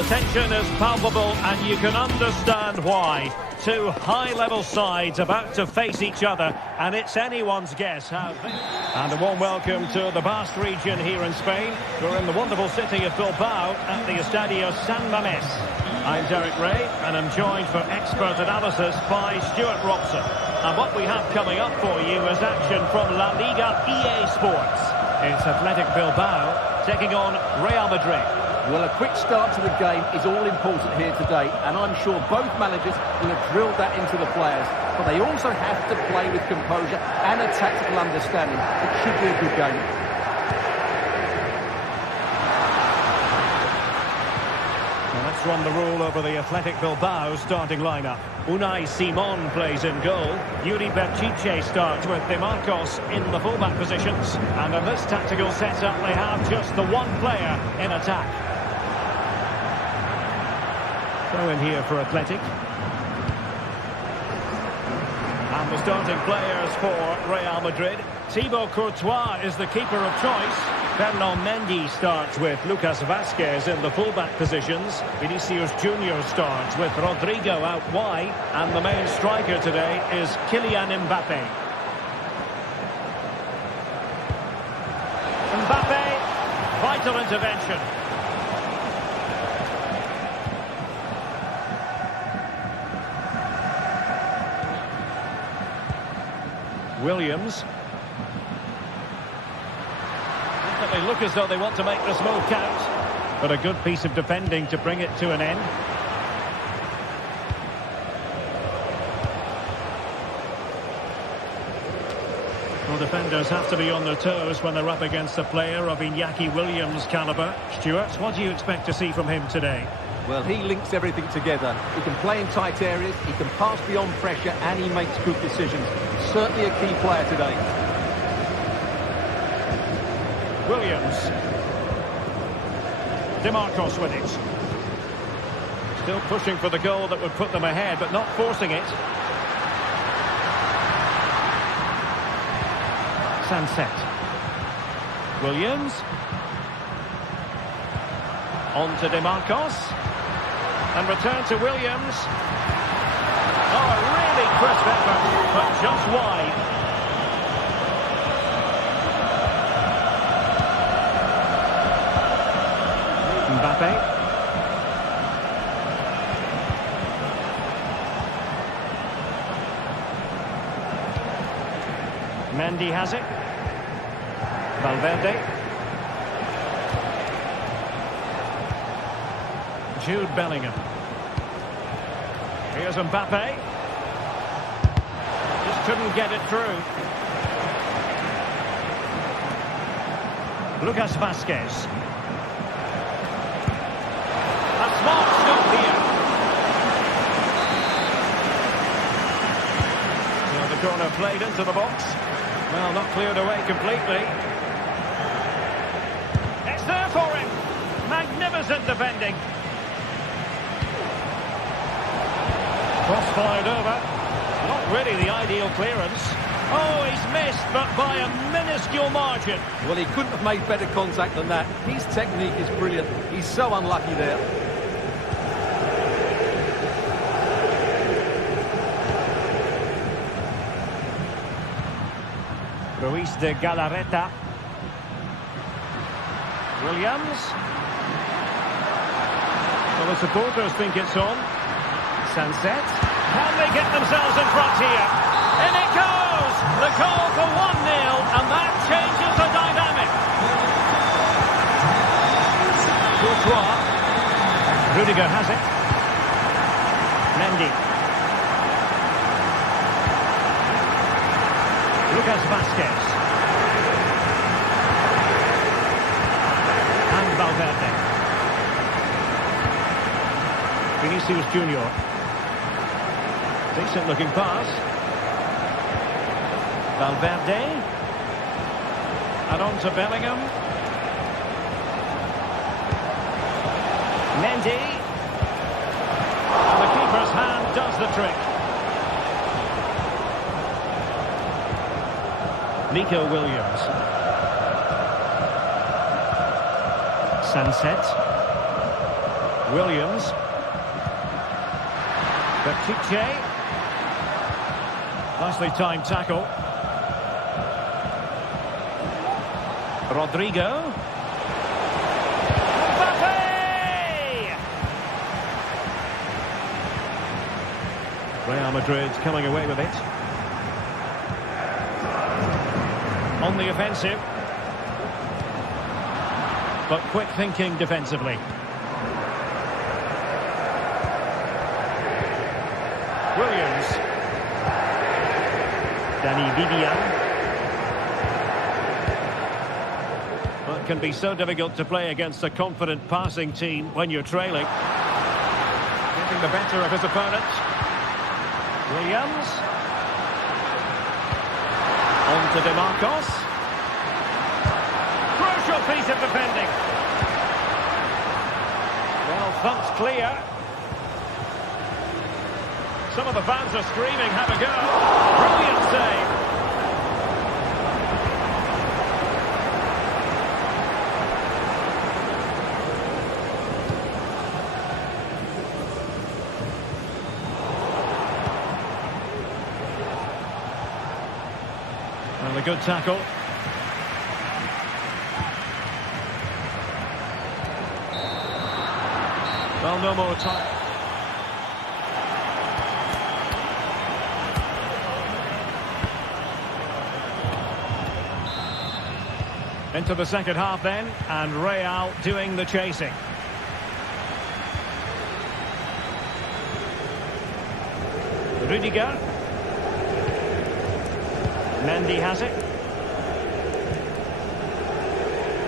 The tension is palpable and you can understand why. Two high-level sides about to face each other, and it's anyone's guess how. And a warm welcome to the Basque region here in Spain. We're in the wonderful city of Bilbao at the Estadio San Mamés. I'm Derek Ray, and I'm joined for expert analysis by Stuart Robson. And what we have coming up for you is action from La Liga EA Sports. It's Athletic Bilbao taking on Real Madrid. Well, a quick start to the game is all important here today, and I'm sure both managers will have drilled that into the players. But they also have to play with composure and a tactical understanding. It should be a good game. Well, let's run the rule over the Athletic Bilbao starting lineup. Unai Simon plays in goal. Yuri Berchiche starts with De Marcos in the fullback positions. And in this tactical setup, they have just the one player in attack. Throw in here for Athletic. And the starting players for Real Madrid. Thibaut Courtois is the keeper of choice. Ferland Mendy starts with Lucas Vázquez in the fullback positions. Vinicius Junior starts with Rodrigo out wide. And the main striker today is Kylian Mbappe. Mbappe, vital intervention. Williams. They look as though they want to make this move count, but a good piece of defending to bring it to an end. Well, defenders have to be on their toes when they're up against a player of Iñaki Williams' calibre. Stuart, what do you expect to see from him today? Well, he links everything together. He can play in tight areas, he can pass beyond pressure, and he makes good decisions. Certainly a key player today. Williams. De Marcos with it. Still pushing for the goal that would put them ahead, but not forcing it. Sunset. Williams. On to De Marcos. And return to Williams. Oh, a really crisp effort, but just wide. Mbappe. Mendy has it. Valverde. Jude Bellingham. Here's Mbappe. Just couldn't get it through. Lucas Vázquez. Smart stop here. Well, the corner played into the box. Well, not cleared away completely. It's there for him. Magnificent defending. Cross fired over. Not really the ideal clearance. Oh, he's missed, but by a minuscule margin. Well, he couldn't have made better contact than that. His technique is brilliant. He's so unlucky there. Ruiz de Galarreta. Williams. Well, the supporters think it's on. Sunset. Can they get themselves in front here? In it goes! The goal for 1-0, and that changes the dynamic. Courtois. Rudiger has it. Mendy. Lucas Vázquez. And Valverde. Vinicius Junior. Decent looking pass. Valverde. And on to Bellingham. Mendy. And the keeper's hand does the trick. Nico Williams. Sunset. Williams. Bertice. Nicely timed tackle. Rodrigo. Mbappe! Real Madrid coming away with it. On the offensive. But quick thinking defensively. Williams. Danny Vivian. Well, it can be so difficult to play against a confident passing team when you're trailing. Getting the better of his opponent. Williams. On to DeMarcos. Crucial piece of defending. Well, thumped clear. Some of the fans are screaming, have a go. Brilliant save. And a good tackle. Well, no more time. Into the second half then, and Real doing the chasing. Rudiger. Mendy has it.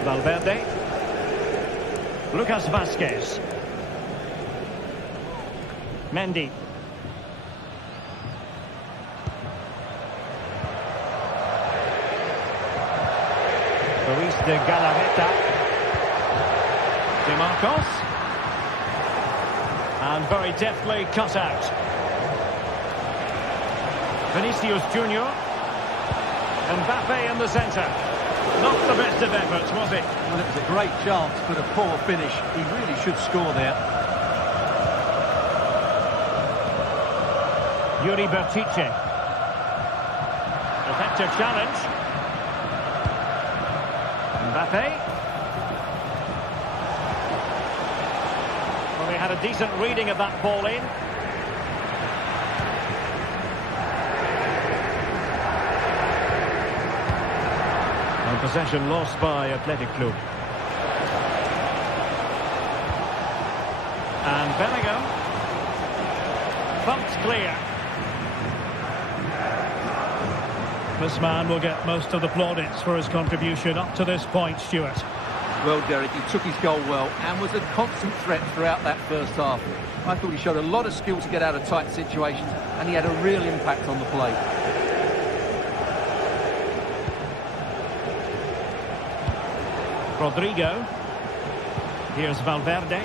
Valverde. Lucas Vazquez. Mendy. Luis de Galarreta. DeMarcos. And very deftly cut out. Vinicius Junior. Mbappe in the centre. Not the best of efforts, was it? Well, it was a great chance, but a poor finish. He really should score there. Yuri Bertice. Effective challenge. Mbappe. Well, they had a decent reading of that ball in. And possession lost by Athletic Club. And Bellingham. Thumped clear. This man will get most of the plaudits for his contribution up to this point, Stuart. Well, Derek, he took his goal well and was a constant threat throughout that first half. I thought he showed a lot of skill to get out of tight situations, and he had a real impact on the play. Rodrigo. Here's Valverde.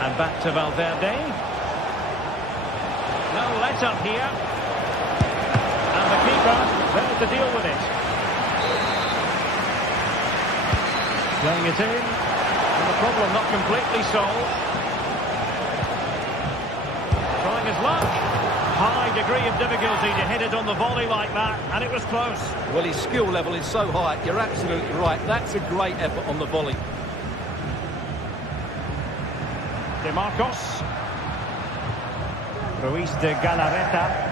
And back to Valverde. No let up here. And the keeper there to deal with it. Playing it in. And the problem not completely solved. Trying his luck. High degree of difficulty to hit it on the volley like that, and it was close. Well, his skill level is so high, you're absolutely right. That's a great effort on the volley. DeMarcos. Luis de Galarreta.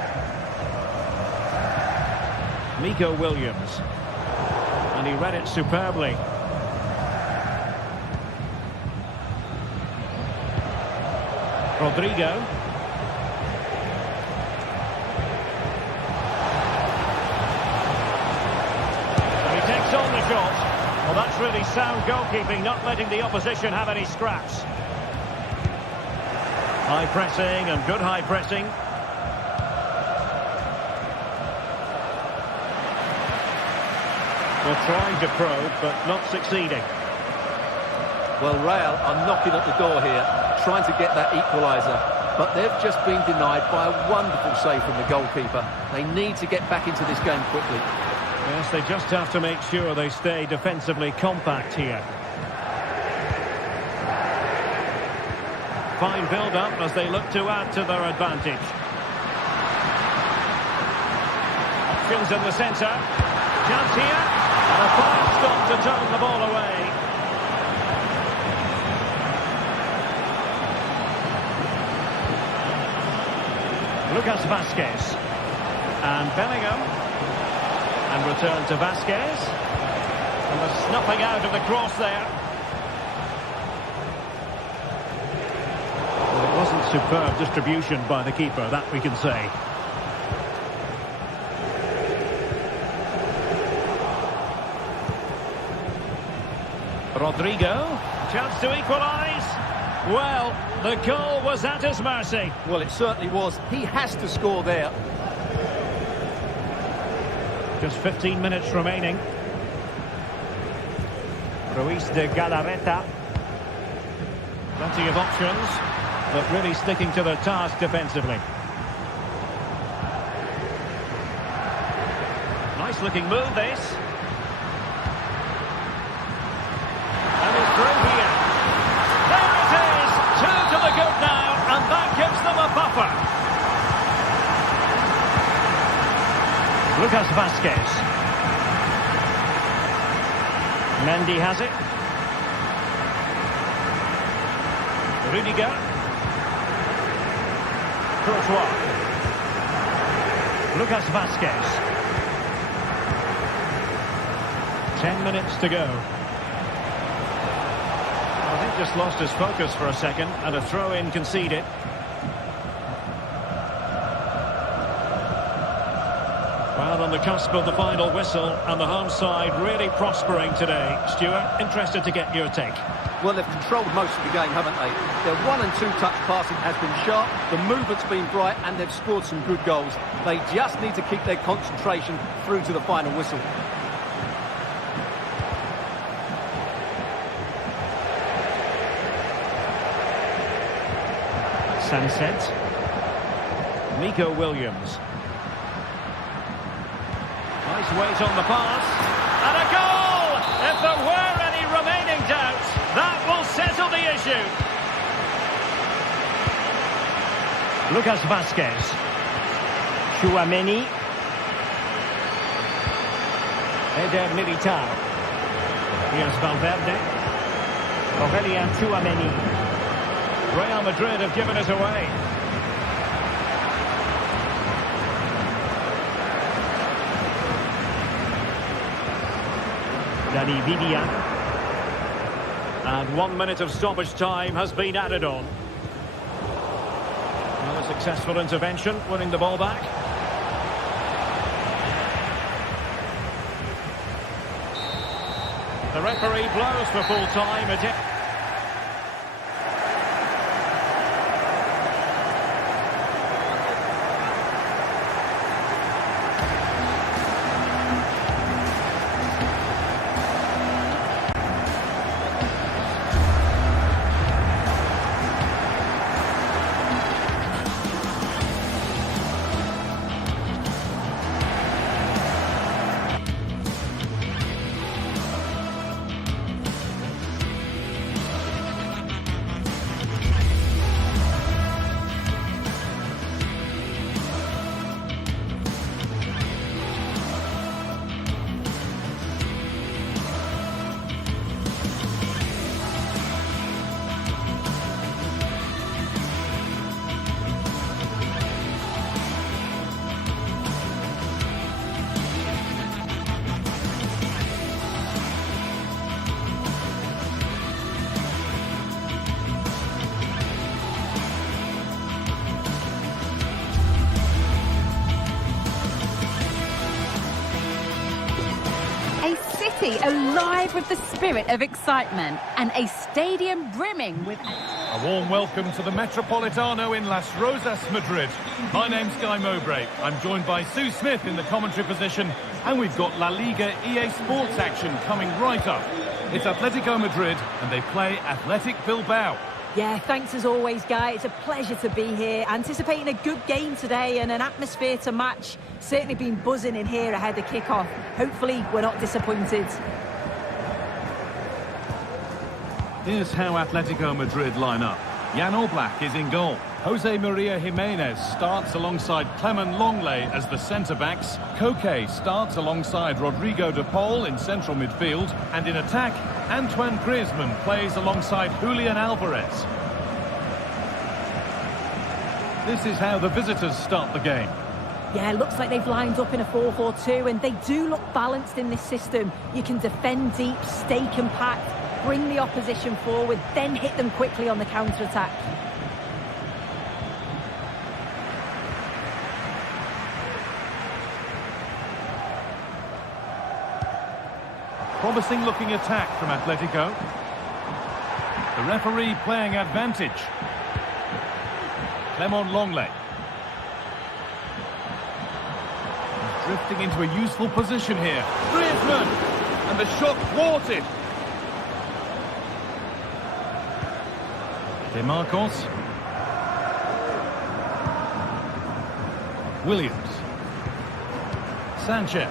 Nico Williams. And he read it superbly. Rodrigo. And he takes on the shot. Well, that's really sound goalkeeping, not letting the opposition have any scraps. High pressing and good high pressing. Well, trying to probe, but not succeeding. Well, Real are knocking at the door here, trying to get that equaliser. But they've just been denied by a wonderful save from the goalkeeper. They need to get back into this game quickly. Yes, they just have to make sure they stay defensively compact here. fine build-up as they look to add to their advantage. Options in the centre. Chance here. And a fine stop to turn the ball away. Lucas Vazquez. And Bellingham. And return to Vazquez. And the snuffing out of the cross there. Well, it wasn't superb distribution by the keeper, that we can say. Rodrigo, chance to equalise. Well, the goal was at his mercy. Well, it certainly was. He has to score there. Just 15 minutes remaining. Ruiz de Galarreta. Plenty of options, but really sticking to their task defensively. Nice looking move, this. Through here. There it is! 2 to the good now, and that gives them a buffer. Lucas Vazquez. Mendy has it. Rudiger. Courtois. Lucas Vazquez. 10 minutes to go. Just lost his focus for a second, and a throw-in conceded. Well, on the cusp of the final whistle, and the home side really prospering today. Stuart, interested to get your take. Well, they've controlled most of the game, haven't they? Their 1- and 2-touch passing has been sharp, the movement's been bright, and they've scored some good goals. They just need to keep their concentration through to the final whistle. Sunset. Nico Williams. Nice weight on the pass. And a goal! If there were any remaining doubts, that will settle the issue. Lucas Vazquez. Tchouaméni. Eder Militao. Here's Valverde. Aurélien Tchouaméni. Real Madrid have given it away. Dani Vivian. And 1 minute of stoppage time has been added on. Another successful intervention, winning the ball back. The referee blows for full time. Alive with the spirit of excitement and a stadium brimming with... A warm welcome to the Metropolitano in Las Rosas, Madrid. My name's Guy Mowbray. I'm joined by Sue Smith in the commentary position, and we've got La Liga EA Sports action coming right up. It's Atletico Madrid, and they play Athletic Bilbao. Yeah, thanks as always, Guy. It's a pleasure to be here. Anticipating a good game today and an atmosphere to match. Certainly been buzzing in here ahead of kick-off. Hopefully, we're not disappointed. Here's how Atletico Madrid line up. Jan Oblak is in goal. Jose Maria Jimenez starts alongside Clement Longley as the centre-backs. Koke starts alongside Rodrigo de Paul in central midfield. And in attack, Antoine Griezmann plays alongside Julian Alvarez. This is how the visitors start the game. Yeah, looks like they've lined up in a 4-4-2, and they do look balanced in this system. You can defend deep, stay compact, bring the opposition forward, then hit them quickly on the counter-attack. Promising looking attack from Atletico. The referee playing advantage. Clement Longley. He's drifting into a useful position here. Griezmann! And the shot thwarted. De Marcos. Williams. Sanchez.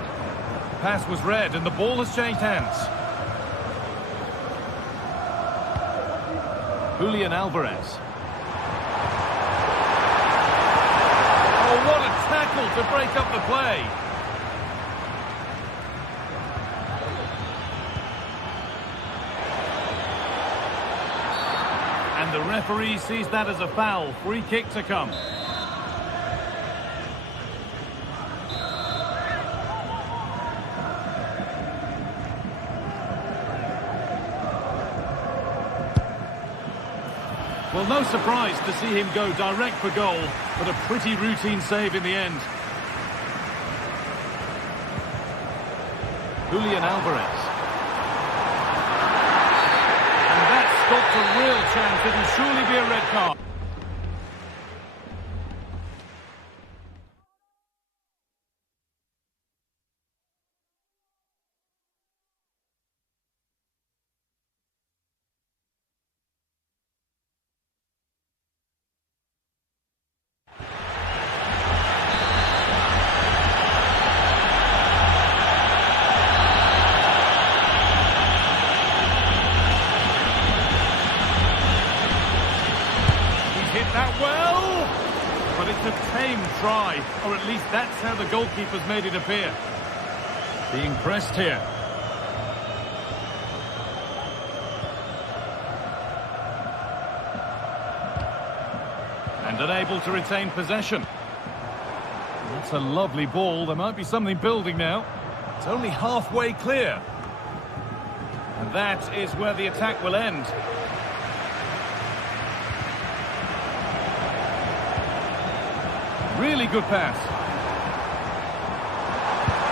Pass was read and the ball has changed hands. Julian Alvarez. Oh, what a tackle to break up the play. And the referee sees that as a foul. Free kick to come. Well, no surprise to see him go direct for goal, but a pretty routine save in the end. Julian Alvarez. And that stopped a real chance. It'll surely be a red card. That well, but it's a tame try, or at least that's how the goalkeeper's made it appear. Being pressed here. And unable to retain possession. That's a lovely ball. There might be something building now. It's only halfway clear. And that is where the attack will end. Really good pass.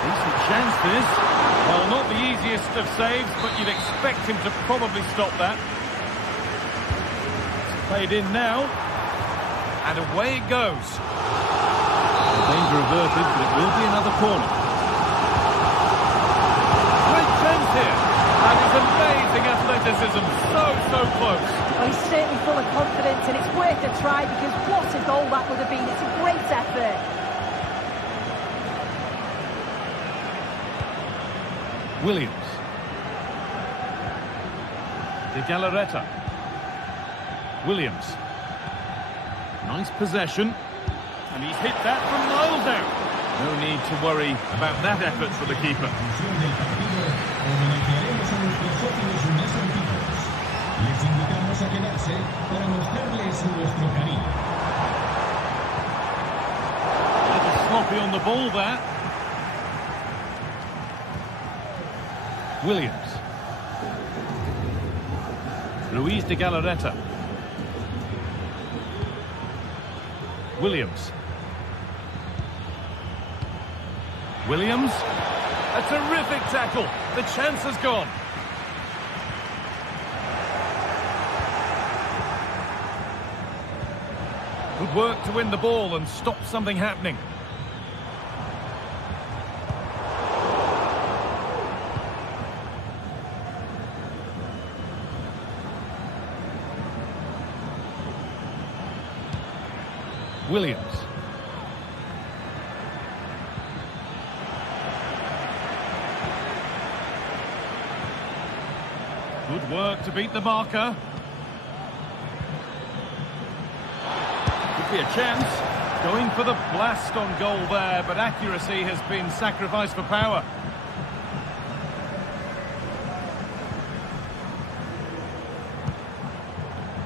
Decent chance this. Well, not the easiest of saves, but you'd expect him to probably stop that. It's played in now. And away it goes. Danger averted, but it will be another corner. Great chance here. That is amazing athleticism. So close. Well, he's certainly full of confidence, and it's worth a try because what a goal that would have been. It's a great effort. Williams. De Galarreta. Williams. Nice possession. And he's hit that from miles out. No need to worry about that effort for the keeper. Les invitamos a quedarse para mostrarles nuestro cariño. A little sloppy on the ball there. Williams. Luis de Galarreta. Williams. Williams. A terrific tackle. The chance has gone. Good work to win the ball and stop something happening. Williams. Good work to beat the marker. Could be a chance. Going for the blast on goal there, but accuracy has been sacrificed for power.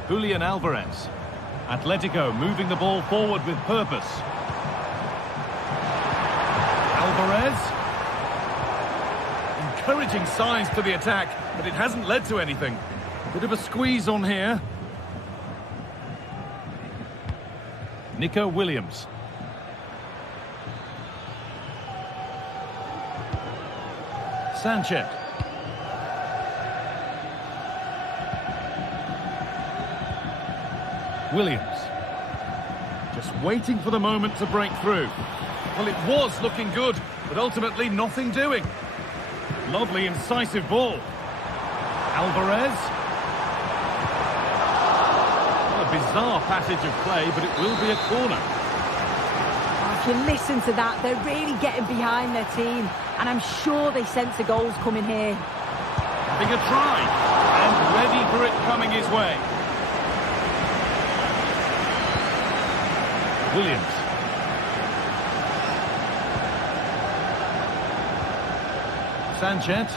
Julian Alvarez. Atletico moving the ball forward with purpose. Alvarez. Encouraging signs to the attack, but it hasn't led to anything. Bit of a squeeze on here. Nico Williams. Sanchez. Williams. Just waiting for the moment to break through. Well, it was looking good, but ultimately nothing doing. Lovely, incisive ball. Alvarez. Well, a bizarre passage of play, but it will be a corner. If you listen to that, they're really getting behind their team, and I'm sure they sense the goals coming here. Having a try, and ready for it coming his way. Williams. Sanchez.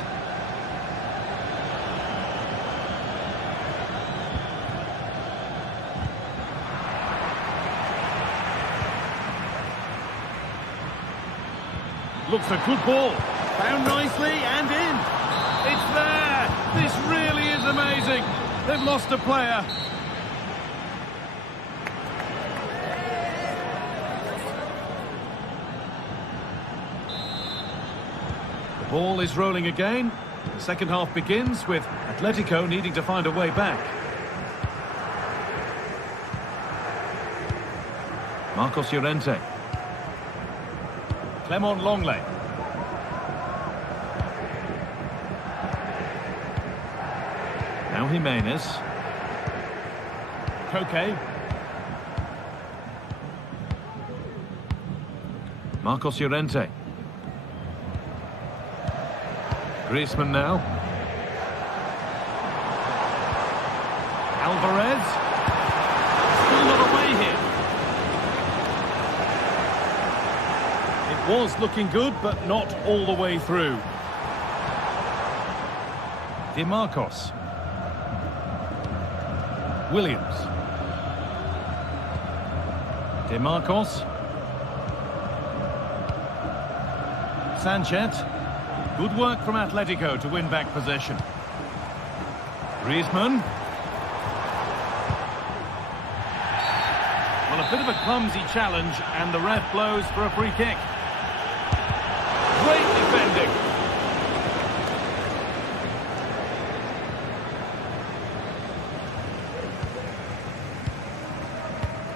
Looks a good ball. Found nicely and in. It's there. This really is amazing. They've lost a player. The ball is rolling again. The second half begins with Atletico needing to find a way back. Marcos Llorente. Clement Longley. Now Jimenez. Koke. Marcos Llorente. Griezmann now. Alvarez. Still not away here. It was looking good, but not all the way through. Di Marcos. Williams. Di Marcos. Sanchez. Good work from Atletico to win back possession. Griezmann. Well, a bit of a clumsy challenge, and the ref blows for a free kick. Great defending.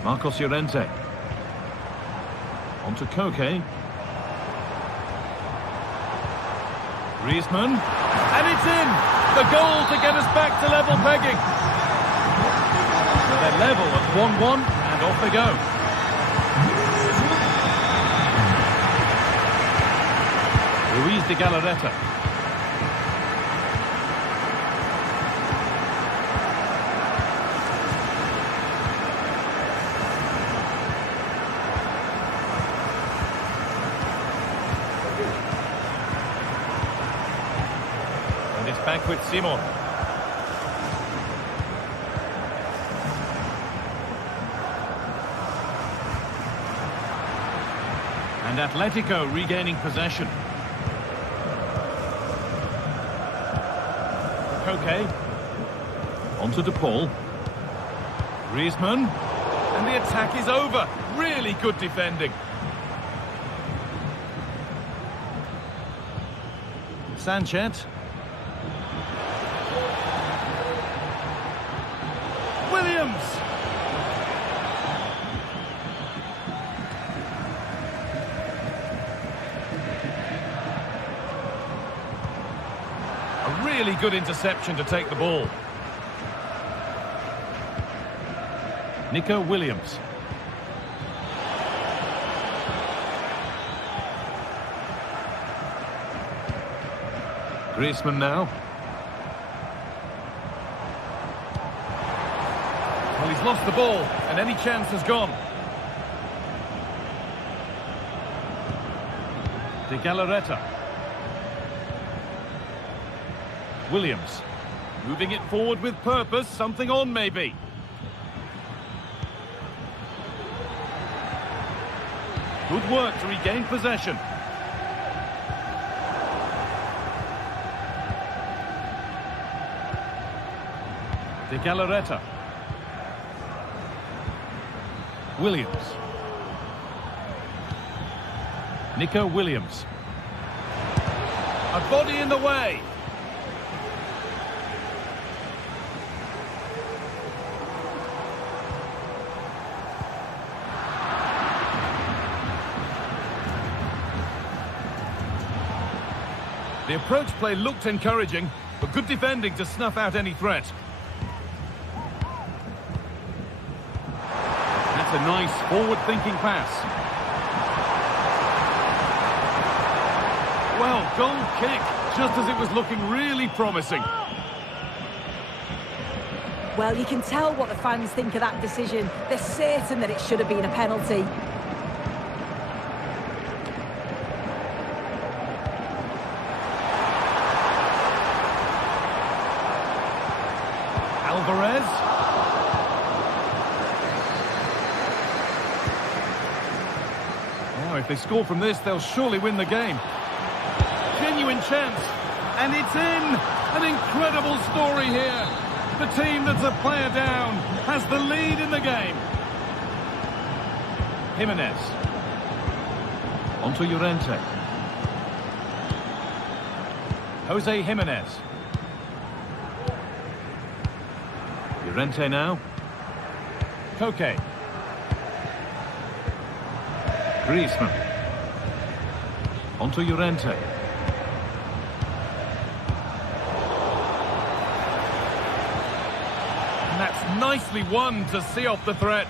Marcos Llorente. On to Koke. Griezmann. And it's in! The goal to get us back to level pegging. So they're level at 1-1, and off they go. Luis de Galarreta. And it's back with Simon. And Atletico regaining possession. Koke. On to De Paul. Griezmann. And the attack is over. Really good defending. Sanchez. Williams. A really good interception to take the ball. Nico Williams. Griezmann now. Well, he's lost the ball, and any chance has gone. De Galarreta. Williams. Moving it forward with purpose, something on maybe. Good work to regain possession. De Galarreta. Williams. Nico Williams. A body in the way. The approach play looked encouraging, but good defending to snuff out any threat. That's a nice forward-thinking pass. Well, goal kick, just as it was looking really promising. Well, you can tell what the fans think of that decision. They're certain that it should have been a penalty. Alvarez. Oh, if they score from this, they'll surely win the game. Genuine chance, and it's in! An incredible story here. The team that's a player down has the lead in the game. Jimenez. Onto Llorente. Jose Jimenez. Llorente now. Koke. Griezmann. Onto Llorente. And that's nicely won to see off the threat.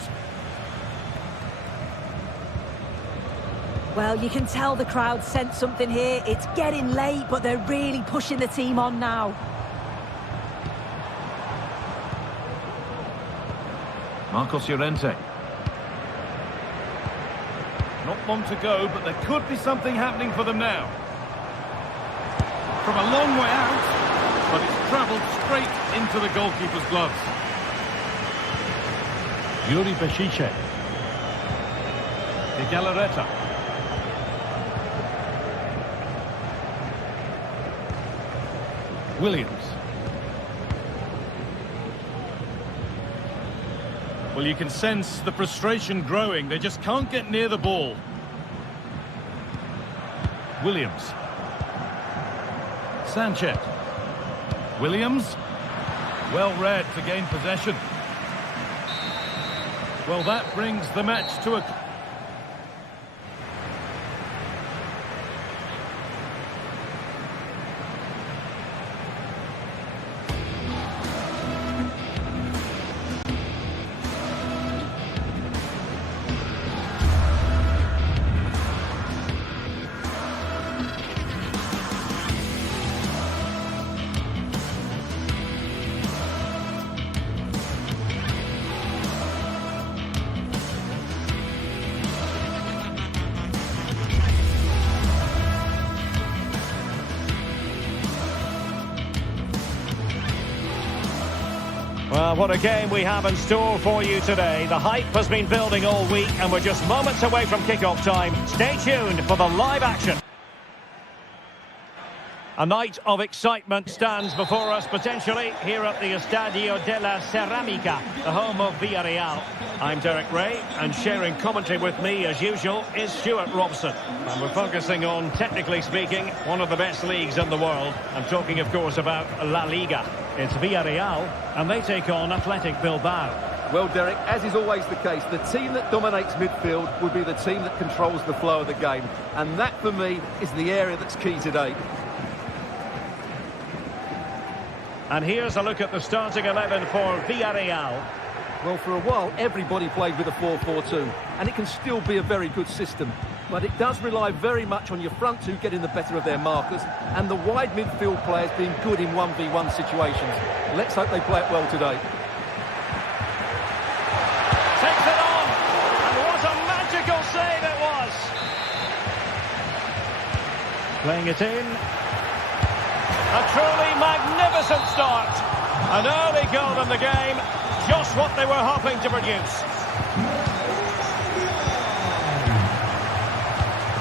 Well, you can tell the crowd sense something here. It's getting late, but they're really pushing the team on now. Marcos Llorente. Not long to go, but there could be something happening for them now. From a long way out, but it's travelled straight into the goalkeeper's gloves. Yuri Bešiček. De Galarreta. Williams. Well, you can sense the frustration growing. They just can't get near the ball. Williams. Sanchez. Williams. Well read to gain possession. Well, that brings the match to a... Well, what a game we have in store for you today. The hype has been building all week and we're just moments away from kick-off time. Stay tuned for the live action. A night of excitement stands before us potentially here at the Estadio de la Ceramica, the home of Villarreal. I'm Derek Ray, and sharing commentary with me as usual is Stuart Robson. And we're focusing on, technically speaking, one of the best leagues in the world. I'm talking, of course, about La Liga. It's Villarreal, and they take on Athletic Bilbao. Well, Derek, as is always the case, the team that dominates midfield will be the team that controls the flow of the game. And that, for me, is the area that's key today. And here's a look at the starting 11 for Villarreal. Well, for a while, everybody played with a 4-4-2, and it can still be a very good system. But it does rely very much on your front two getting the better of their markers, and the wide midfield players being good in 1v1 situations. Let's hope they play it well today. Takes it on, and what a magical save it was! Playing it in. A truly magnificent start. An early goal in the game. Just what they were hoping to produce.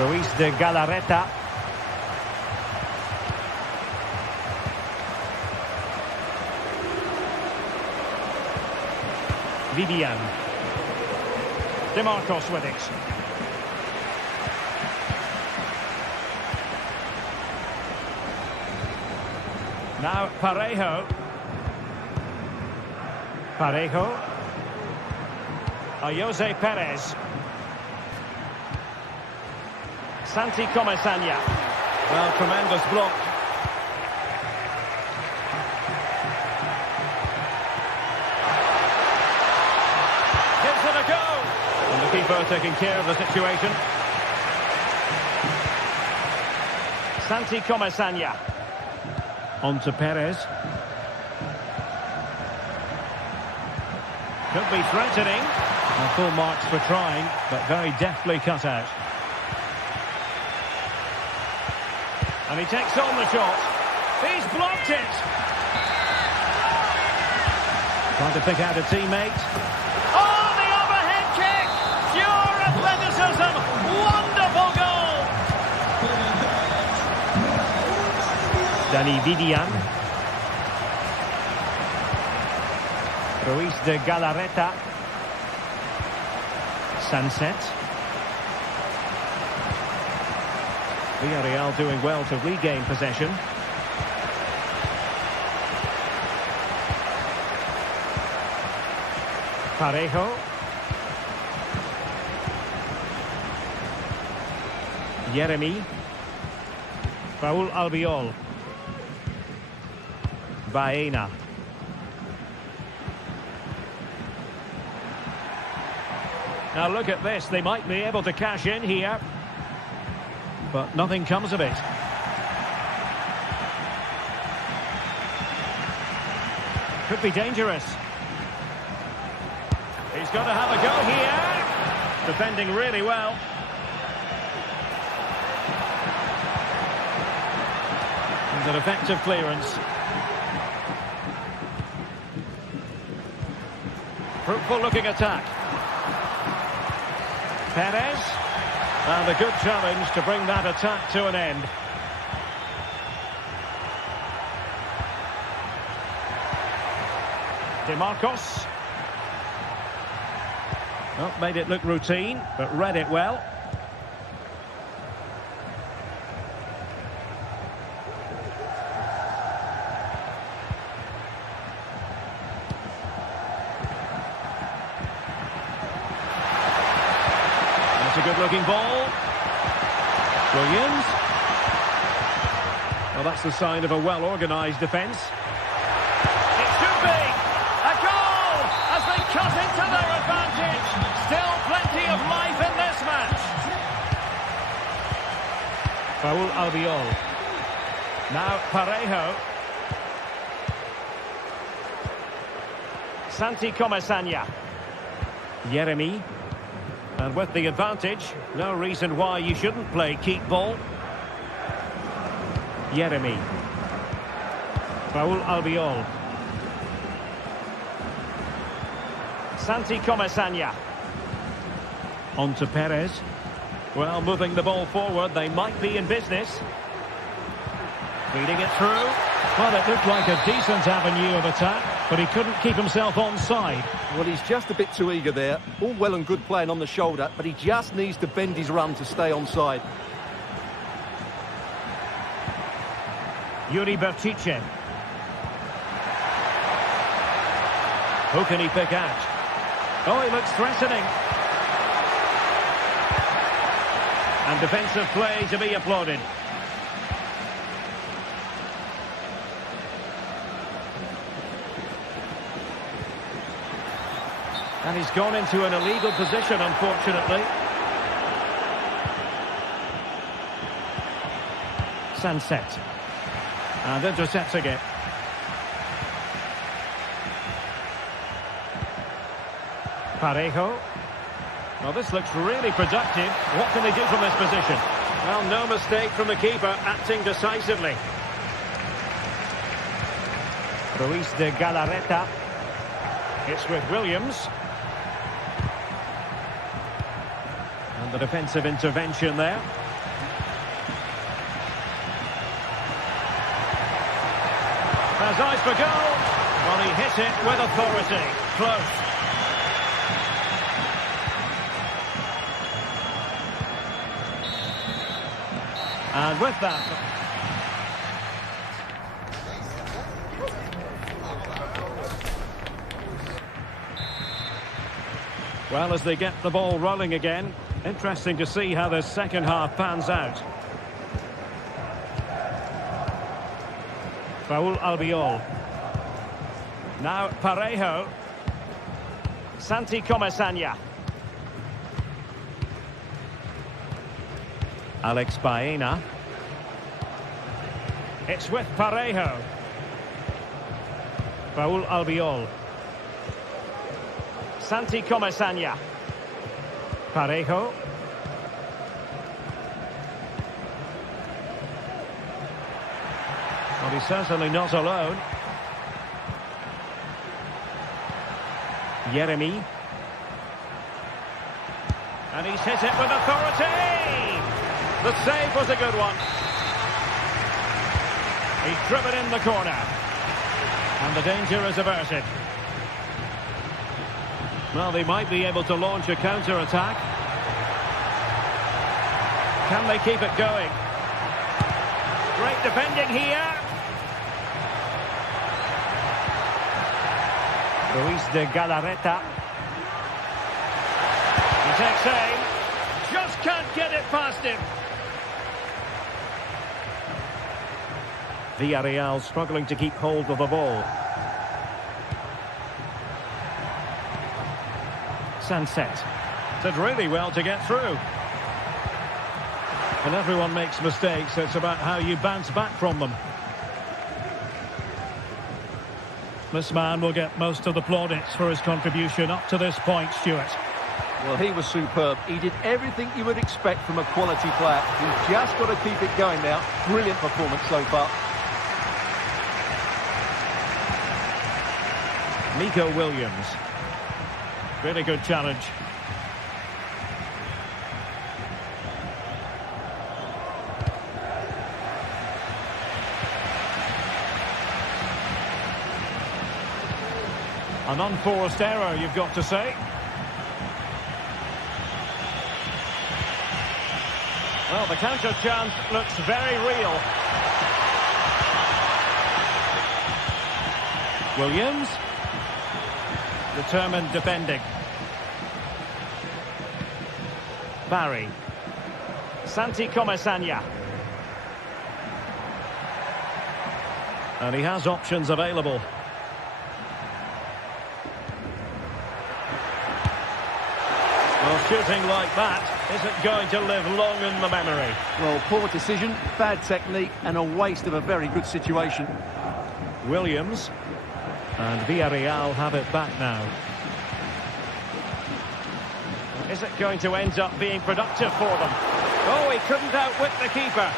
Ruiz de Galarreta. Vivian. DeMarcos with it. Now Parejo. Parejo. Jose Perez. Santi Comesaña. Well, tremendous block. Gives it a go. And the keeper taking care of the situation. Santi Comesaña. On to Perez. Could be threatening. And full marks for trying, but very deftly cut out. And he takes on the shot. He's blocked it. Trying to pick out a teammate. Oh, the overhead kick! Pure athleticism. Wonderful goal. Dani Vivian. Ruiz de Galarreta. Sunset. Villarreal doing well to regain possession. Parejo. Yeremy. Raúl Albiol. Baena. Now look at this, they might be able to cash in here. But nothing comes of it. Could be dangerous. He's got to have a go here. Defending really well. And an effective clearance. Fruitful looking attack. Perez. And a good challenge to bring that attack to an end. DeMarcos. Well, made it look routine, but read it well. That's a good-looking ball. Williams. Well, that's the sign of a well-organised defence. It should be a goal as they cut into their advantage. Still plenty of life in this match. Raúl Albiol. Now Parejo. Santi Comesaña. Yeremy. And with the advantage, no reason why you shouldn't play keep ball. Yeremy. Raúl Albiol. Santi Comesaña. On to Perez. Well, moving the ball forward, they might be in business. Feeding it through. Well, it looked like a decent avenue of attack, but he couldn't keep himself onside. Well, he's just a bit too eager there. All well and good playing on the shoulder, but he just needs to bend his run to stay onside. Yuri Bertice. Who can he pick out? Oh, he looks threatening. And defensive play to be applauded. And he's gone into an illegal position, unfortunately. Sunset. And intercepting it. Parejo. Well, this looks really productive. What can they do from this position? Well, no mistake from the keeper, acting decisively. Ruiz de Galarreta. It's with Williams. And the defensive intervention there. Has eyes for goal. Well, he hit it with authority. Close. And with that... Well, as they get the ball rolling again, interesting to see how the second half pans out. Raúl Albiol. Now Parejo. Santi Comesaña. Alex Baena. It's with Parejo. Raúl Albiol. Santi Comesaña. Parejo. Well, he's certainly not alone. Yeremy. And he's hit it with authority! The save was a good one. He's driven in the corner. And the danger is averted. Well, they might be able to launch a counter-attack. Can they keep it going? Great defending here. Ruiz de Galarreta. He takes aim. Just can't get it past him. Villarreal struggling to keep hold of the ball. Sunset. Did really well to get through. And everyone makes mistakes. It's about how you bounce back from them. This man will get most of the plaudits for his contribution up to this point, Stuart. Well, he was superb. He did everything you would expect from a quality player. He's just got to keep it going now. Brilliant performance so far. Nico Williams. Really good challenge. An unforced error, you've got to say. Well, the counter chance looks very real. Williams. Determined defending. Barry. Santi Comesaña. And he has options available. Well, shooting like that isn't going to live long in the memory. Well, poor decision, bad technique, and a waste of a very good situation. Williams. And Villarreal have it back now. Is it going to end up being productive for them? Oh, he couldn't outwit the keeper.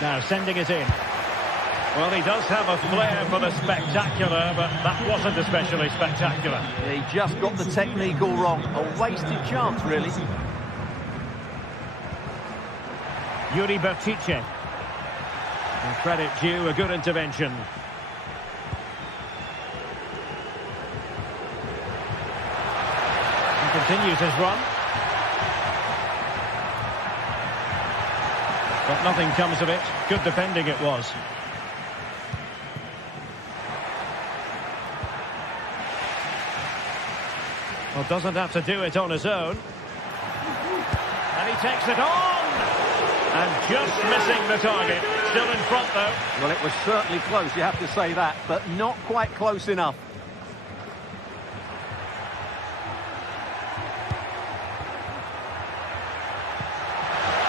Now sending it in. Well, he does have a flair for the spectacular, but that wasn't especially spectacular. He just got the technique all wrong. A wasted chance, really. Yuri Bertice. And credit due, a good intervention. He continues his run. But nothing comes of it. Good defending it was. Well, doesn't have to do it on his own. And he takes it on! And just missing the target. Still in front, though. Well, it was certainly close, you have to say that, but not quite close enough.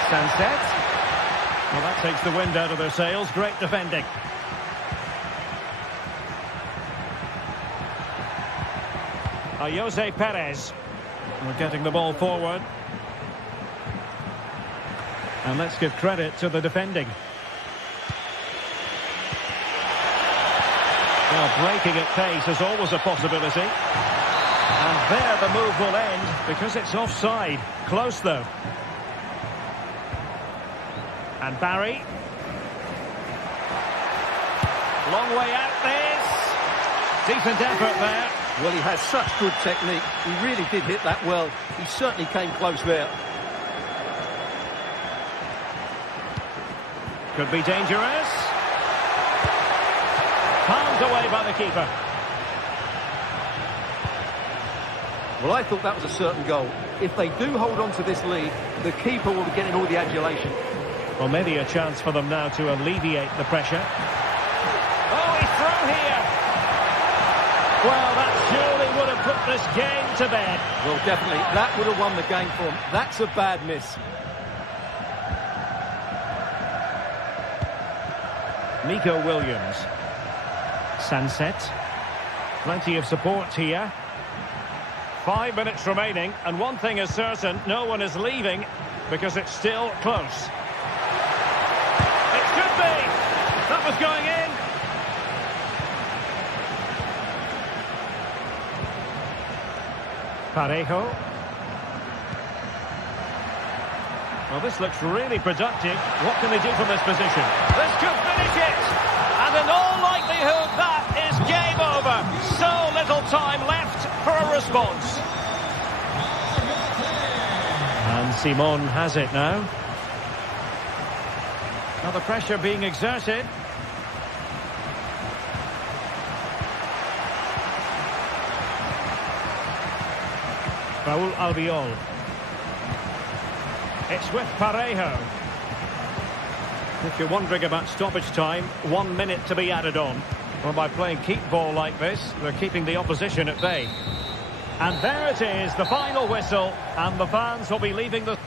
Sunset. Well, that takes the wind out of their sails. Great defending. Jose Perez. We're getting the ball forward. And let's give credit to the defending. Well, breaking at pace is always a possibility. And there the move will end because it's offside. Close though. And Barry. Long way out this. Decent effort there. Well, he has such good technique. He really did hit that well. He certainly came close there. Could be dangerous. Palmed away by the keeper. Well, I thought that was a certain goal. If they do hold on to this lead, the keeper will be getting all the adulation. Well, maybe a chance for them now to alleviate the pressure. Oh, he's through here. Well, that surely would have put this game to bed. Well, definitely. That would have won the game for him. That's a bad miss. Nico Williams. Sunset. Plenty of support here. 5 minutes remaining, and one thing is certain, no one is leaving because it's still close. It could be! That was going in! Parejo. Well, this looks really productive. What can they do from this position? This could finish it! And in all likelihood, that is game over. So little time left for a response. And Simon has it now. Now the pressure being exerted. Raúl Albiol. It's with Parejo. If you're wondering about stoppage time, 1 minute to be added on. Well, by playing keep ball like this, they're keeping the opposition at bay. And there it is, the final whistle, and the fans will be leaving the...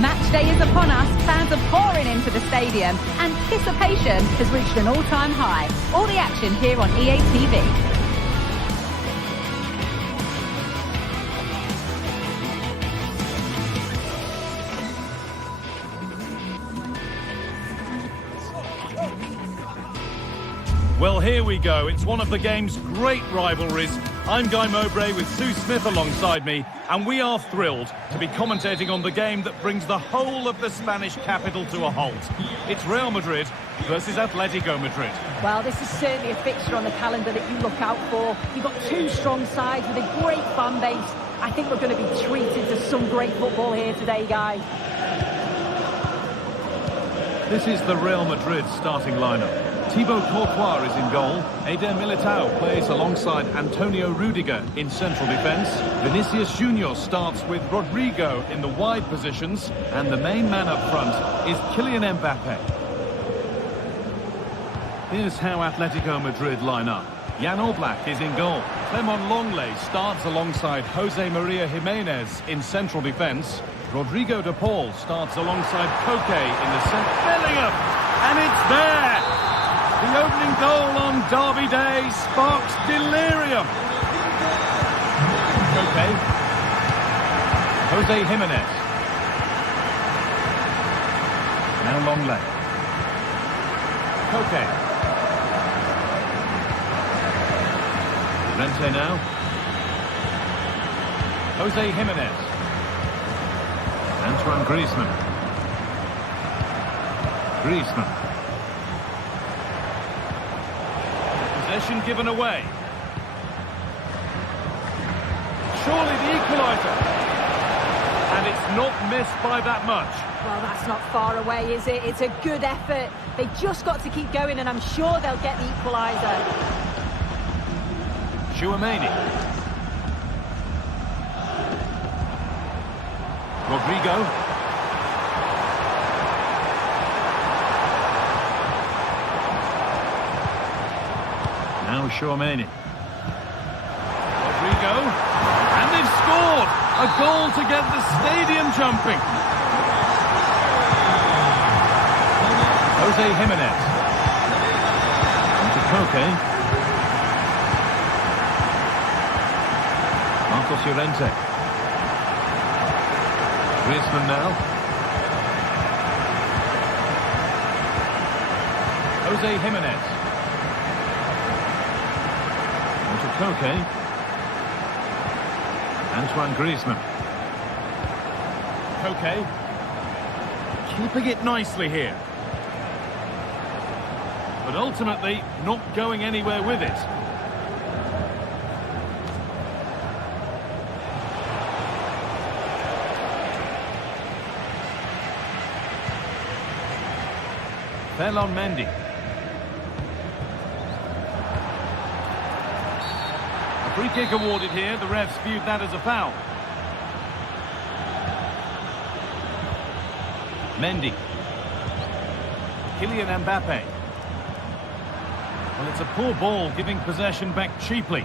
Match day is upon us. Fans are pouring into the stadium. Anticipation has reached an all-time high. All the action here on EA TV. Well, here we go. It's one of the game's great rivalries. I'm Guy Mowbray with Sue Smith alongside me, and we are thrilled to be commentating on the game that brings the whole of the Spanish capital to a halt. It's Real Madrid versus Atletico Madrid. Well, this is certainly a fixture on the calendar that you look out for. You've got two strong sides with a great fan base. I think we're going to be treated to some great football here today, guys. This is the Real Madrid starting lineup. Thibaut Courtois is in goal. Eder Militao plays alongside Antonio Rudiger in central defence. Vinicius Junior starts with Rodrigo in the wide positions. And the main man up front is Kylian Mbappe. Here's how Atletico Madrid line up. Jan Oblak is in goal. Clement Longley starts alongside Jose Maria Jimenez in central defence. Rodrigo de Paul starts alongside Koke in the centre. Bellingham! And it's there! The opening goal on Derby Day sparks delirium. Okay. Jose Jimenez. Now Longley. Okay. Rente now. Jose Jimenez. Antoine Griezmann. Griezmann. Possession given away. Surely the equaliser. And it's not missed by that much. Well, that's not far away, is it? It's a good effort. They just got to keep going, and I'm sure they'll get the equaliser. Chouameni. Rodrigo. Now Chouameni. Rodrigo. And they've scored! A goal to get the stadium jumping. Jose Jimenez. Into Koke. Marcos Llorente. Griezmann now. Jose Jimenez. Into Koke. Antoine Griezmann. Koke. Keeping it nicely here. But ultimately, not going anywhere with it. Ferland Mendy. A free kick awarded here. The refs viewed that as a foul. Mendy. Kylian Mbappe. Well, it's a poor ball, giving possession back cheaply.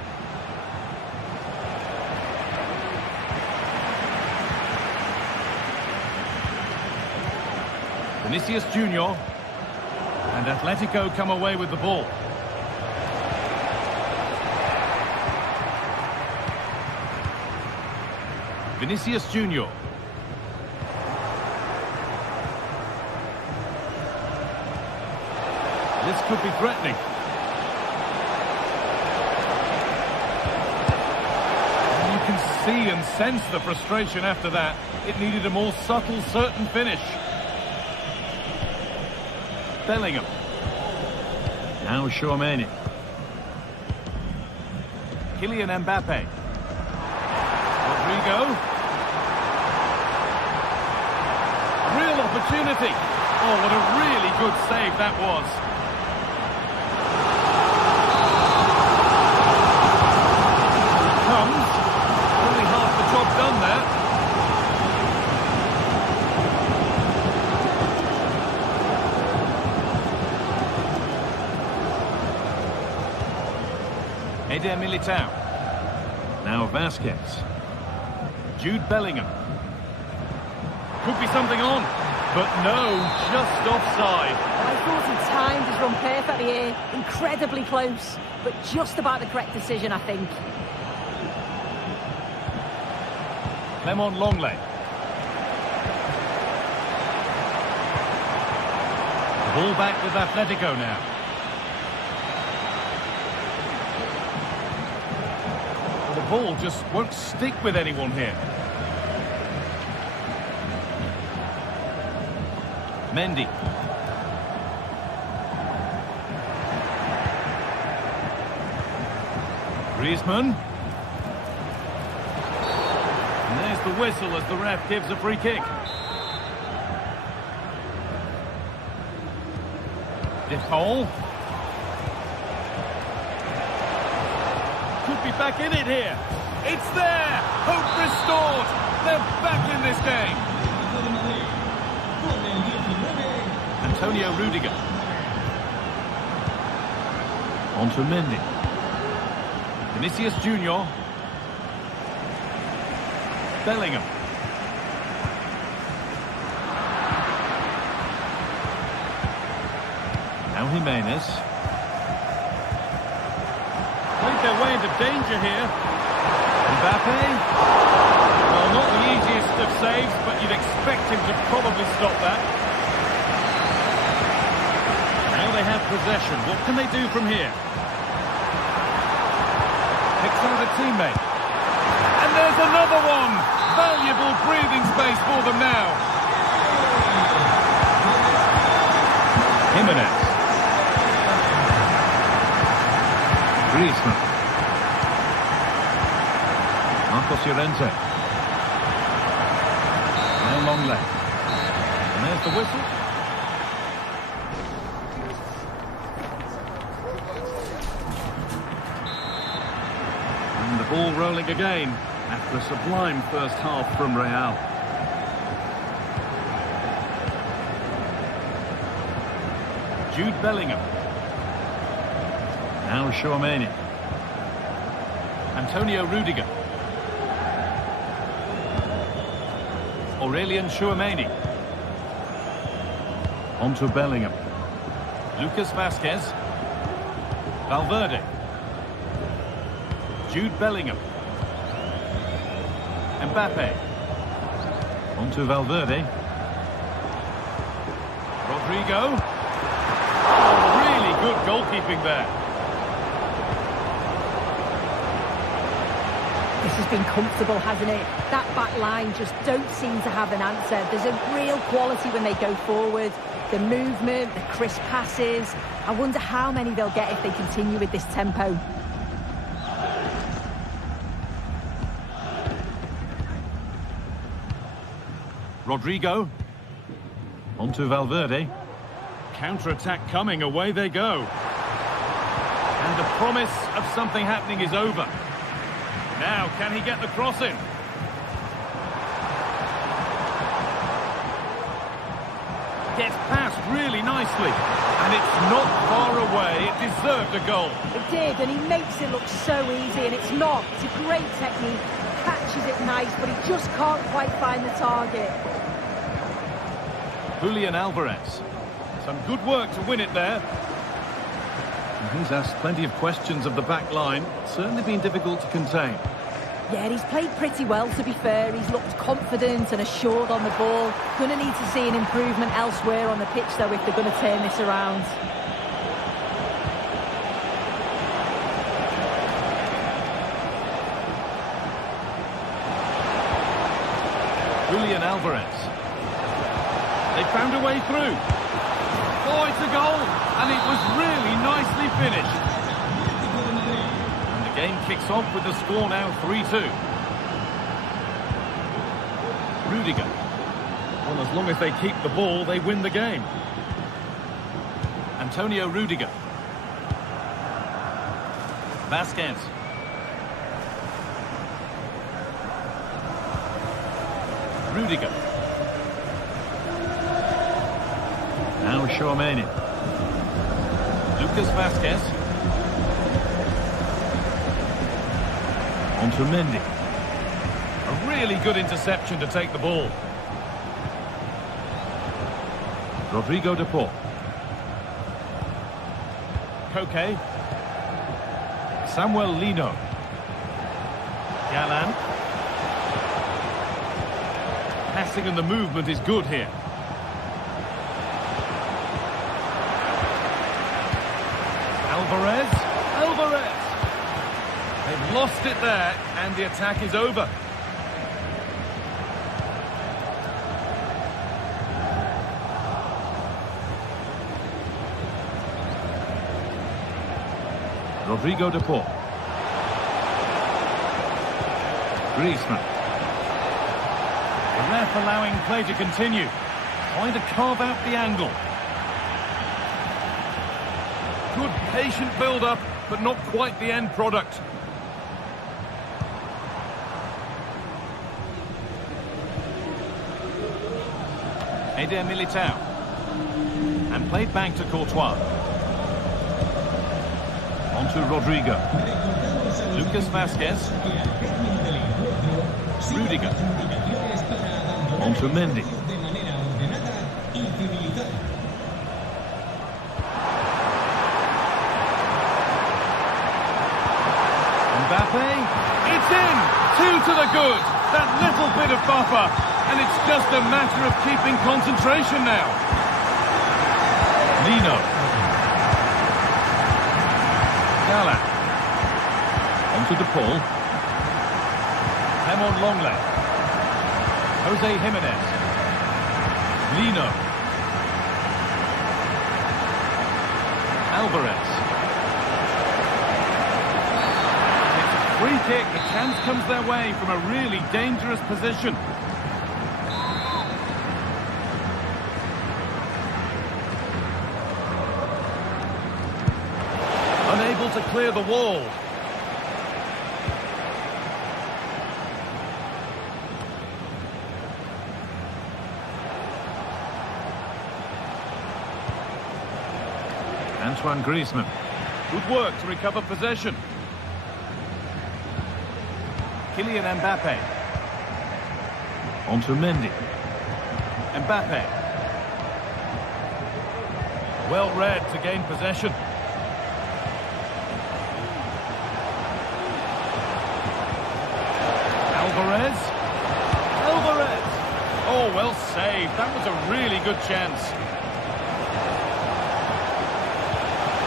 Vinicius Junior. And Atletico come away with the ball. Vinicius Junior. This could be threatening. And you can see and sense the frustration after that. It needed a more subtle, certain finish. Bellingham. Now Chouameni. Kylian Mbappe. Rodrigo. Real opportunity. Oh, what a really good save that was. Comes. Only half the job done there. Eder Militao. Now Vasquez. Jude Bellingham. Could be something on, but no, just offside. I thought he timed his run perfectly here. Incredibly close, but just about the correct decision, I think. Clement Longley. Ball back with Atletico now. The ball just won't stick with anyone here. Mendy. Griezmann. And there's the whistle as the ref gives a free kick. De Paul. Could be back in it here. It's there! Hope restored! They're back in this game! Antonio Rudiger. On to Mendy. Vinicius Junior. Bellingham. Now Jimenez. Played their way into danger here. Mbappe. Well, not the easiest of saves, but you'd expect him to probably stop that. Now they have possession. What can they do from here? Picks out a teammate. And there's another one! Valuable breathing space for them now. Jimenez. Griezmann. Marcos Llorente. Now long left. And there's the whistle. And the ball rolling again after a sublime first half from Real. Jude Bellingham. Now Tchouaméni. Antonio Rudiger. Aurelien Tchouaméni. On to Bellingham. Lucas Vazquez. Valverde. Jude Bellingham. Mbappe. On to Valverde. Rodrigo. Oh, really good goalkeeping there. This has been comfortable, hasn't it? That back line just don't seem to have an answer. There's a real quality when they go forward. The movement, the crisp passes. I wonder how many they'll get if they continue with this tempo. Rodrigo. On to Valverde. Counter-attack coming, away they go. And the promise of something happening is over. Now, can he get the cross in? Gets past really nicely. And it's not far away. It deserved a goal. It did, and he makes it look so easy, and it's not. It's a great technique. Catches it nice, but he just can't quite find the target. Julian Alvarez. Some good work to win it there. And he's asked plenty of questions of the back line. Certainly been difficult to contain. Yeah, he's played pretty well, to be fair. He's looked confident and assured on the ball. Going to need to see an improvement elsewhere on the pitch, though, if they're going to turn this around. Julian Alvarez. They found a way through. Oh, it's a goal, and it was really nicely finished. And the game kicks off with the score now 3-2. Rudiger. Well, as long as they keep the ball, they win the game. Antonio Rudiger. Vazquez. Rudiger. Now Tchouaméni. Lucas Vazquez. On to Mendy. A really good interception to take the ball. Rodrigo de Paul. Koke. Samuel Lino. Galán. Passing and the movement is good here. Alvarez. Alvarez. They've lost it there, and the attack is over. Rodrigo de Paul. Griezmann. The ref allowing play to continue. Trying to carve out the angle. Good patient build-up, but not quite the end product. Eder Militao. And played back to Courtois. On to Rodrigo. Lucas Vazquez. Rudiger. On to Mendy. Mbappe. It's in! Two to the good. That little bit of buffer. And it's just a matter of keeping concentration now. Lino. Gala. On to De Paul. Hemon Longley. Jose Jimenez. Lino. Alvarez. It's a free kick. The chance comes their way from a really dangerous position. Unable to clear the wall. Antoine Griezmann. Good work to recover possession. Kylian Mbappe. On to Mendy. Mbappe. Well read to gain possession. Alvarez. Alvarez. Oh, well saved. That was a really good chance.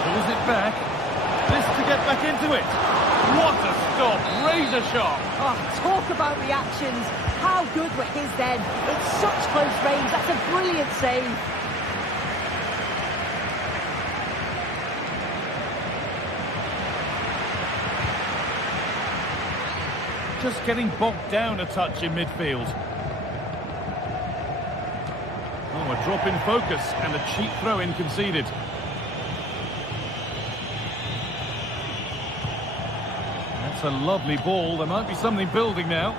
Pulls it back. This to get back into it. What a stop. Razor sharp. Oh, talk about reactions. How good were his then? It's such close range. That's a brilliant save. Just getting bogged down a touch in midfield. Oh, a drop in focus and a cheap throw-in conceded. That's a lovely ball. There might be something building now.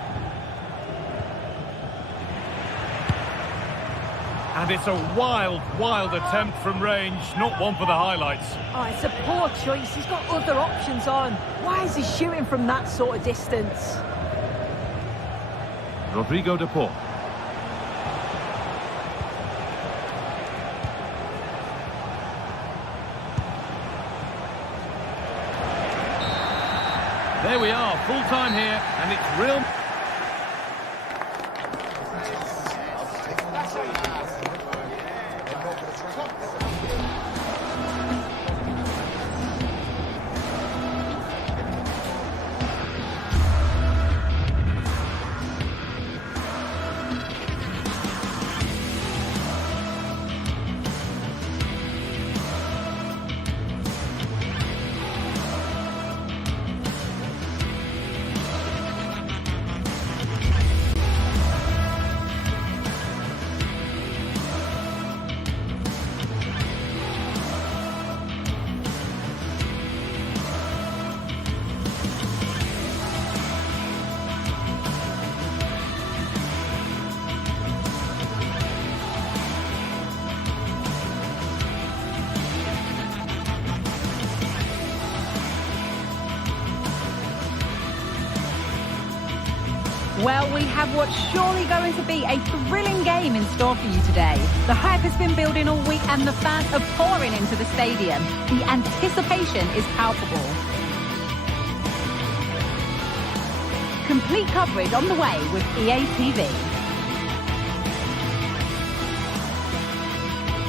And it's a wild, wild attempt from range. Not one for the highlights. Oh, it's a poor choice. He's got other options on. Why is he shooting from that sort of distance? Rodrigo De Paul. There we are, full time here, and it's real. Well, we have what's surely going to be a thrilling game in store for you today. The hype has been building all week and the fans are pouring into the stadium. The anticipation is palpable. Complete coverage on the way with EA TV.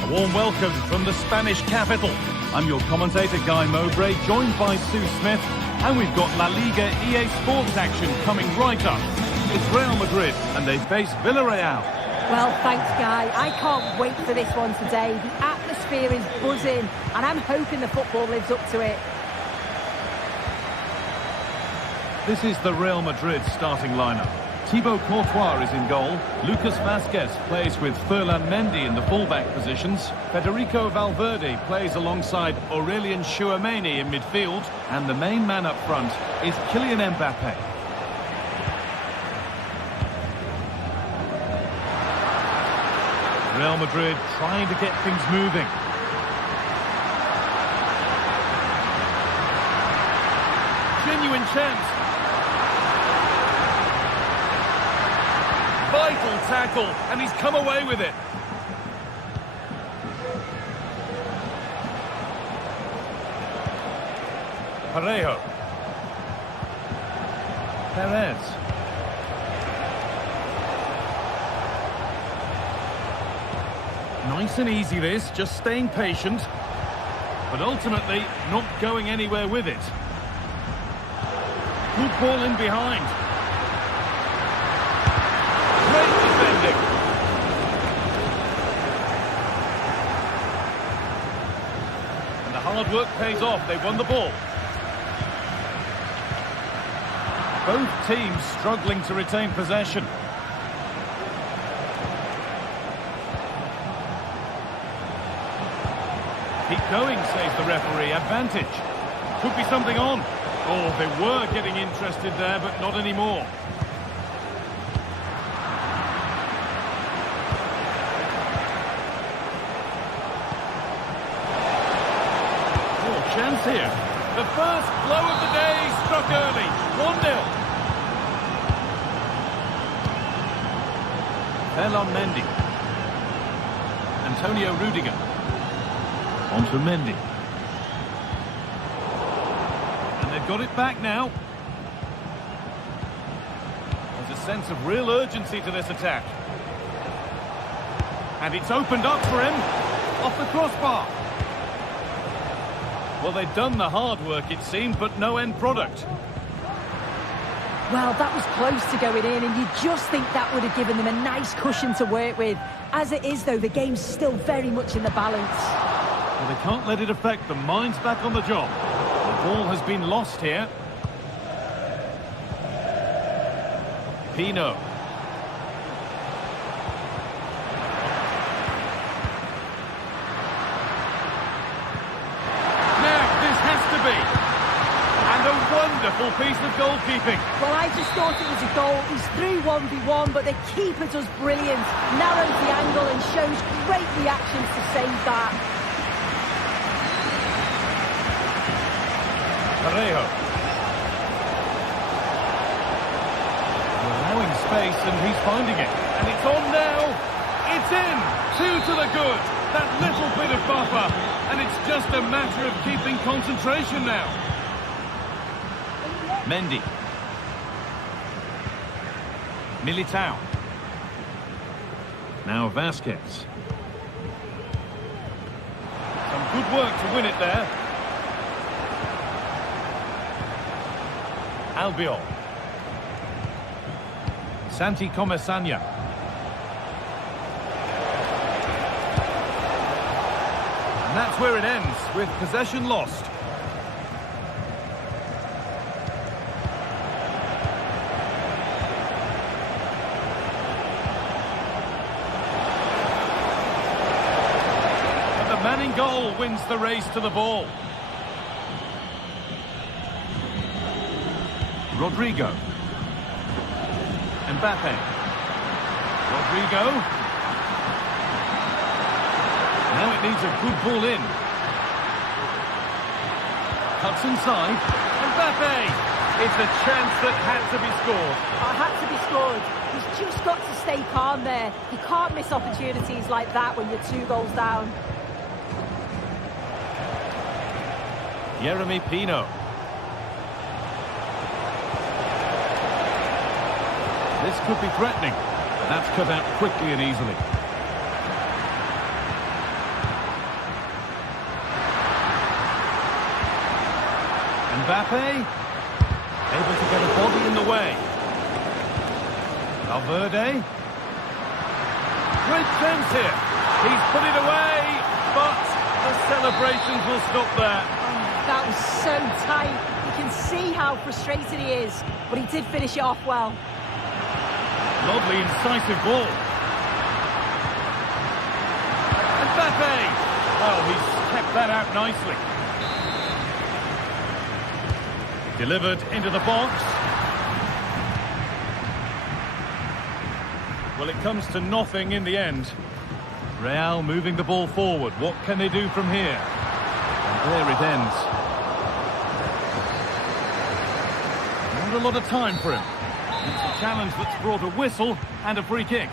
A warm welcome from the Spanish capital. I'm your commentator, Guy Mowbray, joined by Sue Smith, and we've got La Liga EA Sports action coming right up. It's Real Madrid, and they face Villarreal. Well, thanks, Guy. I can't wait for this one today. The atmosphere is buzzing, and I'm hoping the football lives up to it. This is the Real Madrid starting lineup. Thibaut Courtois is in goal. Lucas Vazquez plays with Ferland Mendy in the fullback positions. Federico Valverde plays alongside Aurelien Tchouameni in midfield. And the main man up front is Kylian Mbappe. Real Madrid trying to get things moving. Genuine chance. Vital tackle, and he's come away with it. Parejo. Perez. Nice and easy this, just staying patient. But ultimately, not going anywhere with it. Good ball in behind. Great defending. And the hard work pays off. They won the ball. Both teams struggling to retain possession. Keep going, says the referee. Advantage. Could be something on. Oh, they were getting interested there, but not anymore. Oh, chance here. The first blow of the day struck early. 1-0. Ferland Mendy. Antonio Rudiger. On to Mendy. And they've got it back now. There's a sense of real urgency to this attack. And it's opened up for him. Off the crossbar. Well, they've done the hard work, it seemed, but no end product. Well, that was close to going in, and you just think that would have given them a nice cushion to work with. As it is, though, the game's still very much in the balance. Well, they can't let it affect them. Mind's back on the job. The ball has been lost here. Pino. Now, this has to be. And a wonderful piece of goalkeeping. Well, I just thought it was a goal. He's through 1v1, but the keeper does brilliant. Narrows the angle and shows great reactions to save that. Parejo. Allowing space, and he's finding it. And it's on now. It's in. 2 to the good. That little bit of buffer. And it's just a matter of keeping concentration now. Mendy. Militao. Now Vasquez. Some good work to win it there. Albiol. Santi Comesaña. And that's where it ends, with possession lost. And the man in goal wins the race to the ball. Rodrigo. Mbappe. Rodrigo. Now it needs a good ball in. Cuts inside. Mbappe. It's a chance that had to be scored. Had to be scored. He's just got to stay calm there. You can't miss opportunities like that when you're 2 goals down. Yeremy Pino. This could be threatening. That's cut out quickly and easily. Mbappe. Able to get a body in the way. Valverde. Great chance here. He's put it away, but the celebrations will stop there. That was so tight. You can see how frustrated he is, but he did finish it off well. Lovely, incisive ball. Mbappe! Well, he's kept that out nicely. Delivered into the box. Well, it comes to nothing in the end. Real moving the ball forward. What can they do from here? And there it ends. Not a lot of time for him. It's a challenge that's brought a whistle and a free kick.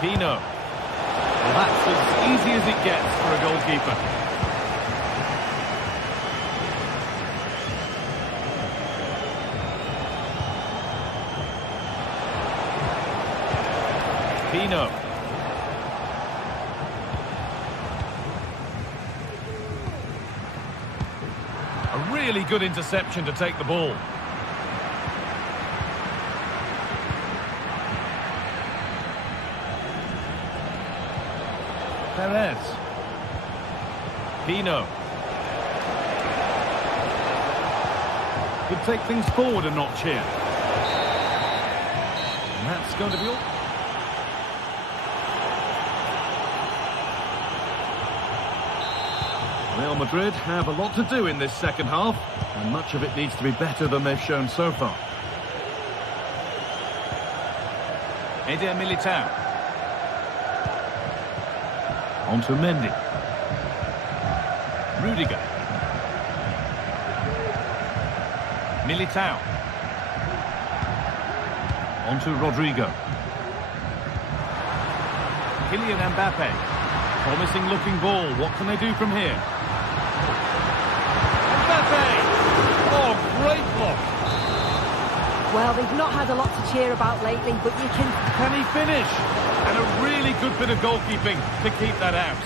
Pino. Well, that's as easy as it gets for a goalkeeper. Pino. A really good interception to take the ball. Perez. Pino. Could take things forward a notch here. And that's going to be all. Real Madrid have a lot to do in this second half, and much of it needs to be better than they've shown so far. Eder Militao. On to Mendy. Rudiger. Militao. On to Rodrigo. Kylian Mbappe. Promising looking ball. What can they do from here? Mbappe! Oh, great block. Well, they've not had a lot to cheer about lately, but you can... Can he finish? And a really good bit of goalkeeping to keep that out.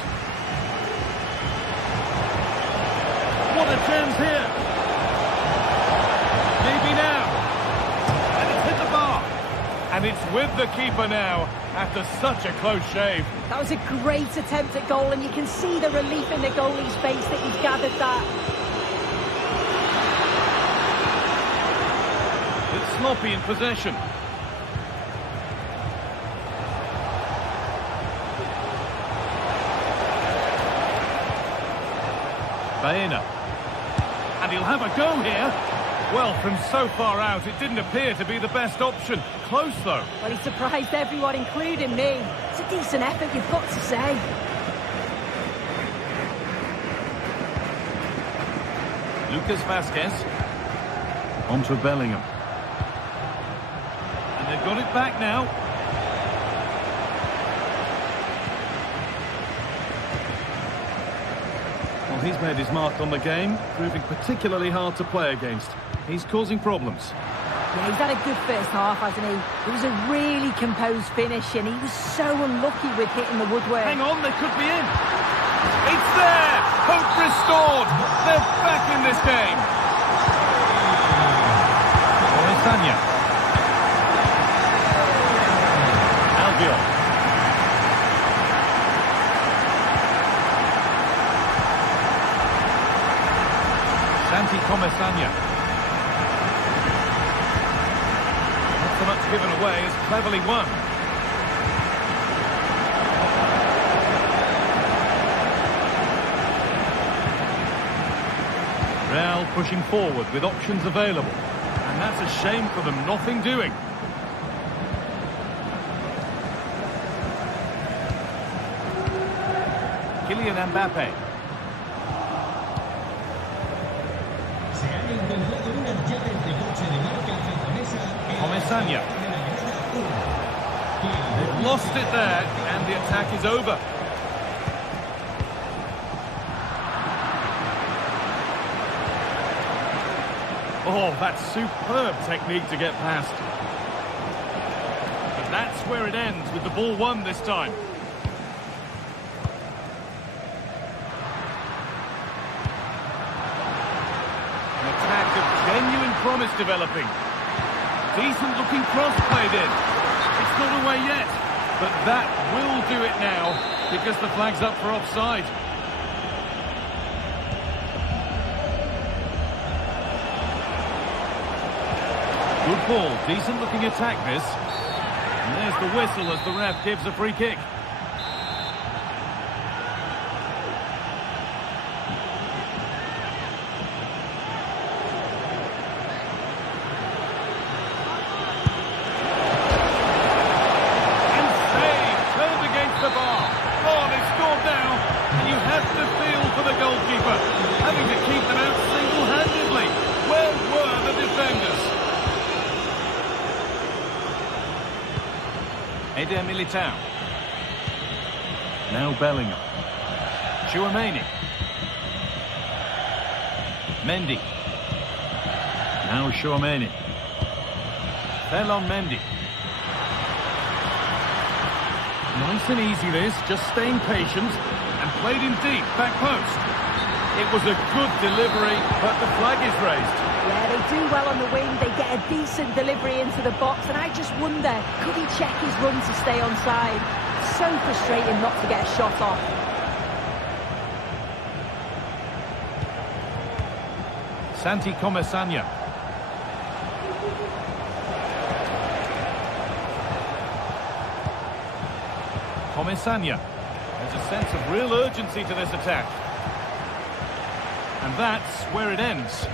What a chance here. Maybe now. And it's hit the bar. And it's with the keeper now after such a close shave. That was a great attempt at goal, and you can see the relief in the goalie's face that he's gathered that. It's sloppy in possession. Baena. And he'll have a go here. Well, from so far out, it didn't appear to be the best option. Close, though. Well, he surprised everyone, including me. It's a decent effort, you've got to say. Lucas Vasquez. On to Bellingham. And they've got it back now. Well, he's made his mark on the game, proving particularly hard to play against. He's causing problems. Yeah, he's had a good first half, hasn't he? It was a really composed finish, and he was so unlucky with hitting the woodwork. Hang on, they could be in. It's there! Hope restored! They're back in this game! Oresanya. Albiol. Santi Comesanya. Not so much given away as cleverly won. Real pushing forward with options available. And that's a shame for them, nothing doing. Kylian Mbappe. Comesanya. They've lost it there, and the attack is over. Oh, that's superb technique to get past. But that's where it ends, with the ball won this time. An attack of genuine promise developing. Decent looking cross played in. It's not away yet, but that will do it now, because the flag's up for offside. Good ball, decent looking attack this. And there's the whistle as the ref gives a free kick. And saved, turned against the bar. Oh, they've scored now, and you have to feel for the goalkeeper, having to keep them out single-handedly. Where were the defenders? Eder Militao. Now Bellingham. Tchouaméni. Mendy. Now Tchouaméni. Fell on Mendy. Nice and easy this, just staying patient and played in deep, back post. It was a good delivery, but the flag is raised. Yeah, they do well on the wing. They get a decent delivery into the box, and I just wonder, could he check his run to stay onside? So frustrating not to get a shot off. Santi Comesanya. Comesanya. There's a sense of real urgency to this attack. And that's where it ends.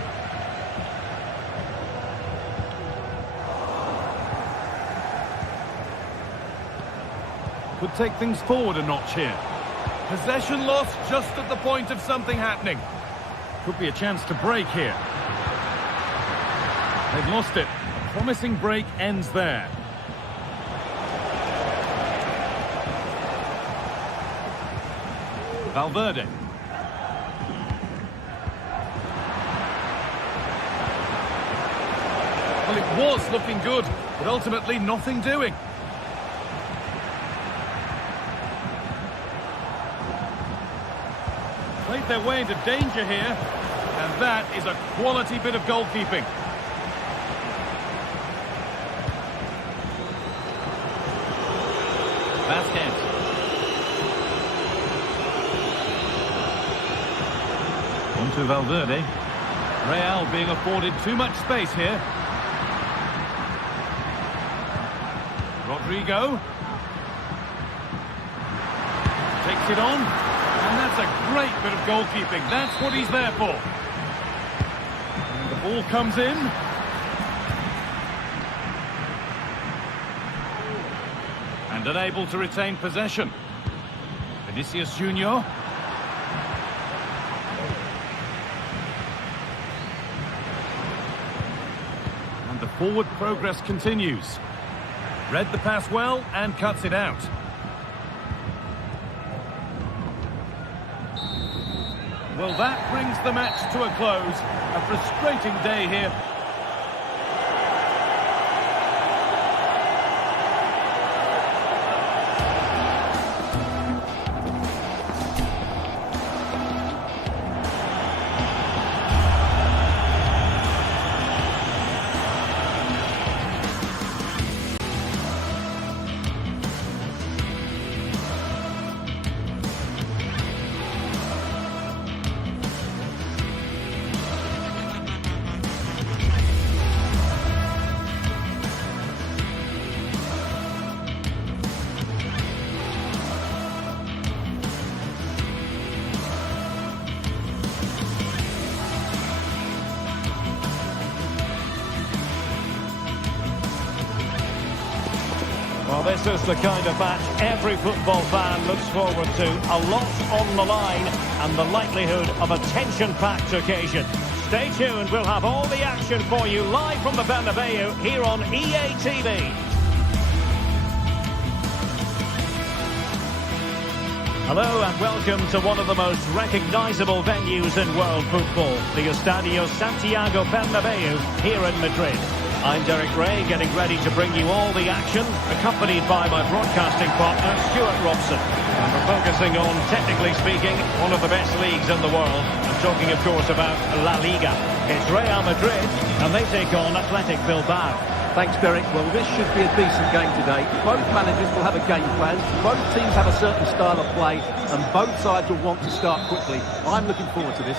Could take things forward a notch here. Possession lost just at the point of something happening. Could be a chance to break here. They've lost it. A promising break ends there. Valverde. Well, it was looking good, but ultimately nothing doing. Played their way into danger here, and that is a quality bit of goalkeeping. Vasquez. On to Valverde. Real being afforded too much space here. Rodrigo. Takes it on. And that's a great bit of goalkeeping. That's what he's there for. And the ball comes in. And unable to retain possession. Vinicius Junior. And the forward progress continues. Read the pass well and cuts it out. Well, that brings the match to a close. A frustrating day here. Well, this is the kind of match every football fan looks forward to. A lot on the line and the likelihood of a tension-packed occasion. Stay tuned, we'll have all the action for you live from the Bernabeu here on EA TV. Hello and welcome to one of the most recognisable venues in world football, the Estadio Santiago Bernabeu here in Madrid. I'm Derek Ray, getting ready to bring you all the action, accompanied by my broadcasting partner, Stuart Robson. And we're focusing on, technically speaking, one of the best leagues in the world. I'm talking, of course, about La Liga. It's Real Madrid, and they take on Athletic Bilbao. Thanks, Derek. Well, this should be a decent game today. Both managers will have a game plan. Both teams have a certain style of play, and both sides will want to start quickly. I'm looking forward to this.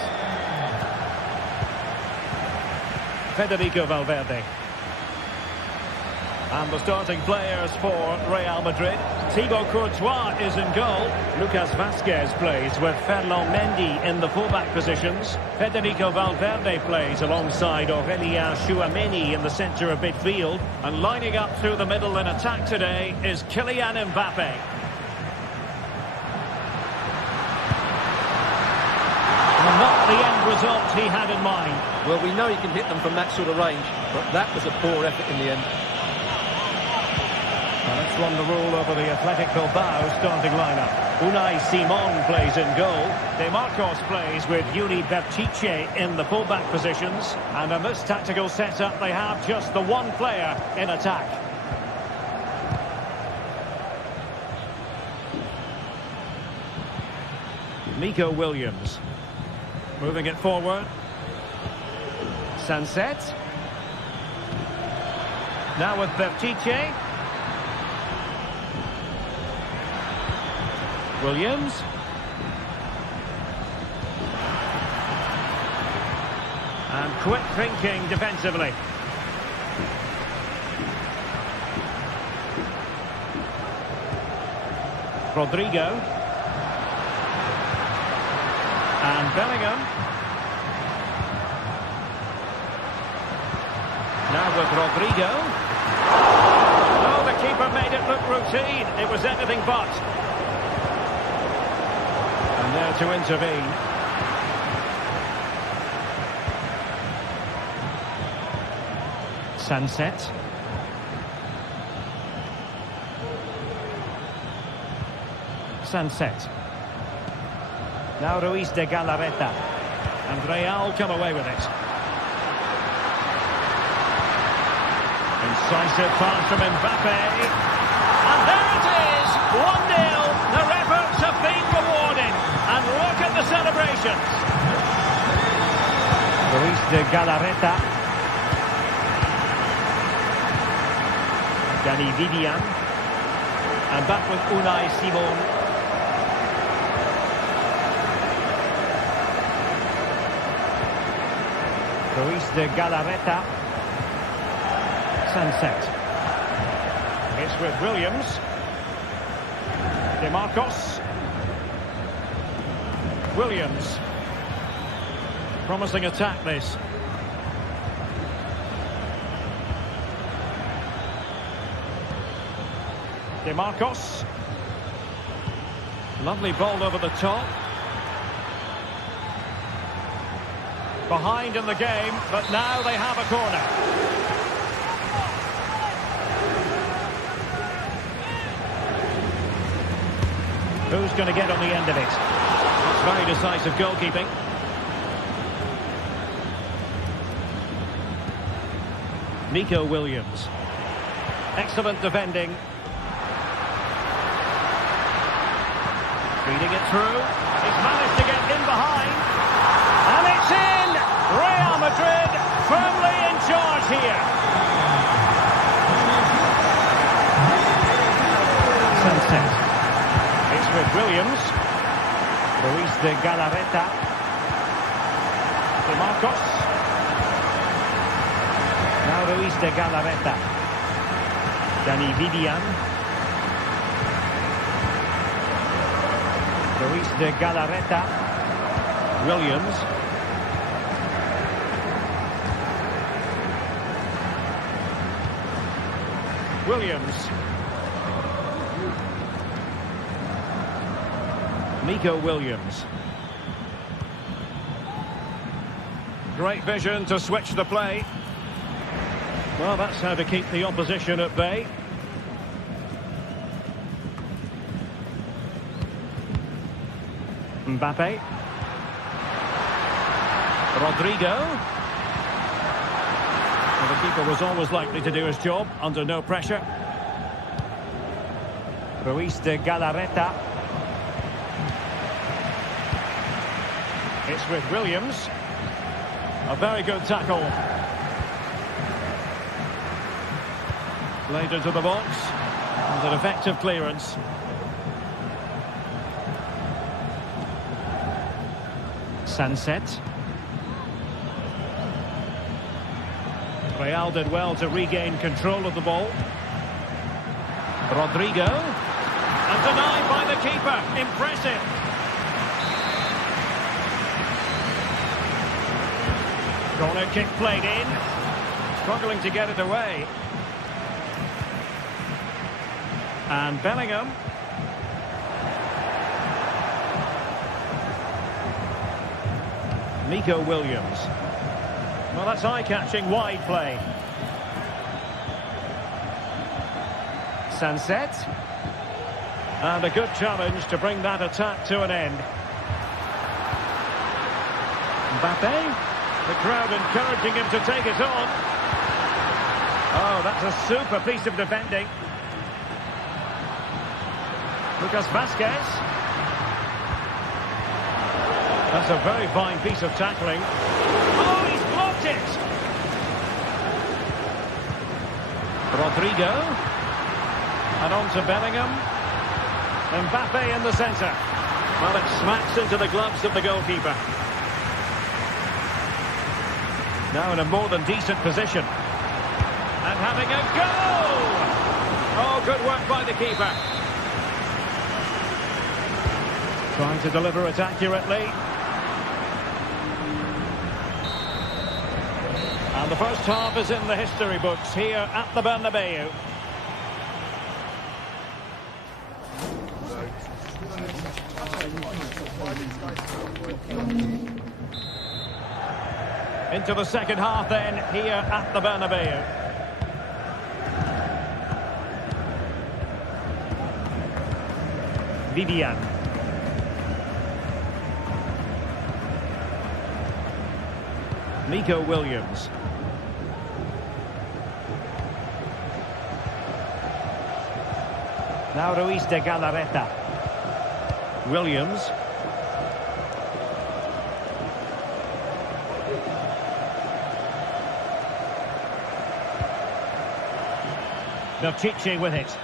Federico Valverde. And the starting players for Real Madrid. Thibaut Courtois is in goal. Lucas Vasquez plays with Ferland Mendy in the fullback positions. Federico Valverde plays alongside Aurélien Tchouameni in the centre of midfield. And lining up through the middle in attack today is Kylian Mbappe. And not the end result he had in mind. Well, we know he can hit them from that sort of range, but that was a poor effort in the end. Well, let's run the rule over the Athletic Bilbao starting lineup. Unai Simon plays in goal. De Marcos plays with Yuri Berchiche in the fullback positions. And in this tactical setup, they have just the one player in attack. Nico Williams. Moving it forward. Sunset. Now with Bertice. Williams. And quick thinking defensively. Rodrigo. And Bellingham. Now with Rodrigo. Oh, the keeper made it look routine. It was anything but. And there to intervene. Sunset. Sunset. Now Ruiz de Galarreta. And Real come away with it. Incisive pass from Mbappe. And there it is! 1-0. Their efforts have been rewarded. And look at the celebrations. Ruiz de Galarreta. Dani Vivian. And back with Unai Simon. Ruiz de Galarreta. Sunset. It's with Williams. DeMarcos. Williams. Promising attack this. DeMarcos. Lovely ball over the top. Behind in the game, but now they have a corner. Who's going to get on the end of it? It's very decisive goalkeeping. Nico Williams. Excellent defending. Feeding it through. He's managed to get in behind. And it's in! Real Madrid firmly in charge here. Sunset. It's with Williams. Ruiz de Galarreta. DeMarcos. Now Ruiz de Galarreta. Dani Vivian. Ruiz de Galarreta. Williams. Williams. Nico Williams. Great vision to switch the play. Well, that's how to keep the opposition at bay. Mbappe. Rodrigo. Well, the keeper was always likely to do his job under no pressure. Ruiz de Galarreta. It's with Williams. A very good tackle. Played into the box. And an effective clearance. Sunset. Real did well to regain control of the ball. Rodrigo. And denied by the keeper. Impressive. Corner kick played in. Struggling to get it away. And Bellingham. Nico Williams. Well, that's eye-catching wide play. Sunset. And a good challenge to bring that attack to an end. Mbappe. The crowd encouraging him to take it on. Oh, that's a super piece of defending. Lucas Vazquez. That's a very fine piece of tackling. Oh, he's blocked it! Rodrigo. And on to Bellingham. Mbappe in the centre. Well, it smacks into the gloves of the goalkeeper. Now in a more than decent position. And having a go! Oh, good work by the keeper. Trying to deliver it accurately. And the first half is in the history books here at the Bernabeu. Into the second half then, here at the Bernabeu. Vivian. Nico Williams. Now Ruiz de Galarreta. Williams. Chiche with it.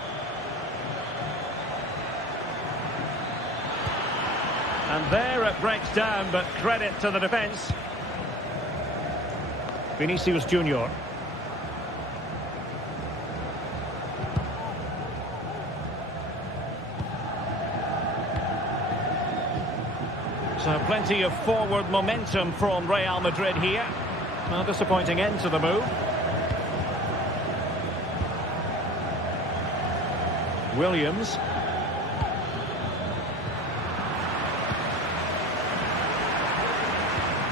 And there it breaks down, but credit to the defence. Vinicius Junior. So plenty of forward momentum from Real Madrid here. A disappointing end to the move. Williams.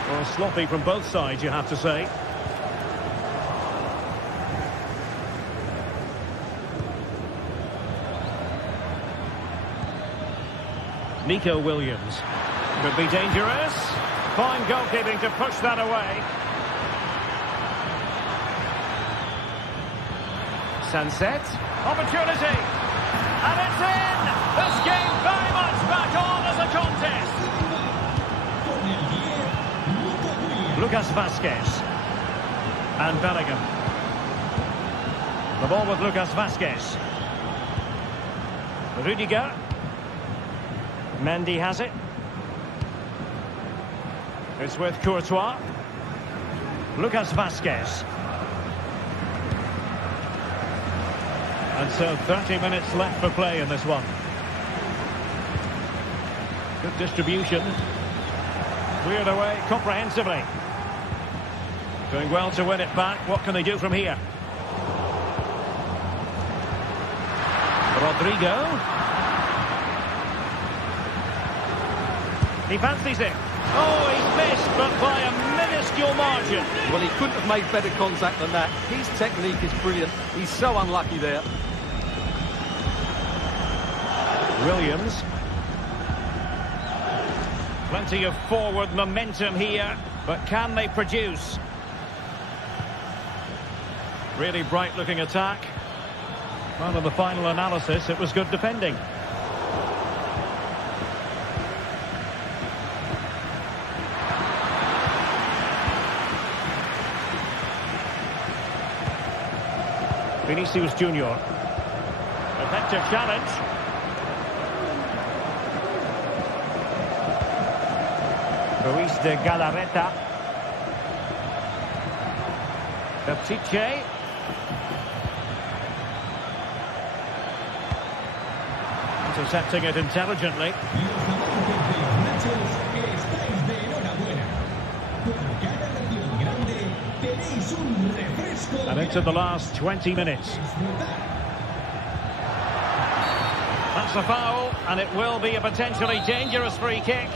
Well, sloppy from both sides, you have to say. Nico Williams. Could be dangerous. Fine goalkeeping to push that away. Sunset. Opportunity. And it's in! This game very much back on as a contest. Lucas Vazquez. And Bellingham. The ball with Lucas Vazquez. Rudiger. Mendy has it. It's with Courtois. Lucas Vazquez. And so 30 minutes left for play in this one. Good distribution. Cleared away comprehensively. Doing well to win it back. What can they do from here? Rodrigo. He fancies it. Oh, he's missed, but by a minuscule margin. Well, he couldn't have made better contact than that. His technique is brilliant. He's so unlucky there. Williams. Plenty of forward momentum here, but can they produce? Really bright-looking attack. Well, in the final analysis, it was good defending. Vinicius Junior. Effective challenge. Ruiz de Galarreta. Chiche. Intercepting it intelligently. And into the last 20 minutes. That's a foul, and it will be a potentially dangerous free kick.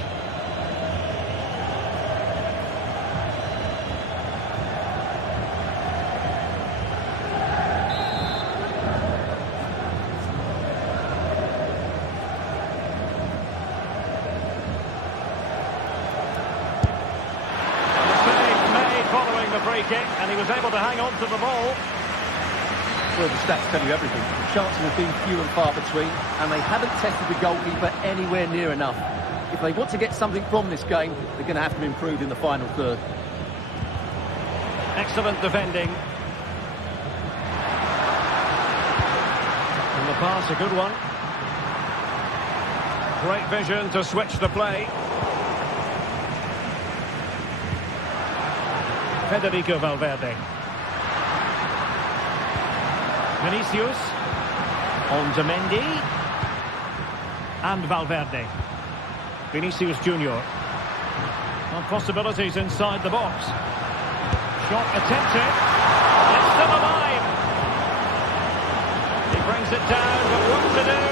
Kick, and he was able to hang on to the ball. Well, the stats tell you everything. The chances have been few and far between, and they haven't tested the goalkeeper anywhere near enough. If they want to get something from this game, they're going to have to improve in the final third. Excellent defending. And the pass, a good one. Great vision to switch the play. Federico Valverde. Vinicius. On to Mendy. And Valverde. Vinicius Junior. And possibilities inside the box. Shot attempted. It's still alive. He brings it down, but what to do?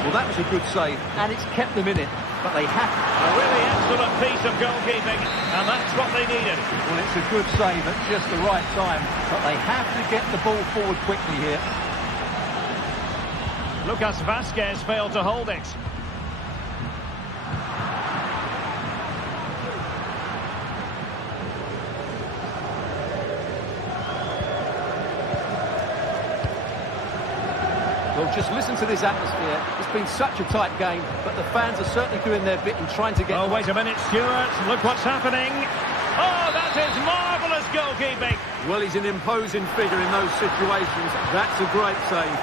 Well, that was a good save, and it's kept them in it. But they have... A really excellent piece of goalkeeping, and that's what they needed. Well, it's a good save at just the right time, but they have to get the ball forward quickly here. Lucas Vazquez failed to hold it. Well, just listen to this atmosphere. It's been such a tight game, but the fans are certainly doing their bit in trying to get... Oh, wait a minute, Stuart. Look what's happening. Oh, that is marvellous goalkeeping. Well, he's an imposing figure in those situations. That's a great save.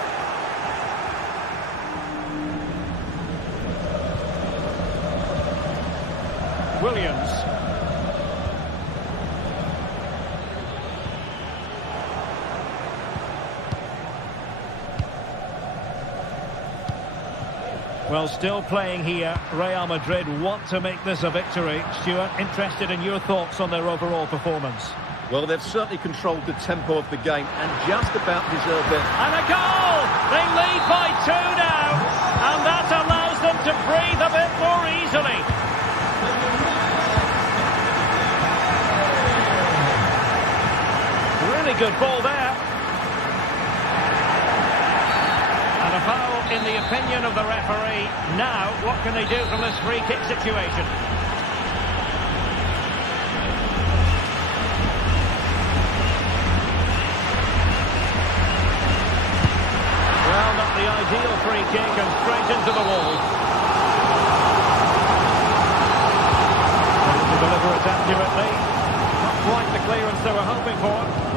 Williams. Well, still playing here. Real Madrid want to make this a victory. Stuart, interested in your thoughts on their overall performance. Well, they've certainly controlled the tempo of the game and just about deserved it. And a goal! They lead by 2 now, and that allows them to breathe a bit more easily. Really good ball there. And a foul in the opinion of the referee. Now, what can they do from this free kick situation? Well, not the ideal free kick, and straight into the wall. Able to deliver it accurately. Not quite the clearance they were hoping for.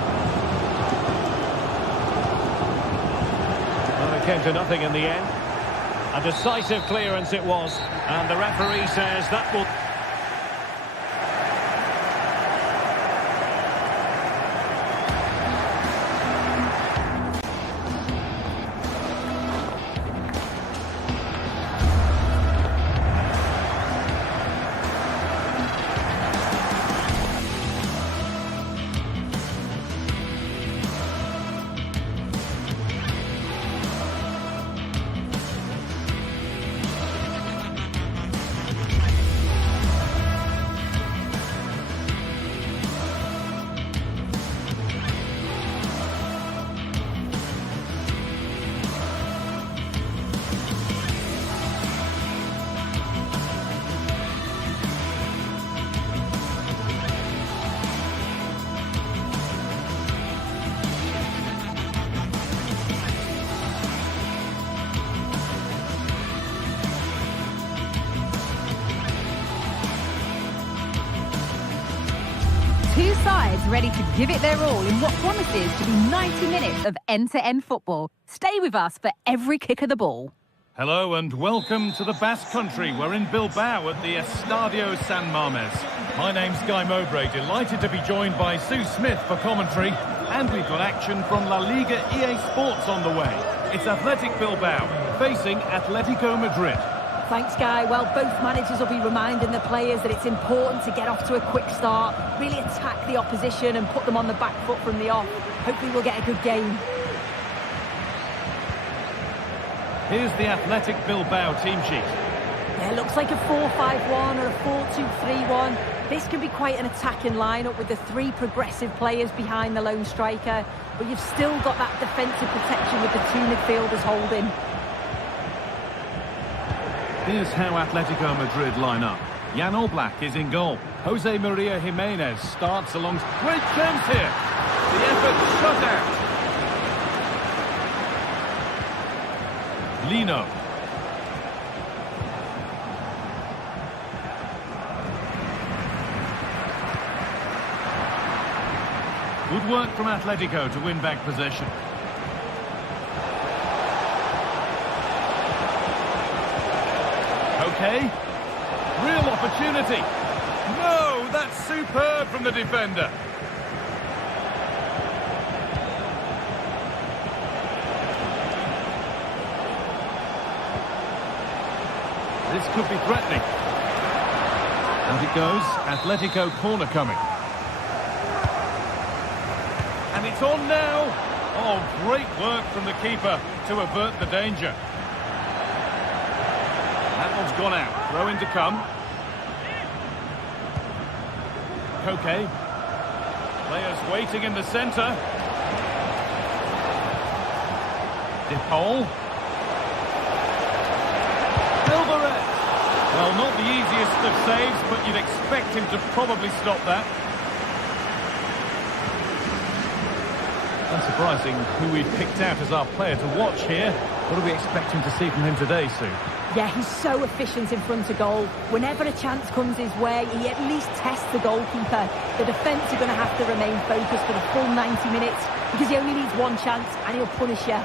Came to nothing in the end. A decisive clearance it was, and the referee says that will... Two sides ready to give it their all in what promises to be 90 minutes of end-to-end football. Stay with us for every kick of the ball. Hello and welcome to the Basque Country. We're in Bilbao at the Estadio San Mames. My name's Guy Mowbray, delighted to be joined by Sue Smith for commentary. And we've got action from La Liga EA Sports on the way. It's Athletic Bilbao facing Atletico Madrid. Thanks, Guy. Well, both managers will be reminding the players that it's important to get off to a quick start, really attack the opposition and put them on the back foot from the off. Hopefully we'll get a good game. Here's the Athletic Bilbao team sheet. Yeah, looks like a 4-5-1 or a 4-2-3-1. This can be quite an attacking lineup with the three progressive players behind the lone striker, but you've still got that defensive protection with the two midfielders holding. Here's how Atletico Madrid line up. Jan Oblak is in goal. Jose Maria Jimenez starts along. Great chance here. The effort shut out. Lino. Good work from Atletico to win back possession. Okay. Real opportunity. No, that's superb from the defender. This could be threatening. Out it goes. Atletico corner coming. And it's on now. Oh, great work from the keeper to avert the danger. That one's gone out. Throw in to come. Koke. Players waiting in the centre. De Paul. Well, not the easiest of saves, but you'd expect him to probably stop that. Unsurprising who we've picked out as our player to watch here. What are we expecting to see from him today, Sue? Yeah, he's so efficient in front of goal. Whenever a chance comes his way, he at least tests the goalkeeper. The defence are going to have to remain focused for the full 90 minutes because he only needs one chance and he'll punish you.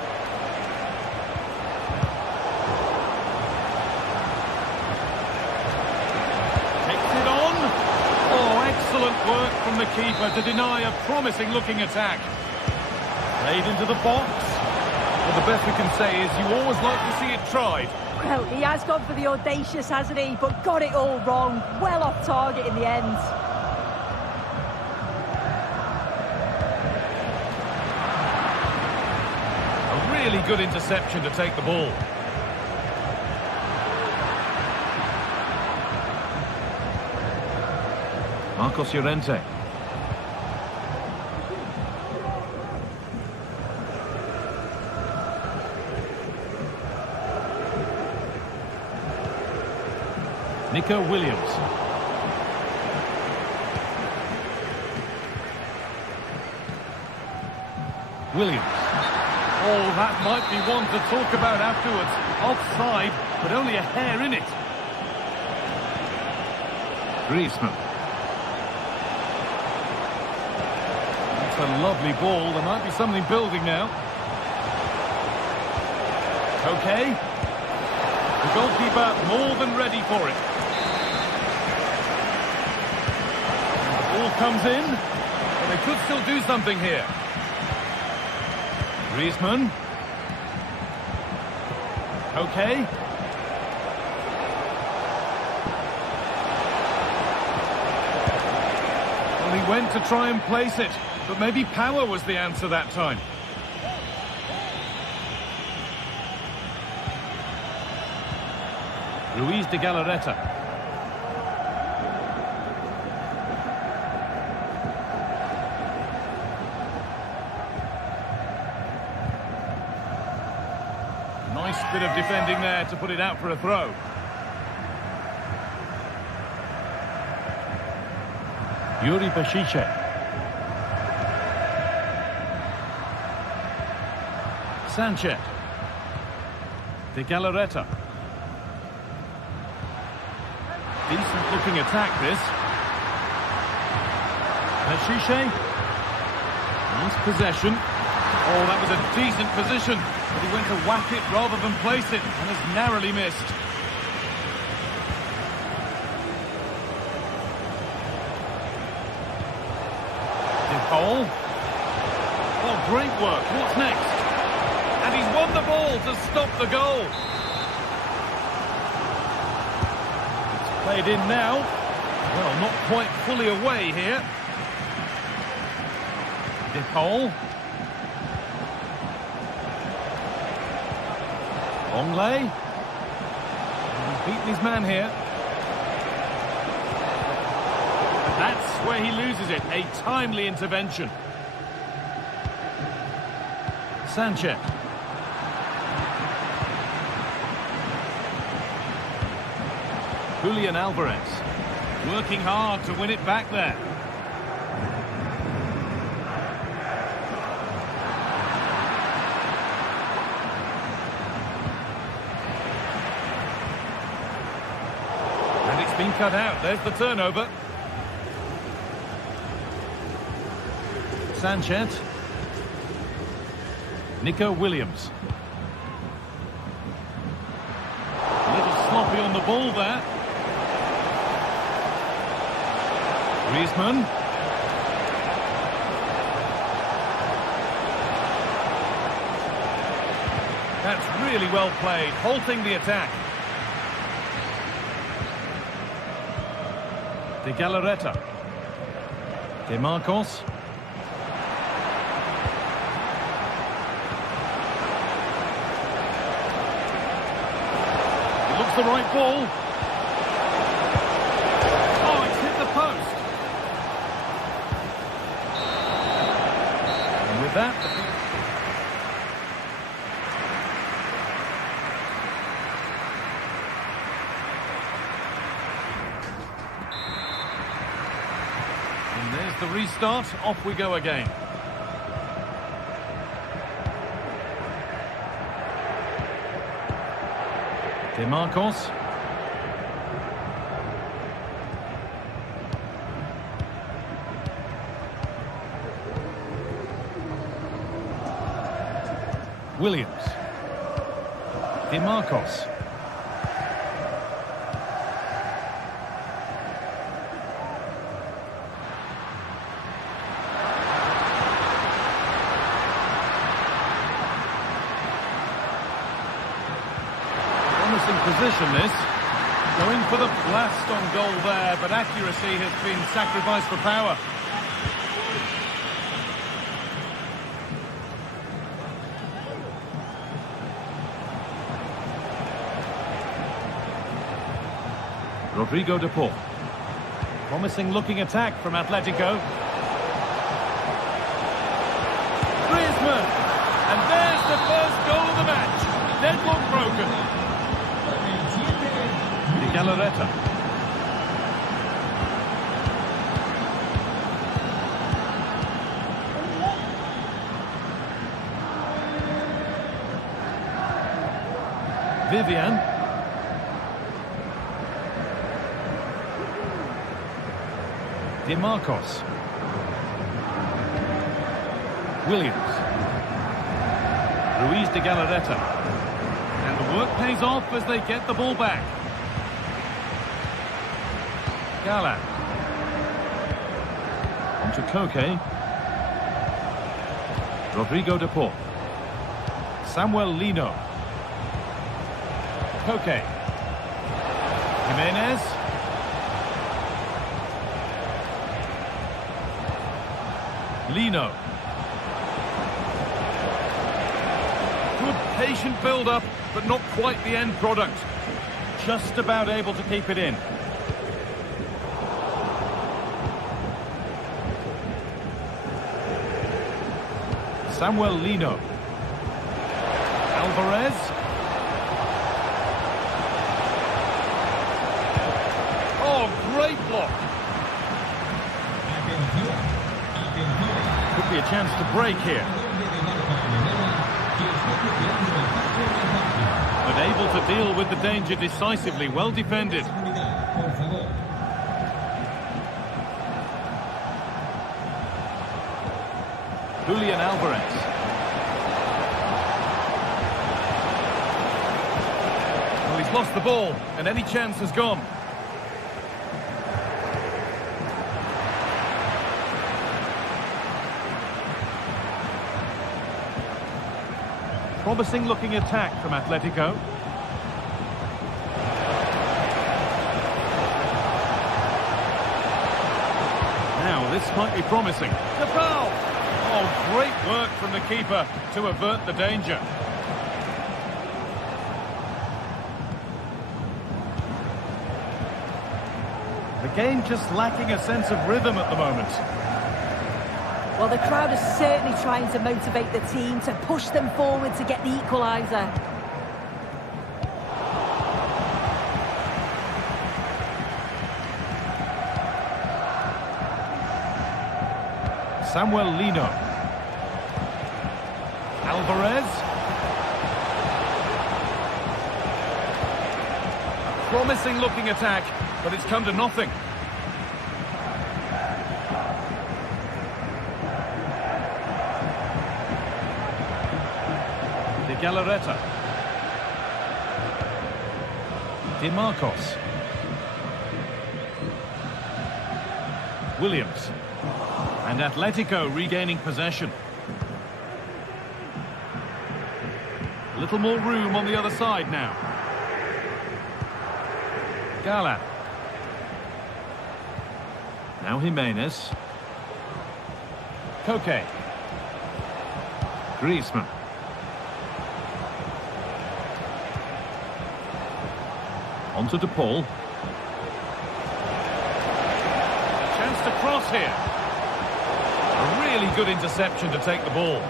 Excellent work from the keeper to deny a promising-looking attack. Played into the box. Well, the best we can say is you always like to see it tried. Well, he has gone for the audacious, hasn't he? But got it all wrong. Well off target in the end. A really good interception to take the ball. Marcos Llorente. Nico Williams. Williams. Oh, that might be one to talk about afterwards. Offside, but only a hair in it. Griezmann. A lovely ball. There might be something building now. Okay. The goalkeeper more than ready for it. The ball comes in. But they could still do something here. Griezmann. Okay. Well, he went to try and place it. But maybe power was the answer that time. Ruiz de Galarreta. Nice bit of defending there to put it out for a throw. Yuri Bashice. Sanchez. De Galarreta. Decent looking attack this. Bashice. Nice possession. Oh, that was a decent position. But he went to whack it rather than place it and has narrowly missed. De Paul. Oh, great work. What's next? And he's won the ball to stop the goal. It's played in now. Well, not quite fully away here. De Paul. Longley. He's beaten his man here. And that's where he loses it. A timely intervention. Sanchez. Julian Alvarez. Working hard to win it back there. And it's been cut out. There's the turnover. Sanchez. Nico Williams. A little sloppy on the ball there. Griezmann. That's really well played, halting the attack. De Galarreta. De Marcos. It looks the right ball. Oh, it's hit the post. And with that... And there's the restart. Off we go again. De Marcos. Williams. De Marcos. Position this, going for the blast on goal there, but accuracy has been sacrificed for power. Rodrigo de Paul. Promising looking attack from Atletico. Griezmann, and there's the first goal of the match. Deadlock broken. Galarreta. Vivian. De Marcos. Williams. Ruiz de Galarreta. And the work pays off as they get the ball back. Gala. On to Koke. Rodrigo de Paul. Samuel Lino. Koke. Jimenez. Lino. Good patient build-up, but not quite the end product. Just about able to keep it in. Samuel Lino. Alvarez. Oh, great block. Could be a chance to break here. But able to deal with the danger decisively. Well defended. Julian Alvarez. Well, he's lost the ball, and any chance has gone. Promising looking attack from Atletico. Now, this might be promising. The foul! Oh, great work from the keeper to avert the danger. The game just lacking a sense of rhythm at the moment. Well, the crowd is certainly trying to motivate the team to push them forward to get the equaliser. Samuel Lino. Alvarez. A promising looking attack, but it's come to nothing. Galarreta. Di Marcos. Williams. And Atletico regaining possession. A little more room on the other side now. Gala. Now Jimenez. Koke. Griezmann. On to De Paul. Chance to cross here. A really good interception to take the ball.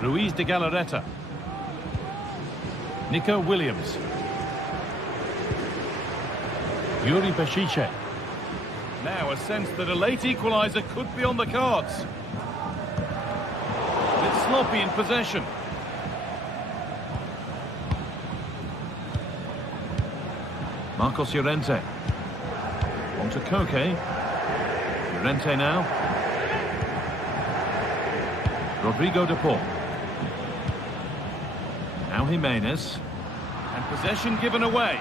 Ruiz de Galarreta. Nico Williams. Yuri Bešić. Now a sense that a late equaliser could be on the cards. A bit sloppy in possession. Marcos Llorente. On to Koke. Llorente now. Rodrigo De Paul. Now Jimenez. And possession given away.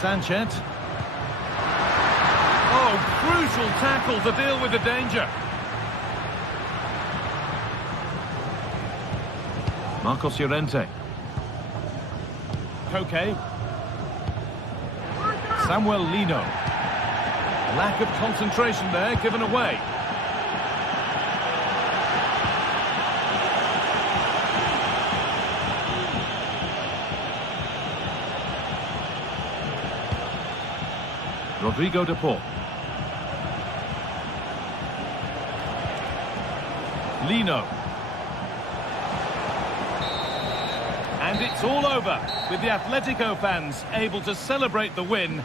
Sanchez. Oh, crucial tackle to deal with the danger. Marcos Llorente. Koke. Samuel Lino. Lack of concentration there, given away. Rodrigo De Paul. Lino. And it's all over, with the Atletico fans able to celebrate the win.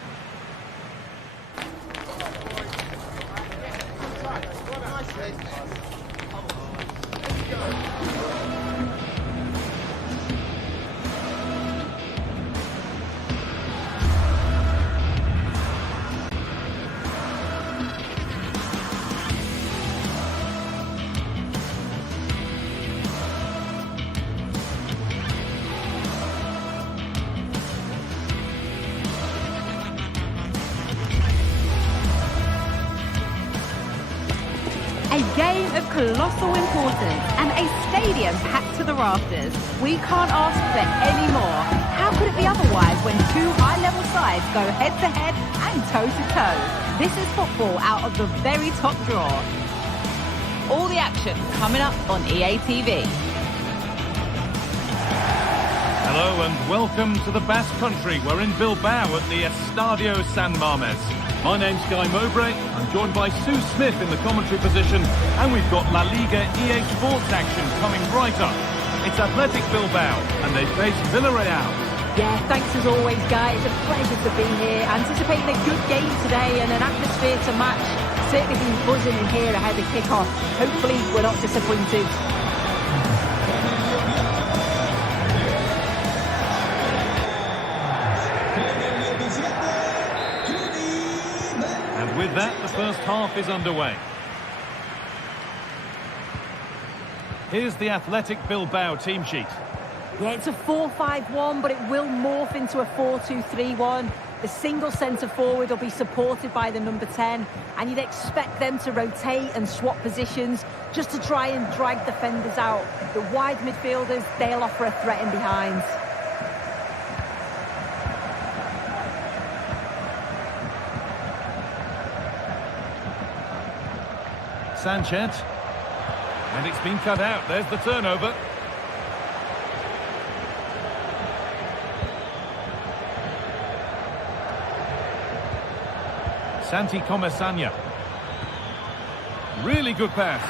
A game of colossal importance and a stadium packed to the rafters. We can't ask for any more. How could it be otherwise when two high-level sides go head-to-head and toe-to-toe? This is football out of the very top draw. All the action coming up on EA TV. Hello and welcome to the Basque Country. We're in Bilbao at the Estadio San Mamés. My name's Guy Mowbray. I'm joined by Sue Smith in the commentary position, and we've got La Liga EA Sports action coming right up. It's Athletic Bilbao, and they face Villarreal. Yeah, thanks as always, Guy. It's a pleasure to be here. Anticipating a good game today and an atmosphere to match. Certainly been buzzing in here ahead of kick-off. Hopefully we're not disappointed. And with that, the first half is underway. Here's the Athletic Bilbao team sheet. Yeah, it's a 4-5-1, but it will morph into a 4-2-3-1. The single centre-forward will be supported by the number 10, and you'd expect them to rotate and swap positions just to try and drag defenders out. The wide midfielders, they'll offer a threat in behind. Sanchez. And it's been cut out. There's the turnover. Santi Comesaña. Really good pass.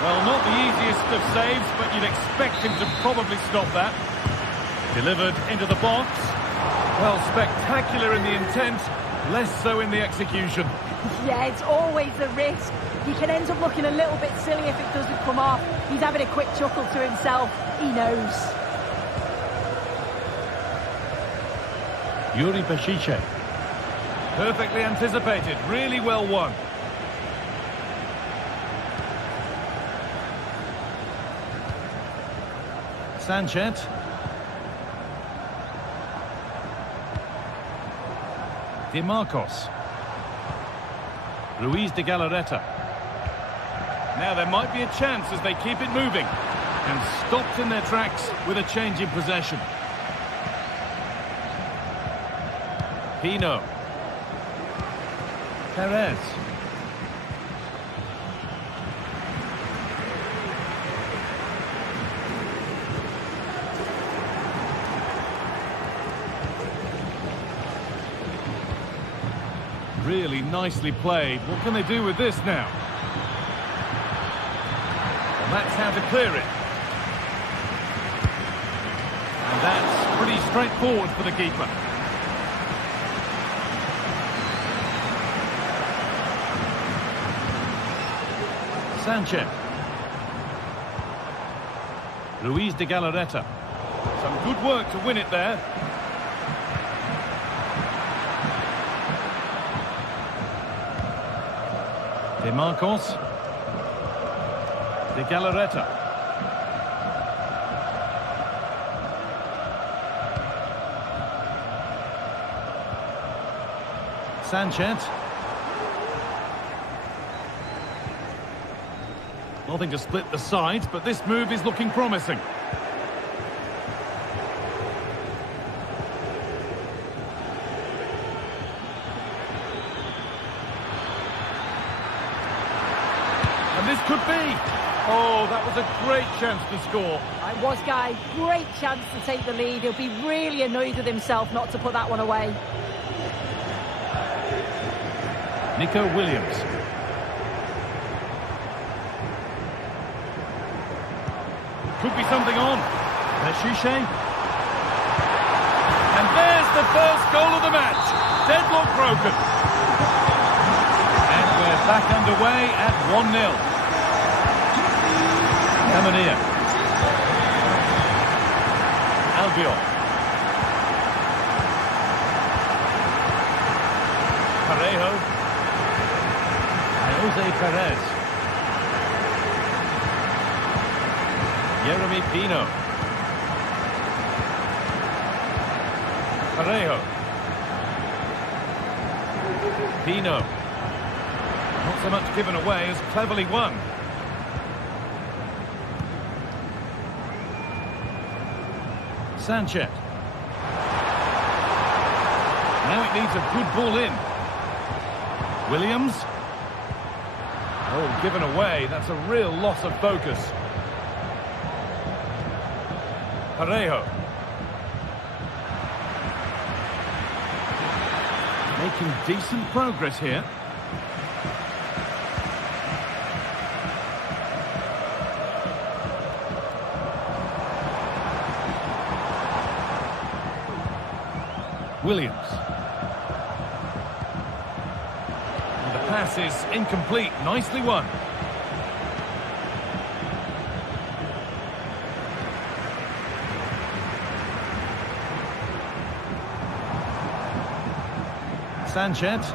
Well, not the easiest of saves, but you'd expect him to probably stop that. Delivered into the box. Well, spectacular in the intent, less so in the execution. Yeah, it's always a risk. He can end up looking a little bit silly if it doesn't come off. He's having a quick chuckle to himself. He knows. Yuri Bešić. Perfectly anticipated, really well won. Sanchez. Di Marcos. Luis de Galarreta. Now there might be a chance as they keep it moving. And stopped in their tracks with a change in possession. Pino. Perez. Really nicely played. What can they do with this now? And that's how to clear it. And that's pretty straightforward for the keeper. Sanchez. Luis de Galarreta. Some good work to win it there. De Marcos. De Galarreta. Sanchez. Nothing to split the sides, but this move is looking promising. And this could be. Oh, that was a great chance to score. It was, Guy. Great chance to take the lead. He'll be really annoyed with himself not to put that one away. Nico Williams. Could be something on. Peshiche. And there's the first goal of the match. Deadlock broken. And we're back underway at 1-0. Caminilla. Albiol. Parejo. Jose Perez. Jeremy Pino. Parejo. Pino. Not so much given away as cleverly won. Sanchez. Now it needs a good ball in. Williams. Oh, given away. That's a real loss of focus. Parejo. Making decent progress here. Williams. And the pass is incomplete. Nicely won. Sanchez.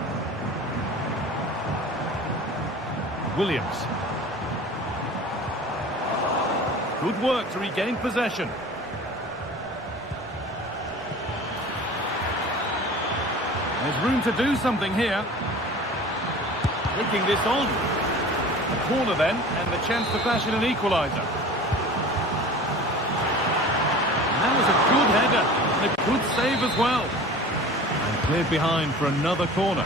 Williams. Good work to regain possession. There's room to do something here. Taking this on. A corner then, and the chance to fashion an equaliser. And that was a good header, and a good save as well. And cleared behind for another corner.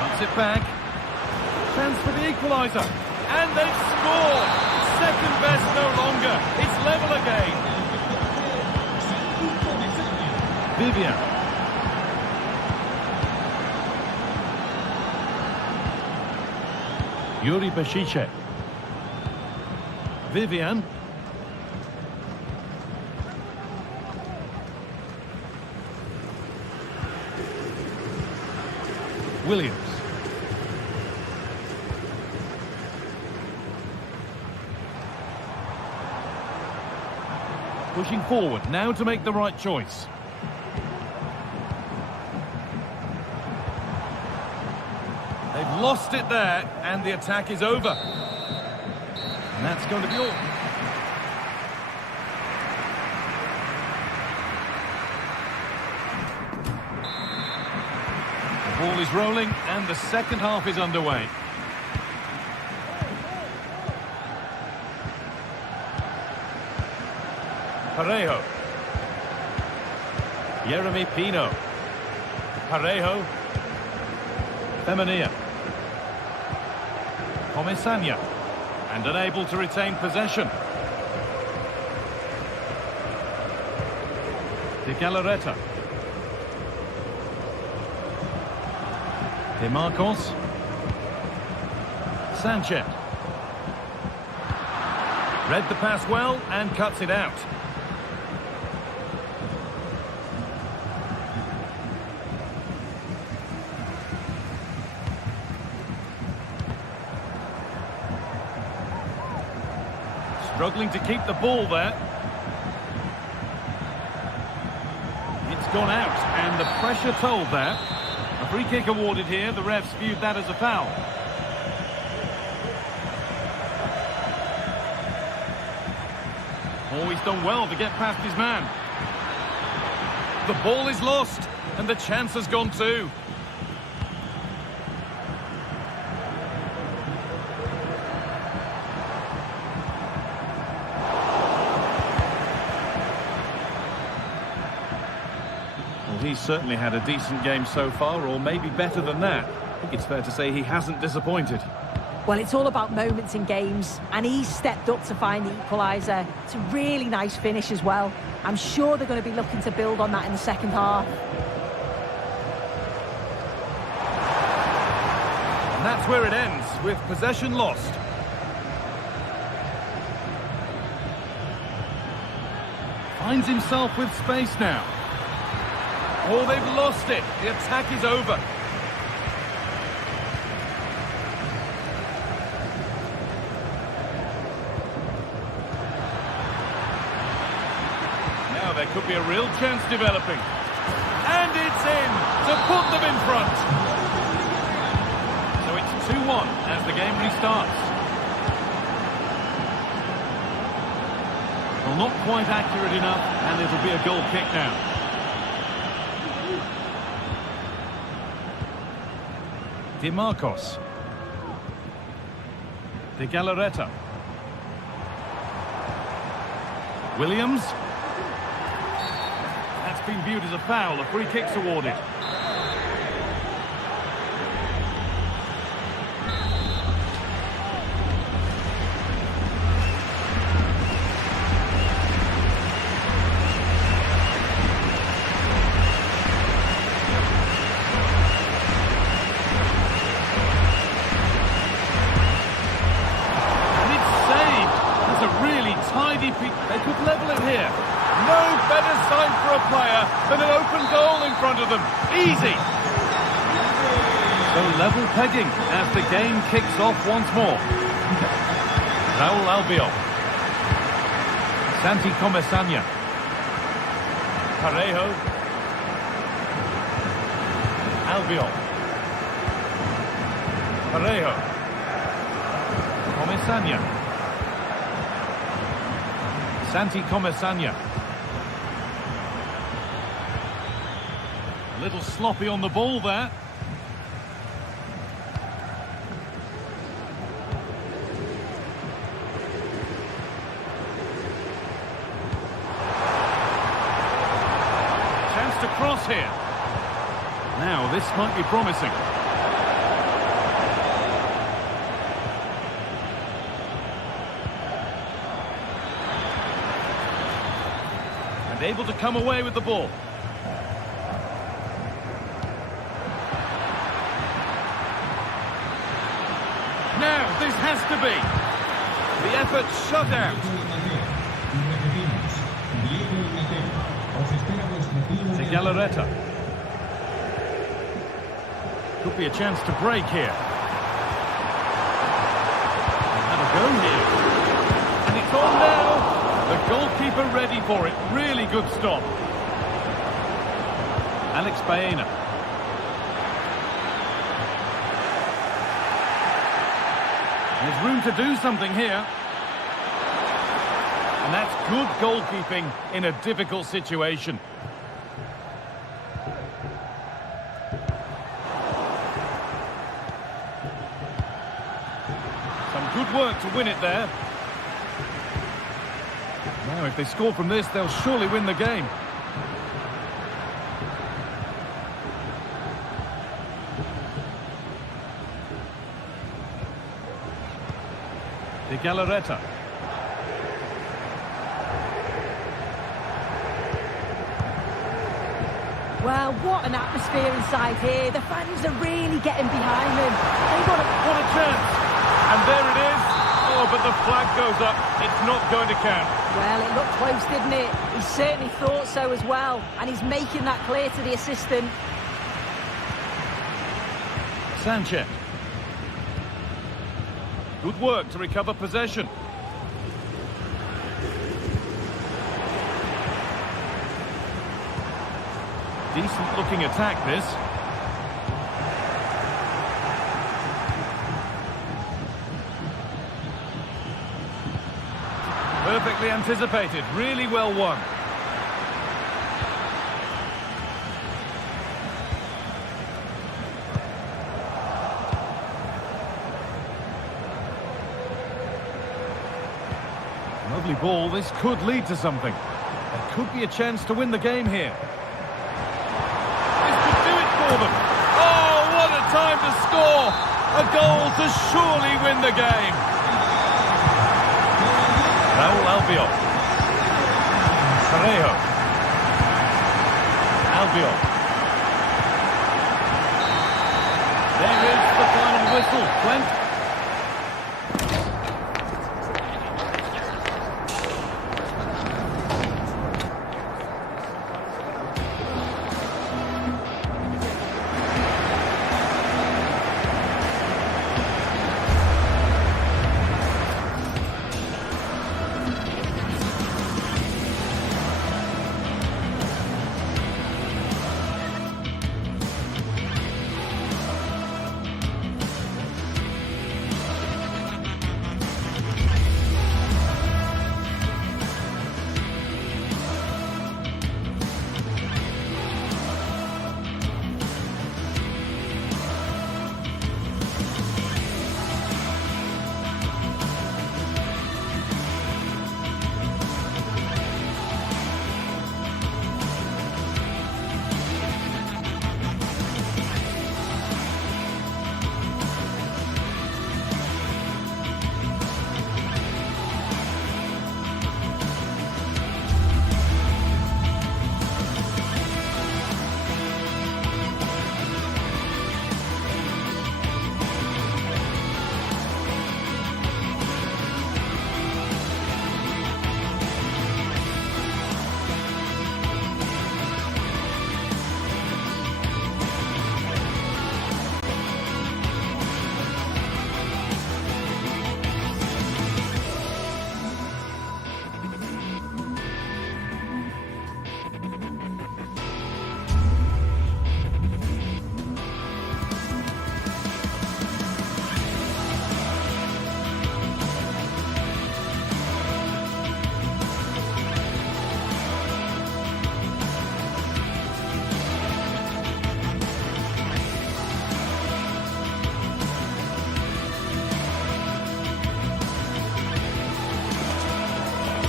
Cuts it back. Chance for the equaliser. And they've scored! Second best no longer. It's level again. Vivian. Yuri Peshiche. Vivian. Williams. Pushing forward, now to make the right choice. They've lost it there, and the attack is over. And that's going to be all. The ball is rolling, and the second half is underway. Parejo. Jeremy Pino. Parejo. Femenia. Comesaña. And unable to retain possession. De Galarreta. De Marcos. Sanchez. Read the pass well and cuts it out. Struggling to keep the ball there. It's gone out, and the pressure told there. A free kick awarded here. The refs viewed that as a foul. Oh, he's done well to get past his man. The ball is lost, and the chance has gone too. He's certainly had a decent game so far, or maybe better than that. I think it's fair to say he hasn't disappointed. Well, it's all about moments in games, and he's stepped up to find the equaliser. It's a really nice finish as well. I'm sure they're going to be looking to build on that in the second half. And that's where it ends, with possession lost. Finds himself with space now. Oh, they've lost it. The attack is over. Now there could be a real chance developing. And it's in to put them in front. So it's 2-1 as the game restarts. Well, not quite accurate enough, and it'll be a goal kick now. De Marcos. De Galarreta. Williams. That's been viewed as a foul. A free kick's awarded. They could level it here. No better sign for a player than an open goal in front of them. Easy. So level pegging as the game kicks off once more. Raúl Albiol. Santi Comesaña. Parejo. Albiol. Parejo. Comesaña. Santi Comesaña. A little sloppy on the ball there. Chance to cross here. Now this might be promising. Able to come away with the ball. Now, this has to be. The effort shut out. De Galarreta. Could be a chance to break here. Have a go here. And it's on now. The Goalkeeper ready for it. Really good stop. Alex Baena. There's room to do something here. And that's good goalkeeping in a difficult situation. Some good work to win it there. Now, if they score from this, they'll surely win the game. De Galarreta. Well, what an atmosphere inside here. The fans are really getting behind them. What a chance! And there it is. Oh, but the flag goes up. It's not going to count. Well, it looked close, didn't it? He certainly thought so as well. And he's making that clear to the assistant. Sanchez. Good work to recover possession. Decent looking attack, this. Perfectly anticipated, really well won. Lovely ball, this could lead to something. There could be a chance to win the game here. This could do it for them. Oh, what a time to score! A goal to surely win the game. Raúl Albiol. Parejo. Albiol. There is the final whistle. Clint.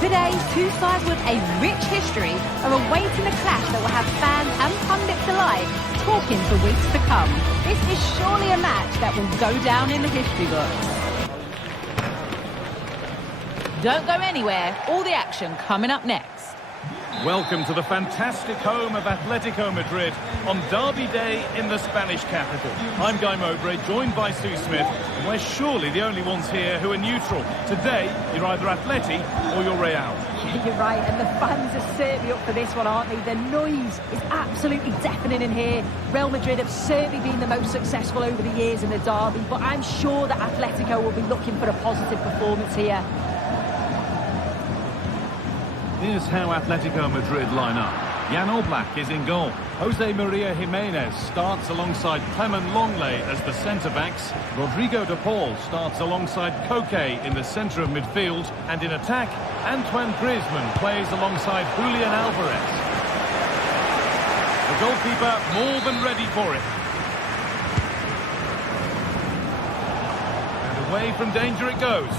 Today, two sides with a rich history are awaiting a clash that will have fans and pundits alike talking for weeks to come. This is surely a match that will go down in the history books. Don't go anywhere. All the action coming up next. Welcome to the fantastic home of Atletico Madrid on Derby Day in the Spanish capital. I'm Guy Mowbray, joined by Sue Smith, and we're surely the only ones here who are neutral. Today, you're either Atleti or you're Real. You're right, and the fans are certainly up for this one, aren't they? The noise is absolutely deafening in here. Real Madrid have certainly been the most successful over the years in the derby, but I'm sure that Atletico will be looking for a positive performance here. Here's how Atletico Madrid line up. Jan Oblak is in goal. Jose Maria Jimenez starts alongside Clement Longley as the centre-backs. Rodrigo de Paul starts alongside Koke in the centre of midfield. And in attack, Antoine Griezmann plays alongside Julian Alvarez. The goalkeeper more than ready for it. And away from danger it goes.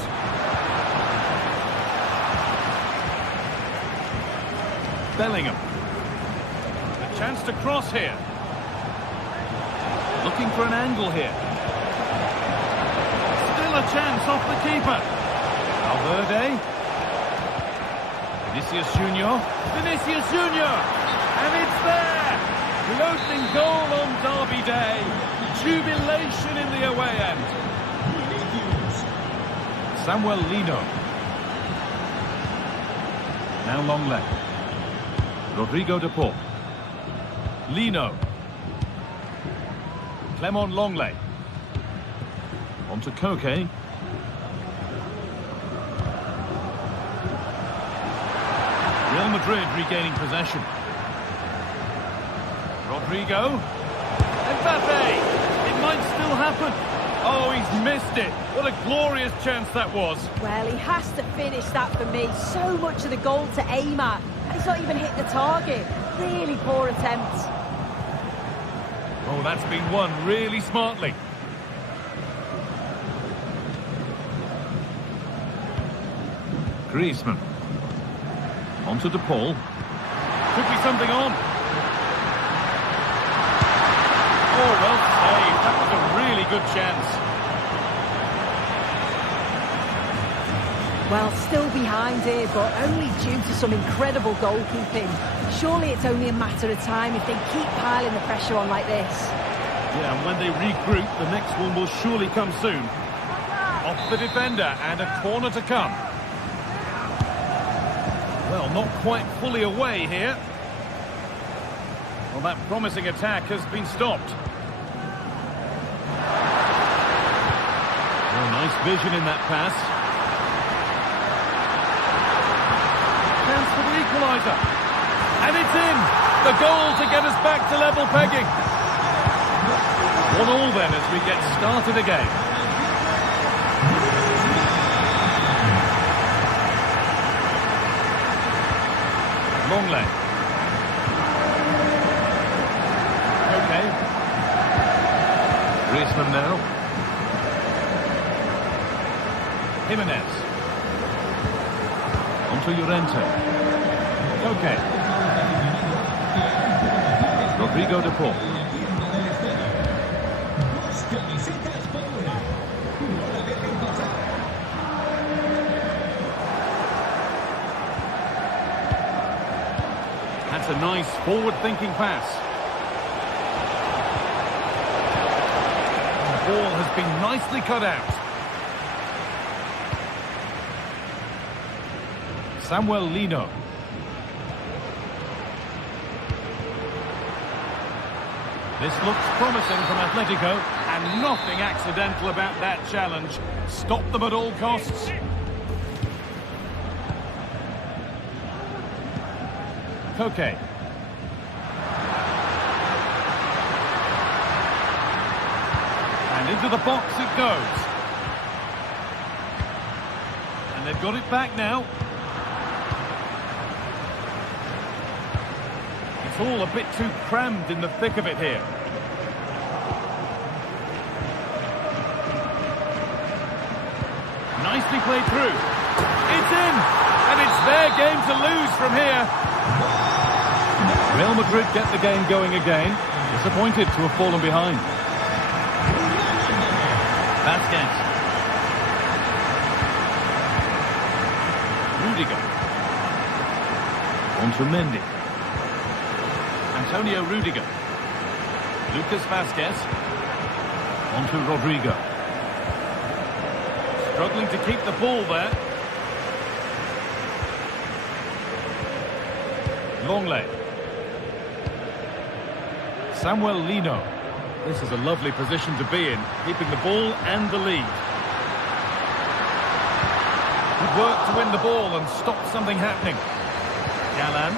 Bellingham. A chance to cross here. Looking for an angle here. Still a chance off the keeper. Valverde. Vinicius Junior. Vinicius Junior. And it's there. The opening goal on Derby Day. Jubilation in the away end. Samuel Lino. Now Longley. Rodrigo de Paul. Lino. Clement Longley. On to Koke. Real Madrid regaining possession. Rodrigo. Mbappe. It might still happen. Oh, he's missed it. What a glorious chance that was. Well, he has to finish that for me. So much of the goal to aim at. And he's not even hit the target. Really poor attempt. Oh, that's been won really smartly. Griezmann. On to De Paul. Could be something on. Oh, well saved. That was a really good chance. Well, still behind here, but only due to some incredible goalkeeping. Surely it's only a matter of time if they keep piling the pressure on like this. Yeah, and when they regroup, the next one will surely come soon. Off the defender, and a corner to come. Well, not quite fully away here. Well, that promising attack has been stopped. Oh, nice vision in that pass. Chance for the equaliser. And it's in! The goal to get us back to level pegging. 1-1 then as we get started again. Longley. Okay. Griezmann now. Jimenez. On to Llorente. Okay. Rodrigo de Paul. That's a nice forward-thinking pass. The ball has been nicely cut out. Samuel Lino. This looks promising from Atletico, and nothing accidental about that challenge. Stop them at all costs. Koke. And into the box it goes. And they've got it back now. It's all a bit too crammed in the thick of it here. Nicely played through. It's in! And it's their game to lose from here. Real Madrid get the game going again. Disappointed to have fallen behind. Vasquez. Rudiger. On to Mendy. Antonio Rudiger. Lucas Vasquez. On to Rodrigo. Struggling to keep the ball there. Longley. Samuel Lino. This is a lovely position to be in, keeping the ball and the lead. Good work to win the ball and stop something happening. Galán.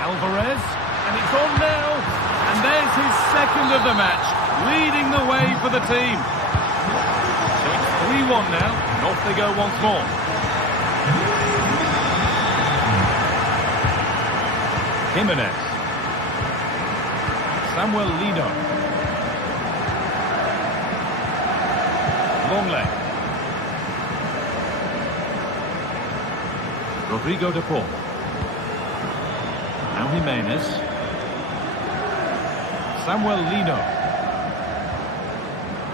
Alvarez, and it's on now. And there's his second of the match, leading the way for the team. So it's 3-1 now, and off they go once more. Jimenez. Samuel Lino. Longley. Rodrigo de Paul. Now Jimenez. Samuel Lino.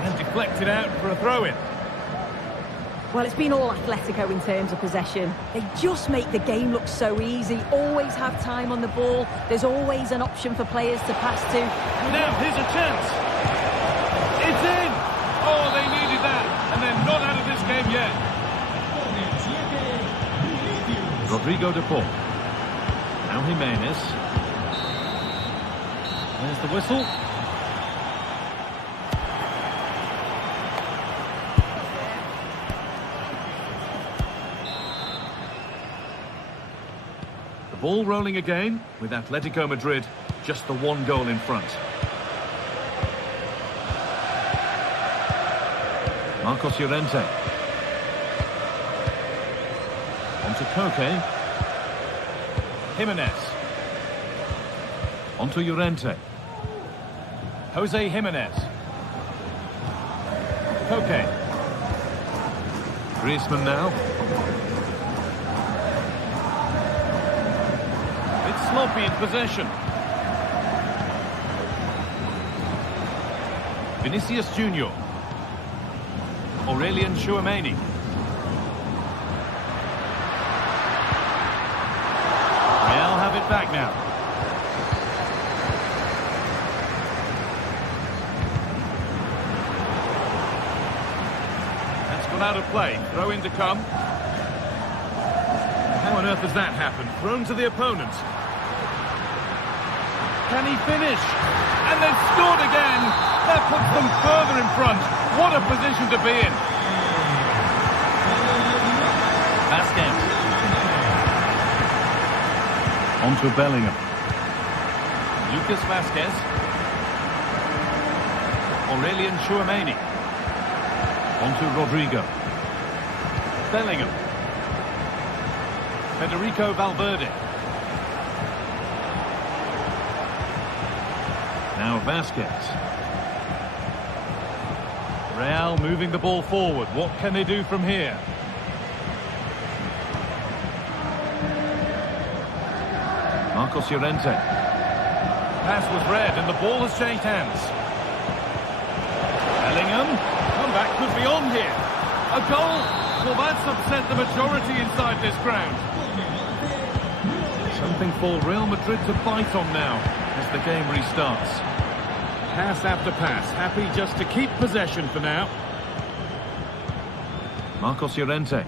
And deflected out for a throw-in. Well, it's been all Atletico in terms of possession. They just make the game look so easy, always have time on the ball. There's always an option for players to pass to. Now, here's a chance. It's in! Oh, they needed that. And they're not out of this game yet. Rodrigo de Paul. Now Jimenez. There's the whistle. The ball rolling again, with Atletico Madrid just the one goal in front. Marcos Llorente. On to Koke. Jimenez. On to Llorente. Jose Jimenez. Koke. Griezmann now. It's sloppy in possession. Vinicius Junior. Aurelien Tchouameni. Real have it back now. That's gone out of play. Throw in to come. How on earth has that happened? Thrown to the opponent. Can he finish? And they've scored again. That puts them further in front. What a position to be in. Vasquez. On to Bellingham. Lucas Vasquez. Aurelien Tchouameni. On to Rodrigo. Bellingham. Federico Valverde. Now Vasquez. Real moving the ball forward. What can they do from here? Marcos Llorente. Pass was read and the ball has changed hands. Bellingham. Comeback could be on here. A goal. Well, that's upset the majority inside this ground. Something for Real Madrid to bite on now as the game restarts. Pass after pass, happy just to keep possession for now. Marcos Llorente.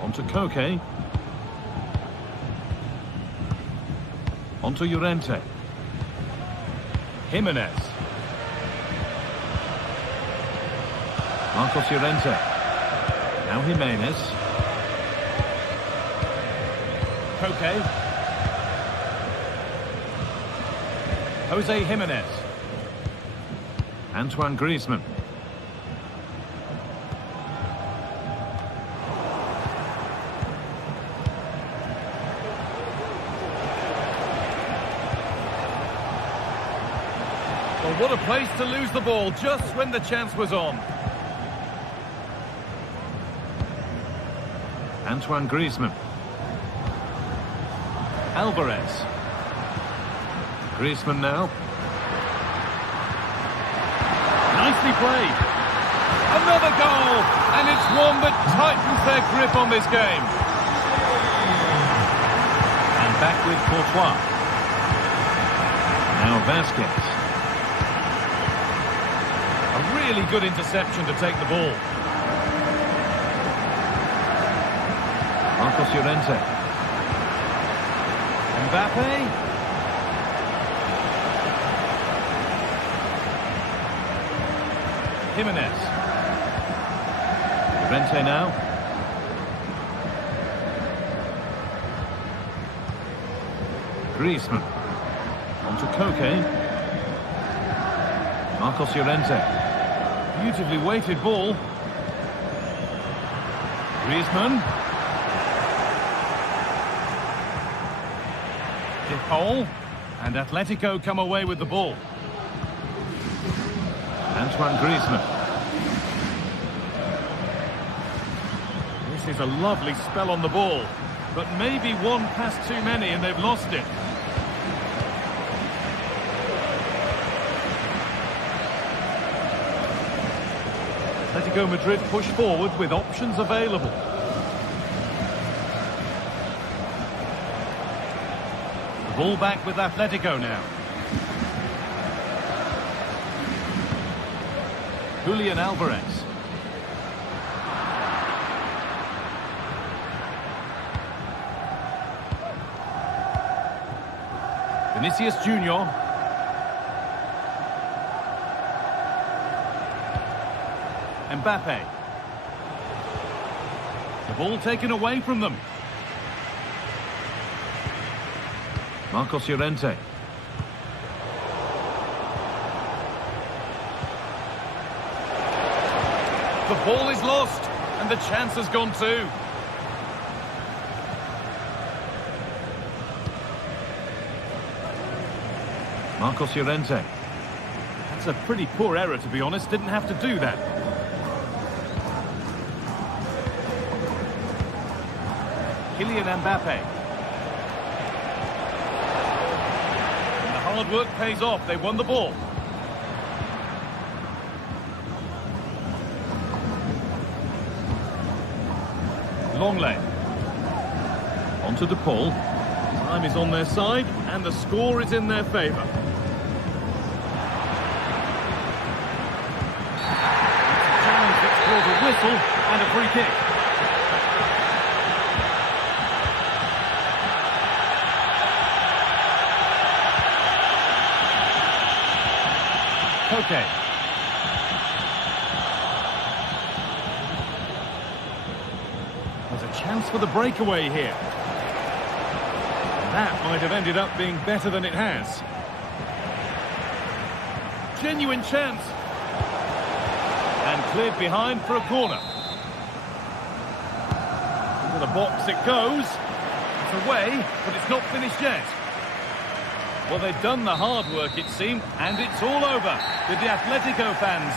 On to Koke. On to Llorente. Jimenez. Marcos Llorente. Now Jimenez. Koke. Jose Jimenez. Antoine Griezmann. Well, what a place to lose the ball just when the chance was on. Antoine Griezmann. Alvarez. Griezmann now. Nicely played. Another goal, and it's one that tightens their grip on this game. And back with Courtois. Now Vasquez. A really good interception to take the ball. Marcos Llorente. Mbappe. Jimenez. Llorente now. Griezmann. On to Koke. Marcos Llorente. Beautifully weighted ball. Griezmann. De Paul. And Atletico come away with the ball. Antoine Griezmann. This is a lovely spell on the ball. But maybe one pass too many and they've lost it. Atletico Madrid push forward with options available. The ball back with Atletico now. Julian Alvarez. Vinicius Junior. Mbappe. The ball taken away from them. Marcos Llorente. The ball is lost, and the chance has gone too. Marcos Llorente. That's a pretty poor error, to be honest. Didn't have to do that. Kylian Mbappe. And the hard work pays off. They won the ball. Longley. On to De Paul. Time is on their side, and the score is in their favour. A whistle and a free kick. Koke. There's a chance for the breakaway here. That might have ended up being better than it has. Genuine chance. And cleared behind for a corner. Into the box it goes. It's away, but it's not finished yet. Well, they've done the hard work, it seemed, and it's all over with the Atletico fans.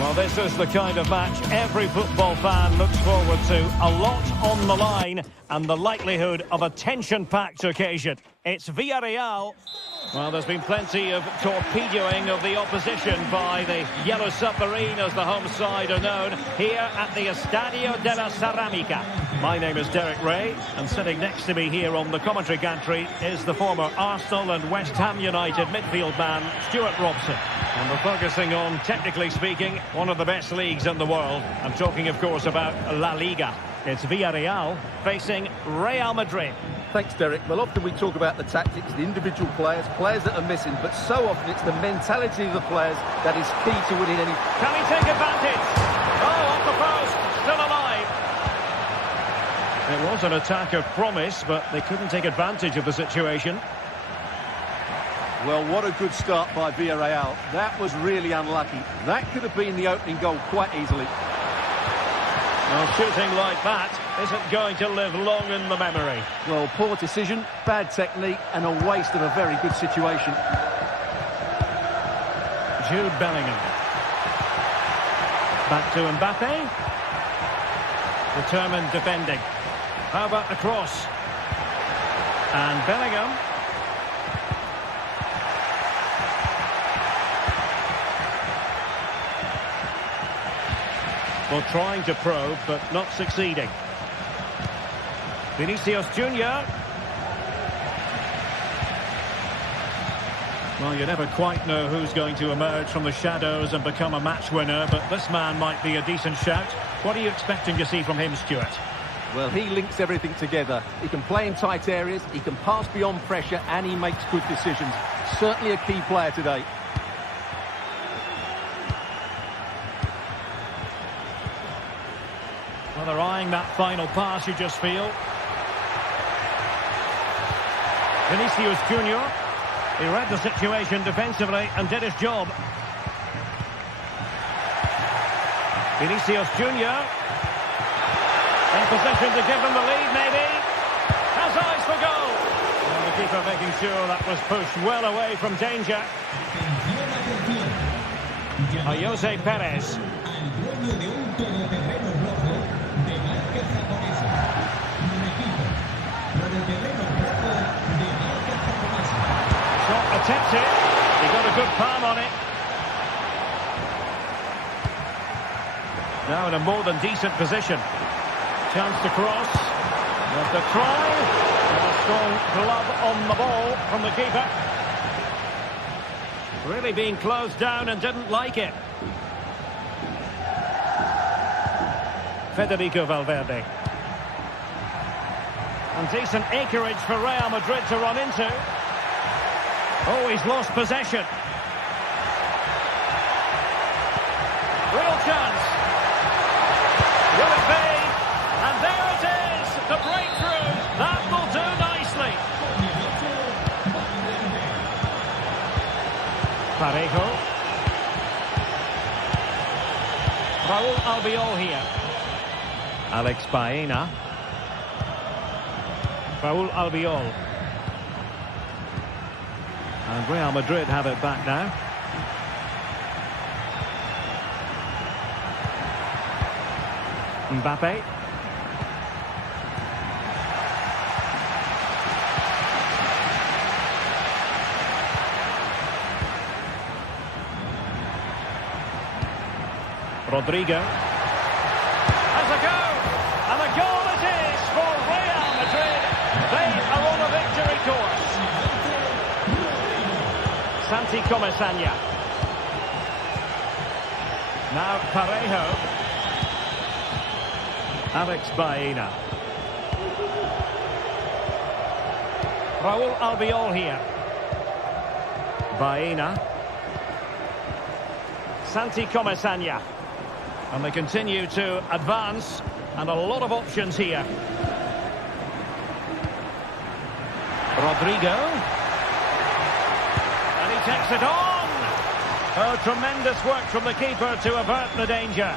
Well, this is the kind of match every football fan looks forward to. A lot on the line and the likelihood of a tension-packed occasion. It's Villarreal. Well, there's been plenty of torpedoing of the opposition by the Yellow Submarine, as the home side are known, here at the Estadio de la Ceramica. My name is Derek Ray, and sitting next to me here on the commentary gantry is the former Arsenal and West Ham United midfield man, Stuart Robson. And we're focusing on, technically speaking, one of the best leagues in the world. I'm talking, of course, about La Liga. It's Villarreal facing Real Madrid. Thanks, Derek. Well, often we talk about the tactics, the individual players that are missing, but so often it's the mentality of the players that is key to winning any... Can he take advantage? Oh, off the post, still alive. It was an attack of promise, but they couldn't take advantage of the situation. Well, what a good start by Villarreal. That was really unlucky. That could have been the opening goal quite easily. Well, shooting like that isn't going to live long in the memory. Well, poor decision, bad technique, and a waste of a very good situation. Jude Bellingham. Back to Mbappe. Determined defending. How about the cross? And Bellingham. Well, trying to probe, but not succeeding. Vinicius Junior. Well, you never quite know who's going to emerge from the shadows and become a match winner, but this man might be a decent shout. What are you expecting to see from him, Stuart? Well, he links everything together. He can play in tight areas, he can pass beyond pressure, and he makes good decisions. Certainly a key player today. Well, they're eyeing that final pass, you just feel. Vinicius Junior. He read the situation defensively and did his job. Vinicius Junior. In position to give them the lead, maybe. Has eyes for goal. And the keeper making sure that was pushed well away from danger. Jose Perez. Shot attempted. He got a good palm on it. Now in a more than decent position. Chance to cross. There's the try. And a strong glove on the ball from the keeper. Really being closed down and didn't like it. Federico Valverde. And decent acreage for Real Madrid to run into. Oh, he's lost possession. Real chance. Will it be? And there it is, the breakthrough. That will do nicely. Parejo. Raúl Albiol here. Alex Baena. Raúl Albiol. And Real Madrid have it back now. Mbappe. Rodrigo. Has a go! And a goal it is for Real Madrid. They are on a victory course. Santi Comesaña. Now Parejo. Alex Baena. Raúl Albiol here. Baena. Santi Comesaña. And they continue to advance, and a lot of options here. Rodrigo. And he takes it on. Oh, tremendous work from the keeper to avert the danger.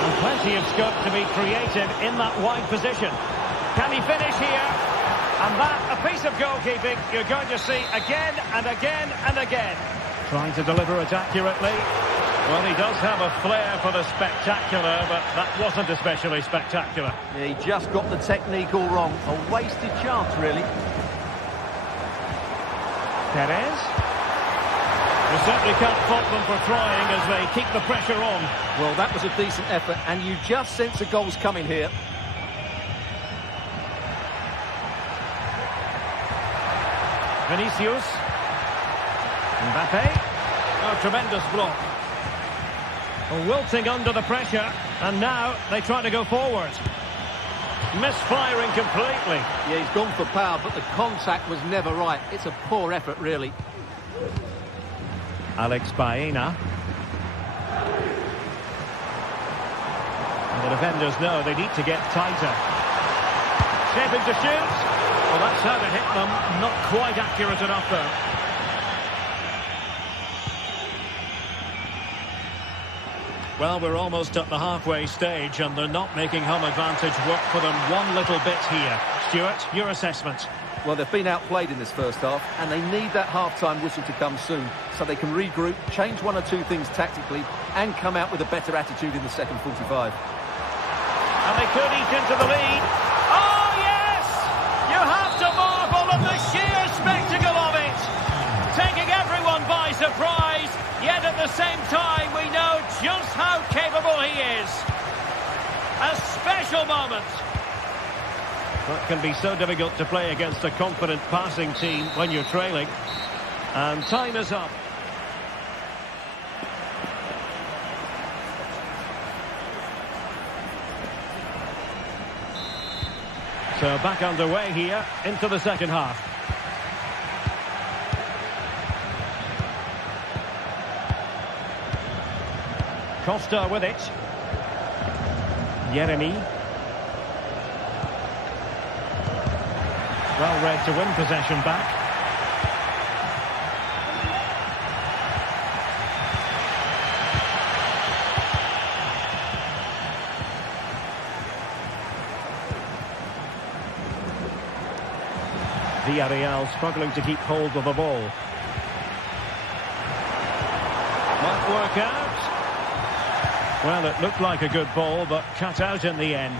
And plenty of scope to be creative in that wide position. Can he finish here? And that, a piece of goalkeeping you're going to see again and again and again. Trying to deliver it accurately. Well, he does have a flair for the spectacular, but that wasn't especially spectacular. Yeah, he just got the technique all wrong. A wasted chance, really. Perez. You certainly can't fault them for trying as they keep the pressure on. Well, that was a decent effort, and you just sense the goal's coming here. Vinicius. Mbappe. Oh, tremendous block. Well, wilting under the pressure, and now they try to go forward. Misfiring completely. Yeah, he's gone for power, but the contact was never right. It's a poor effort, really. Alex Baena. And the defenders know they need to get tighter. Shaping to shoot. Well, that's how to hit them. Not quite accurate enough, though. Well, we're almost at the halfway stage and they're not making home advantage work for them one little bit here. Stuart, your assessment? Well, they've been outplayed in this first half, and they need that half-time whistle to come soon so they can regroup, change one or two things tactically, and come out with a better attitude in the second 45. And they could eat into the lead. Oh, yes! You have to marvel at the sheer spectacle of it! Taking everyone by surprise, yet at the same time we know just how capable he is. A special moment. That can be so difficult to play against a confident passing team when you're trailing. And time is up. So back underway here into the second half. Costa with it. Jeremy. Well read to win possession back. Villarreal struggling to keep hold of the ball. Might work out. Well, it looked like a good ball, but cut out in the end.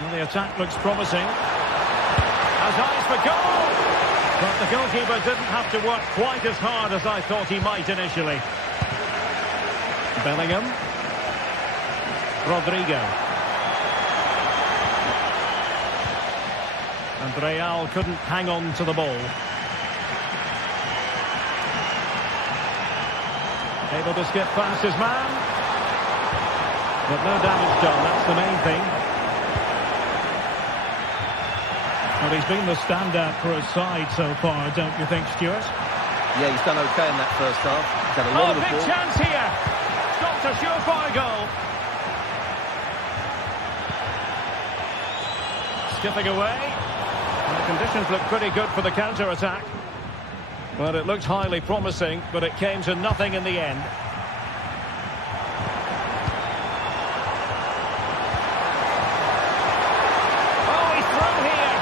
Well, the attack looks promising. Has eyes for goal! But the goalkeeper didn't have to work quite as hard as I thought he might initially. Bellingham. Rodrigo. And Real couldn't hang on to the ball. Able to skip past his man. But no damage done, that's the main thing. Well, he's been the standout for his side so far, don't you think, Stuart? Yeah, he's done okay in that first half. He's had a lot of the big ball. Chance here. Stopped a surefire goal. Skipping away. The conditions look pretty good for the counter-attack. Well, it looked highly promising, but it came to nothing in the end. Oh, he's through here.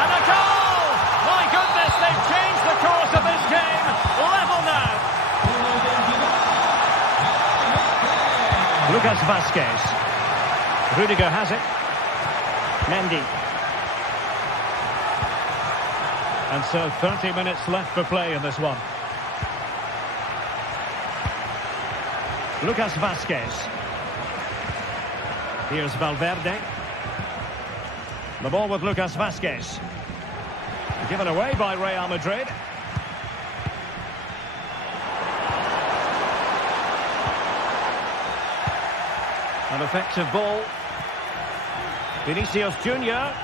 And a goal! My goodness, they've changed the course of this game. Level now. Lucas Vazquez. Rudiger has it. Mendy. And so 30 minutes left for play in this one. Lucas Vazquez. Here's Valverde. The ball with Lucas Vazquez. Given away by Real Madrid. An effective ball. Vinicius Junior.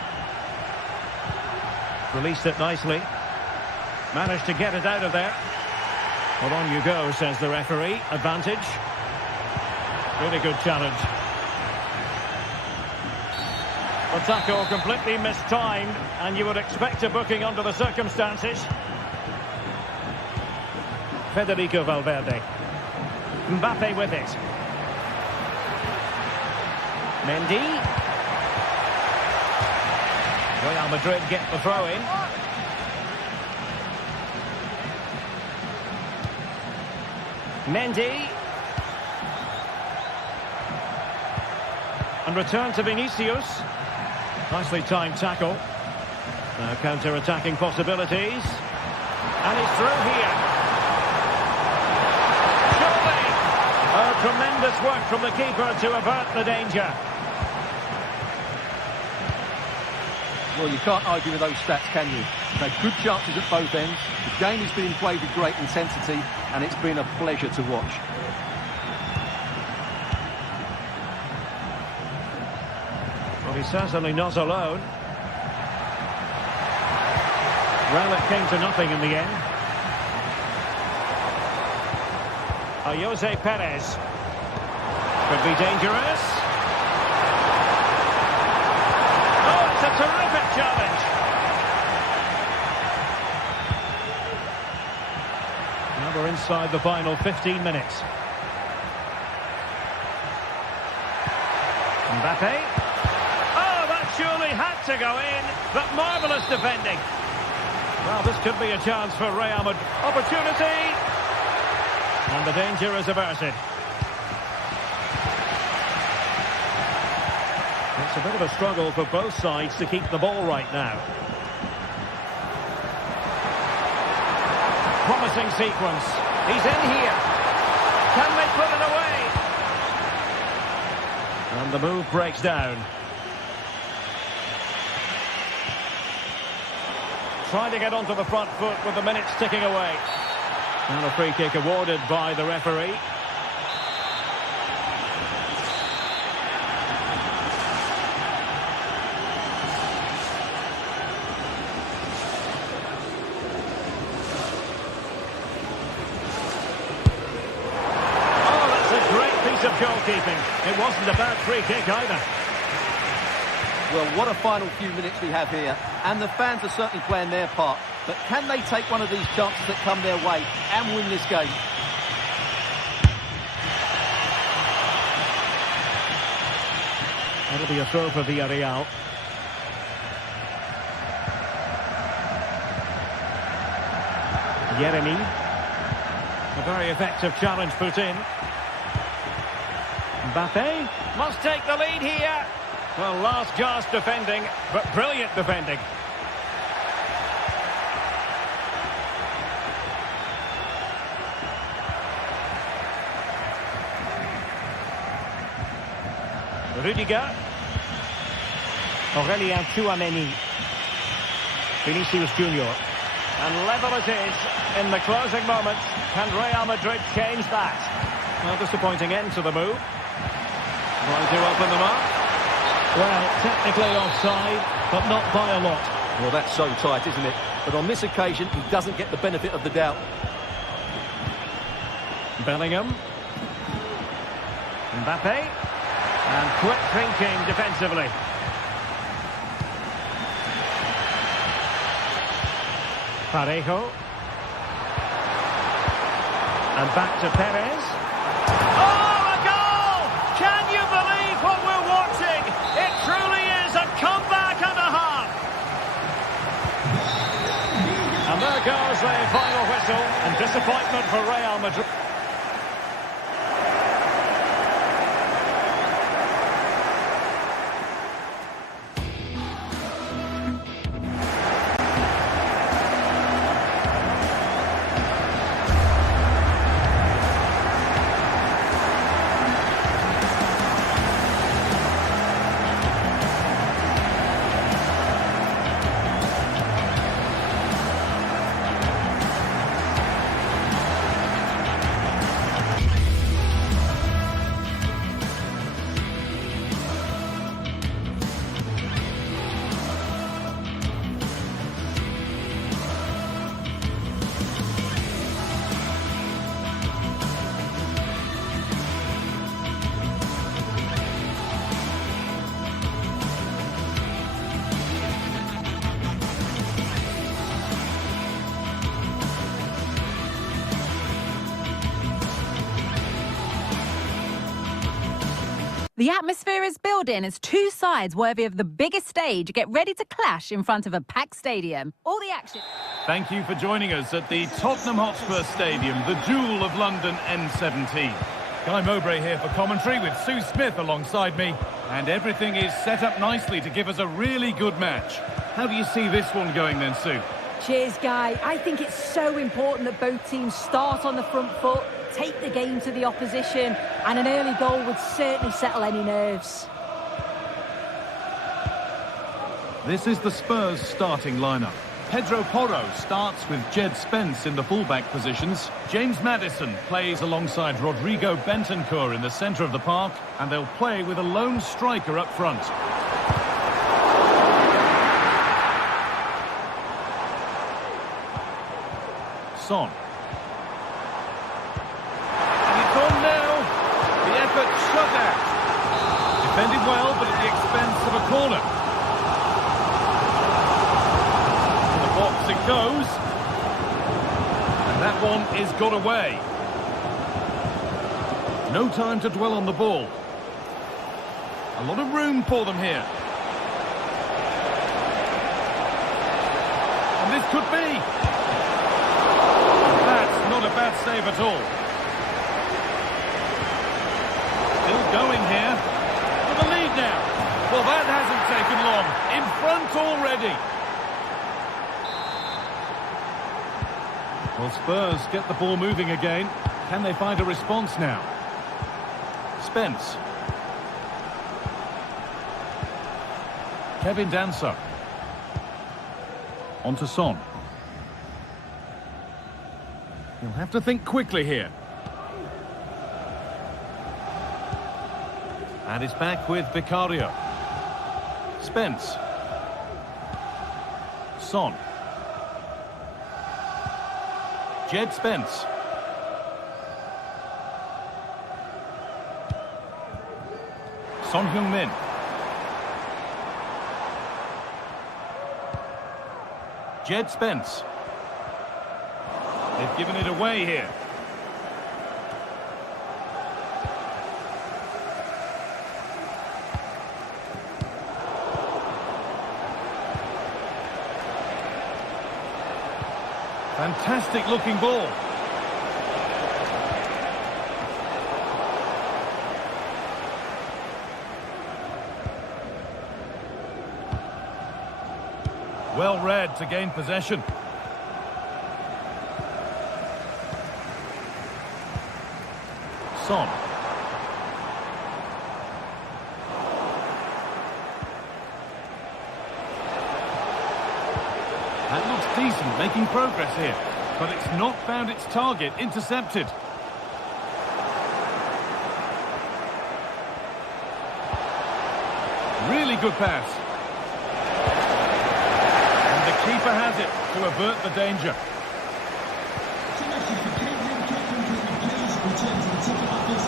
Released it nicely. Managed to get it out of there. Well, on you go, says the referee. Advantage. Really good challenge. The tackle completely mistimed, and you would expect a booking under the circumstances. Federico Valverde. Mbappe with it. Mendy. Real Madrid get the throw in. Mendy. And return to Vinicius. Nicely timed tackle. Now counter-attacking possibilities. And he's through here. Surely. Oh, tremendous work from the keeper to avert the danger. Well, you can't argue with those stats, can you? They've had good chances at both ends. The game has been played with great intensity, and it's been a pleasure to watch. Well, he's certainly not alone. Well, it came to nothing in the end. Jose Perez. Could be dangerous. Oh, it's a terrific challenge. Well, we're inside the final 15 minutes. Mbappe. Oh, that surely had to go in, but marvellous defending. Well, this could be a chance for Real Madrid. Opportunity! And the danger is averted. It's a bit of a struggle for both sides to keep the ball right now. Promising sequence. He's in here. Can they put it away? And the move breaks down. Trying to get onto the front foot with the minutes ticking away. And a free kick awarded by the referee. Of goalkeeping. It wasn't a bad free kick either. Well, what a final few minutes we have here. And the fans are certainly playing their part. But can they take one of these chances that come their way and win this game? That'll be a throw for Villarreal. Yeremy. A very effective challenge put in. Mbappe must take the lead here. Well, last gasp defending, but brilliant defending. Rudiger. Aurélien Tchouameni. Vinicius Junior. And level it is in the closing moments. Can Real Madrid change that? Well, disappointing end to the move. Trying to open them up. Well, technically offside, but not by a lot. Well, that's so tight, isn't it? But on this occasion, he doesn't get the benefit of the doubt. Bellingham. Mbappe. And quick thinking defensively. Parejo. And back to Perez. Oh, a goal! Can you believe what we're watching? It truly is a comeback and a half. And there goes the final whistle. And disappointment for Real Madrid. The atmosphere is building as two sides worthy of the biggest stage get ready to clash in front of a packed stadium. All the action... Thank you for joining us at the Tottenham Hotspur Stadium, the jewel of London N17. Guy Mowbray here for commentary with Sue Smith alongside me. And everything is set up nicely to give us a really good match. How do you see this one going then, Sue? Cheers, Guy. I think it's so important that both teams start on the front foot, take the game to the opposition, and an early goal would certainly settle any nerves. This is the Spurs starting lineup. Pedro Porro starts with Jed Spence in the fullback positions. James Maddison plays alongside Rodrigo Bentancur in the centre of the park, and they'll play with a lone striker up front. Son. Shut out. Defended well, but at the expense of a corner. To the box it goes. And that one is got away. No time to dwell on the ball. A lot of room for them here. And this could be. That's not a bad save at all. Still going here. For the lead now. Well, that hasn't taken long. In front already. Well, Spurs get the ball moving again. Can they find a response now? Spence. Kevin Dancer. On to Son. He'll have to think quickly here. And it's back with Vicario. Spence. Son. Jed Spence. Son Heung-min. Jed Spence. They've given it away here. Fantastic looking ball. Well read to gain possession. Son. That looks decent, making progress here. But it's not found its target, intercepted. Really good pass. And the keeper has it to avert the danger.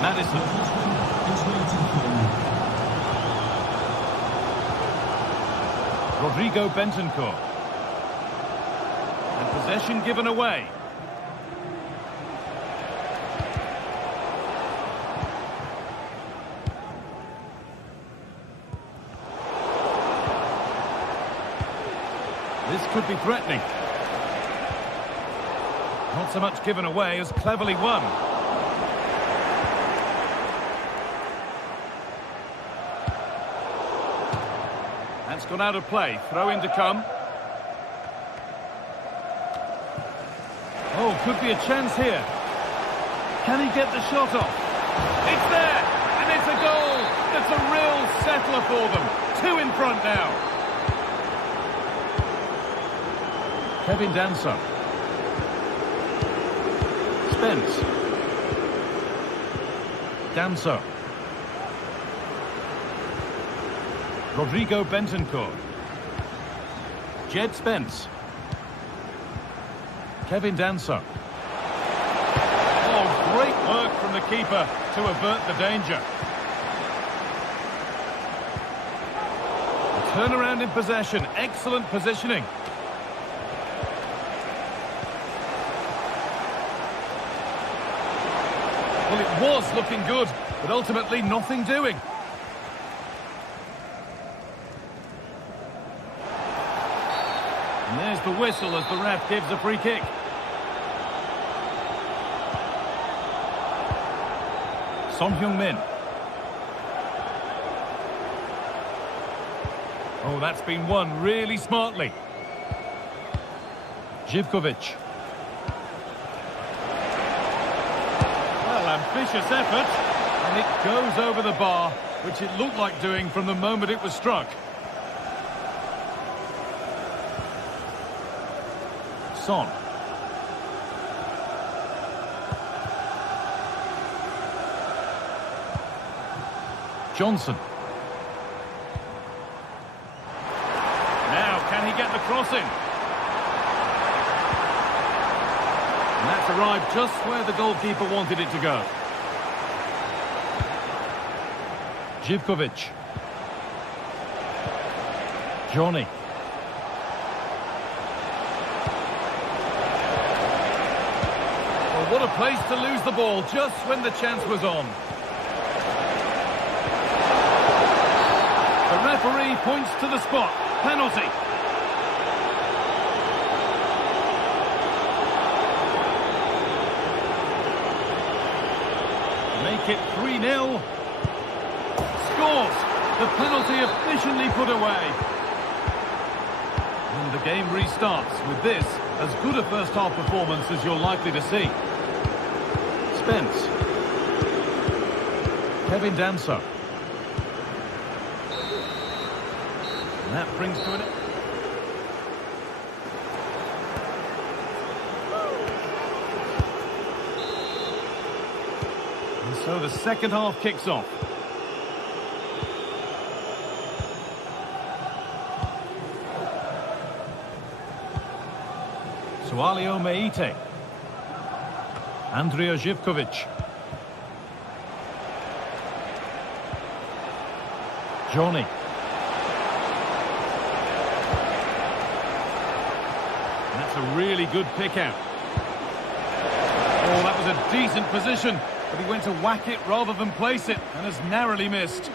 Madison. Rodrigo Bentancur. And possession given away. This could be threatening. Not so much given away as cleverly won. That's gone out of play. Throw in to come. Oh, could be a chance here. Can he get the shot off? It's there! And it's a goal! That's a real settler for them. 2 in front now. Kevin Dancer. Spence. Dancer. Rodrigo Bentancur. Jed Spence. Kevin Dancer. Oh, great work from the keeper to avert the danger. A turnaround in possession. Excellent positioning. Well, it was looking good, but ultimately nothing doing. And there's the whistle as the ref gives a free kick. Son Heung-min. Oh, that's been won really smartly. Živković. Well, ambitious effort. And it goes over the bar, which it looked like doing from the moment it was struck. Son. Johnson. Now, can he get the crossing? And that's arrived just where the goalkeeper wanted it to go. Živković. Johnny. What a place to lose the ball just when the chance was on. The referee points to the spot. Penalty. Make it 3-0. Scores. The penalty efficiently put away. And the game restarts with this, as good a first-half performance as you're likely to see. Spence. Kevin Danso. And that brings to an end. And so the second half kicks off. Sualio Meite. Andrija Živković. Johnny. That's a really good pick out. Oh, that was a decent position, but he went to whack it rather than place it and has narrowly missed.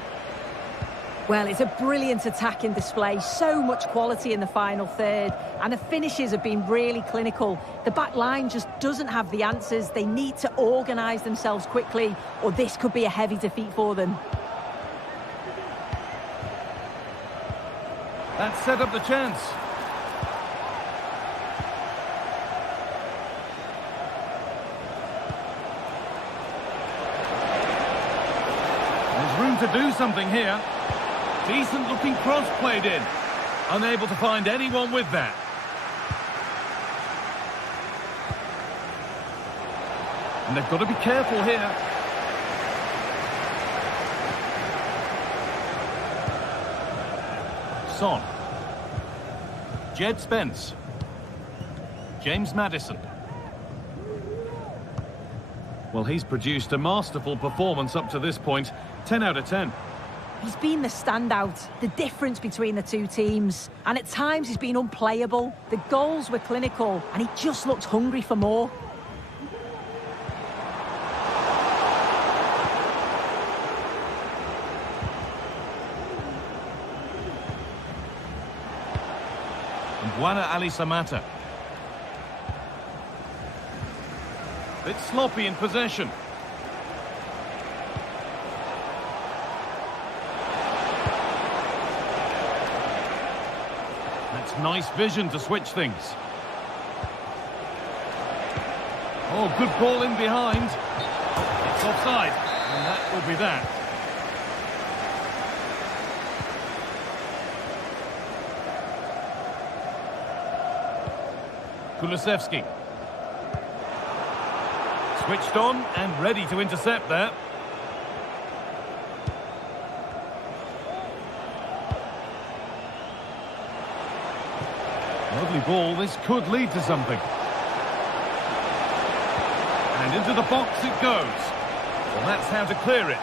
Well, it's a brilliant attacking display. So much quality in the final third. And the finishes have been really clinical. The back line just doesn't have the answers. They need to organise themselves quickly, or this could be a heavy defeat for them. That set up the chance. There's room to do something here. Decent looking cross played in. Unable to find anyone with that. And they've got to be careful here. Son. Jed Spence. James Maddison. Well, he's produced a masterful performance up to this point. 10 out of 10. He's been the standout, the difference between the two teams. And at times he's been unplayable. The goals were clinical and he just looked hungry for more. Buana Ali Samata. Bit sloppy in possession. That's nice vision to switch things. Oh, good ball in behind. It's offside, and that will be that. Kulusevski. Switched on and ready to intercept there. Lovely ball, this could lead to something. And into the box it goes. Well, that's how to clear it.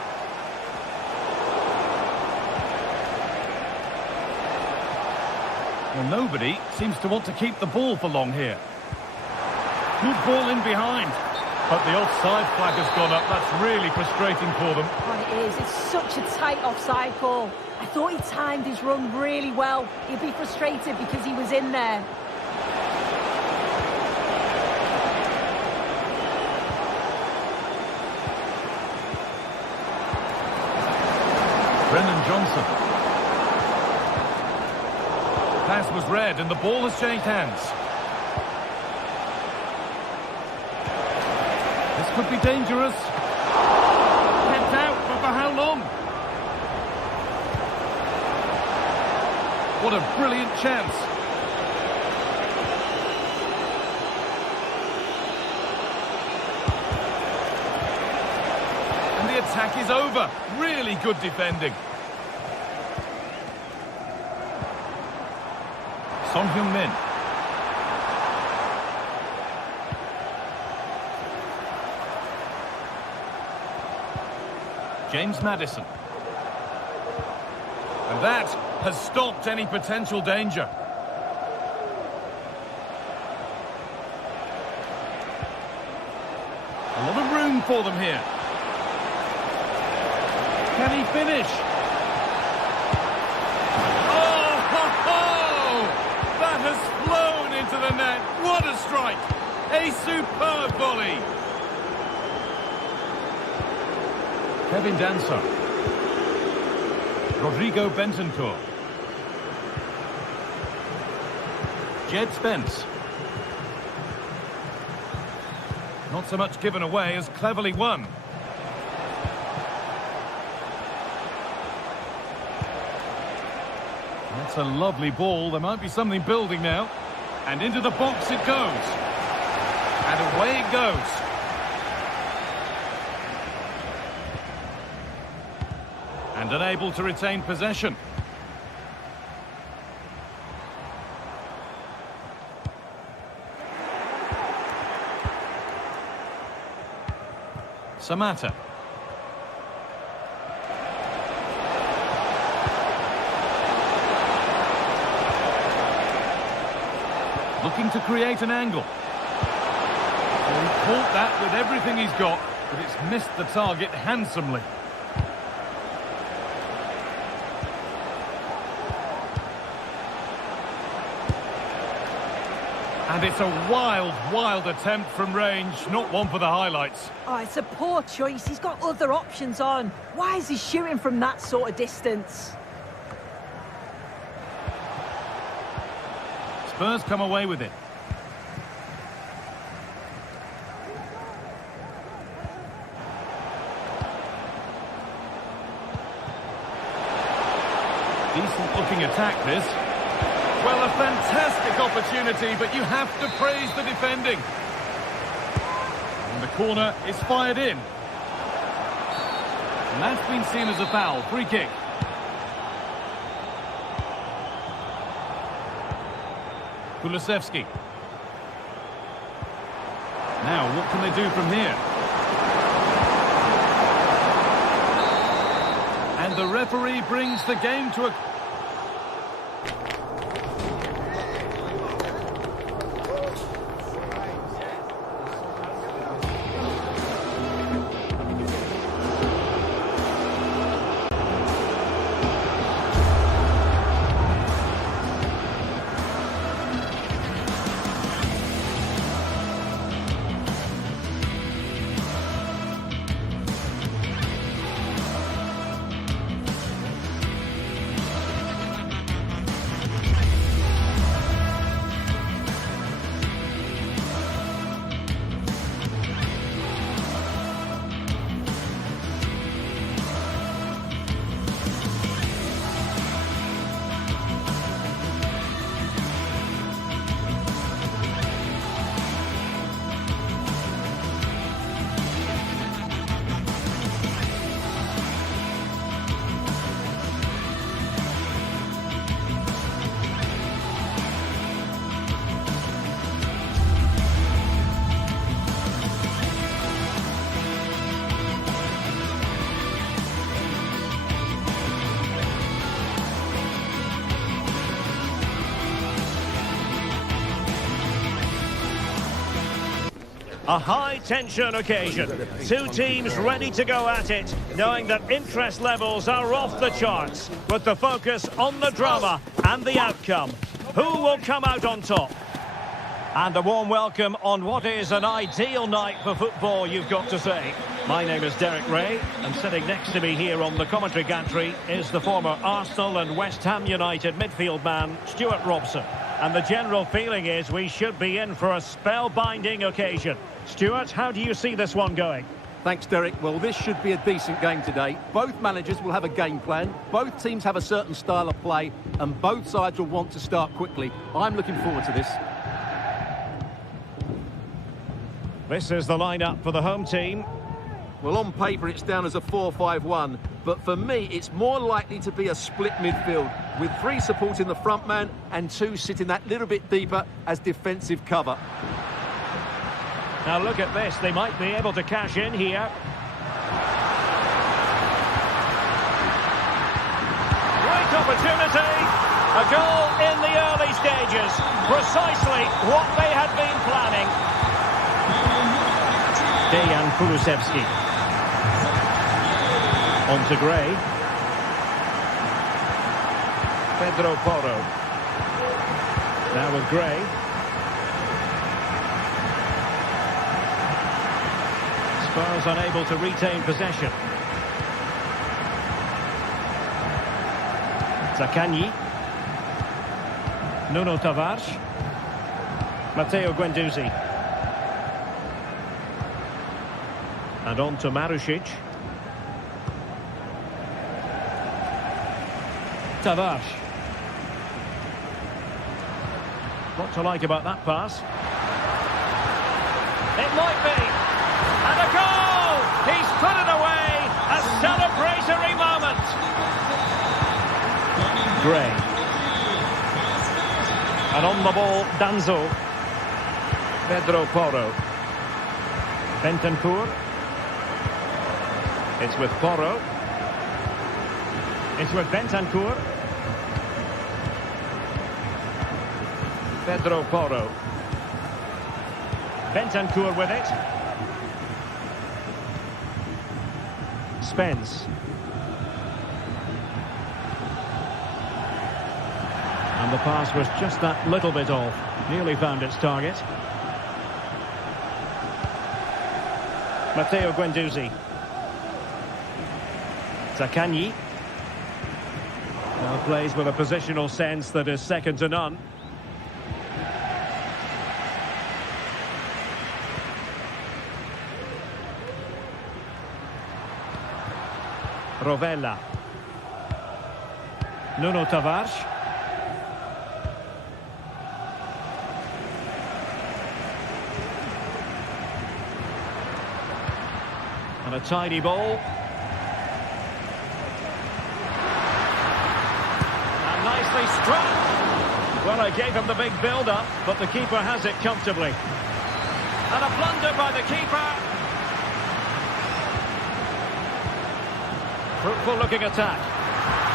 Well, nobody seems to want to keep the ball for long here. Good ball in behind. But the offside flag has gone up. That's really frustrating for them. Oh, it is. It's such a tight offside call. I thought he timed his run really well. He'd be frustrated because he was in there. Brennan Johnson. Pass was read and the ball has changed hands. This could be dangerous. Kept out, but for how long? What a brilliant chance. And the attack is over. Really good defending. Son Heung-min. James Maddison. And that has stopped any potential danger. for them here. Can he finish? Oh, ho, ho! That has flown into the net. What a strike! A superb volley. Kevin Danso. Rodrigo Bentancur. Jed Spence. Not so much given away as cleverly won. That's a lovely ball. There might be something building now. And into the box it goes. And away it goes. And unable to retain possession. Samatta. Looking to create an angle. Well, he caught that with everything he's got, but it's missed the target handsomely. And it's a wild, wild attempt from range, not one for the highlights. Oh, it's a poor choice. He's got other options on. Why is he shooting from that sort of distance? Spurs come away with it. Decent looking attack this. Well, a fantastic opportunity, but you have to praise the defending. And the corner is fired in. And that's been seen as a foul. Free kick. Kulusevski. Now, what can they do from here? And the referee brings the game to a... A high-tension occasion. Two teams ready to go at it, knowing that interest levels are off the charts, with the focus on the drama and the outcome. Who will come out on top? And a warm welcome on what is an ideal night for football, you've got to say. My name is Derek Ray, and sitting next to me here on the commentary gantry is the former Arsenal and West Ham United midfield man, Stuart Robson. And the general feeling is we should be in for a spellbinding occasion. Stuart, how do you see this one going? Thanks, Derek. Well, this should be a decent game today. Both managers will have a game plan. Both teams have a certain style of play, and both sides will want to start quickly. I'm looking forward to this. This is the lineup for the home team. Well, on paper, it's down as a 4-5-1, but for me, it's more likely to be a split midfield, with 3 supporting the front man and 2 sitting that little bit deeper as defensive cover. Now look at this, they might be able to cash in here. Great opportunity, a goal in the early stages, precisely what they had been planning. Dejan Kulusevski. On to Gray. Pedro Porro. Now with Gray. Spurs unable to retain possession. Zaccagni. Nuno Tavares. Matteo Guendouzi. And on to Marušić. Tavares. What to like about that pass? It might be. And a goal! He's put it away! A celebratory moment! Gray. And on the ball, Danzo. Pedro Porro. Bentancur. It's with Porro. It's with Bentancur. Pedro Porro. Bentancur with it. Spence. And the pass was just that little bit off. Nearly found its target. Matteo Guendouzi. Zaccagni. Now plays with a positional sense that is second to none. Rovella. Nuno Tavares. And a tidy ball. And nicely struck. Well, I gave him the big build-up, but the keeper has it comfortably. And a blunder by the keeper. Fruitful looking attack.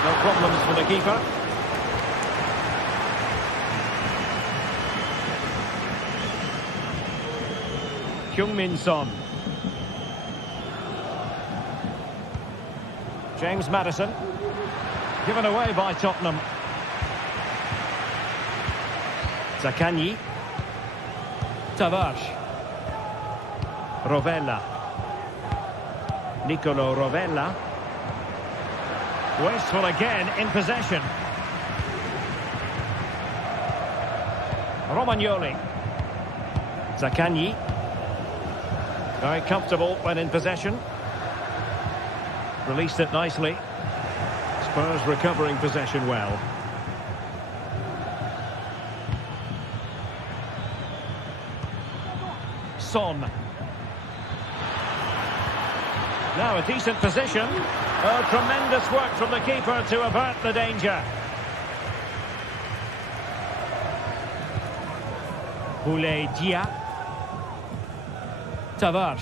No problems for the keeper. Heung-min Son. James Maddison. Given away by Tottenham. Zaccagni. Tavares. Rovella. Nicolo Rovella. Wasteful again in possession. Romagnoli. Zaccagni. Very comfortable when in possession. Released it nicely. Spurs recovering possession well. Son. Now a decent position. Oh, tremendous work from the keeper to avert the danger. Boulaye Dia. Tavares.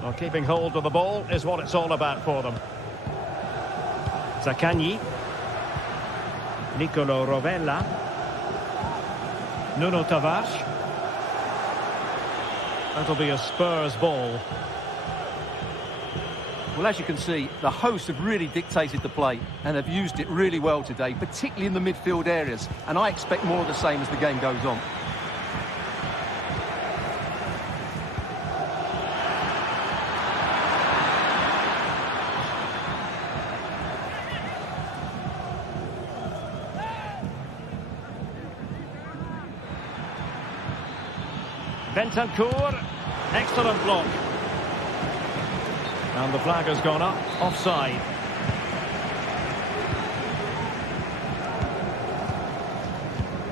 Well, keeping hold of the ball is what it's all about for them. Zaccagni. Nicolo Rovella. Nuno Tavares. That'll be a Spurs ball. Well, as you can see, the hosts have really dictated the play and have used it really well today, particularly in the midfield areas. And I expect more of the same as the game goes on. Bentancur, excellent block. And the flag has gone up, offside.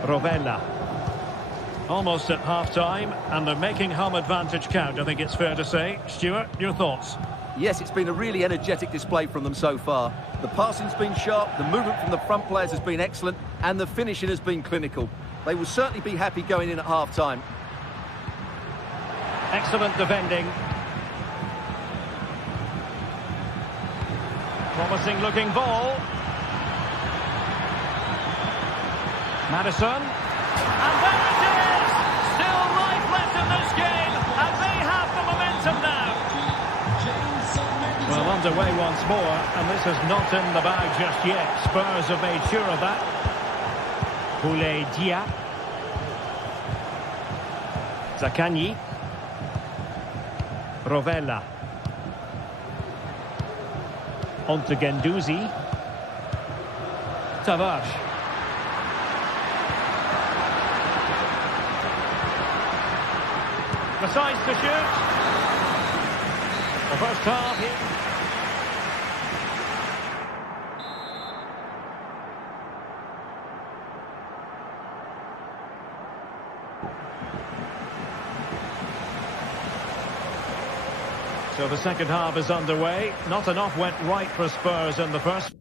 Rovella. Almost at half-time, and they're making home advantage count, I think it's fair to say. Stuart, your thoughts? Yes, it's been a really energetic display from them so far. The passing's been sharp, the movement from the front players has been excellent, and the finishing has been clinical. They will certainly be happy going in at half-time. Excellent defending. Promising looking ball. Maddison. And there it is! Still life left in this game, and they have the momentum now. underway once more, and this is not in the bag just yet. Spurs have made sure of that. Boulaye Dia. Zaccagni. Rovella. On to Guendouzi. Tavares. Decides to shoot. The first half here. So the second half is underway. Not enough went right for Spurs in the first.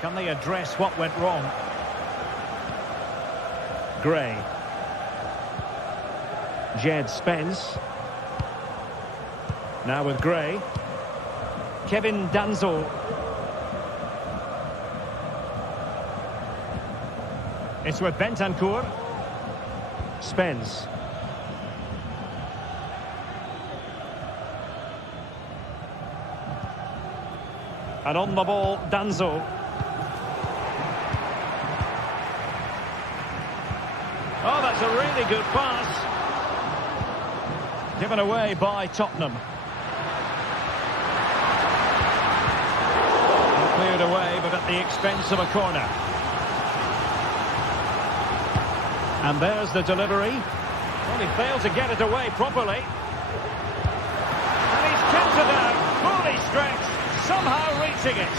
Can they address what went wrong? Gray. Jed Spence. Now with Gray. Kevin Danzo. It's with Bentancur. Spence. And on the ball, Danzo. Oh, that's a really good pass. Given away by Tottenham. And cleared away, but at the expense of a corner. And there's the delivery. Well, he failed to get it away properly. And he's kept it out, fully stretched, somehow reaching it.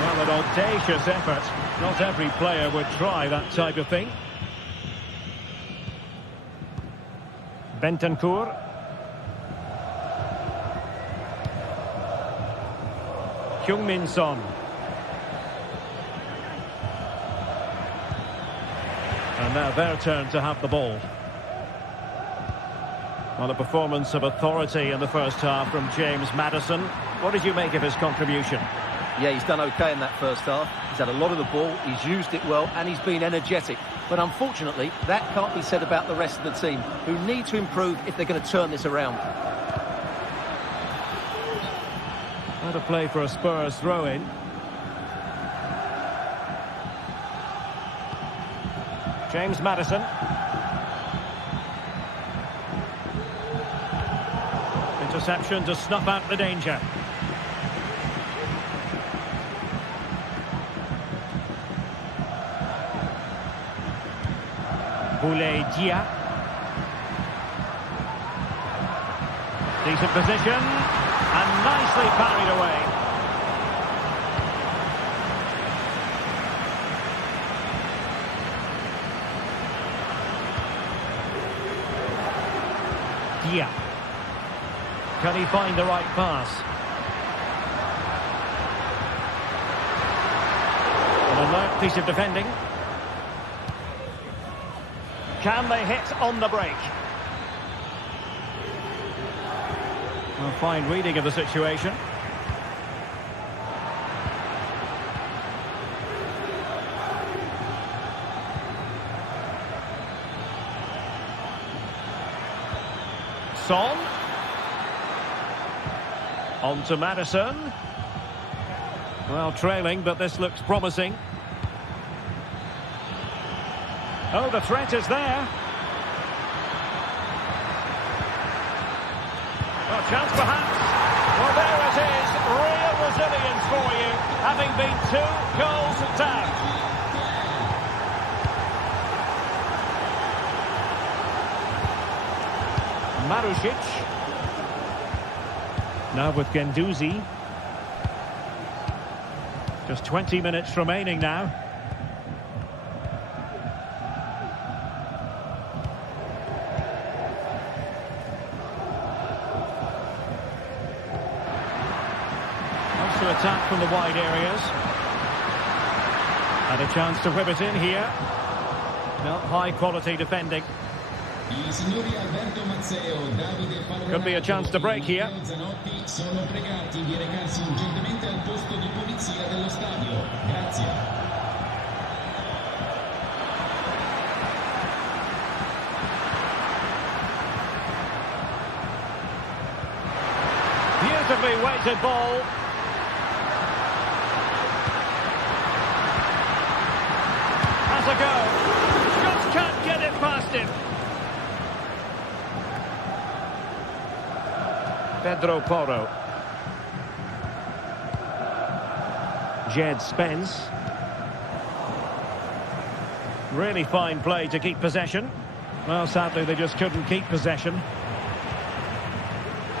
Well, an audacious effort. Not every player would try that type of thing. Bentancur. Heung-min Son. And now their turn to have the ball. Well, a performance of authority in the first half from James Maddison. What did you make of his contribution? Yeah, he's done okay in that first half. He's had a lot of the ball, he's used it well, and he's been energetic. But unfortunately, that can't be said about the rest of the team, who need to improve if they're going to turn this around. What a play for a Spurs throw-in. James Maddison. Interception to snuff out the danger. Boulaye Dia. Decent position. And nicely parried away. Dia. Can he find the right pass? An alert piece of defending. Can they hit on the break? A fine reading of the situation. Son. On to Maddison. Well, trailing, but this looks promising. Oh, the threat is there. Well, chance perhaps. Well, there it is. Real resilience for you, having been 2 goals down. Marusic. Now with Guendouzi. Just 20 minutes remaining now. To attack from the wide areas. And a chance to whip it in here. No, high quality defending. Could be a chance to break here. Beautifully weighted ball. Has a go. Just can't get it past him. Pedro Porro. Jed Spence. Really fine play to keep possession. Well, sadly, they just couldn't keep possession.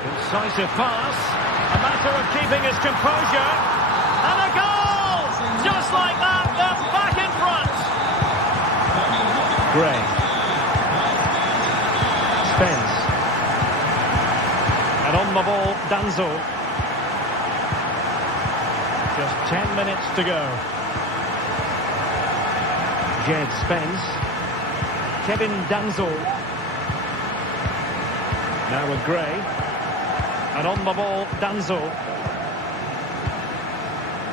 Incisive pass. A matter of keeping his composure. And a goal! Just like that, they're back in front. Gray. Spence. And on the ball, Danzo. Just 10 minutes to go. Jed Spence. Kevin Danzo. Now with Gray. And on the ball, Danzo.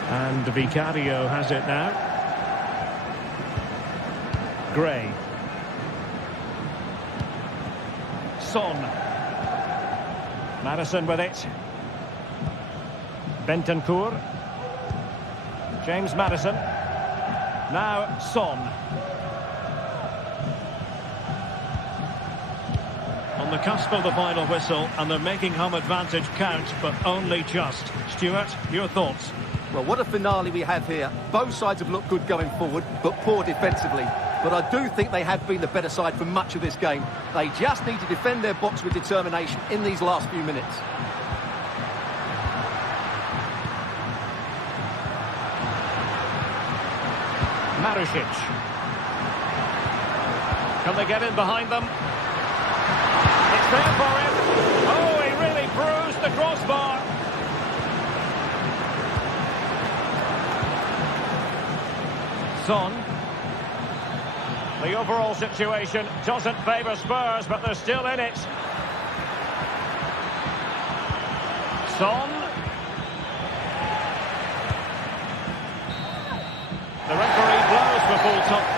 And Vicario has it now. Gray. Son. Madison with it. Bentancur. James Madison. Now Son. On the cusp of the final whistle, and they're making home advantage count, but only just. Stuart, your thoughts? Well, what a finale we have here. Both sides have looked good going forward, but poor defensively. But I do think they have been the better side for much of this game. They just need to defend their box with determination in these last few minutes. Marusic. Can they get in behind them? It's there for him. Oh, he really bruised the crossbar. Son. The overall situation doesn't favour Spurs, but they're still in it. Son. The referee blows for full time.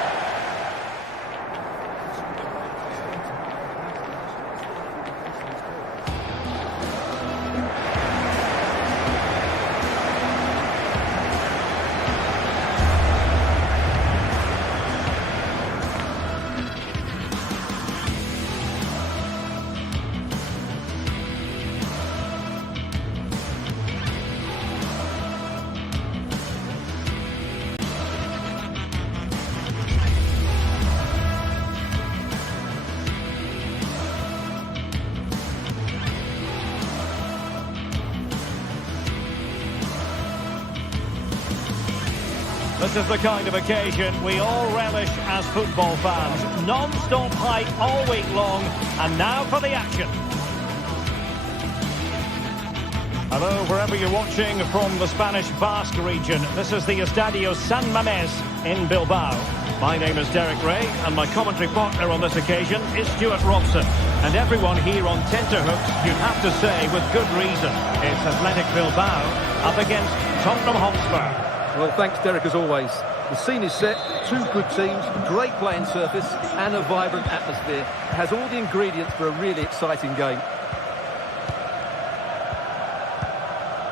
This is the kind of occasion we all relish as football fans. Non-stop hype all week long, and now for the action. Hello, wherever you're watching from the Spanish Basque region. This is the Estadio San Mamés in Bilbao. My name is Derek Ray, and my commentary partner on this occasion is Stuart Robson. And everyone here on tenterhooks, you'd have to say with good reason, it's Athletic Bilbao up against Tottenham Hotspur. Well, thanks, Derek, as always. The scene is set, two good teams, great playing surface, and a vibrant atmosphere. It has all the ingredients for a really exciting game.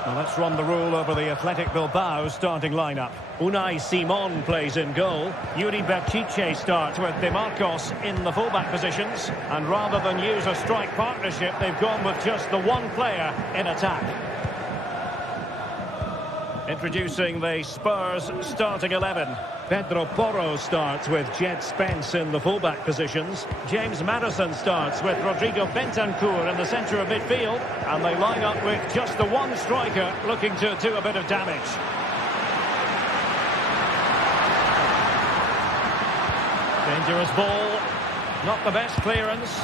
Well, let's run the rule over the Athletic Bilbao starting lineup. Unai Simon plays in goal. Yuri Berchiche starts with De Marcos in the fullback positions. And rather than use a strike partnership, they've gone with just the one player in attack. Introducing the Spurs starting 11. Pedro Porro starts with Jed Spence in the fullback positions. James Madison starts with Rodrigo Bentancur in the centre of midfield. And they line up with just the one striker looking to do a bit of damage. Dangerous ball. Not the best clearance.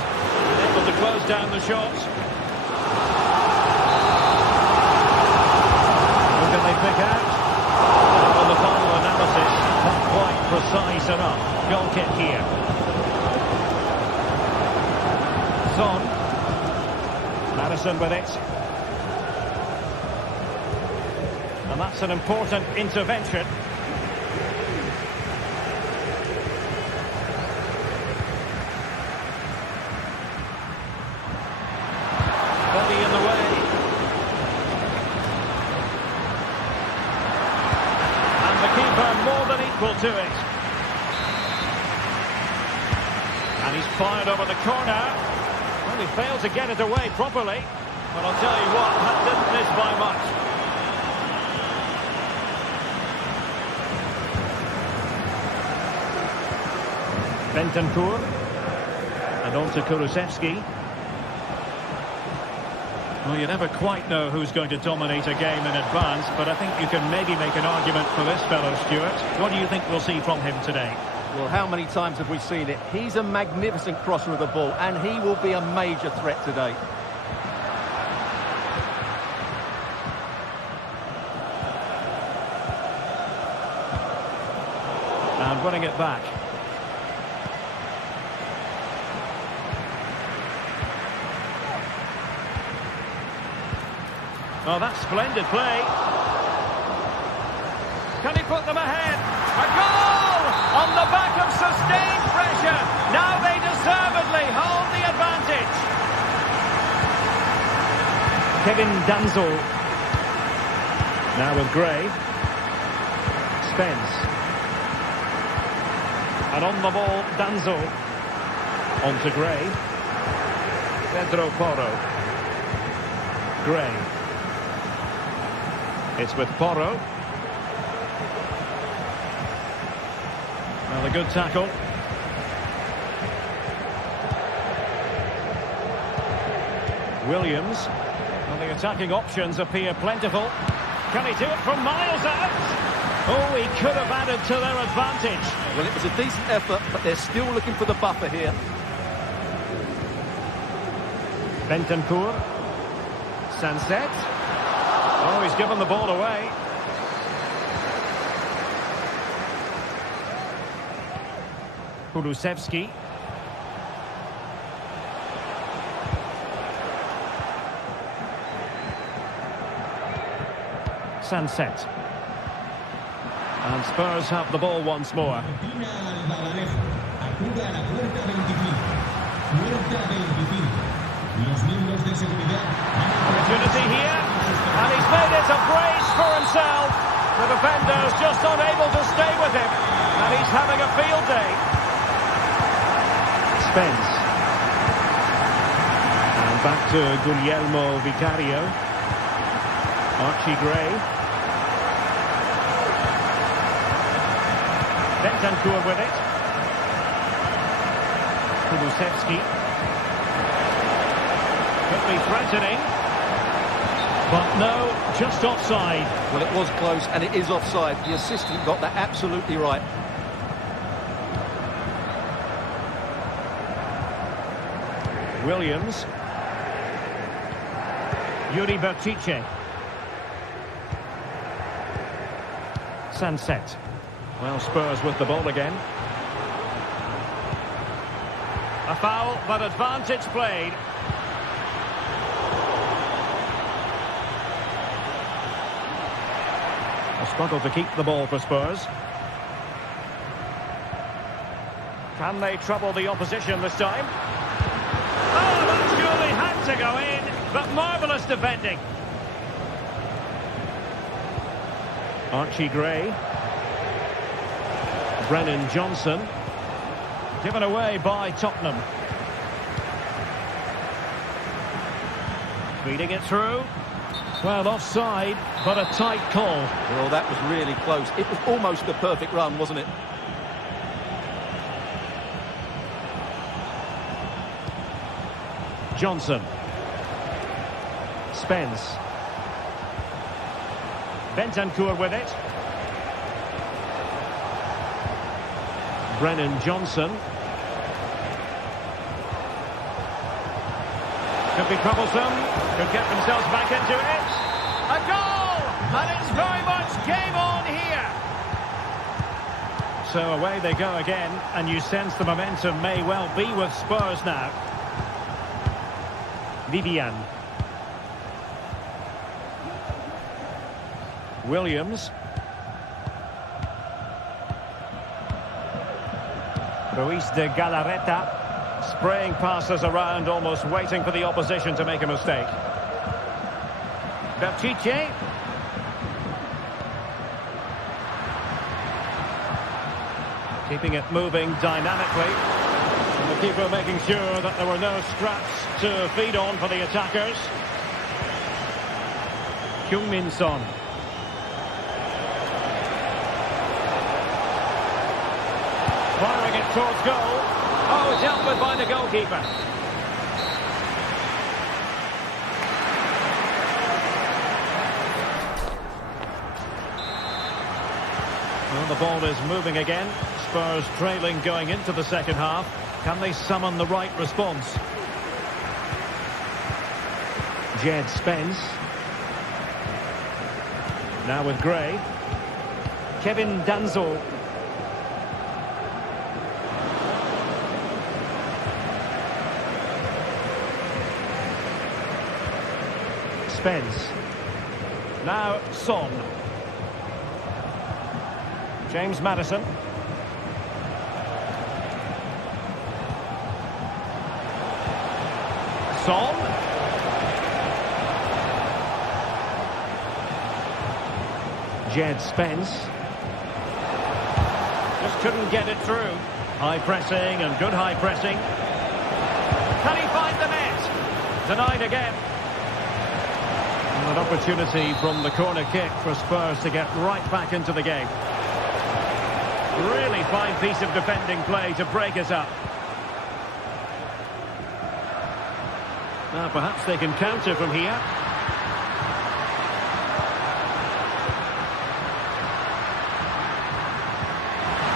Able to close down the shot. Can they pick out? On the final analysis, not quite precise enough. Goal kick here. Son. Madison with it. And that's an important intervention. Body in the way. equal to it. And he's fired over the corner. Well, he failed to get it away properly. But I'll tell you what, that didn't miss by much. Bentancur. And on to Kulusevski. Well, you never quite know who's going to dominate a game in advance, but I think you can maybe make an argument for this fellow, Stuart. What do you think we'll see from him today? Well, how many times have we seen it? He's a magnificent crosser of the ball, and he will be a major threat today. And winning it back. Oh, that's splendid play. Can he put them ahead? A goal! On the back of sustained pressure. Now they deservedly hold the advantage. Kevin Danzel. Now with Gray. Spence. And on the ball, Danzel. On to Gray. Pedro Porro. Gray. It's with Porro. Well, a good tackle. Williams. Well, the attacking options appear plentiful. Can he do it from miles out? Oh, he could have added to their advantage. Well, it was a decent effort, but they're still looking for the buffer here. Bentancur. Sunset. Oh, he's given the ball away. Kulusevski. Sunset. And Spurs have the ball once more. Opportunity here, and he's made it a brace for himself. The defender's just unable to stay with him, and he's having a field day. Spence. And back to Guglielmo Vicario. Archie Gray. Bentancur with it. Kulusevski. Could be threatening. But no, just offside. Well, it was close, and it is offside. The assistant got that absolutely right. Williams. Yuri Bertice. Sunset. Well, Spurs with the ball again. A foul, but advantage played. A struggle to keep the ball for Spurs. Can they trouble the opposition this time? Oh, that surely had to go in, but marvellous defending. Archie Gray. Brennan Johnson. Given away by Tottenham. Feeding it through. Well, offside, but a tight call. Well, that was really close. It was almost the perfect run, wasn't it? Johnson. Spence. Bentancur with it. Brennan Johnson. Could be troublesome. Could get themselves back into it. A goal! And it's very much game on here. So away they go again, and you sense the momentum may well be with Spurs now. Vivian. Williams. Ruiz de Galarreta. Spraying passes around, almost waiting for the opposition to make a mistake. Bertice. Keeping it moving dynamically. And the keeper making sure that there were no scraps to feed on for the attackers. Heung-min Son. Firing it towards goal. Oh, dealt with by the goalkeeper. Well, the ball is moving again. Spurs trailing going into the second half. Can they summon the right response? Jed Spence. Now with Gray. Kevin Danzo. Spence. Now Son. James Maddison. Son. Jed Spence. Just couldn't get it through. High pressing and good high pressing. Can he find the net? Denied again. And an opportunity from the corner kick for Spurs to get right back into the game. Really fine piece of defending play to break us up. Now perhaps they can counter from here.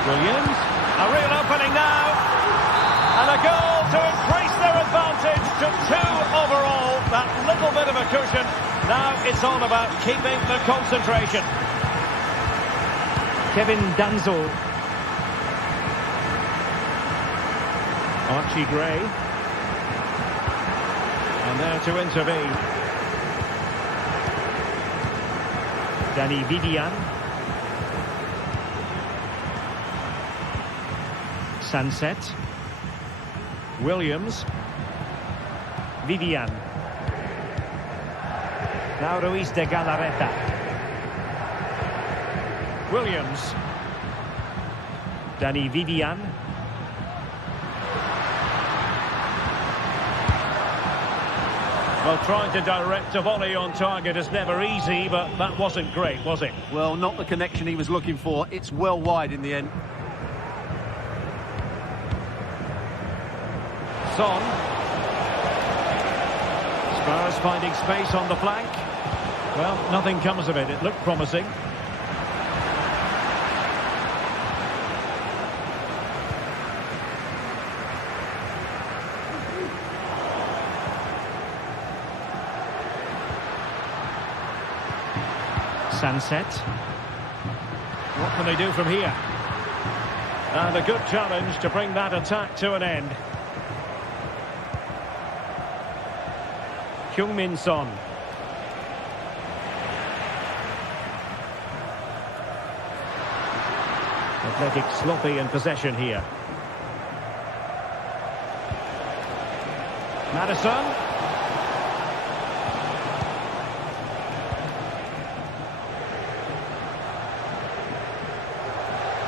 Williams, a real opening now. And a goal to increase their advantage to 2 overall. That little bit of a cushion. Now it's all about keeping the concentration. Kevin Danzo. Archie Gray. And there to intervene. Danny Vivian. Sunset. Williams. Vivian. Now Ruiz de Galarreta. Williams. Danny Vivian. Well, trying to direct a volley on target is never easy, but that wasn't great, was it? Well, not the connection he was looking for. It's well wide in the end. Son. Spurs finding space on the flank. Well, nothing comes of it. It looked promising. Sunset. What can they do from here? And a good challenge to bring that attack to an end. Heung-min Son. Athletic sloppy in possession here. Maddison.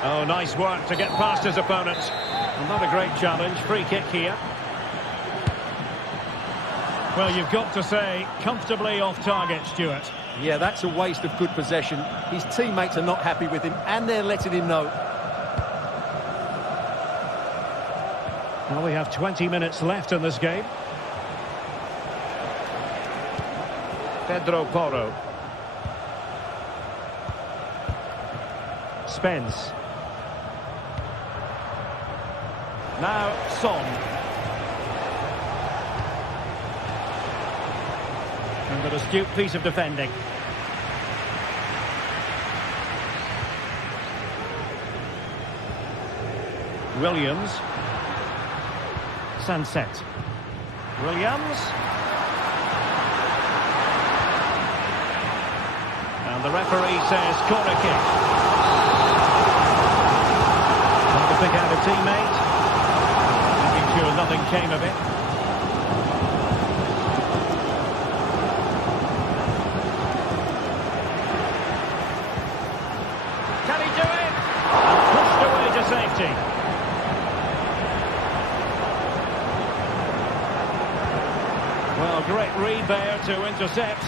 Oh, nice work to get past his opponent. Well, not a great challenge. Free kick here. Well, you've got to say, comfortably off target, Stuart. Yeah, that's a waste of good possession. His teammates are not happy with him, and they're letting him know. Well, we have 20 minutes left in this game. Pedro Porro. Spence. Now Son. And an astute piece of defending. Williams. Sunset. Williams. And the referee says corner kick. Trying to pick out a teammate. Making sure nothing came of it. Can he do it? And pushed away to safety. Well, great read there to intercept.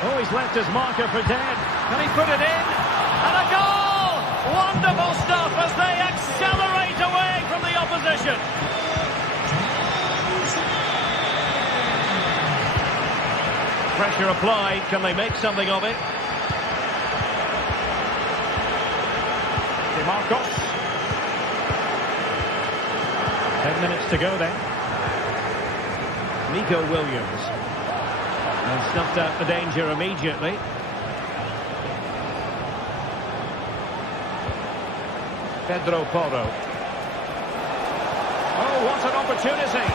Oh, he's left his marker for dead. Can he put it in? And a goal! Wonderful stuff as they accelerate away from the opposition. Pressure applied. Can they make something of it? Marcos. 10 minutes to go then. Nico Williams. And snuffed out the danger immediately. Pedro Porro. Oh, what an opportunity.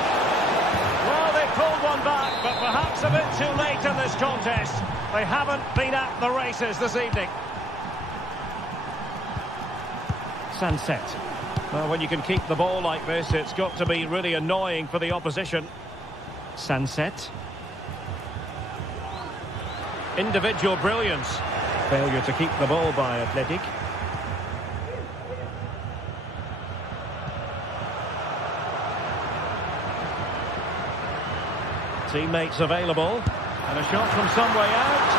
Well, they pulled one back, but perhaps a bit too late in this contest. They haven't been at the races this evening. Sunset. Well, when you can keep the ball like this, it's got to be really annoying for the opposition. Sunset. Individual brilliance. Failure to keep the ball by Athletic. Teammates available. And a shot from some way out.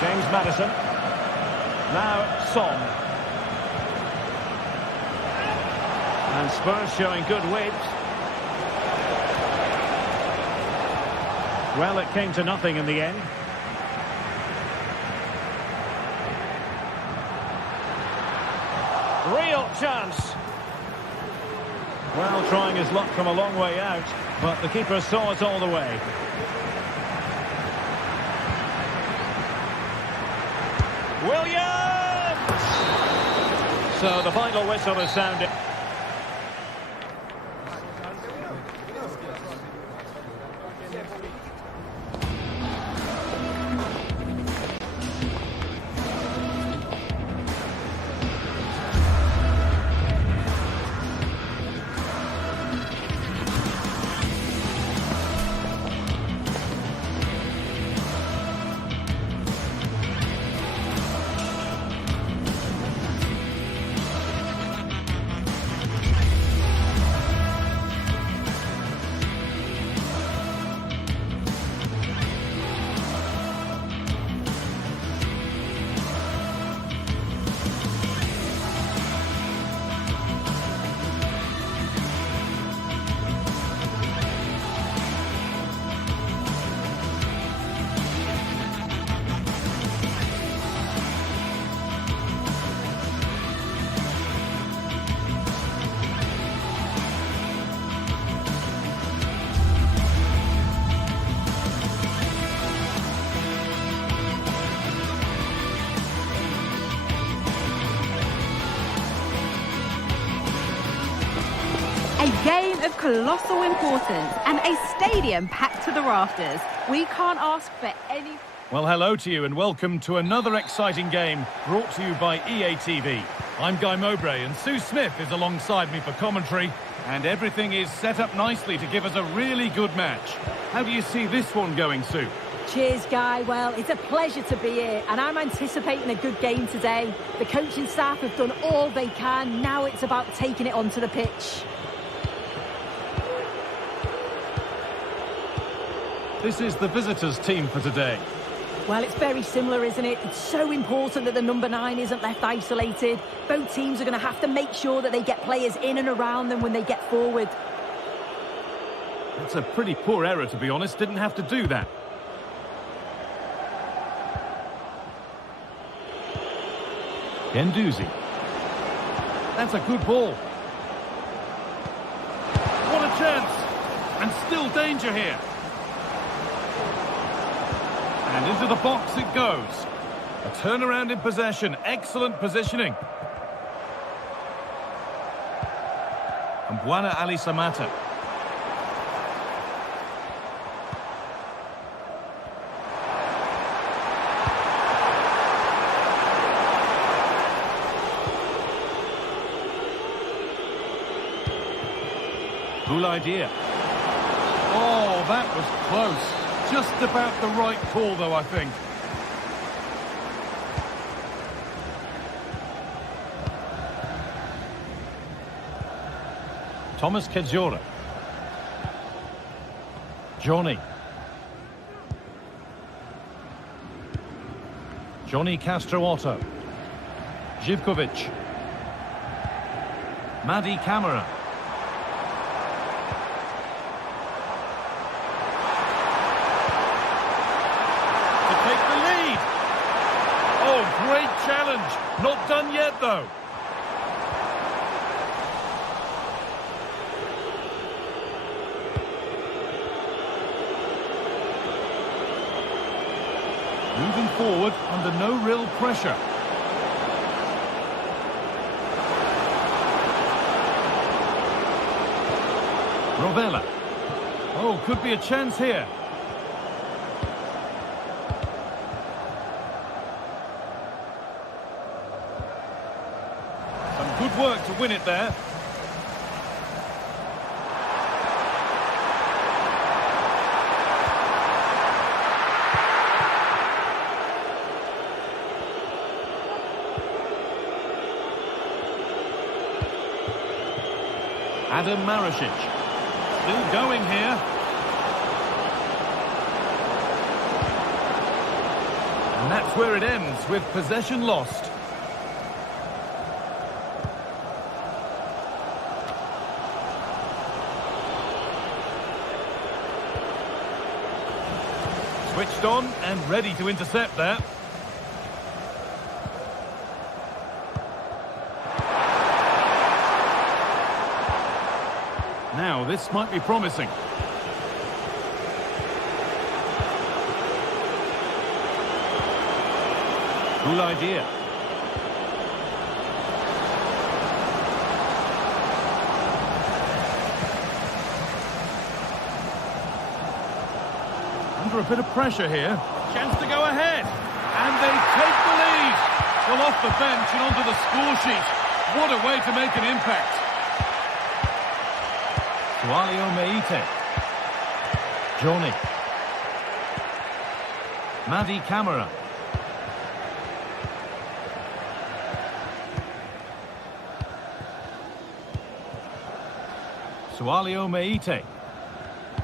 James Maddison. Now Son. And Spurs showing good width. Well, it came to nothing in the end. Real chance. Well, trying his luck from a long way out, but the keeper saw it all the way. Williams! So the final whistle is sounded. A game of colossal importance and a stadium packed to the rafters. We can't ask for any... Well, hello to you and welcome to another exciting game brought to you by EA TV. I'm Guy Mowbray and Sue Smith is alongside me for commentary, and everything is set up nicely to give us a really good match. How do you see this one going, Sue? Cheers, Guy. Well, it's a pleasure to be here, and I'm anticipating a good game today. The coaching staff have done all they can. Now it's about taking it onto the pitch. This is the visitors' team for today. Well, it's very similar, isn't it? It's so important that the number 9 isn't left isolated. Both teams are going to have to make sure that they get players in and around them when they get forward. That's a pretty poor error, to be honest. Didn't have to do that. Gendouzi. That's a good ball. What a chance! And still danger here. And into the box it goes. A turnaround in possession. Excellent positioning. And Buana Ali Samata. Cool idea. Oh, that was close. Just about the right call, though, I think. Thomas Kedzora. Johnny Castro Otto. Živkovic. Madi Camara. To take the lead. Oh, great challenge. Not done yet, though. Moving forward under no real pressure. Rovella. Oh, could be a chance here. Some good work to win it there. Adam Marasic. Still going here. And that's where it ends, with possession lost. Switched on and ready to intercept there. Now, this might be promising. Good idea. Under a bit of pressure here. Chance to go ahead. And they take the lead. Well, off the bench and onto the score sheet. What a way to make an impact. Sualio Meite. Johnny. Madi Camara. Sualio Meite.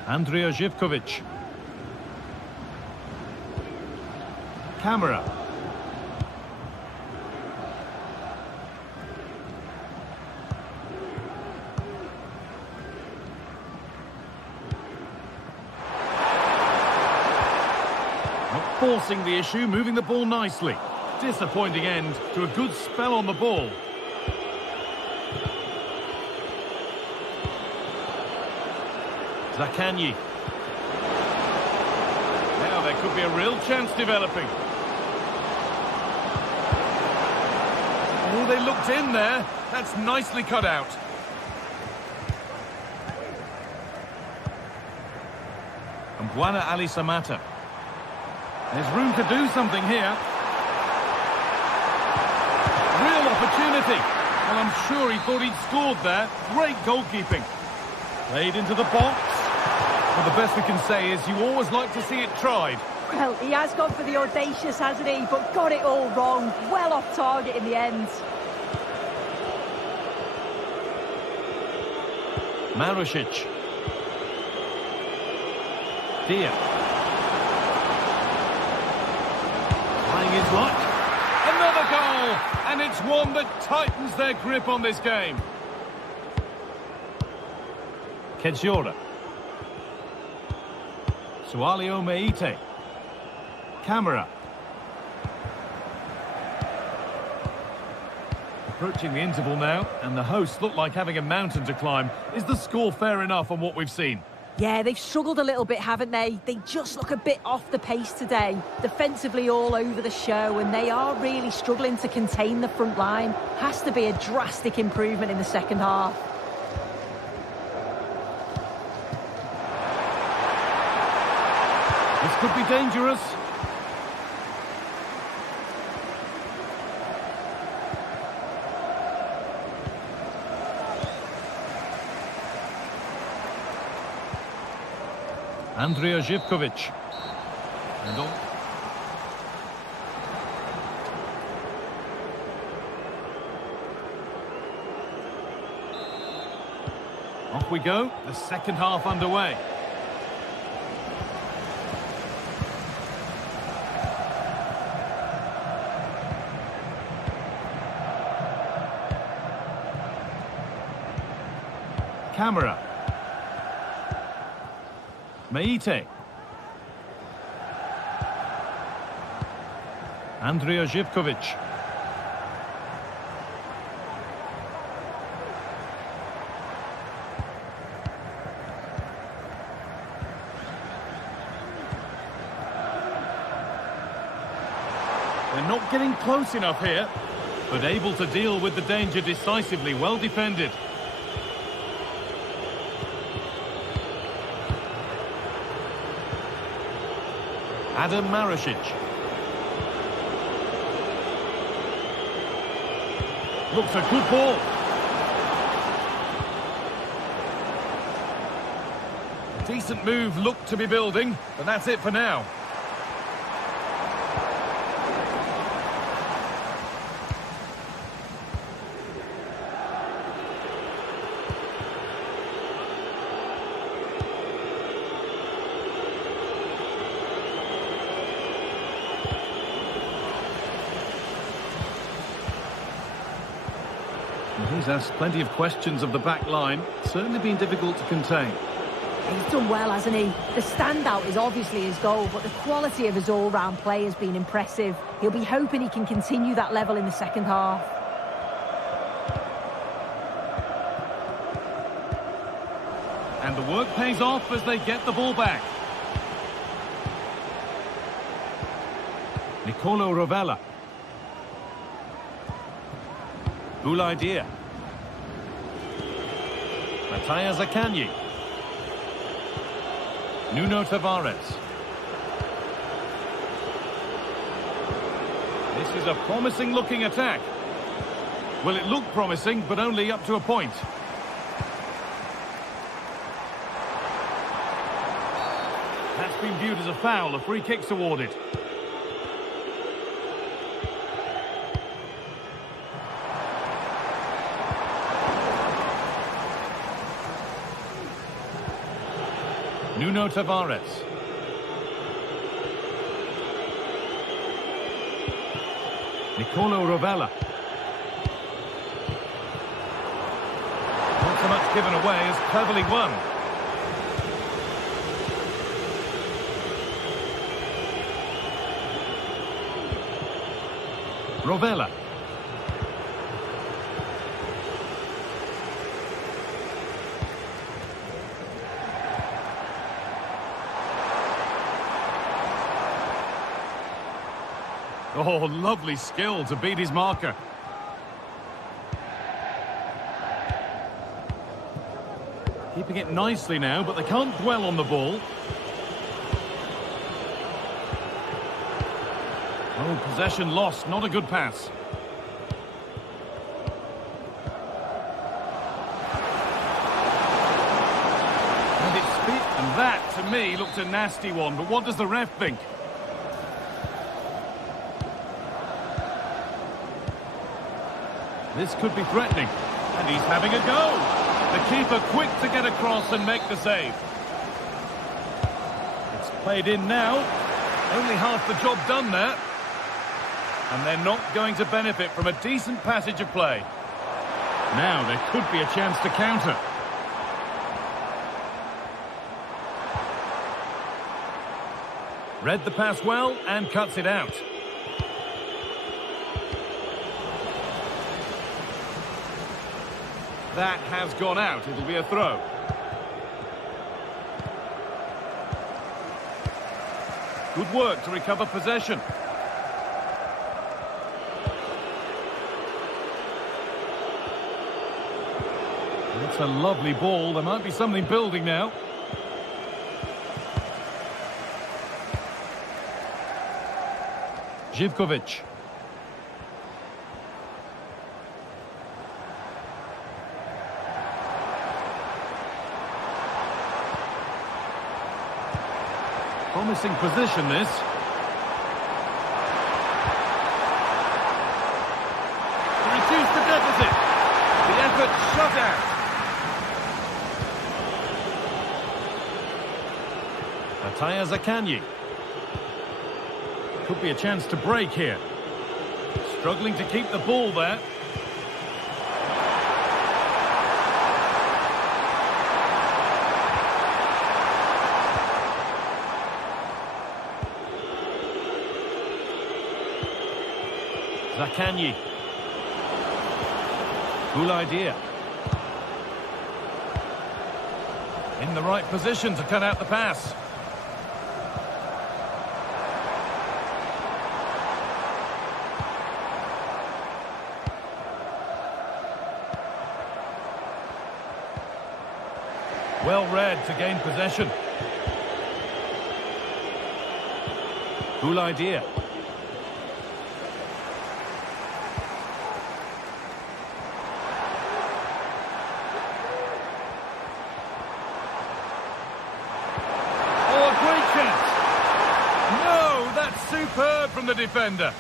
Andrea Živkovic. Camara. Not forcing the issue, moving the ball nicely. Disappointing end to a good spell on the ball. Zakanyi. Now there could be a real chance developing. Oh, they looked in there. That's nicely cut out. And Buana Ali Samata. There's room to do something here. Real opportunity. Well, I'm sure he thought he'd scored there. Great goalkeeping. Played into the box. Well, the best we can say is you always like to see it tried. Well, he has gone for the audacious, hasn't he? But got it all wrong. Well off target in the end. Marasic. Dia. Trying his luck. Another goal! And it's one that tightens their grip on this game. Kedzora. Sualio Meite. Camara. Approaching the interval now, and the hosts look like having a mountain to climb. Is the score fair enough on what we've seen? Yeah, they've struggled a little bit, haven't they? They just look a bit off the pace today. Defensively all over the show, and they are really struggling to contain the front line. Has to be a drastic improvement in the second half. This could be dangerous. Andrea Živkovic. And on. Off we go, the second half underway. Camera. Meite. Andrija Živković. They're not getting close enough here, but able to deal with the danger decisively. Well defended. Adam Marasic. Looks a good ball. Decent move looked to be building, but that's it for now. He's asked plenty of questions of the back line. Certainly been difficult to contain. He's done well, hasn't he? The standout is obviously his goal, but the quality of his all-round play has been impressive. He'll be hoping he can continue that level in the second half. And the work pays off as they get the ball back. Nicolo Rovella. Boulaïdia. Mattia Zaccagni. Nuno Tavares. This is a promising looking attack. Well, it looked promising, but only up to a point. That's been viewed as a foul. A free kick's awarded. Nuno Tavares. Nicolo Rovella. Not so much given away as cleverly won. Rovella. Oh, lovely skill to beat his marker. Keeping it nicely now, but they can't dwell on the ball. Oh, possession lost, not a good pass. And it's speed, and that, to me, looked a nasty one, but what does the ref think? This could be threatening, and he's having a go. The keeper quick to get across and make the save. It's played in now. Only half the job done there. And they're not going to benefit from a decent passage of play. Now there could be a chance to counter. Read the pass well and cuts it out. That has gone out. It'll be a throw. Good work to recover possession. That's a lovely ball. There might be something building now. Živković. Promising position, this. To reduce the deficit. The effort shut out. Matthias Akanji. Could be a chance to break here. Struggling to keep the ball there. Zakanyi. Cool idea. In the right position to cut out the pass. Well read to gain possession. Cool idea. Superb from the defender.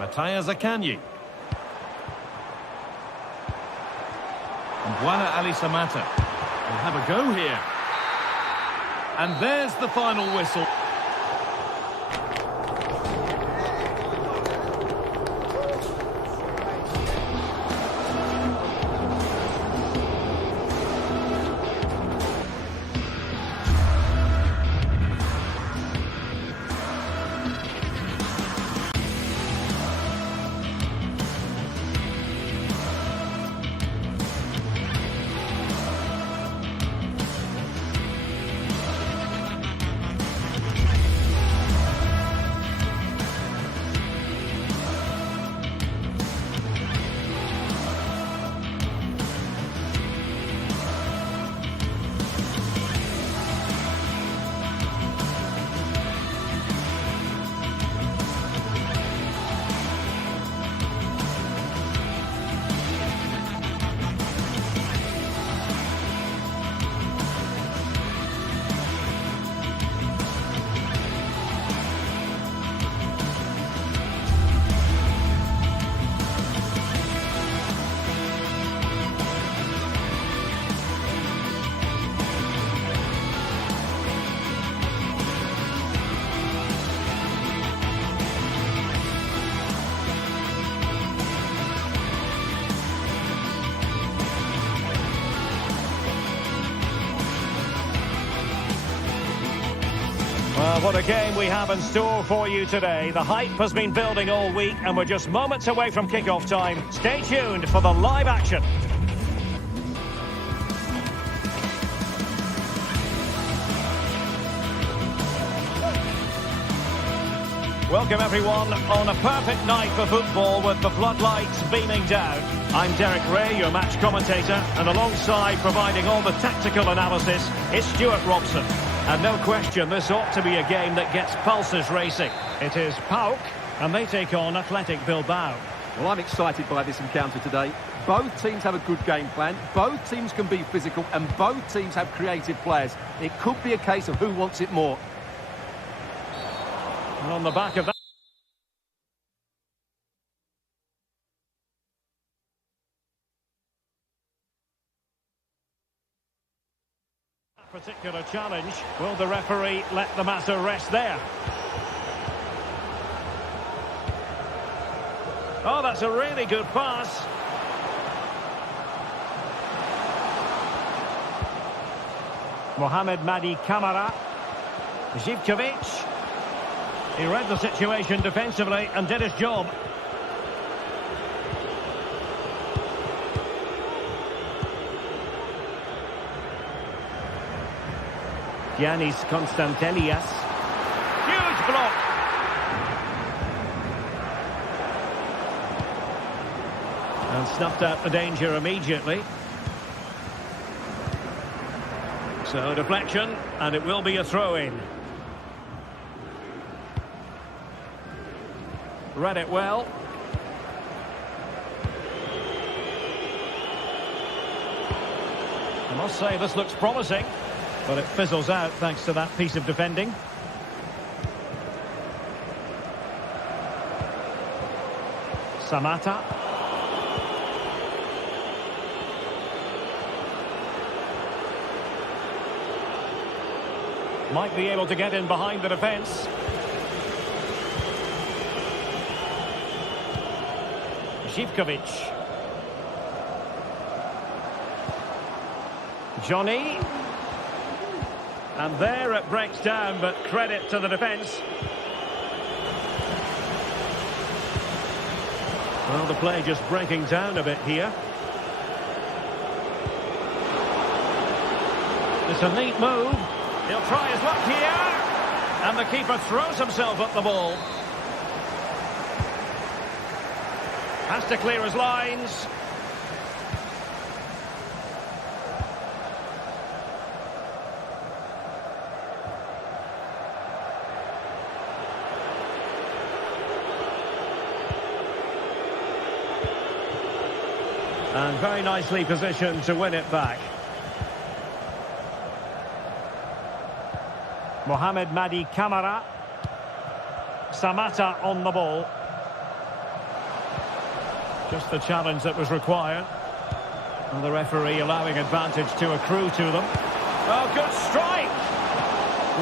Matthias Akanji. Mbwana Ali Samata will have a go here. And there's the final whistle. Well, what a game we have in store for you today. The hype has been building all week and we're just moments away from kick-off time. Stay tuned for the live action. Welcome everyone on a perfect night for football with the floodlights beaming down. I'm Derek Ray, your match commentator, and alongside providing all the tactical analysis is Stuart Robson. And no question, this ought to be a game that gets pulses racing. It is PAOK, and they take on Athletic Bilbao. Well, I'm excited by this encounter today. Both teams have a good game plan, both teams can be physical, and both teams have creative players. It could be a case of who wants it more. And on the back of that particular challenge, will the referee let the matter rest there? Oh, that's a really good pass. Mohamed Madi Kamara. Zivkovic. He read the situation defensively and did his job. Giannis Konstantelias. Huge block. And snuffed out the danger immediately. So deflection, and it will be a throw-in. Read it well. I must say this looks promising, but it fizzles out thanks to that piece of defending. Samata. Might be able to get in behind the defence. Zivkovic. Johnny. And there it breaks down, but credit to the defence. Well, the play just breaking down a bit here. It's a neat move. He'll try his luck here. And the keeper throws himself at the ball. Has to clear his lines. And very nicely positioned to win it back. Mohamed Madi Camara. Samatta on the ball. Just the challenge that was required. And the referee allowing advantage to accrue to them. Oh, good strike!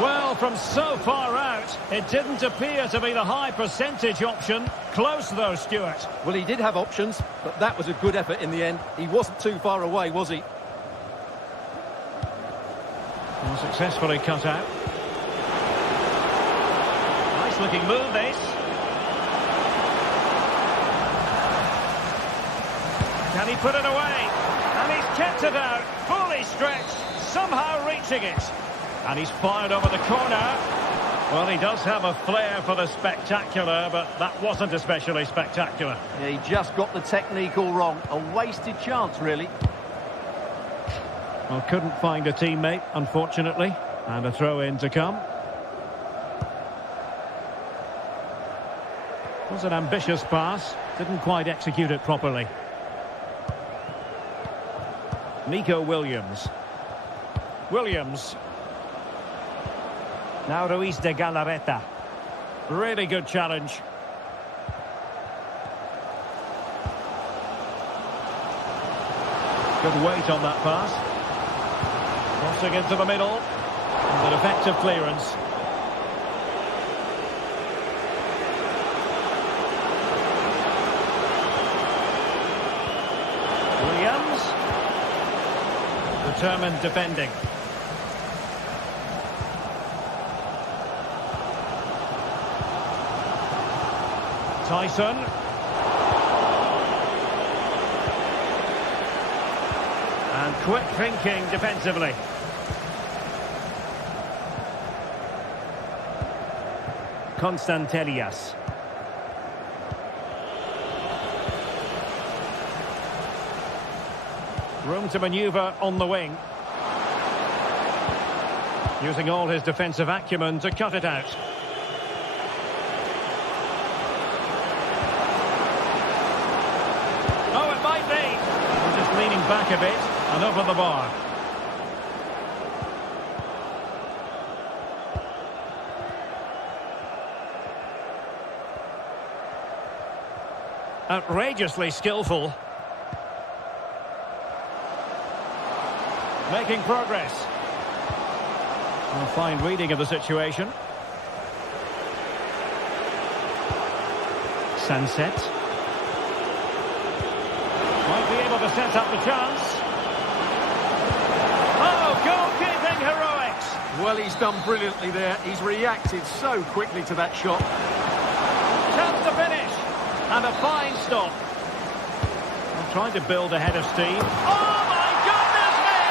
Well, from so far out, it didn't appear to be the high percentage option. Close though, Stuart. Well, he did have options, but that was a good effort in the end. He wasn't too far away, was he? Well, successfully cut out. Nice looking move, this. Can he put it away? And he's kept it out, fully stretched, somehow reaching it. And he's fired over the corner. Well, he does have a flair for the spectacular, but that wasn't especially spectacular. Yeah, he just got the technique all wrong. A wasted chance, really. Well, couldn't find a teammate, unfortunately. And a throw-in to come. It was an ambitious pass. Didn't quite execute it properly. Nico Williams. Williams. Now Ruiz de Galarreta. Really good challenge. Good weight on that pass. Crossing into the middle. And an effective clearance. Williams. Determined defending. Tyson. And quick thinking defensively. Constantelias. Room to manoeuvre on the wing. Using all his defensive acumen to cut it out. Oh, it might be. We're just leaning back a bit and over the bar. Outrageously skillful. Making progress. A fine reading of the situation. Sunset. Might be able to set up the chance. Oh, goalkeeping heroics. Well, he's done brilliantly there. He's reacted so quickly to that shot. Chance to finish. And a fine stop. I'm trying to build ahead of steam. Oh, my goodness me!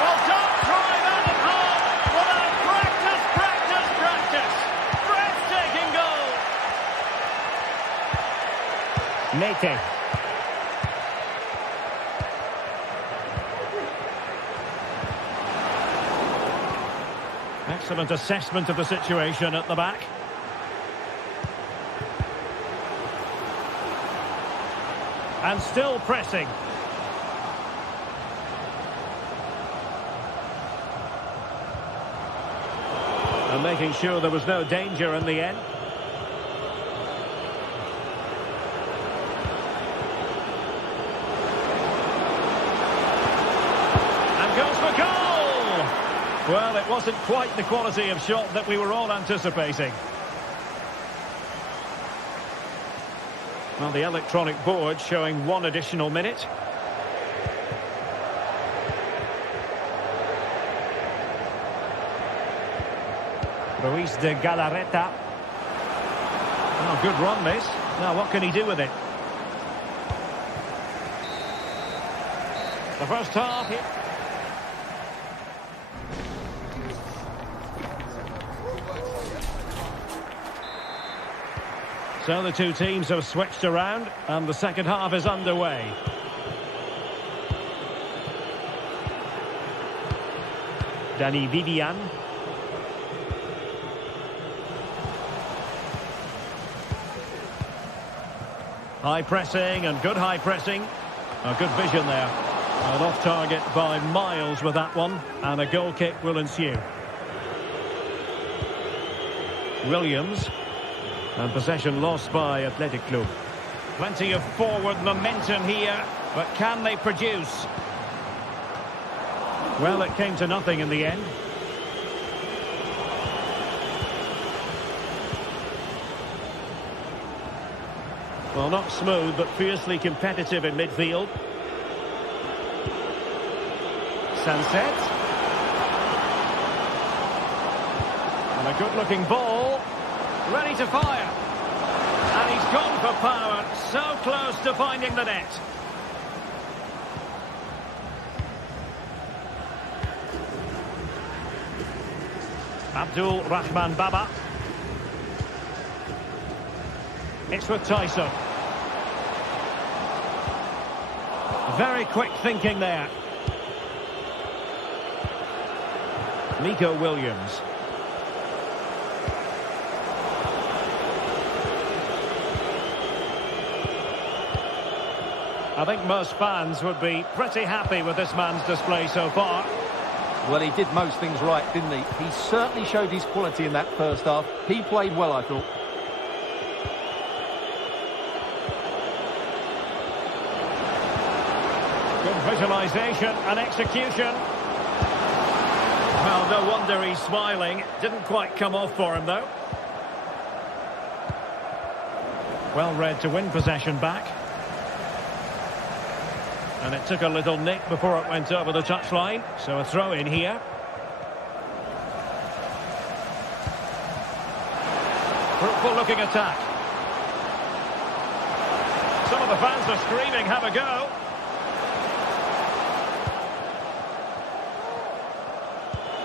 Well, don't try that at home without practice, practice, practice. Breathtaking goal. Nete. Excellent assessment of the situation at the back. And still pressing. And making sure there was no danger in the end. And goes for goal! Well, it wasn't quite the quality of shot that we were all anticipating. Well, the electronic board showing 1 additional minute. Ruiz de Galarreta. Oh, good run, this. Now, what can he do with it? The first half here. So the two teams have switched around and the second half is underway. Dani Vivian. High pressing and good high pressing. A good vision there. And off target by miles with that one. And a goal kick will ensue. Williams. And possession lost by Athletic Club. Plenty of forward momentum here. But can they produce? Well, it came to nothing in the end. Well, not smooth, but fiercely competitive in midfield. Sunset. And a good-looking ball. Ready to fire. And he's gone for power. So close to finding the net. Abdul Rahman Baba. It's with Tyson. Very quick thinking there. Nico Williams. I think most fans would be pretty happy with this man's display so far. Well, he did most things right, didn't he? He certainly showed his quality in that first half. He played well, I thought. Good visualisation and execution. Well, no wonder he's smiling. Didn't quite come off for him, though. Well read to win possession back. And it took a little nick before it went over the touchline. So a throw in here. Fruitful looking attack. Some of the fans are screaming, have a go.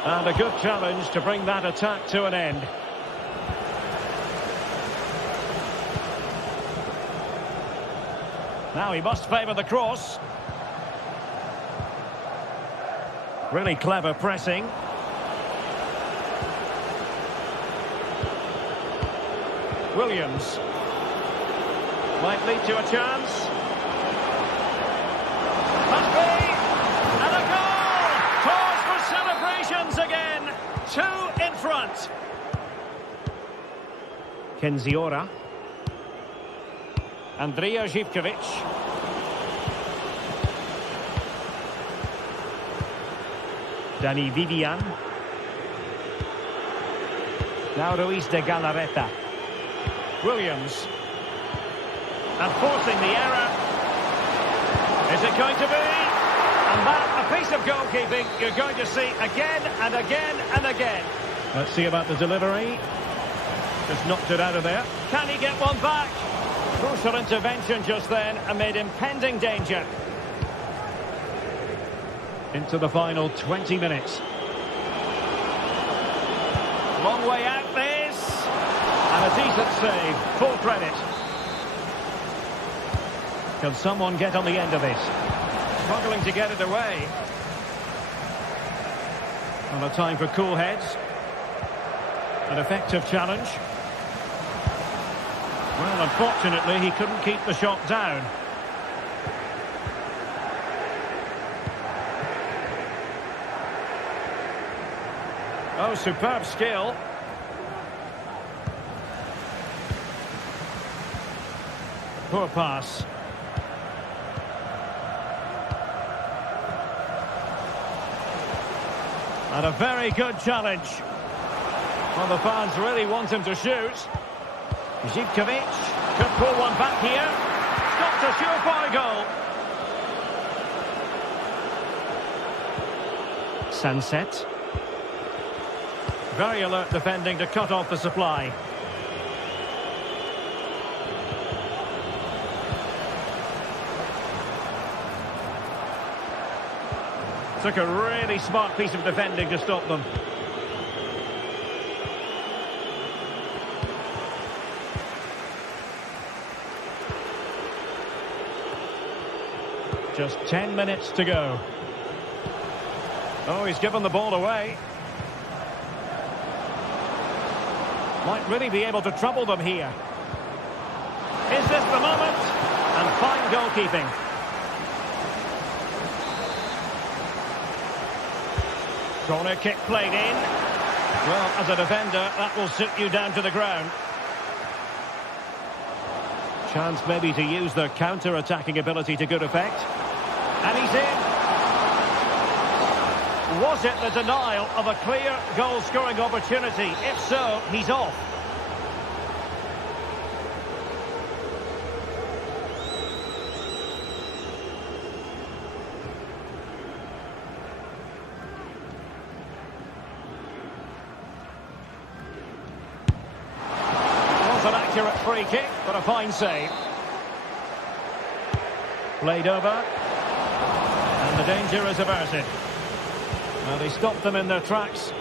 And a good challenge to bring that attack to an end. Now he must favour the cross. Really clever pressing. Williams. Might lead to a chance. Must be! And a goal! Cause for celebrations again! 2 in front. Kenziora. Andrija Živković. Dani Vivian. Now Ruiz de Galarreta. Williams. And forcing the error. Is it going to be? And that, a piece of goalkeeping you're going to see again and again and again. Let's see about the delivery. Just knocked it out of there. Can he get one back? Crucial intervention just then amid impending danger. Into the final 20 minutes. Long way out this. And a decent save. Full credit. Can someone get on the end of this? Struggling to get it away. And a time for cool heads. An effective challenge. Well, unfortunately, he couldn't keep the shot down. Oh, superb skill. Poor pass. And a very good challenge. Well, the fans really want him to shoot. Zivkovic could pull one back here. Stopped a surefire goal. Sunset. Very alert defending to cut off the supply. Took a really smart piece of defending to stop them. Just 10 minutes to go. Oh, he's given the ball away. Might really be able to trouble them here. Is this the moment? And fine goalkeeping. Corner kick played in. Well, as a defender, that will sit you down to the ground. Chance maybe to use their counter-attacking ability to good effect. And he's in. Was it the denial of a clear goal-scoring opportunity? If so, he's off. Was an accurate free kick, but a fine save. Played over. And the danger is averted. Well, they stopped them in their tracks.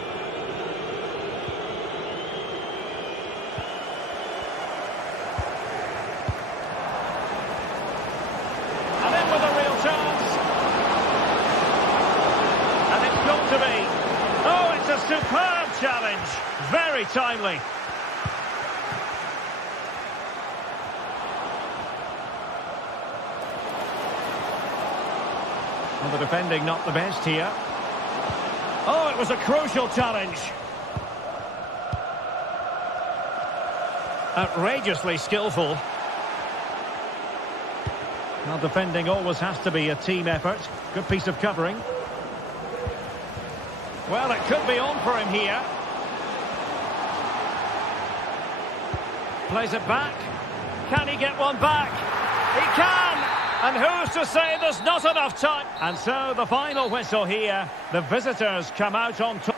And in with a real chance. And it's got to be. Oh, it's a superb challenge. Very timely. Well, the defending not the best here. Oh, it was a crucial challenge. Outrageously skillful. Now, defending always has to be a team effort. Good piece of covering. Well, it could be on for him here. Plays it back. Can he get one back? He can! And who's to say there's not enough time? And so the final whistle here. The visitors come out on top.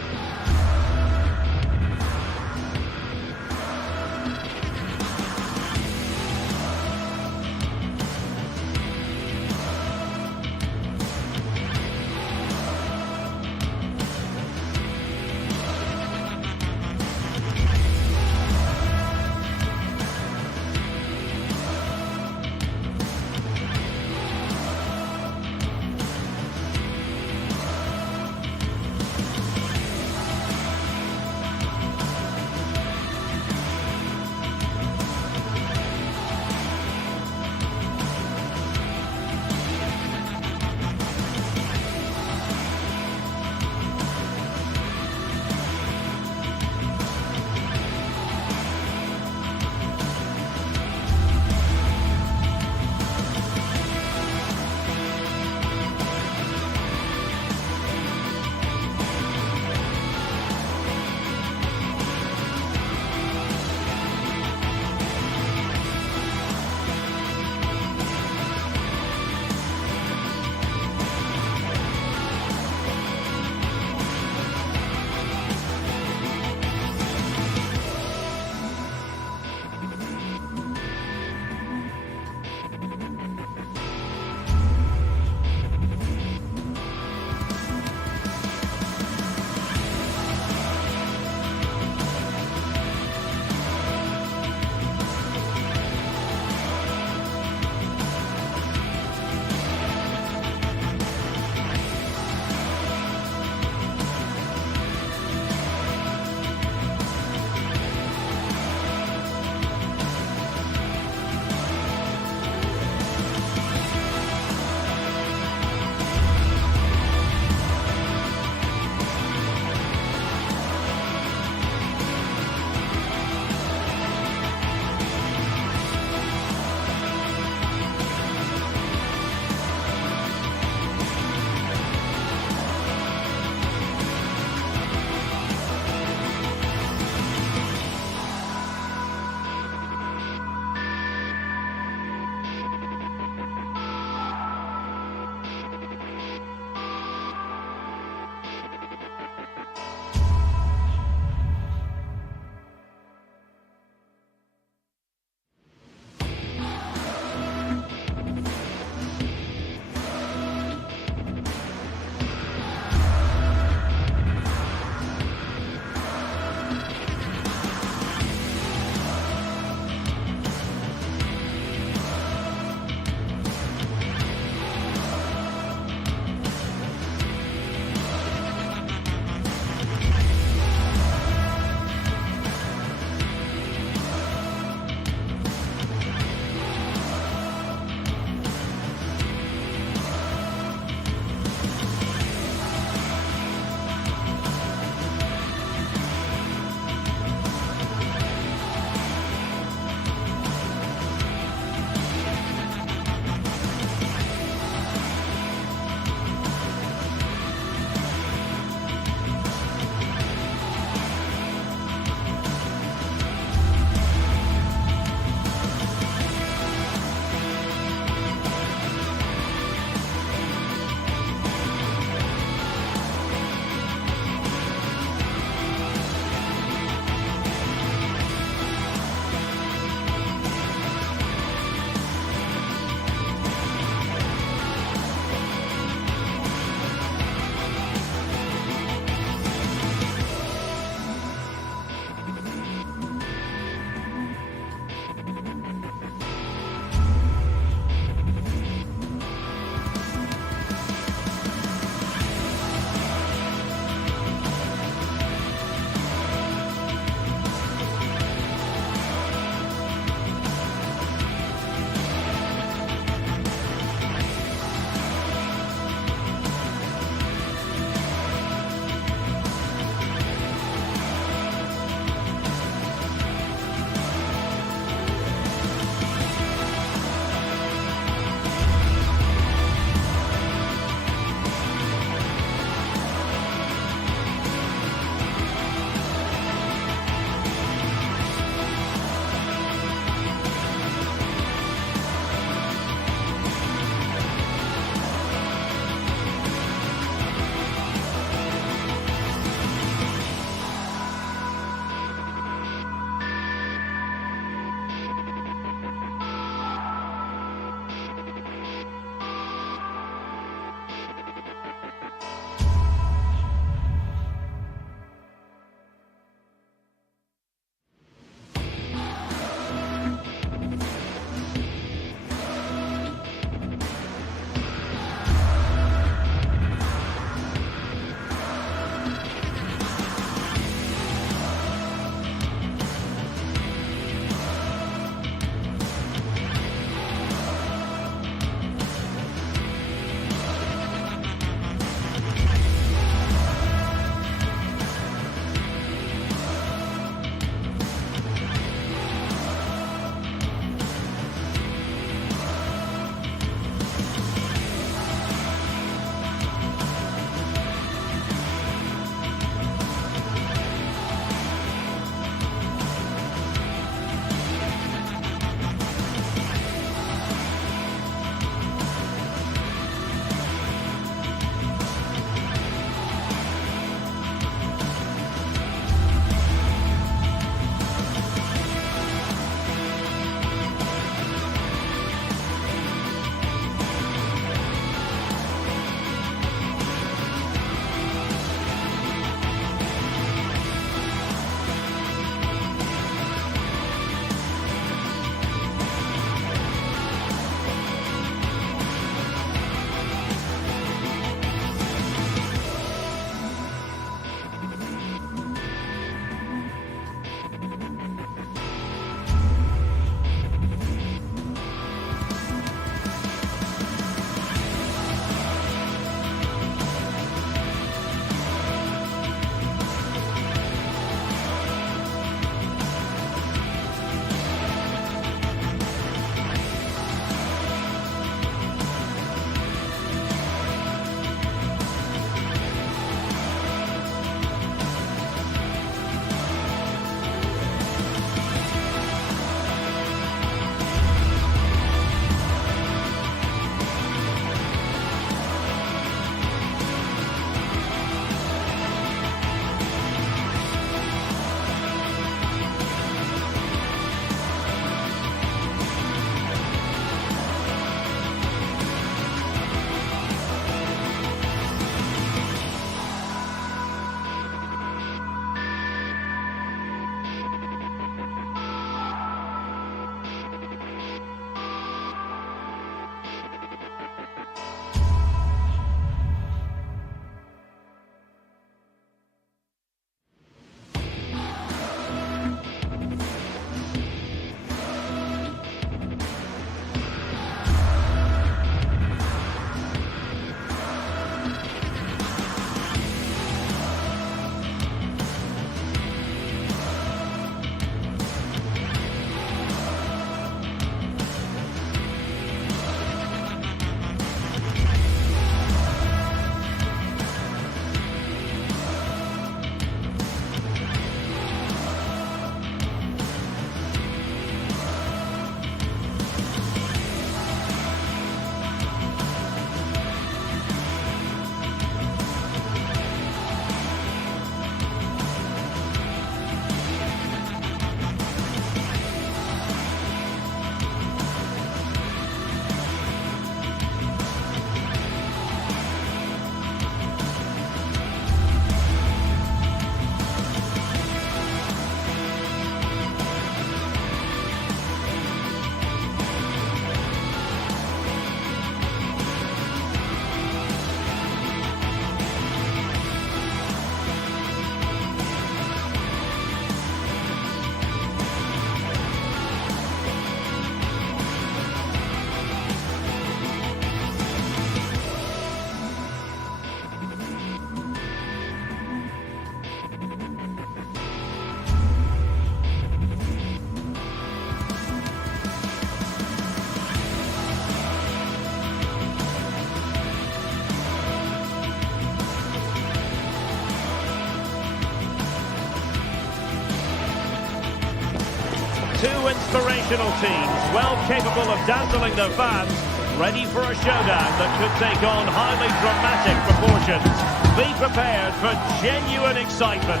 two inspirational teams, well capable of dazzling their fans, ready for a showdown that could take on highly dramatic proportions. Be prepared for genuine excitement.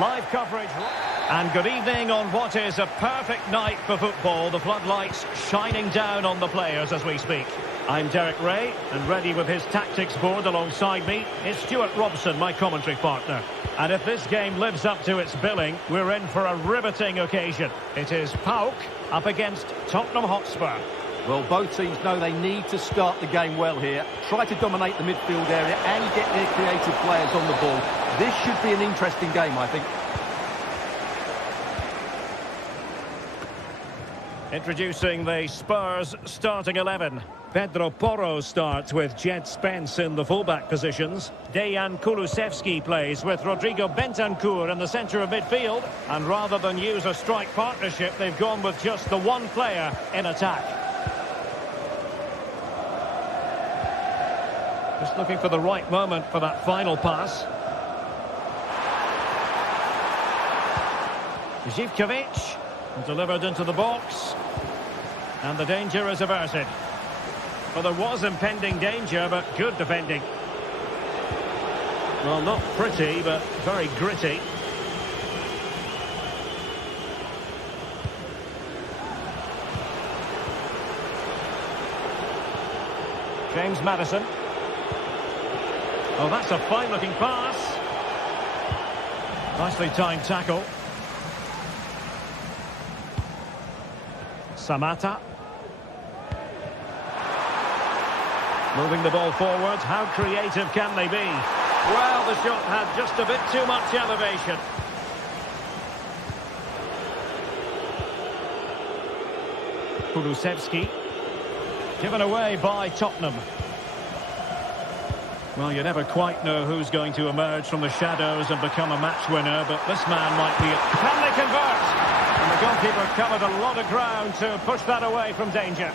Live coverage. And good evening on what is a perfect night for football. The floodlights shining down on the players as we speak. I'm Derek Ray, and ready with his tactics board alongside me is Stuart Robson, my commentary partner. And if this game lives up to its billing, we're in for a riveting occasion. It is PAOK up against Tottenham Hotspur. Well, both teams know they need to start the game well here. Try to dominate the midfield area and get their creative players on the ball. This should be an interesting game, I think. Introducing the Spurs starting 11. Pedro Porro starts with Jed Spence in the fullback positions. Dejan Kulusevski plays with Rodrigo Bentancur in the centre of midfield. And rather than use a strike partnership, they've gone with just the one player in attack. Just looking for the right moment for that final pass. Zivkovic. Delivered into the box. And the danger is averted. Well, there was impending danger, but good defending. Well, not pretty, but very gritty. James Maddison. Oh, that's a fine-looking pass. Nicely timed tackle. Samata. Moving the ball forward. How creative can they be? Well, the shot had just a bit too much elevation. Kulusevski. Given away by Tottenham. Well, you never quite know who's going to emerge from the shadows and become a match winner, but this man might be it. Can they convert? And the goalkeeper covered a lot of ground to push that away from danger.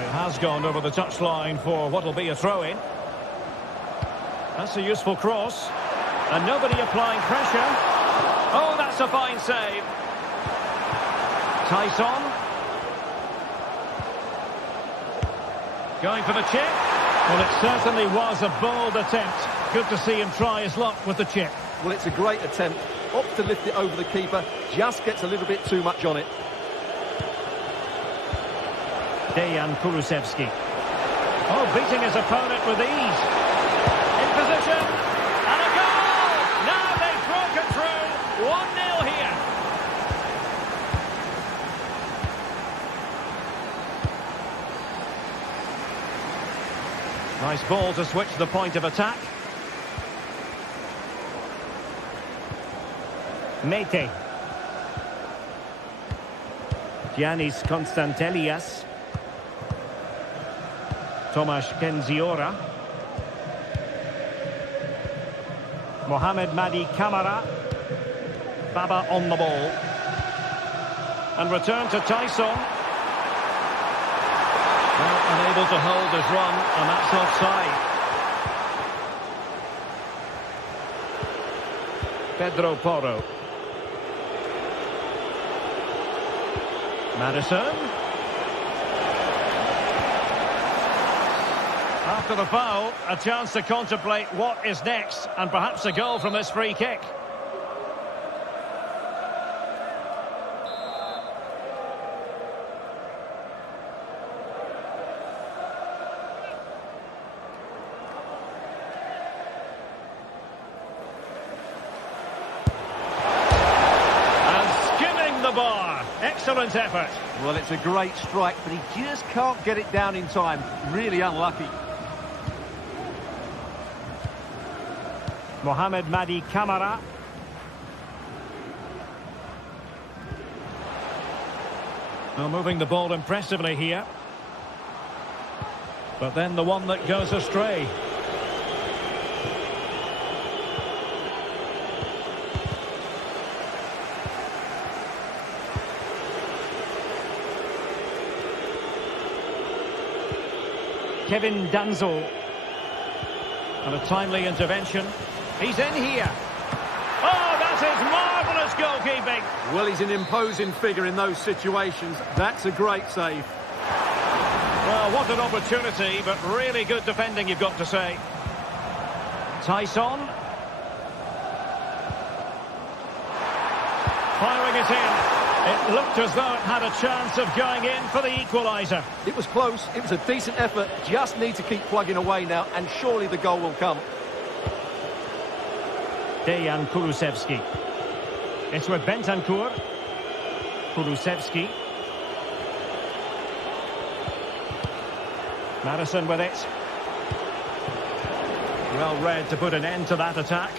It has gone over the touchline for what will be a throw-in. That's a useful cross. And nobody applying pressure. Oh, that's a fine save. Tyson. Going for the chip. Well, it certainly was a bold attempt. Good to see him try his luck with the chip. Well, it's a great attempt. Opts to lift it over the keeper. Just gets a little bit too much on it. Dejan Kulusevski. Oh, beating his opponent with ease. In position. And a goal! Now they've broken through. 1-0 here. Nice ball to switch the point of attack. Mete. Giannis Konstantelias. Tomasz Kenziora. Mohamed Madi Camara. Baba on the ball. And return to Tyson. Well, unable to hold his run, and that's offside. Pedro Porro. Maddison. After the foul, a chance to contemplate what is next, and perhaps a goal from this free kick. Bar. Excellent effort. Well, it's a great strike, but he just can't get it down in time. Really unlucky. Mohamed Madi Camara. Well, moving the ball impressively here. But then the one that goes astray. Kevin Danzo. And a timely intervention. He's in here. Oh, that's This is marvellous goalkeeping. Well, he's an imposing figure in those situations. That's a great save. Well, what an opportunity, but really good defending, you've got to say. Tyson. Firing it in. It looked as though it had a chance of going in for the equaliser. It was close. It was a decent effort. Just need to keep plugging away now, and surely the goal will come. Dejan Kulusevski. It's with Bentancur. Kulusevski. Madison with it. Well read to put an end to that attack.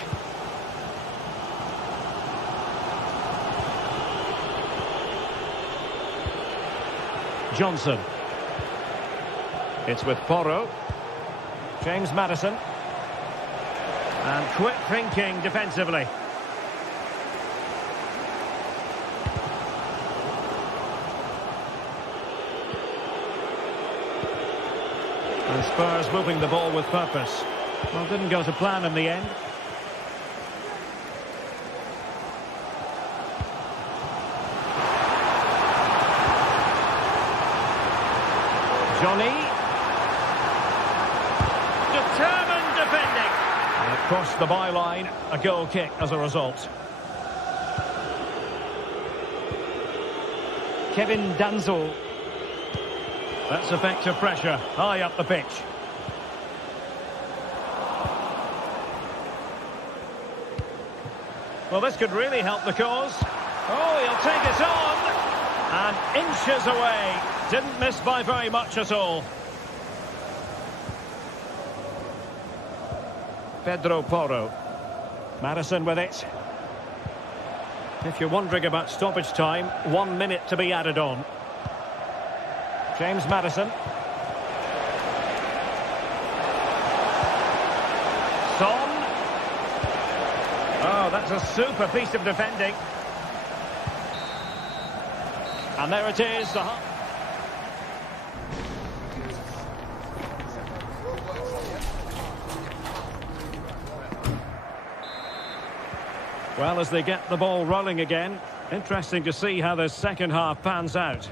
Johnson. It's with Porro. James Madison. And quick thinking defensively. And Spurs moving the ball with purpose. Well, didn't go to plan in the end. Johnny. Determined defending. And across the byline, a goal kick as a result. Kevin Danzo. That's effective pressure, high up the pitch. Well, this could really help the cause. Oh, he'll take it on. And inches away. Didn't miss by very much at all. Pedro Porro. Madison with it. If you're wondering about stoppage time, 1 minute to be added on. James Madison. Son. Oh, that's a super piece of defending. And there it is. Well, as they get the ball rolling again, interesting to see how the second half pans out.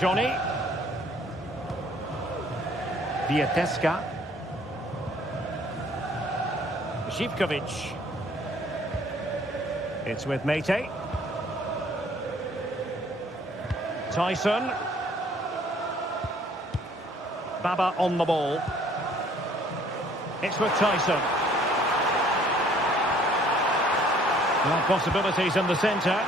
Johnny. Vieteska. Zivkovic. It's with Mete. Tyson. Baba on the ball. It's with Tyson. Well, possibilities in the centre.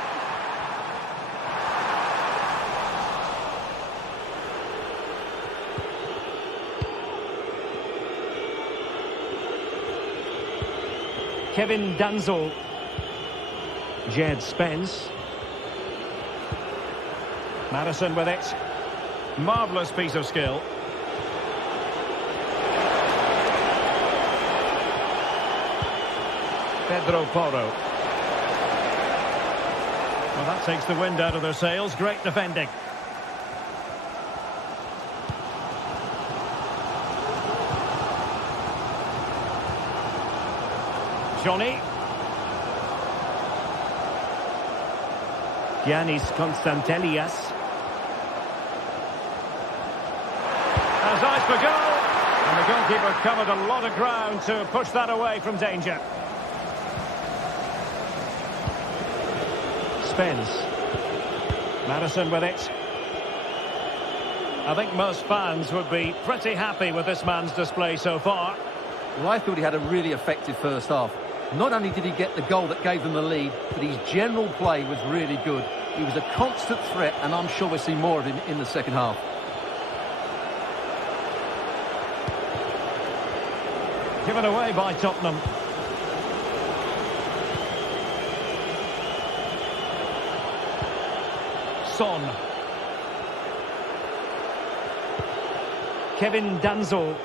Kevin Danzo. Jed Spence. Madison with it. Marvellous piece of skill. Pedro Porro. Well, that takes the wind out of their sails. Great defending. Johnny. Giannis Konstantelias. Has eyes for goal. And the goalkeeper covered a lot of ground to push that away from danger. Spence. Madison with it. I think most fans would be pretty happy with this man's display so far. Well, I thought he had a really effective first half. Not only did he get the goal that gave them the lead, but his general play was really good. He was a constant threat, and I'm sure we'll see more of him in the second half. Given away by Tottenham. Son. Kevin Danzo.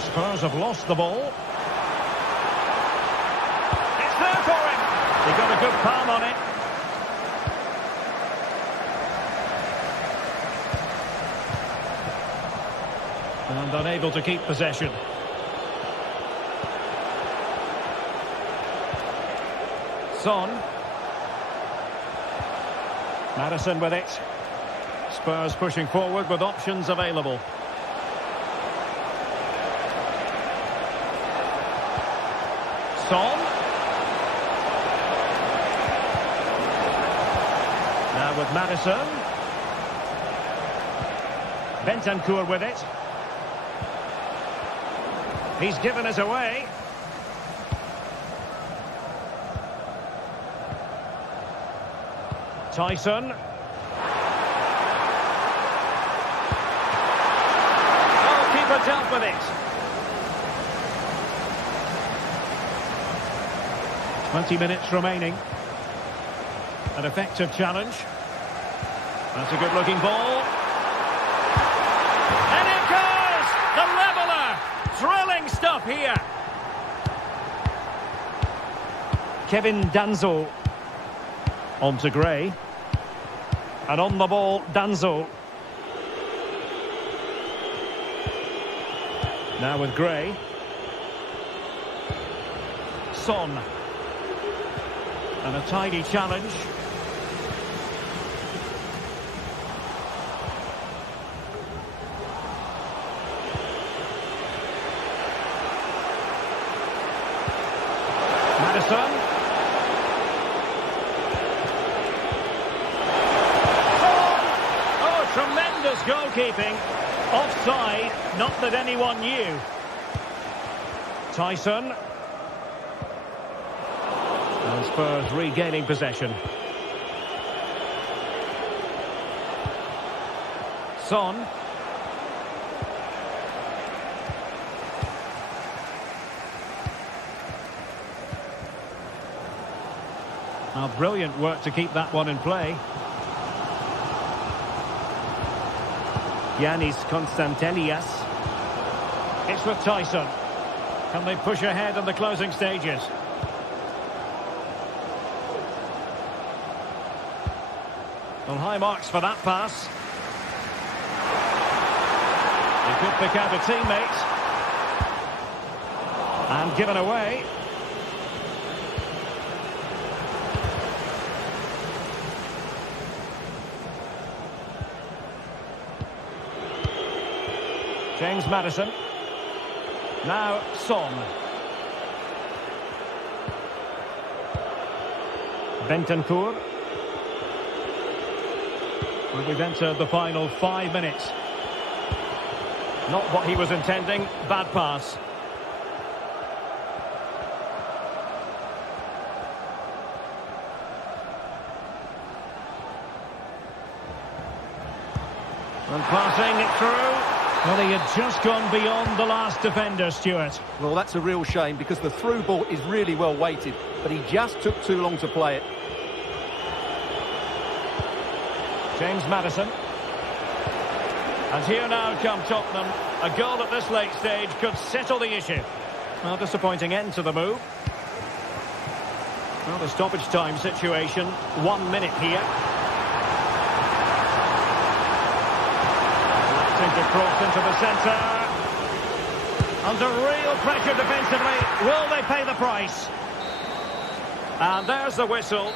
Spurs have lost the ball. It's there for him. He got a good palm on it. And unable to keep possession. Son. Madison with it. Spurs pushing forward with options available. Son. Now with Madison. Bentancur with it. He's given us away. Tyson. Goalkeeper dealt with it. 20 minutes remaining. An effective challenge. That's a good-looking ball. And it goes! The leveller! Thrilling stuff here. Kevin Danzo. On to Gray. And on the ball, Danzo. Now with Gray. Son. And a tidy challenge. Madison. Oh, tremendous goalkeeping. Offside, not that anyone knew. Tyson. And Spurs regaining possession. Son. Now, brilliant work to keep that one in play. Yanis Konstantelias. It's with Tyson. Can they push ahead in the closing stages? Well, high marks for that pass. He could pick out a teammate. And given away. James Madison. Now Son. Bentancur. Well, we've entered the final 5 minutes. Not what he was intending. Bad pass. And passing it through. Well, he had just gone beyond the last defender, Stuart. Well, that's a real shame because the through ball is really well weighted, but he just took too long to play it. James Madison. And here now come Tottenham. A goal at this late stage could settle the issue. Well, disappointing end to the move. Well, the stoppage time situation. 1 minute here. To cross into the centre. Under real pressure defensively. Will they pay the price? And there's the whistle.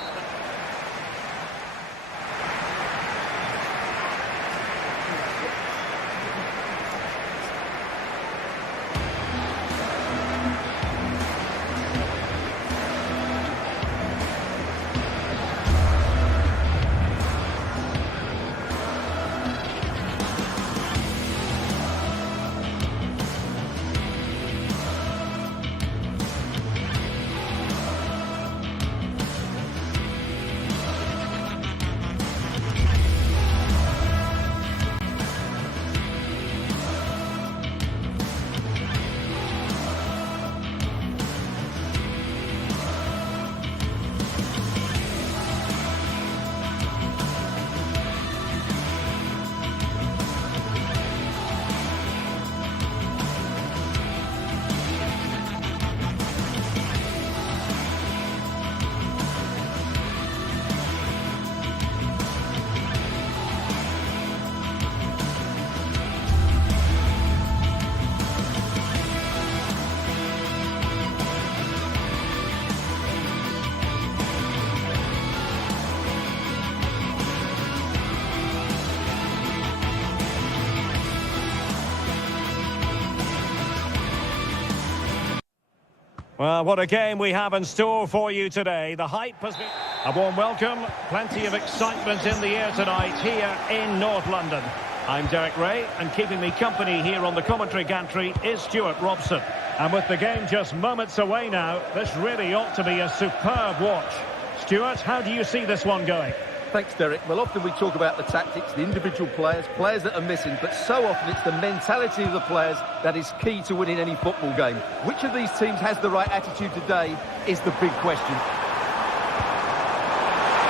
Well, what a game we have in store for you today. The hype has been... A warm welcome. Plenty of excitement in the air tonight here in North London. I'm Derek Ray, and keeping me company here on the commentary gantry is Stuart Robson. And with the game just moments away now, this really ought to be a superb watch. Stuart, how do you see this one going? Thanks, Derek. Well, often we talk about the tactics, the individual players that are missing, but so often it's the mentality of the players that is key to winning any football game. Which of these teams has the right attitude today is the big question.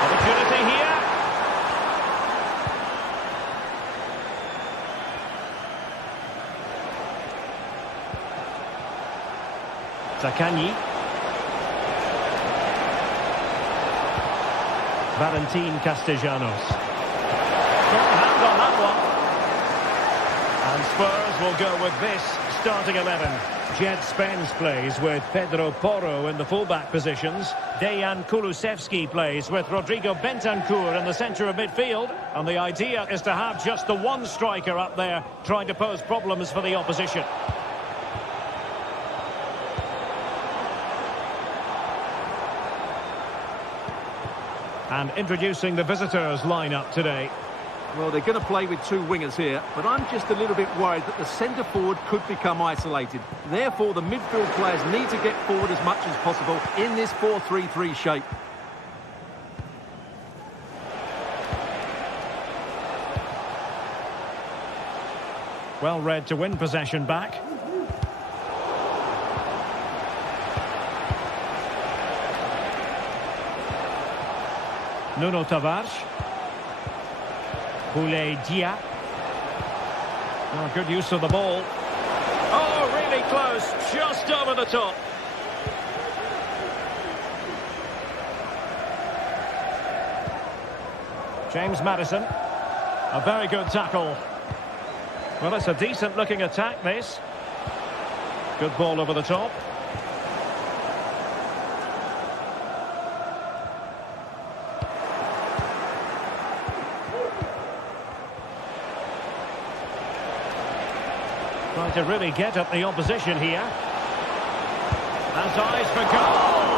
Opportunity here. Zaccagni. Valentin Castellanos. Strong hand on that one. And Spurs will go with this starting 11. Jed Spence plays with Pedro Porro in the fullback positions. Dejan Kulusevski plays with Rodrigo Bentancur in the centre of midfield. And the idea is to have just the one striker up there trying to pose problems for the opposition. And introducing the visitors lineup today. Well, they're going to play with two wingers here, but I'm just a little bit worried that the centre forward could become isolated. Therefore, the midfield players need to get forward as much as possible in this 4-3-3 shape. Well read to win possession back. Nuno Tavares. Boulaye Dia. Oh, good use of the ball. Oh, really close. Just over the top. James Maddison. A very good tackle. Well, it's a decent-looking attack, this. Good ball over the top. Trying to really get at the opposition here. Has eyes for goal!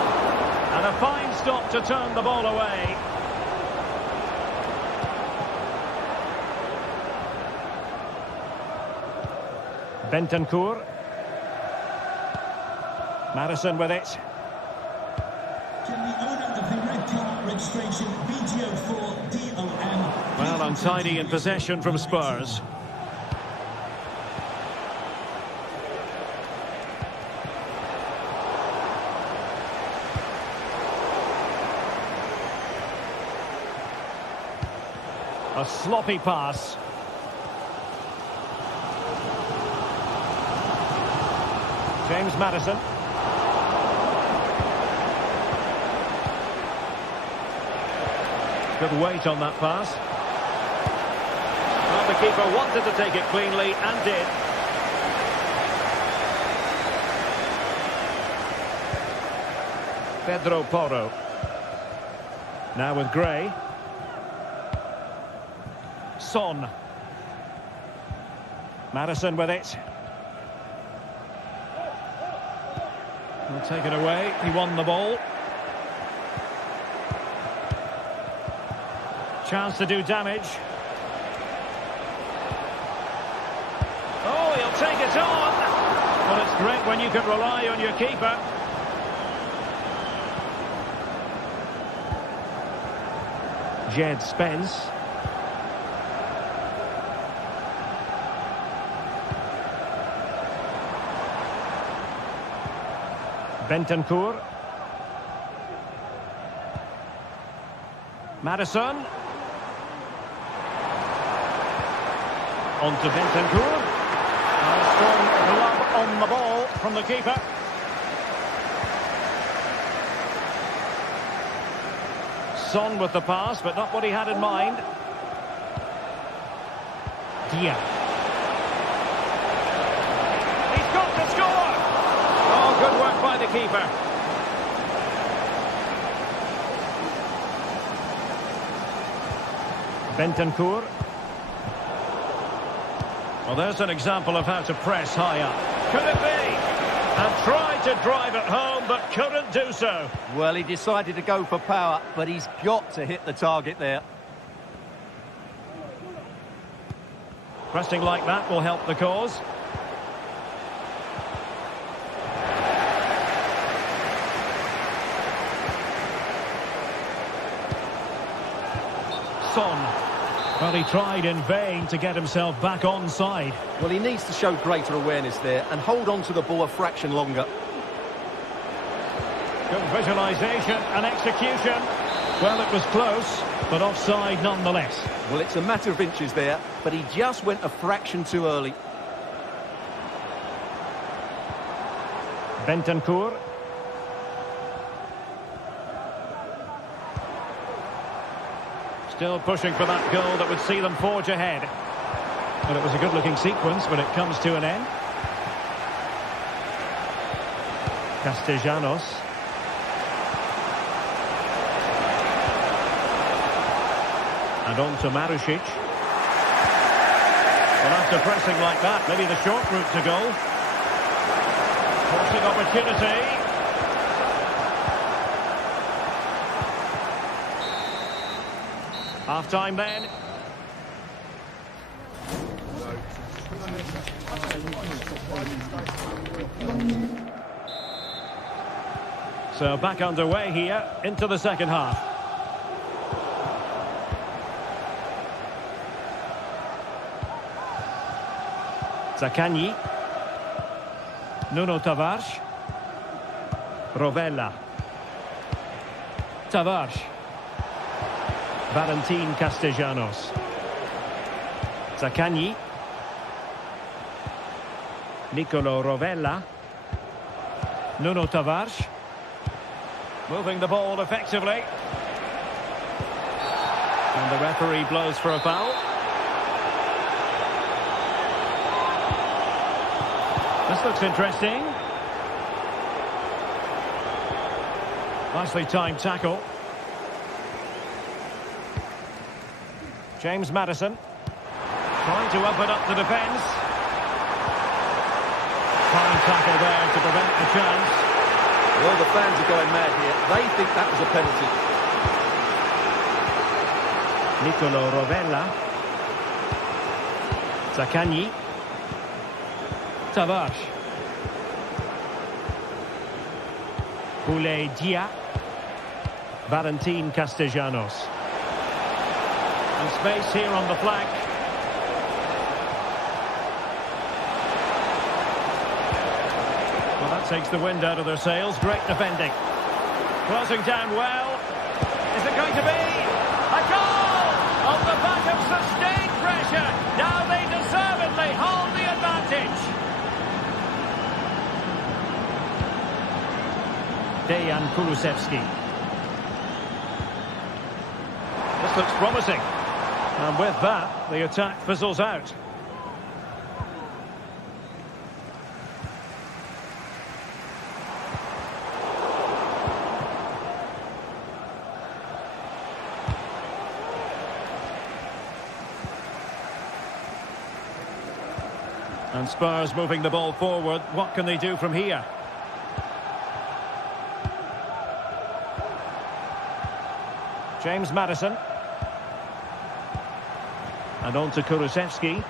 And a fine stop to turn the ball away. Bentancur. Maddison with it. Can the owner of the red car registration BGO4DOM... Well, untidy in possession from Spurs. A sloppy pass. James Maddison. Good weight on that pass. Well, the keeper wanted to take it cleanly and did. Pedro Porro. Now with Gray. Son. Maddison with it. He'll take it away. He won the ball. Chance to do damage. Oh, he'll take it on. Well, it's great when you can rely on your keeper. Jed Spence. Bentancur. Maddison. On to Bentancur. A strong glove on the ball from the keeper. Son with the pass, but not what he had in mind. Dia. He's got to score! Oh, good work by the keeper. Bentancur. Well, there's an example of how to press high up. Could it be? And try to drive it home. but couldn't do so. Well, he decided to go for power, but he's got to hit the target there. Pressing like that will help the cause. Son. Well, he tried in vain to get himself back onside. Well, he needs to show greater awareness there and hold on to the ball a fraction longer. Good visualisation and execution. Well, it was close, but offside nonetheless. Well, it's a matter of inches there, but he just went a fraction too early. Bentancur. Still pushing for that goal that would see them forge ahead. Well, it was a good-looking sequence, but it comes to an end. Castellanos. And on to Marusic. Well, after pressing like that, maybe the short route to goal. Forcing opportunity. Half-time then. So back underway here into the second half. Zaccagni. Nuno Tavares. Rovella. Tavares. Valentin Castellanos. Zaccagni. Nicolo Rovella. Nuno Tavares. Moving the ball effectively. And the referee blows for a foul. This looks interesting. Nicely timed tackle. James Maddison trying to open up the defence. Fine tackle there to prevent the chance. Well, the fans are going mad here. They think that was a penalty. Nicolo Rovella. Zaccagni. Tavares. Boulaye Dia. Valentin Castellanos. And space here on the flank. Well, that takes the wind out of their sails. Great defending. Closing down well. Is it going to be a goal on the back of sustained pressure? Now they deservedly hold the advantage. Dejan Kulusevski. This looks promising. And with that, the attack fizzles out. And Spurs moving the ball forward. What can they do from here? James Maddison. And on to Kulusevski.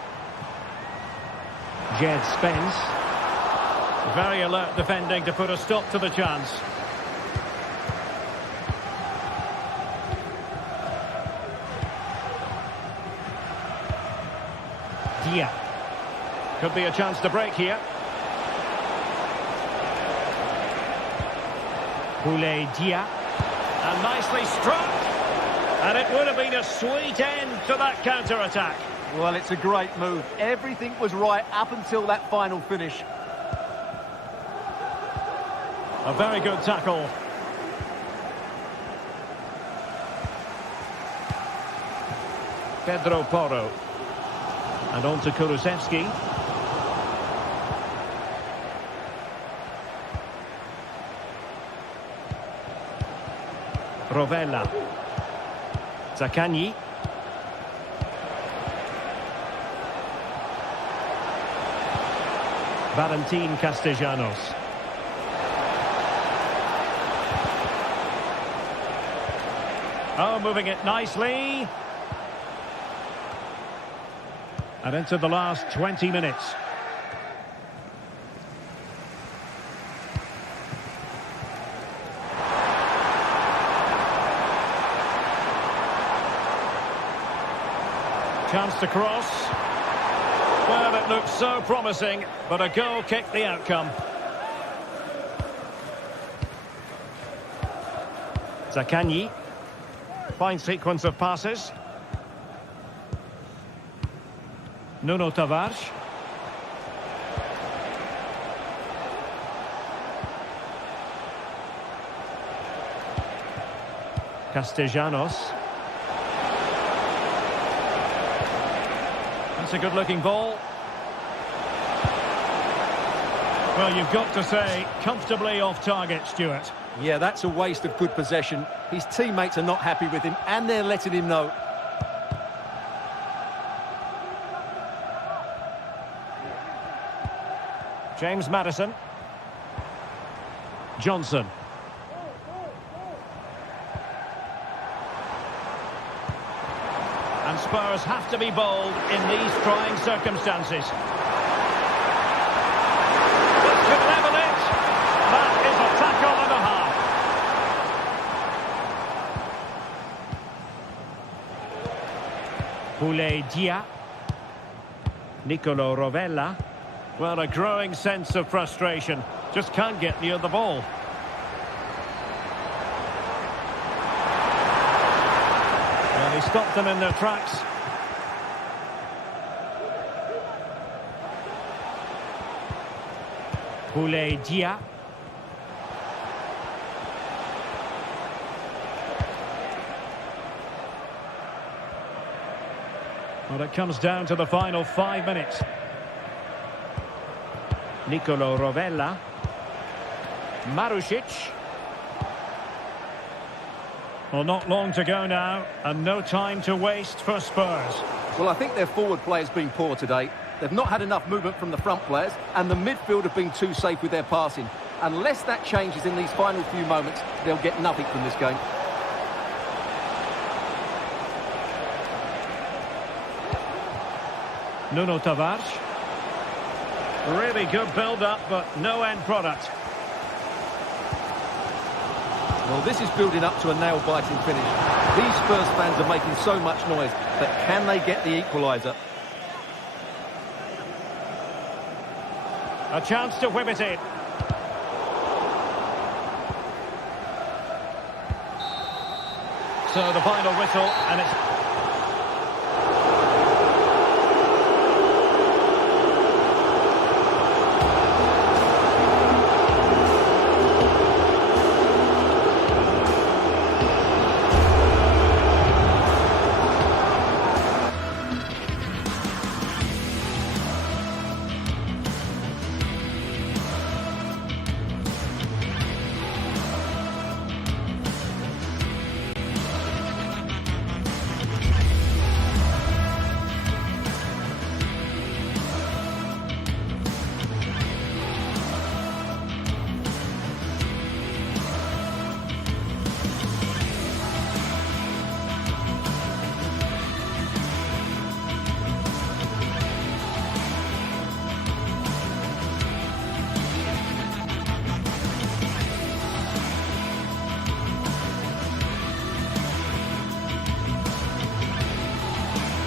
Jed Spence. Very alert defending to put a stop to the chance. Dia. Could be a chance to break here. Boulaye Dia. And nicely struck. And it would have been a sweet end to that counter-attack. Well, it's a great move. Everything was right up until that final finish. A very good tackle. Pedro Porro. And on to Kulusevski. Rovella. Zaccagni. Valentin Castellanos. Oh, moving it nicely. And into the last 20 minutes. Chance to cross. Well, it looks so promising, but a goal kicked the outcome. Zaccagni. Fine sequence of passes. Nuno Tavares. Castellanos. That's a good-looking ball. Well, you've got to say, comfortably off target, Stuart. Yeah, that's a waste of good possession. His teammates are not happy with him, and they're letting him know. James Maddison. Johnson. And Spurs have to be bold in these trying circumstances. This could level it. That is a tackle and a half. Boulaye Dia. Nicolo Rovella. Well, a growing sense of frustration. Just can't get near the ball. Well, he stopped them in their tracks. Boulaye Dia. Well, it comes down to the final 5 minutes. Nicolo Rovella. Marusic. Well, not long to go now, and no time to waste for Spurs. Well, I think their forward player's been poor today. They've not had enough movement from the front players, and the midfield have been too safe with their passing. Unless that changes in these final few moments, they'll get nothing from this game. Nuno Tavares. Really good build-up, but no end product. Well, this is building up to a nail-biting finish. These Spurs fans are making so much noise, but can they get the equaliser? A chance to whip it in. So the final whistle, and it's...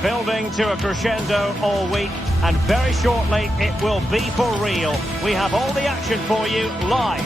Building to a crescendo all week, and very shortly it will be for real. We have all the action for you live.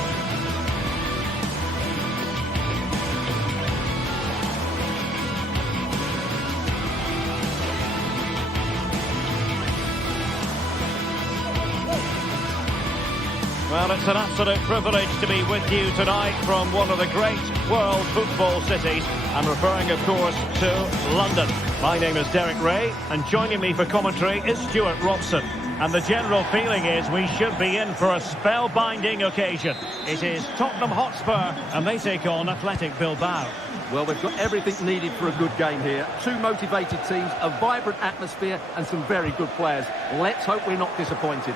Well, it's an absolute privilege to be with you tonight from one of the great world football cities. I'm referring, of course, to London. My name is Derek Ray, and joining me for commentary is Stuart Robson. And the general feeling is we should be in for a spellbinding occasion. It is Tottenham Hotspur, and they take on Athletic Bilbao. Well, they've got everything needed for a good game here. Two motivated teams, a vibrant atmosphere, and some very good players. Let's hope we're not disappointed.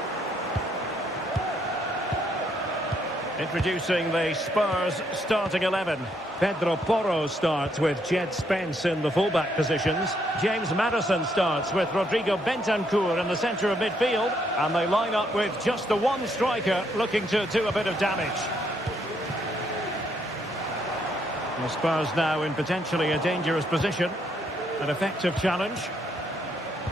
Introducing the Spurs starting 11. Pedro Porro starts with Jed Spence in the fullback positions. James Maddison starts with Rodrigo Bentancur in the centre of midfield. And they line up with just the one striker looking to do a bit of damage. The Spurs now in potentially a dangerous position. An effective challenge.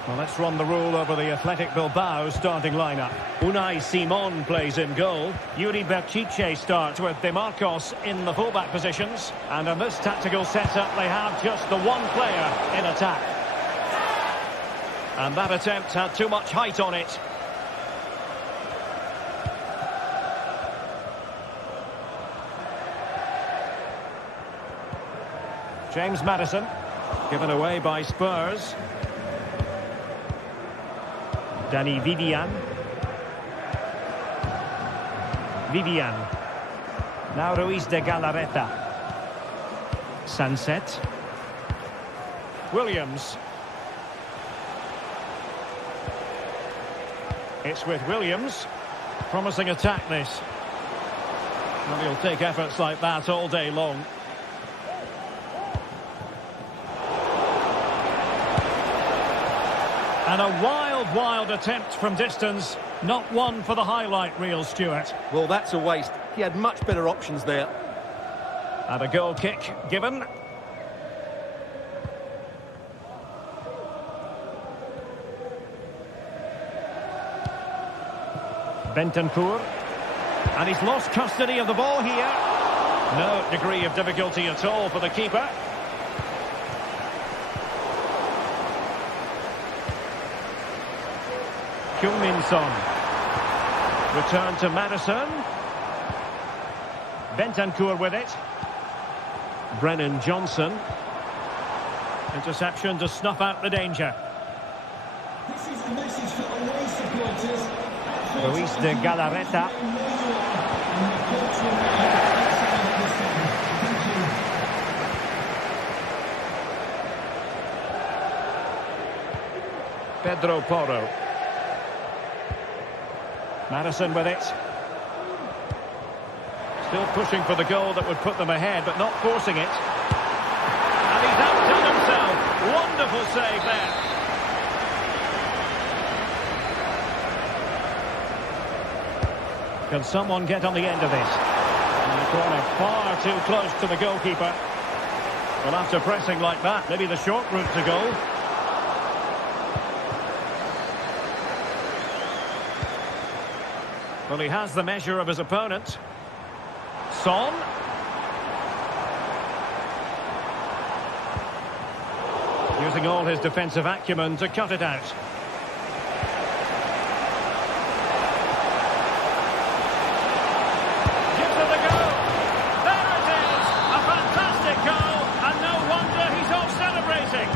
Well, let's run the rule over the Athletic Bilbao starting lineup. Unai Simon plays in goal. Yuri Berchiche starts with De Marcos in the fullback positions. And in this tactical setup, they have just the one player in attack. And that attempt had too much height on it. James Maddison, given away by Spurs. Danny Vivian. Now Ruiz de Galarreta. Sunset. Williams. It's with Williams. Promising attack this. And he'll take efforts like that all day long. And a wild attempt from distance. Not one for the highlight reel, Stuart. Well, that's a waste. He had much better options there. And a goal kick given. Bentancur. And he's lost custody of the ball here. No degree of difficulty at all for the keeper. Heung-min Son. Return to Maddison. Bentancur with it. Brennan Johnson. Interception to snuff out the danger. This is the message for away supporters. Ruiz de Galarreta. Pedro Porro. Maddison with it. Still pushing for the goal that would put them ahead, but not forcing it. And he's outdone himself. Wonderful save there. Can someone get on the end of this? And the corner far too close to the goalkeeper. Well, after pressing like that, maybe the short route to goal. Well, he has the measure of his opponent. Son. Using all his defensive acumen to cut it out. Gives it a go. There it is. A fantastic goal. And no wonder he's off celebrating.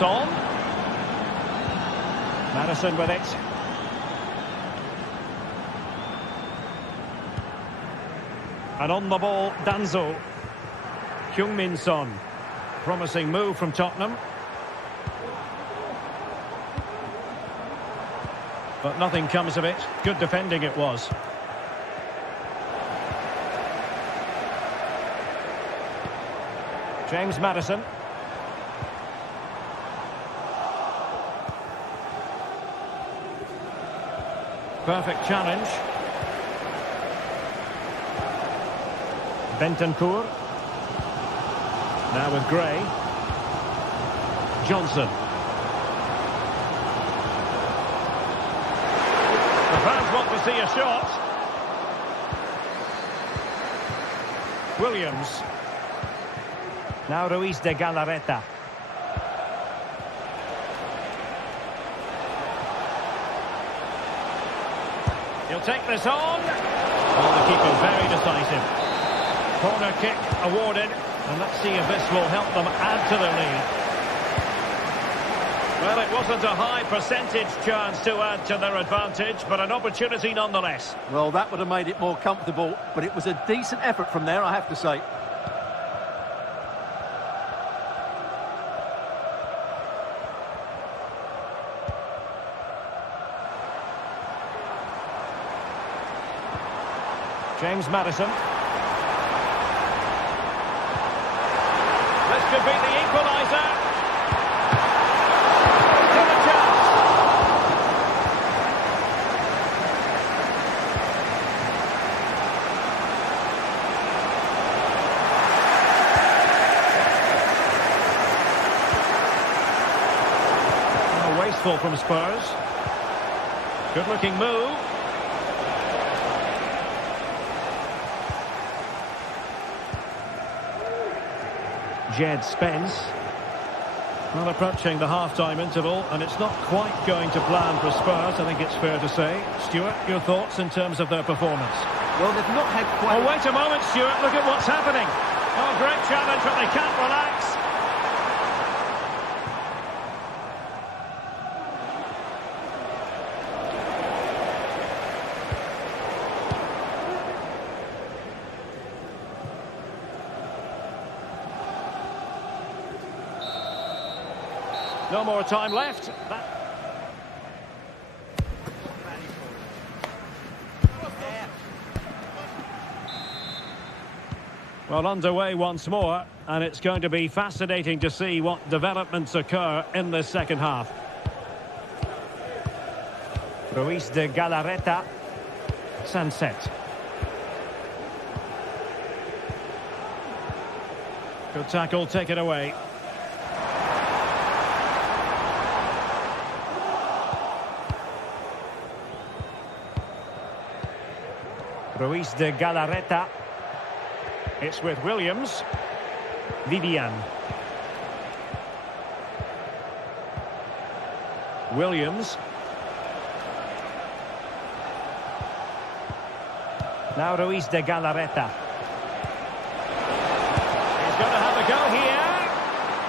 Son. Maddison with it. And on the ball, Danzo. Heung-min Son. Promising move from Tottenham. But nothing comes of it. Good defending it was. James Maddison. Perfect challenge. Bentancur. Now with Gray. Johnson. The fans want to see a shot. Williams. Now Ruiz de Galarreta. He'll take this on. Well, the keeper very decisive. Corner kick awarded. And let's see if this will help them add to their lead. Well, it wasn't a high percentage chance to add to their advantage, but an opportunity nonetheless. Well, that would have made it more comfortable, but it was a decent effort from there, I have to say. James Maddison. This could be the equaliser. Still a chance. Oh, wasteful from Spurs. Good looking move. Jed Spence. Well, approaching the half-time interval, and it's not quite going to plan for Spurs, I think it's fair to say. Stuart, your thoughts in terms of their performance? Well, they've not had quite... Oh, wait a moment, Stuart, look at what's happening. Oh, great challenge, but they can't relax. No more time left. Well, underway once more, and it's going to be fascinating to see what developments occur in the second half. Ruiz de Galarreta. Sunset. Good tackle, take it away. Ruiz de Galarreta. It's with Williams. Vivian. Williams. Now Ruiz de Galarreta. He's going to have a go here.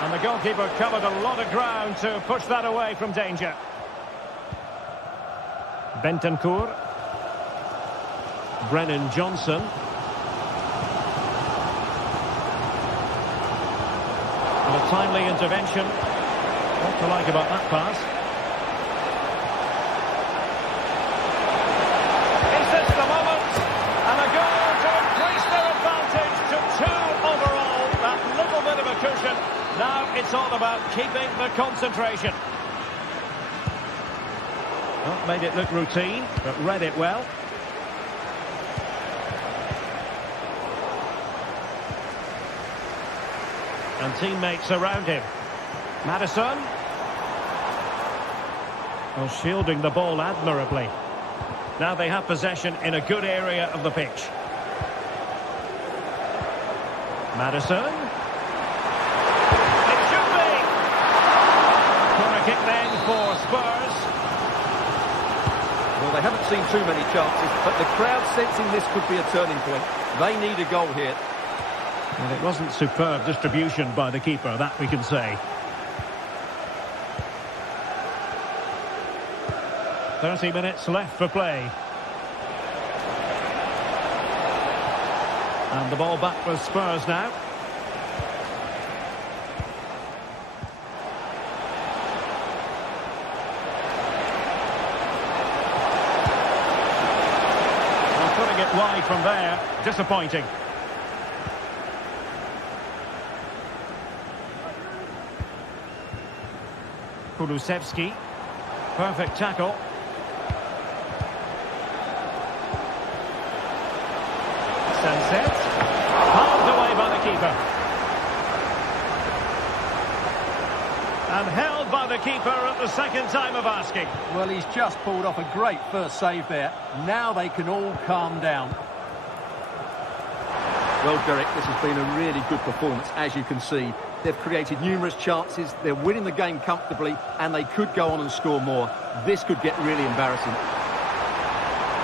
And the goalkeeper covered a lot of ground to push that away from danger. Bentancur. Brennan Johnson. And a timely intervention. What to like about that pass? Is this the moment? And a goal to increase their advantage to 2 overall. That little bit of a cushion. Now it's all about keeping the concentration. Well, made it look routine, but read it well. And teammates around him. Maddison. Well, shielding the ball admirably. Now they have possession in a good area of the pitch. Maddison. It should be. Corner kick then for Spurs. Well, they haven't seen too many chances, but the crowd sensing this could be a turning point. They need a goal here. Well, it wasn't superb distribution by the keeper, that we can say. 30 minutes left for play. And the ball back with Spurs now. Well, putting it wide from there, disappointing. Kulusevski. Perfect tackle. Sunset. Halved away by the keeper. And held by the keeper at the second time of asking. Well, he's just pulled off a great first save there. Now they can all calm down. Well, Derek, this has been a really good performance, as you can see. They've created numerous chances, they're winning the game comfortably, and they could go on and score more. This could get really embarrassing.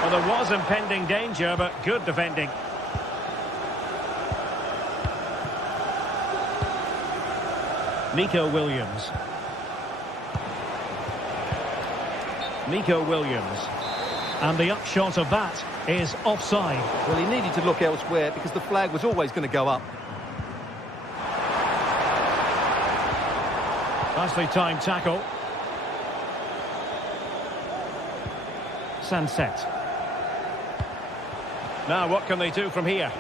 Well, there was impending danger, but good defending. Nico Williams. Nico Williams. And the upshot of that is offside. Well, he needed to look elsewhere because the flag was always going to go up. Nicely timed tackle. Sunset. Now, what can they do from here?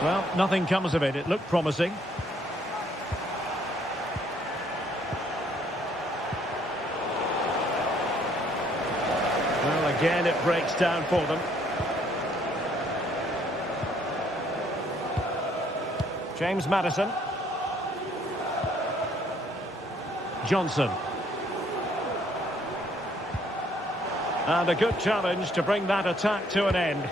Well, nothing comes of it. It looked promising. Well, again, it breaks down for them. James Maddison. Johnson. And a good challenge to bring that attack to an end.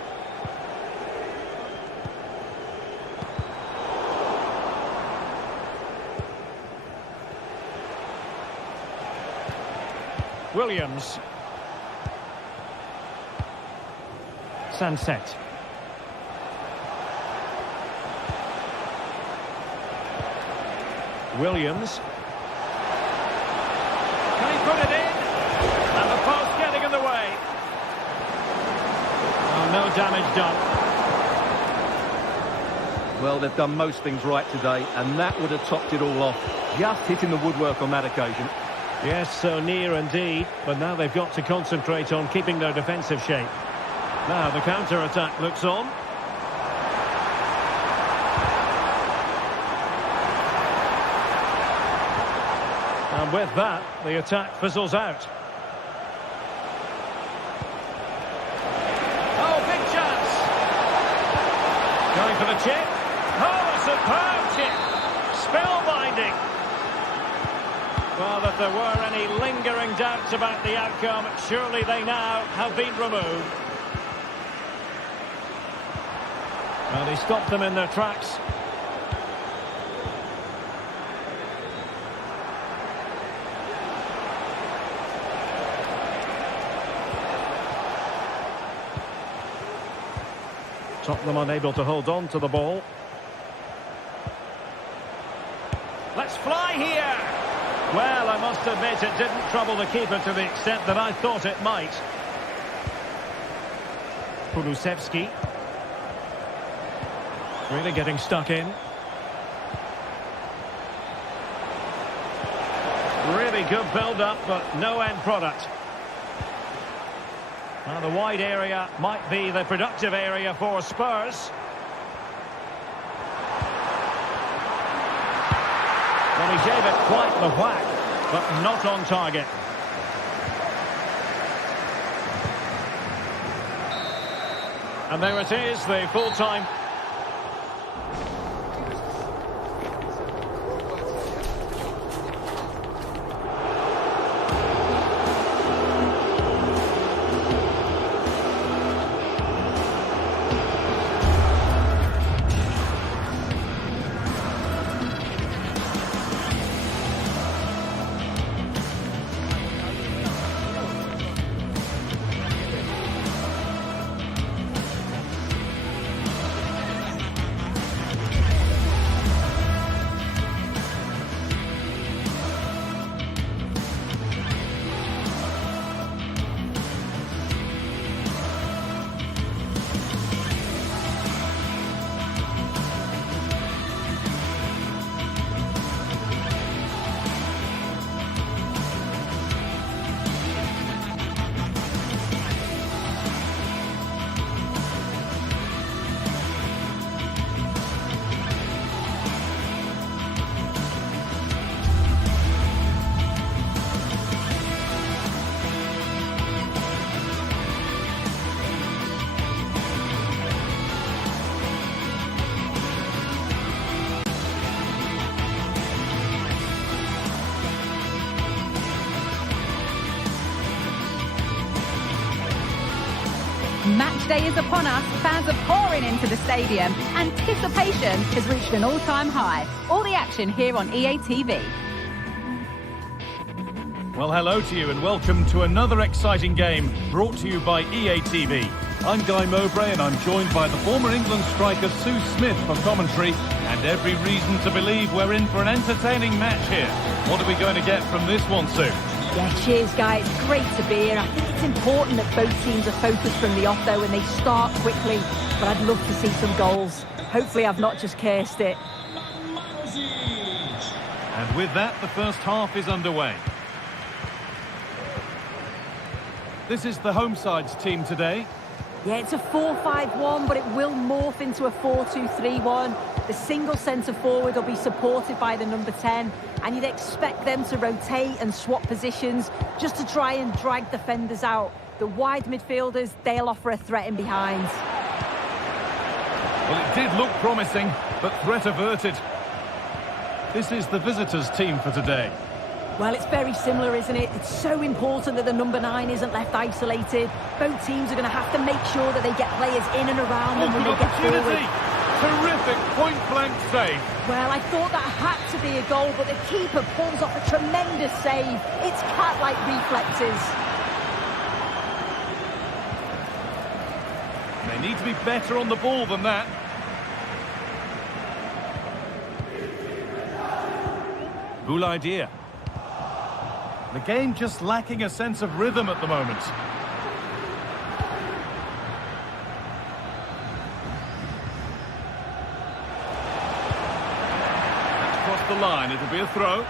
Williams. Sunset. Williams. Can he put it in? And the post getting in the way. Oh, no damage done. Well, they've done most things right today, and that would have topped it all off. Just hitting the woodwork on that occasion. Yes, so near indeed, but now they've got to concentrate on keeping their defensive shape. Now the counter-attack looks on. And with that, the attack fizzles out. Oh, big chance! Going for the chip. Oh, a superb chip! Spellbinding! Well, if there were any lingering doubts about the outcome, surely they now have been removed. Well, he stopped them in their tracks. Tottenham unable to hold on to the ball. Let's fly here! Well, I must admit it didn't trouble the keeper to the extent that I thought it might. Kulusevski. Really getting stuck in. Really good build-up, but no end product. Now the wide area might be the productive area for Spurs. Well, he gave it quite the whack, but not on target. And there it is, the full-time. Match day is upon us. Fans are pouring into the stadium. Anticipation has reached an all-time high. All the action here on EA TV. Well, hello to you and welcome to another exciting game brought to you by EA TV. I'm Guy Mowbray and I'm joined by the former England striker Sue Smith for commentary, and every reason to believe we're in for an entertaining match here. What are we going to get from this one, Sue? Yeah, cheers, guys. It's great to be here. I think it's important that both teams are focused from the off, though, and they start quickly. But I'd love to see some goals. Hopefully I've not just cursed it. And with that, the first half is underway. This is the home side's team today. Yeah, it's a 4-5-1, but it will morph into a 4-2-3-1. The single centre forward will be supported by the number 10, and you'd expect them to rotate and swap positions just to try and drag defenders out. The wide midfielders, they'll offer a threat in behind. Well, it did look promising, but threat averted. This is the visitors' team for today. Well, it's very similar, isn't it? It's so important that the number 9 isn't left isolated. Both teams are going to have to make sure that they get players in and around them when they get forward. Terrific point-blank save. Well, I thought that had to be a goal, but the keeper pulls off a tremendous save. It's cat-like reflexes. They need to be better on the ball than that. Good idea. The game just lacking a sense of rhythm at the moment. Across the line, it'll be a throw.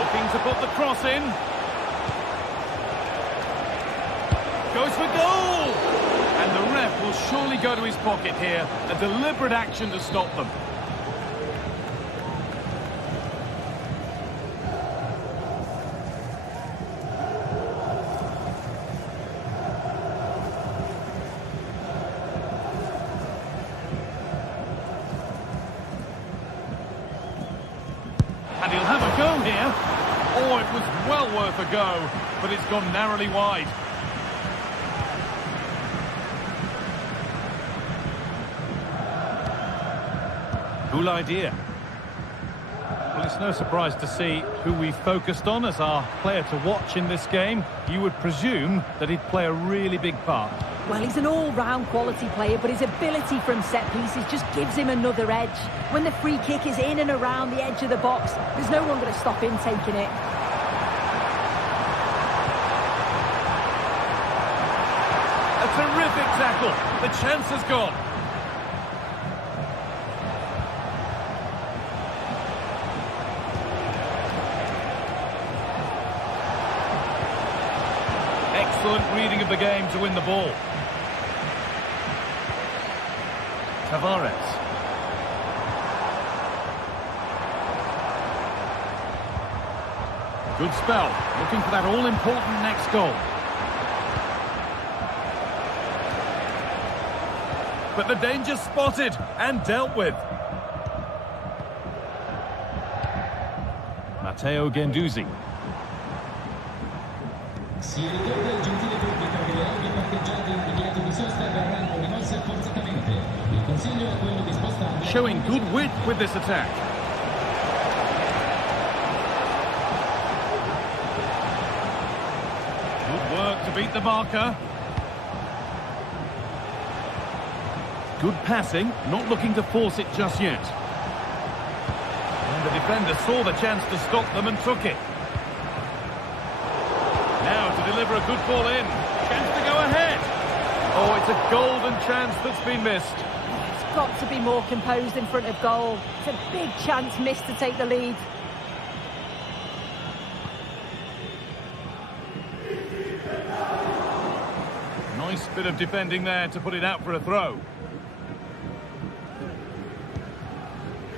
Looking to put the cross in. Goes for goal! And the ref will surely go to his pocket here. A deliberate action to stop them. And he'll have a go here. Oh, it was well worth a go, but it's gone narrowly wide. Good idea. Well, it's no surprise to see who we focused on as our player to watch in this game. You would presume that he'd play a really big part. Well, he's an all-round quality player, but his ability from set pieces just gives him another edge. When the free kick is in and around the edge of the box, there's no one going to stop him taking it. A terrific tackle. The chance has gone. Excellent reading of the game to win the ball. Tavares. Good spell. Looking for that all-important next goal. But the danger spotted and dealt with. Matteo Guendouzi. Si ricorda il gentile pubblico che le aule parcheggiate immediato di sosta verranno rimosse forzatamente. Il consiglio è quello di spostarle. Showing good wit with this attack. Good work to beat the marker. Good passing, not looking to force it just yet. And the defender saw the chance to stop them and took it. Now to deliver a good ball in. Chance to go ahead. Oh, it's a golden chance that's been missed. He's got to be more composed in front of goal. It's a big chance missed to take the lead. Nice bit of defending there to put it out for a throw.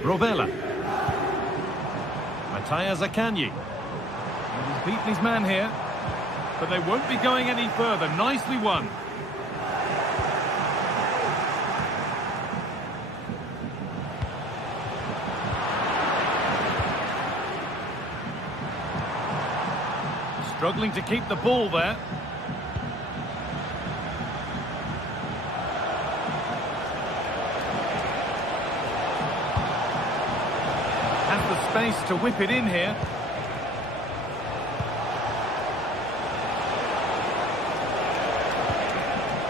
Rovella. Mattia Zaccagni. He's beaten his man here, but they won't be going any further. Nicely won. Struggling to keep the ball there. Has the space to whip it in here.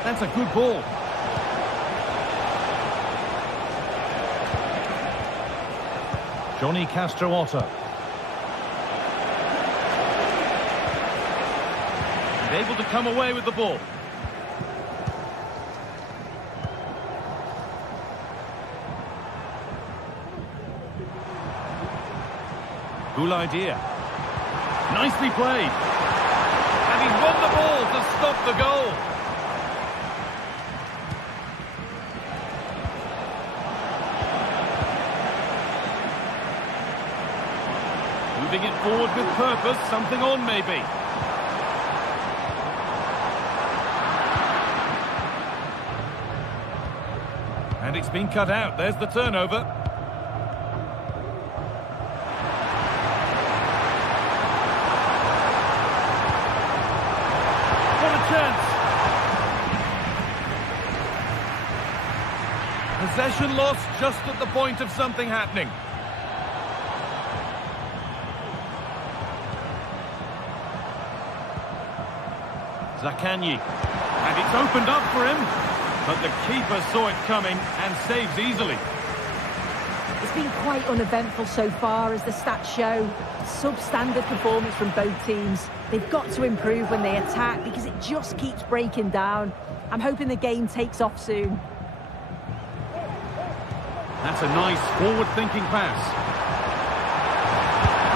That's a good ball. Johnny Castro-Otto. And able to come away with the ball. Good idea. Nicely played. And he's won the ball to stop the goal. Moving it forward with purpose, something on maybe. And it's been cut out. There's the turnover. What a chance! Possession lost just at the point of something happening. Zakanyi. And it's opened up for him. But the keeper saw it coming and saves easily. It's been quite uneventful so far, as the stats show. Substandard performance from both teams. They've got to improve when they attack because it just keeps breaking down. I'm hoping the game takes off soon. That's a nice forward-thinking pass.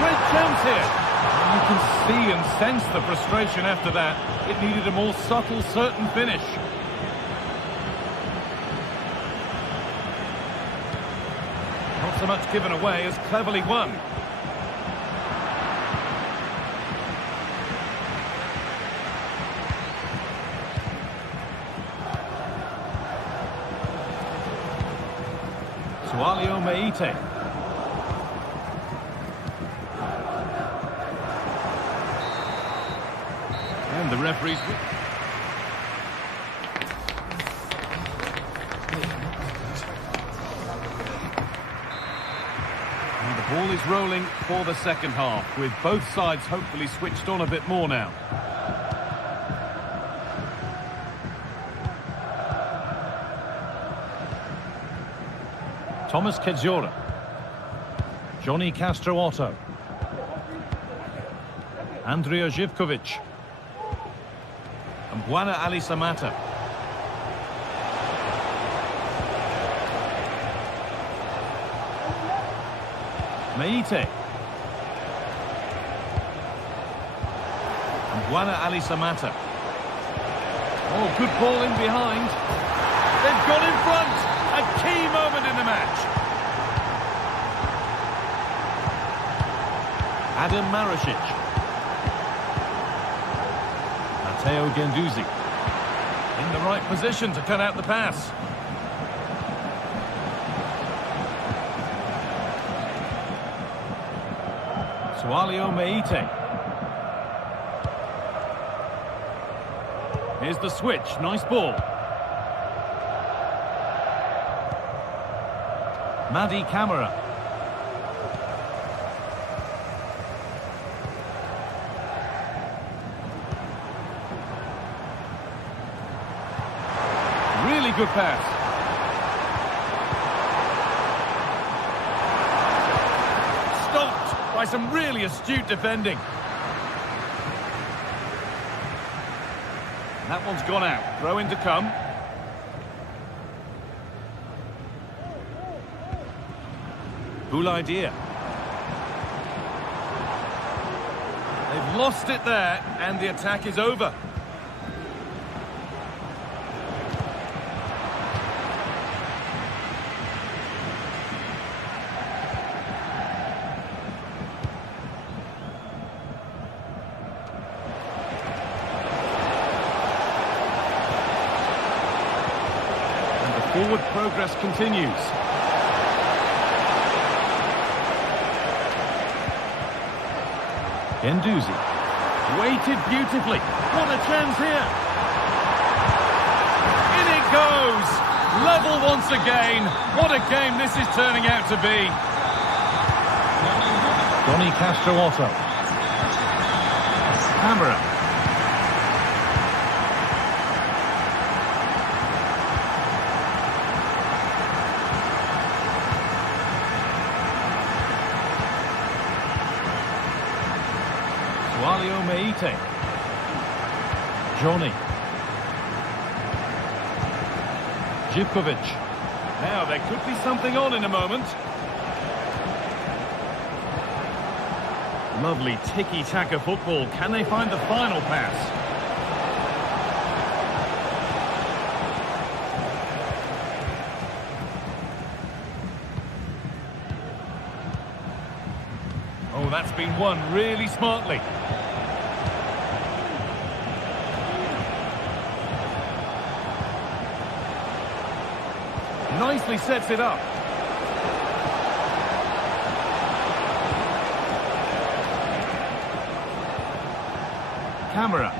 Great chance here. You can see and sense the frustration after that. It needed a more subtle, certain finish. Not so much given away as cleverly won. Sualio Meite. And the referee's... And the ball is rolling for the second half, with both sides hopefully switched on a bit more now. Thomas Kedzora. Johnny Castro-Otto. Andrea Zivkovic. And Buana Ali Samata. Meite. And Buana Ali Samata. Oh, good ball in behind. They've got in front. A key moment in the match. Adam Marasic. Matteo Guendouzi. In the right position to cut out the pass. Sualio Meite. Here's the switch. Nice ball. Madi Camara. Really good pass. Stopped by some really astute defending. That one's gone out. Throw in to come. Cool idea. They've lost it there, and the attack is over. And the forward progress continues. Guendouzi. Weighted beautifully. What a chance here. In it goes. Level once again. What a game this is turning out to be. Johnny Castro-Otto. Camera. Sualio Meite. Johnny. Zivkovic. Now there could be something on in a moment. Lovely tiki-taka football. Can they find the final pass? Oh, that's been won really smartly. Nicely sets it up. Camera.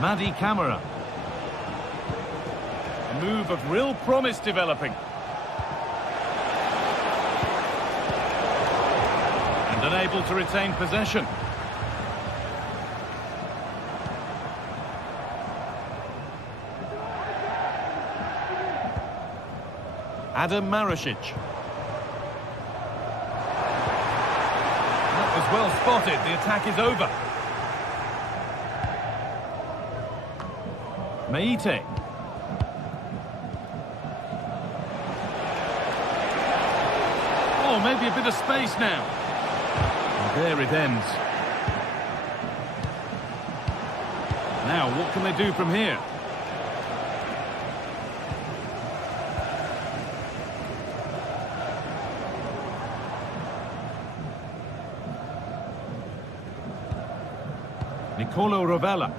Madi Camera. A move of real promise developing. And unable to retain possession. Adam Marasic. That was well spotted. The attack is over. Meite. Oh, maybe a bit of space now. And there it ends. Now, what can they do from here? Nicolo Rovella.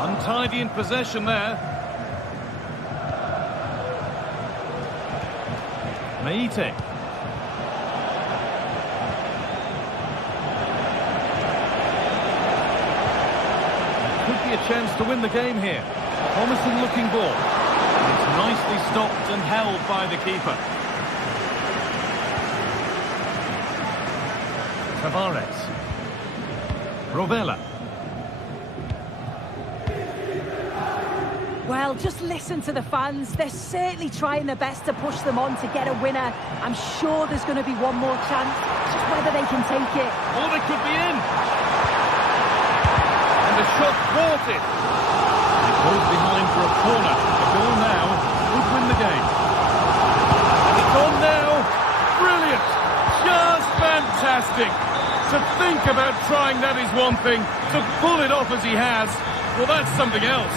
Untidy in possession there. Meite. Could be a chance to win the game here. Promising looking ball. It's nicely stopped and held by the keeper. Tavares. Rovella. Well, just listen to the fans. They're certainly trying their best to push them on to get a winner. I'm sure there's going to be one more chance. It's just whether they can take it. Oh, they could be in. And the shot thwarted. It goes behind for a corner. The goal now would win the game. And it's on now. Brilliant. Just fantastic. To think about trying that is one thing. To pull it off as he has, well, that's something else.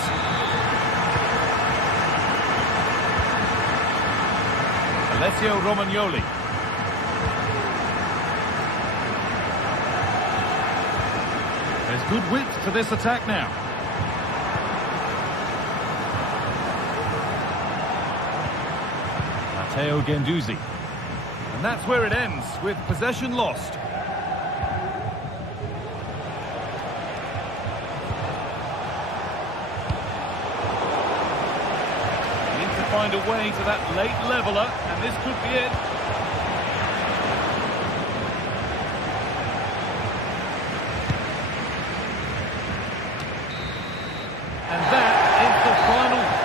Alessio Romagnoli. There's good width to this attack now. Matteo Guendouzi. And that's where it ends, with possession lost. Find a way to that late leveller, and this could be it. And that is the final.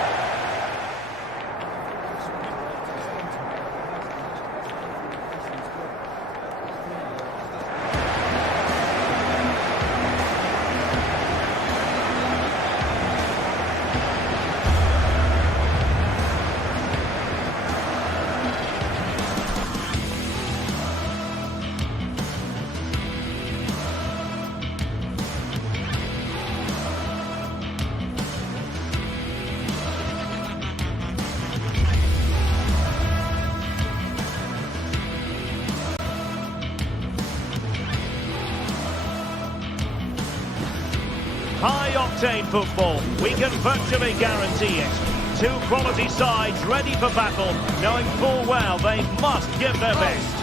High-octane football, we can virtually guarantee it. Two quality sides ready for battle, knowing full well they must give their best.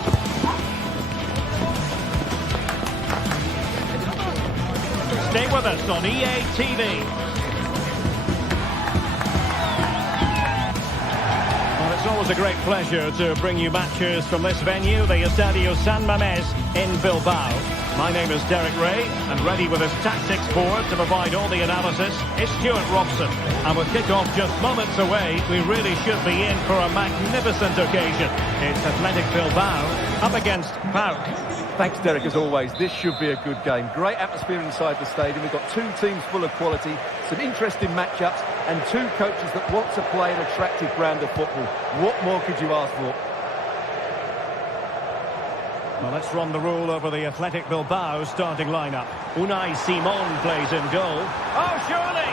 Stay with us on EA TV. Well, it's always a great pleasure to bring you matches from this venue, the Estadio San Mamés in Bilbao. My name is Derek Ray, and ready with his tactics board to provide all the analysis is Stuart Robson. And with kick-off just moments away, we really should be in for a magnificent occasion. It's Athletic Bilbao up against PAOK. Thanks, Derek, as always. This should be a good game. Great atmosphere inside the stadium. We've got two teams full of quality, some interesting matchups, and two coaches that want to play an attractive brand of football. What more could you ask for? Well, let's run the rule over the Athletic Bilbao starting lineup. Unai Simon plays in goal. Oh, surely!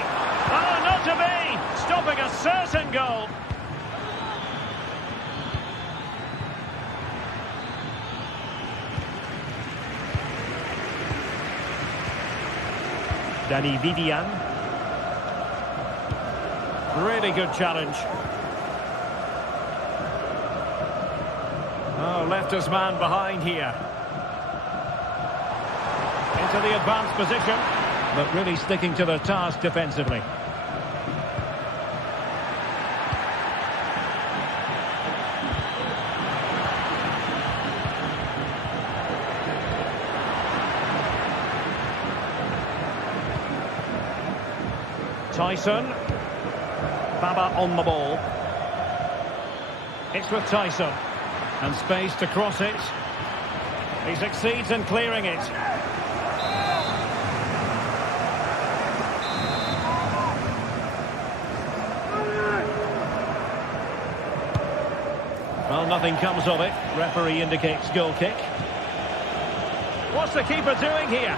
Oh, not to be! Stopping a certain goal. Danny Vivian. Really good challenge. Oh, left his man behind here. Into the advanced position, but really sticking to their task defensively. Tyson. Baba on the ball. It's with Tyson. And space to cross it. He succeeds in clearing it. Well, nothing comes of it. Referee indicates goal kick. What's the keeper doing here?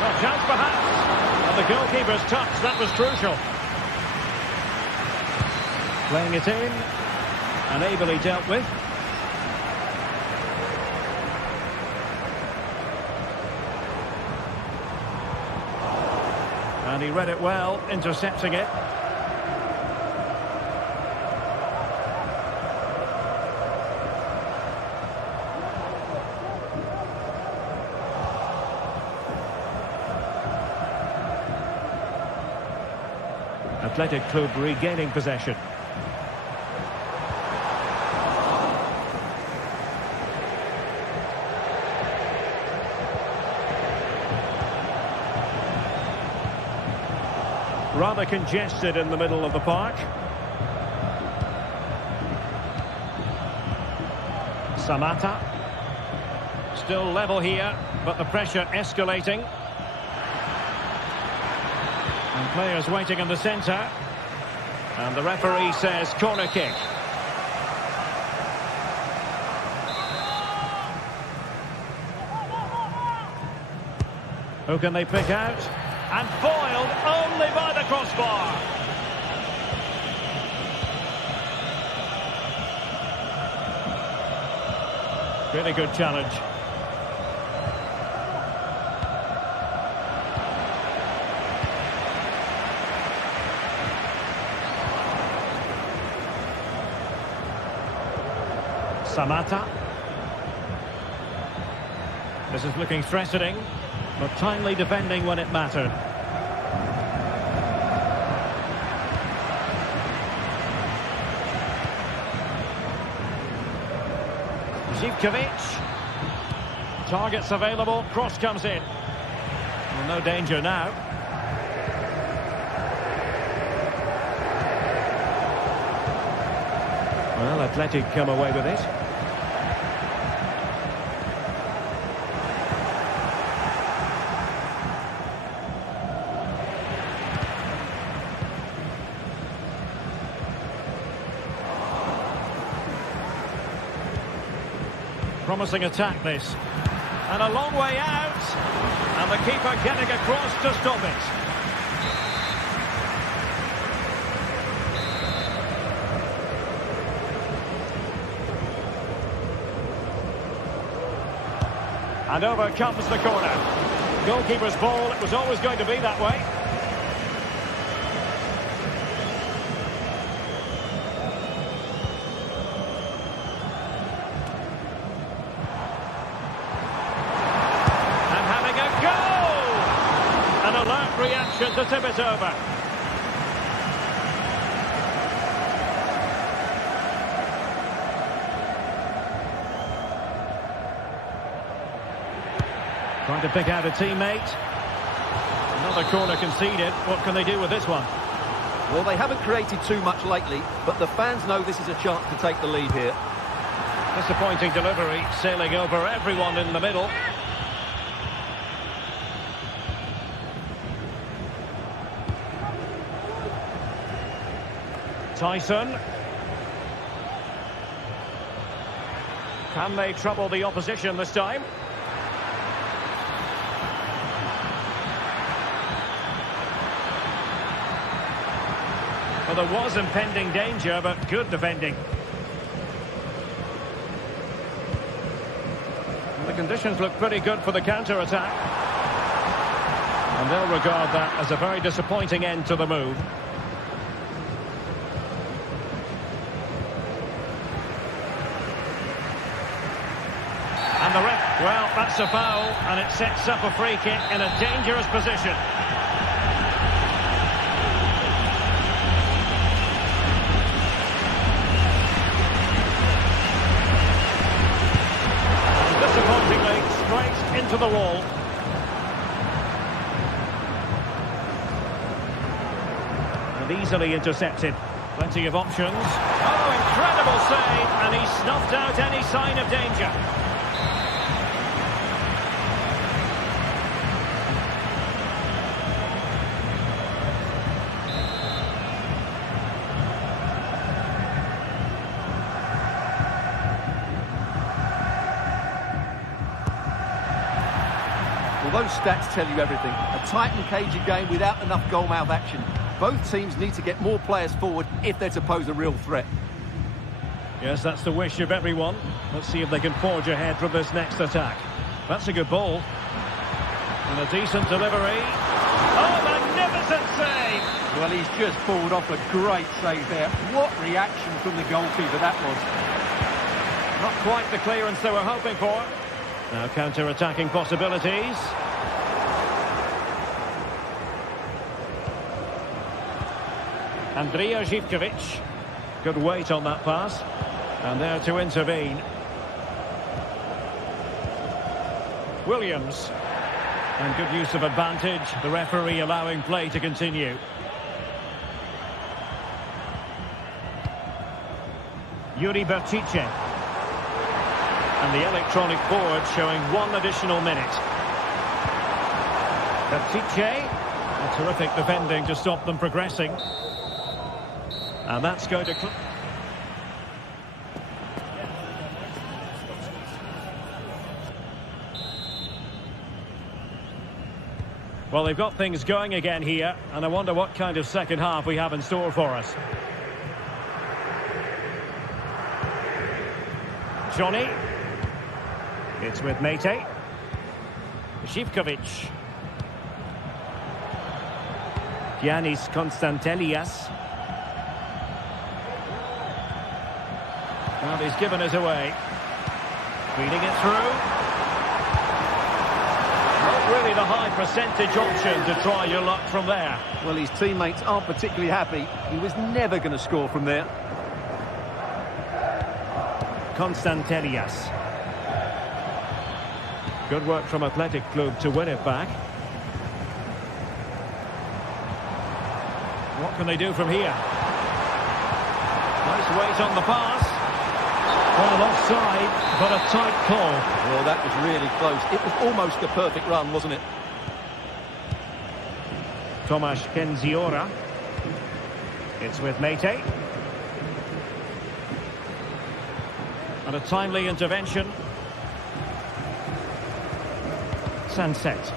Well, chance perhaps. And the goalkeeper's touch, that was crucial. Playing it in, and ably dealt with. And he read it well, intercepting it. Athletic Club regaining possession. Rather congested in the middle of the park. Samata. Still level here, but the pressure escalating. And players waiting in the centre. And the referee says corner kick. Who can they pick out? And foiled only by the crossbar. Really good challenge. Samata. This is looking threatening, but timely defending when it mattered. Zivkovic. Targets available, cross comes in. Well, no danger now. Well, Athletic come away with it. Promising attack this. And a long way out. And the keeper getting across to stop it. And over comes the corner. Goalkeeper's ball, it was always going to be that way. Reaction to tip it over. Trying to pick out a teammate. Another corner conceded. What can they do with this one? Well, they haven't created too much lately, but the fans know this is a chance to take the lead here. Disappointing delivery, sailing over everyone in the middle. Tyson. Can they trouble the opposition this time? Well, there was impending danger, but good defending. And the conditions look pretty good for the counter-attack. And they'll regard that as a very disappointing end to the move. And the ref, well, that's a foul, and it sets up a free kick in a dangerous position. Disappointingly, straight into the wall. And easily intercepted. Plenty of options. Oh, incredible save, and he snuffed out any sign of danger. Well, those stats tell you everything. A tight and cagey game without enough goal-mouth action. Both teams need to get more players forward if they're to pose a real threat. Yes, that's the wish of everyone. Let's see if they can forge ahead from this next attack. That's a good ball. And a decent delivery. Oh, magnificent save! Well, he's just pulled off a great save there. What reaction from the goalkeeper that was. Not quite the clearance they were hoping for. Now counter-attacking possibilities. Andrija Živković. Good weight on that pass. And there to intervene. Williams. And good use of advantage. The referee allowing play to continue. Yuri Bertice. And the electronic board showing 1 additional minute. Bertice. A terrific defending to stop them progressing. And that's going to... Well, they've got things going again here, and I wonder what kind of second half we have in store for us. Johnny. It's with Mete. Živković. Giannis Konstantelias. And he's given it away. Feeding it through. Not really the high percentage option to try your luck from there. Well, his teammates aren't particularly happy. He was never going to score from there. Konstantelias. Good work from Athletic Club to win it back. What can they do from here? Nice weight on the pass. Well, offside, but a tight call. Well, that was really close. It was almost a perfect run, wasn't it? Tomasz Kenziora. It's with Mete. And a timely intervention. Sunset.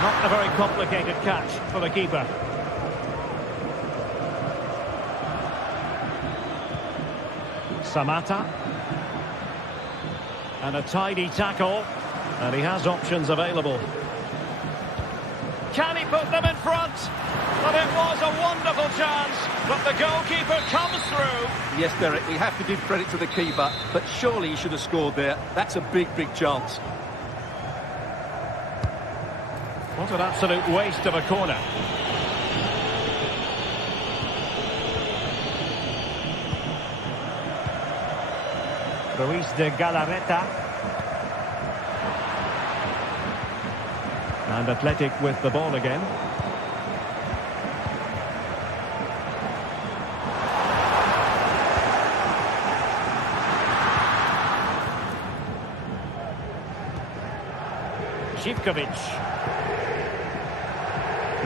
Not a very complicated catch for the keeper. Samata. And a tidy tackle. And he has options available. Can he put them in front? But it was a wonderful chance. But the goalkeeper comes through. Yes, Derek, we have to give credit to the keeper, but surely he should have scored there. That's a big, big chance. What an absolute waste of a corner. Ruiz de Galarreta. And Athletic with the ball again. Živković.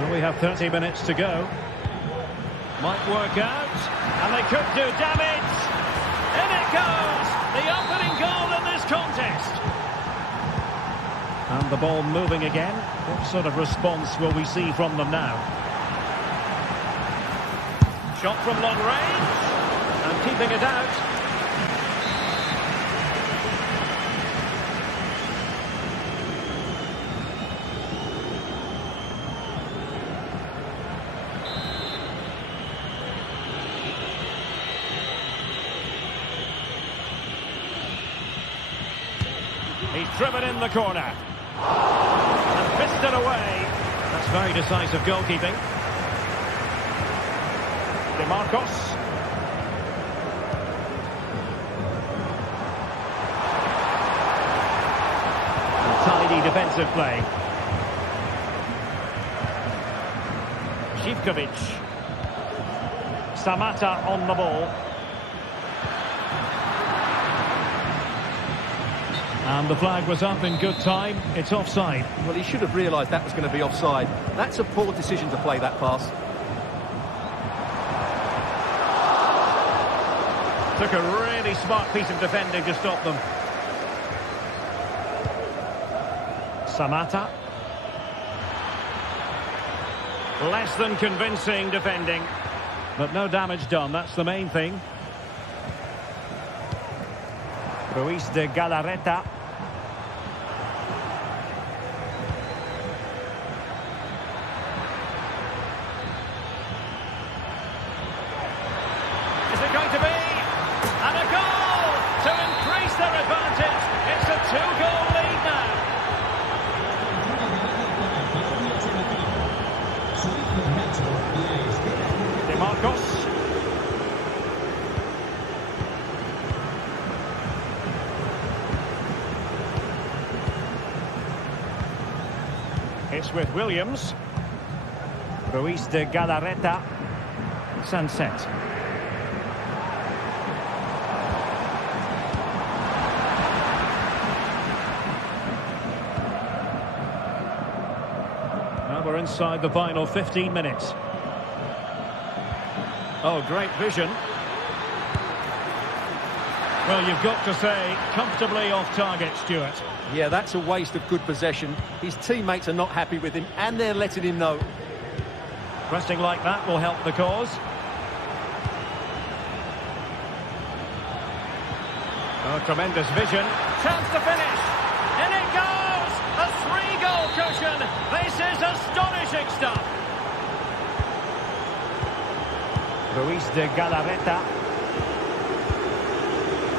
Well, we have 30 minutes to go. Might work out, and they could do damage. In it goes! The opening goal in this contest. And the ball moving again. What sort of response will we see from them now? Shot from long range, and keeping it out. He's driven in the corner. And fisted away. That's very decisive goalkeeping. DeMarcos. Tidy defensive play. Živkovic. Samatta on the ball. And the flag was up in good time. It's offside. Well, he should have realised that was going to be offside. That's a poor decision to play that pass. Took a really smart piece of defending to stop them. Samatta. Less than convincing defending. But no damage done, that's the main thing. Ruiz de Galarreta. Is it going to be? And a goal to increase their advantage. It's a two-goal lead now. DeMarcos. It's with Williams. Ruiz de Galarreta. Sunset. Now we're inside the final 15 minutes. Oh, great vision. Well, you've got to say, comfortably off target, Stuart. Yeah, that's a waste of good possession. His teammates are not happy with him, and they're letting him know. Pressing like that will help the cause. Oh, tremendous vision. Chance to finish. In it goes! A three-goal cushion. This is astonishing stuff. Ruiz de Galarreta.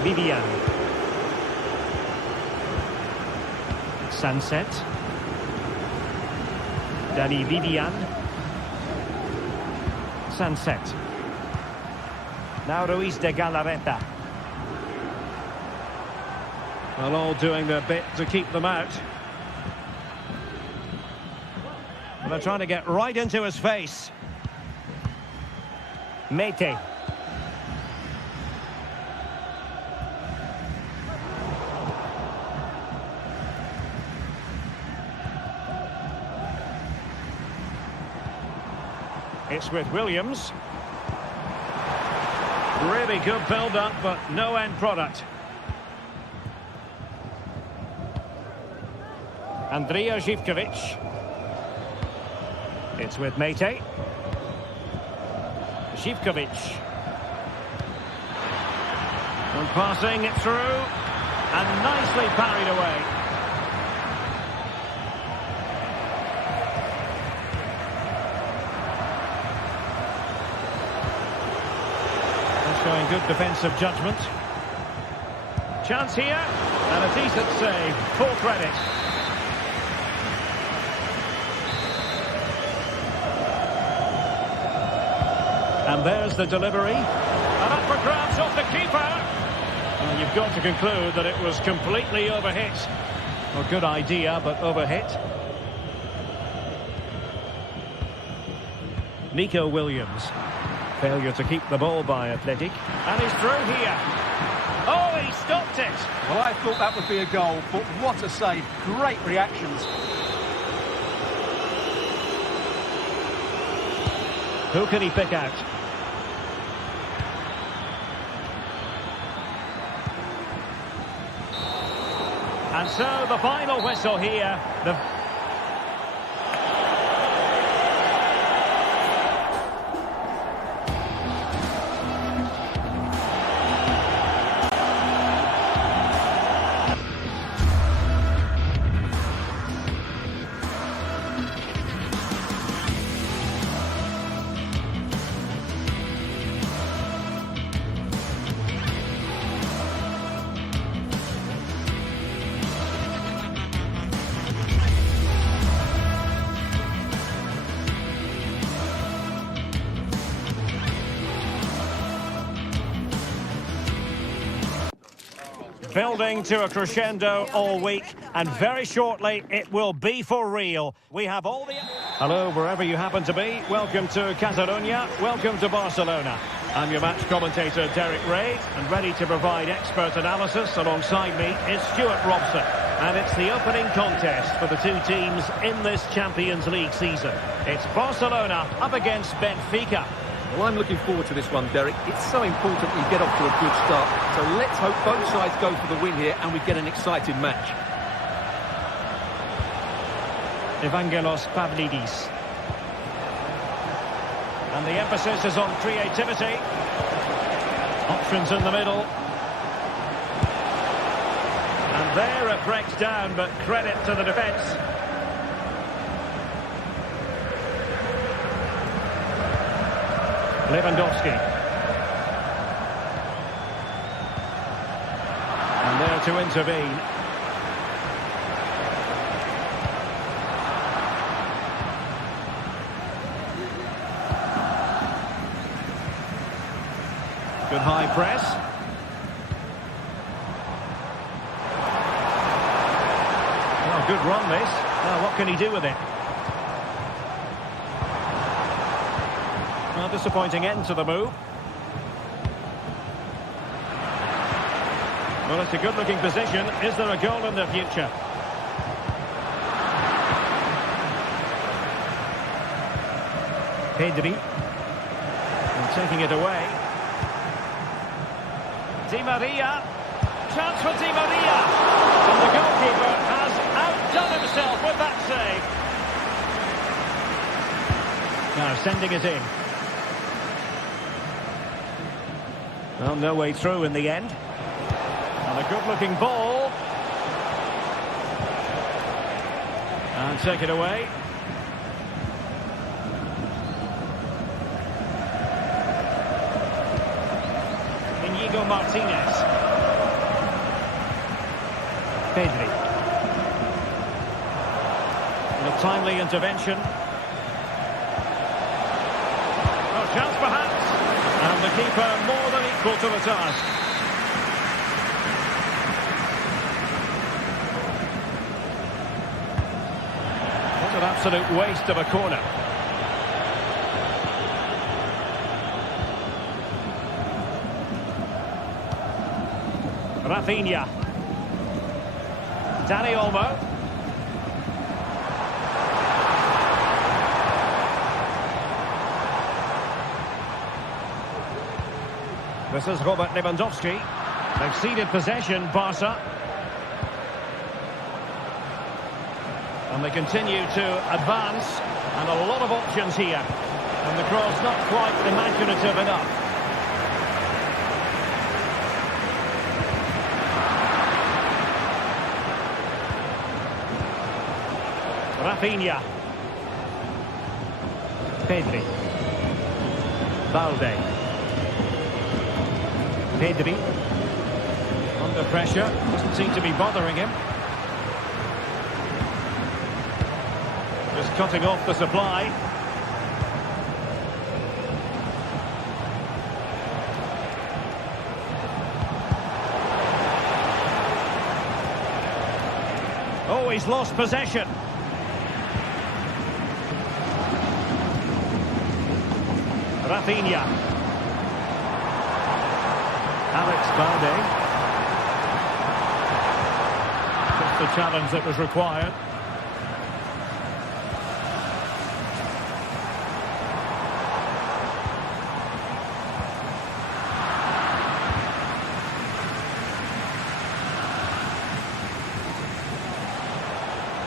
Vivian. Sunset. Danny Vivian. Sunset. Now Ruiz de Galarreta. Well, all doing their bit to keep them out. Well, they're trying to get right into his face. Mete. It's with Williams. Really good build-up, but no end product. Andrija Živkovic. It's with Mete. Živkovic. And passing it through. And nicely parried away. Showing good defensive judgment. Chance here, and a decent save. Full credit. And there's the delivery. And up for grabs off the keeper. Well, you've got to conclude that it was completely overhit. Well, good idea, but overhit. Nico Williams. Failure to keep the ball by Athletic. And he's through here. Oh, he stopped it. Well, I thought that would be a goal, but what a save. Great reactions. Who can he pick out? And so the final whistle here. Building to a crescendo all week, and very shortly it will be for real. We have all the... Hello, wherever you happen to be. Welcome to Catalonia. Welcome to Barcelona. I'm your match commentator, Derek Ray, and ready to provide expert analysis. Alongside me is Stuart Robson. And it's the opening contest for the two teams in this Champions League season. It's Barcelona up against Benfica. Well, I'm looking forward to this one, Derek. It's so important you get off to a good start. So let's hope both sides go for the win here and we get an exciting match. Evangelos Pavlidis. And the emphasis is on creativity. Options in the middle. And there it breaks down, but credit to the defence. Lewandowski. And there to intervene. Good high press. Oh, good run this. Now what can he do with it? Well, disappointing end to the move. Well, it's a good-looking position. Is there a goal in the future? Pedri. And taking it away. Di Maria. Chance for Di Maria. And the goalkeeper has outdone himself with that save. Now sending it in. Well, no way through in the end. And a good-looking ball. And take it away. Inigo Martinez. Pedri. And a timely intervention. Oh, chance perhaps. And the keeper more than equal to the task. What an absolute waste of a corner. Rafinha. Dani Olmo. This is Robert Lewandowski. They've ceded possession, Barca. And they continue to advance. And a lot of options here. And the cross not quite imaginative enough. Rafinha. Pedri. Balde. Pedri. Under pressure. Doesn't seem to be bothering him. Just cutting off the supply. Oh, he's lost possession. Rafinha. Alex Balde. Just the challenge that was required.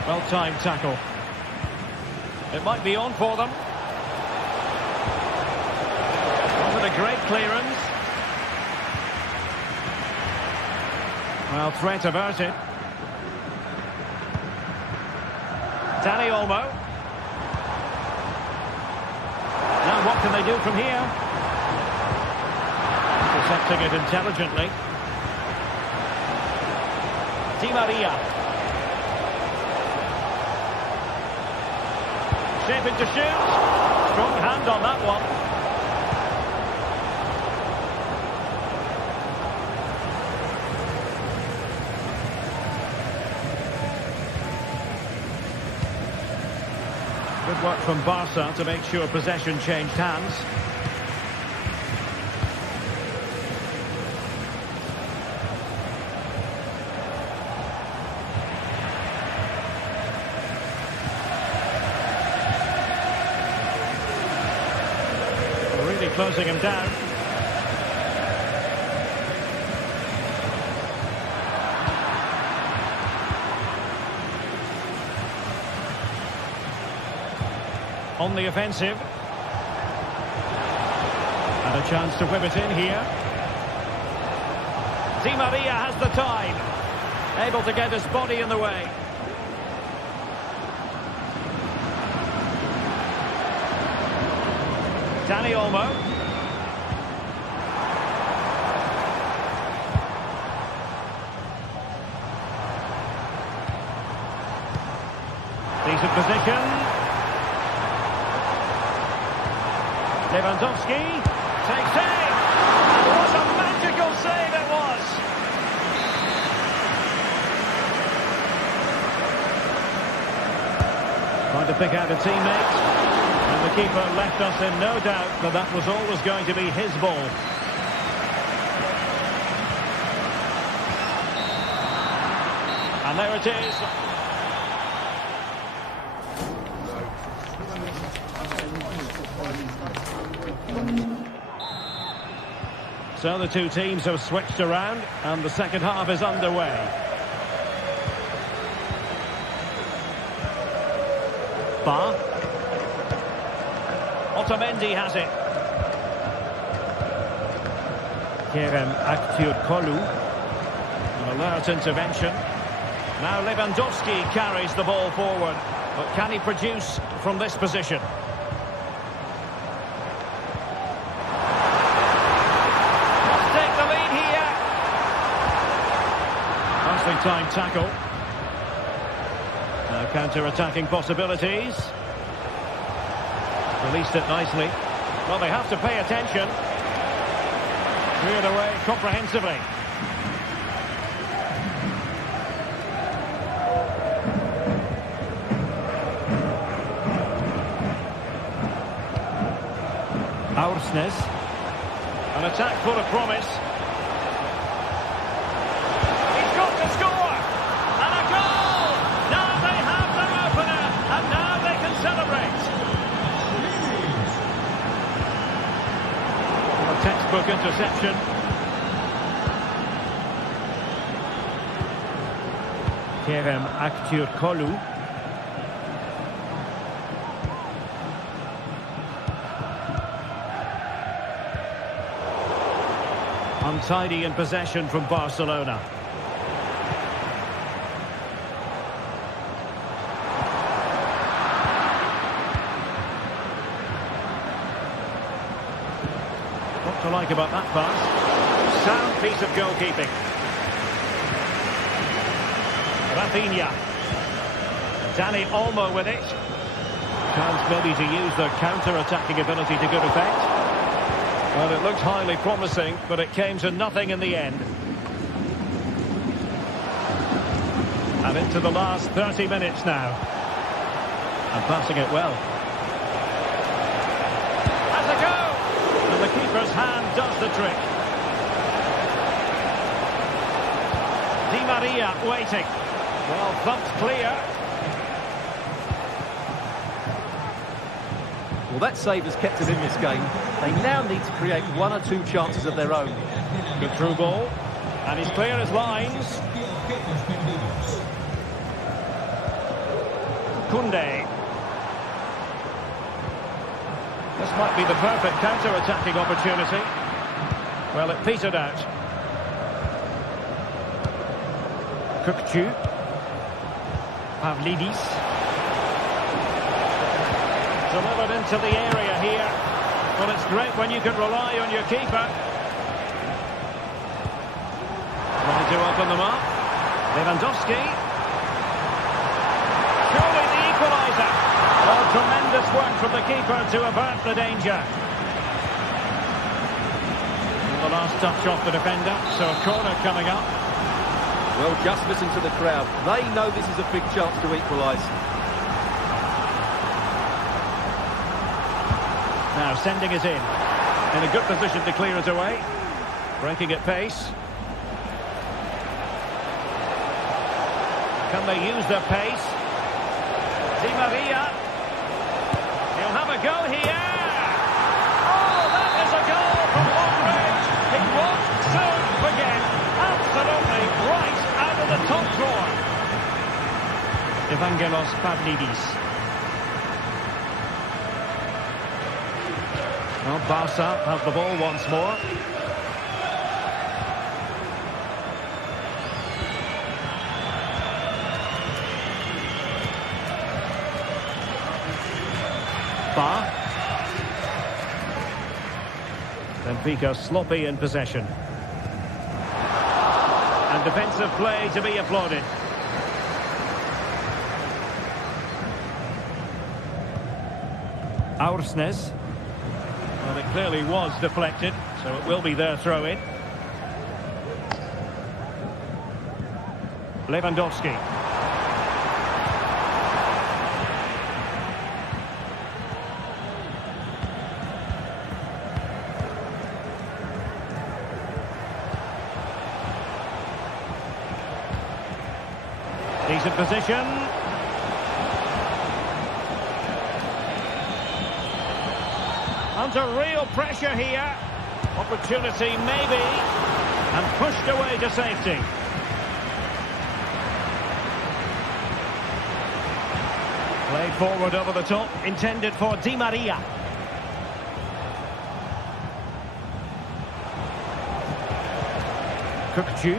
Well-timed tackle. It might be on for them. Wasn't a great clearance. Well, threat averted. Dani Olmo. Now what can they do from here? Intercepting it intelligently. Di Maria. Shaping to shoot. Strong hand on that one. Good work from Barca to make sure possession changed hands. Really closing him down. On the offensive. And a chance to whip it in here. Di Maria has the time. Able to get his body in the way. Dani Olmo. Decent position. Lewandowski takes aim. What a magical save it was. Trying to pick out a teammate. And the keeper left us in no doubt that that was always going to be his ball. And there it is. So the two teams have switched around and the second half is underway. Ba. Otamendi has it. Kerem Aktürkoğlu. An alert intervention. Now Lewandowski carries the ball forward. But can he produce from this position? Time tackle. Now counter-attacking possibilities. Released it nicely. Well, they have to pay attention. Cleared away comprehensively. Aursnes. An attack full of promise. Textbook interception. Kerem Aktürkoğlu. Untidy in possession from Barcelona. What to like about that pass? Sound piece of goalkeeping. Rafinha. Dani Olmo with it. Chance maybe to use their counter-attacking ability to good effect. Well, it looked highly promising, but it came to nothing in the end. And into the last 30 minutes now. And passing it well. Has a go! And the keeper's hand does the trick. Di Maria waiting. Well, thumped clear. Well, that save has kept it in this game. They now need to create one or two chances of their own. Good through ball. And he's clear as lines. Koundé. This might be the perfect counter-attacking opportunity. Well, it petered out. Kukçu. Pavlidis. Delivered into the area here. Well, it's great when you can rely on your keeper. Trying to open them up. Lewandowski. Surely the equaliser. Oh, tremendous work from the keeper to avert the danger. And the last touch off the defender, so a corner coming up. Well, just listen to the crowd. They know this is a big chance to equalise. Now sending it in a good position to clear it away. Breaking at pace. Can they use their pace? Di Maria. He'll have a go here. Oh, that is a goal from long range. It won't soon forget. Absolutely right out of the top drawer. Evangelos Pavlidis. Well, Barca have the ball once more. Benfica sloppy in possession. And defensive play to be applauded. Aursnes. Well, it clearly was deflected, so it will be their throw-in. Lewandowski. Decent position. Under real pressure here. Opportunity maybe. And pushed away to safety. Played forward over the top. Intended for Di Maria. Kukçu.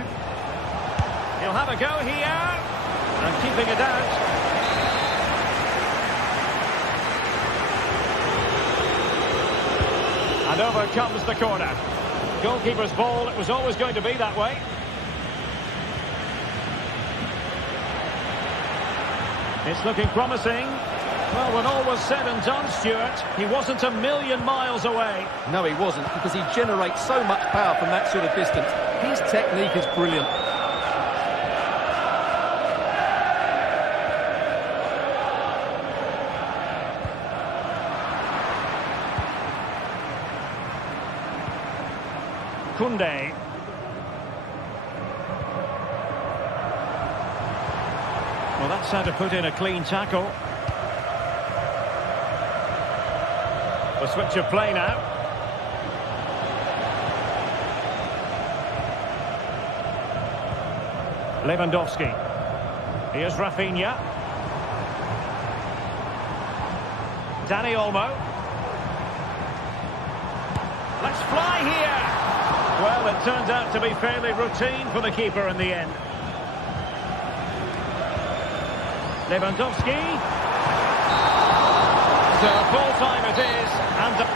He'll have a go here. And keeping it out. And over comes the corner. Goalkeeper's ball, it was always going to be that way. It's looking promising. Well, when all was said and done, Stuart, he wasn't a million miles away. No, he wasn't, because he generates so much power from that sort of distance. His technique is brilliant. Koundé. Well, that's how to put in a clean tackle. The switch of play now. Lewandowski. Here's Rafinha. Dani Olmo. Let's fly here. Well, it turned out to be fairly routine for the keeper in the end. Lewandowski. So full time it is, and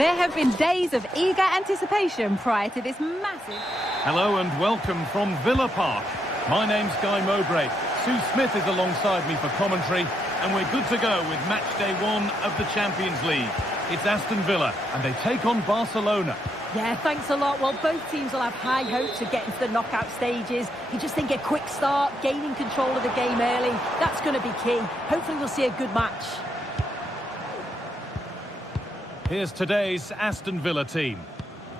There have been days of eager anticipation prior to this massive... Hello and welcome from Villa Park. My name's Guy Mowbray. Sue Smith is alongside me for commentary, and we're good to go with match day 1 of the Champions League. It's Aston Villa, and they take on Barcelona. Yeah, thanks a lot. Well, both teams will have high hopes of getting to the knockout stages. You just think a quick start, gaining control of the game early, that's going to be key. Hopefully we'll see a good match. Here's today's Aston Villa team.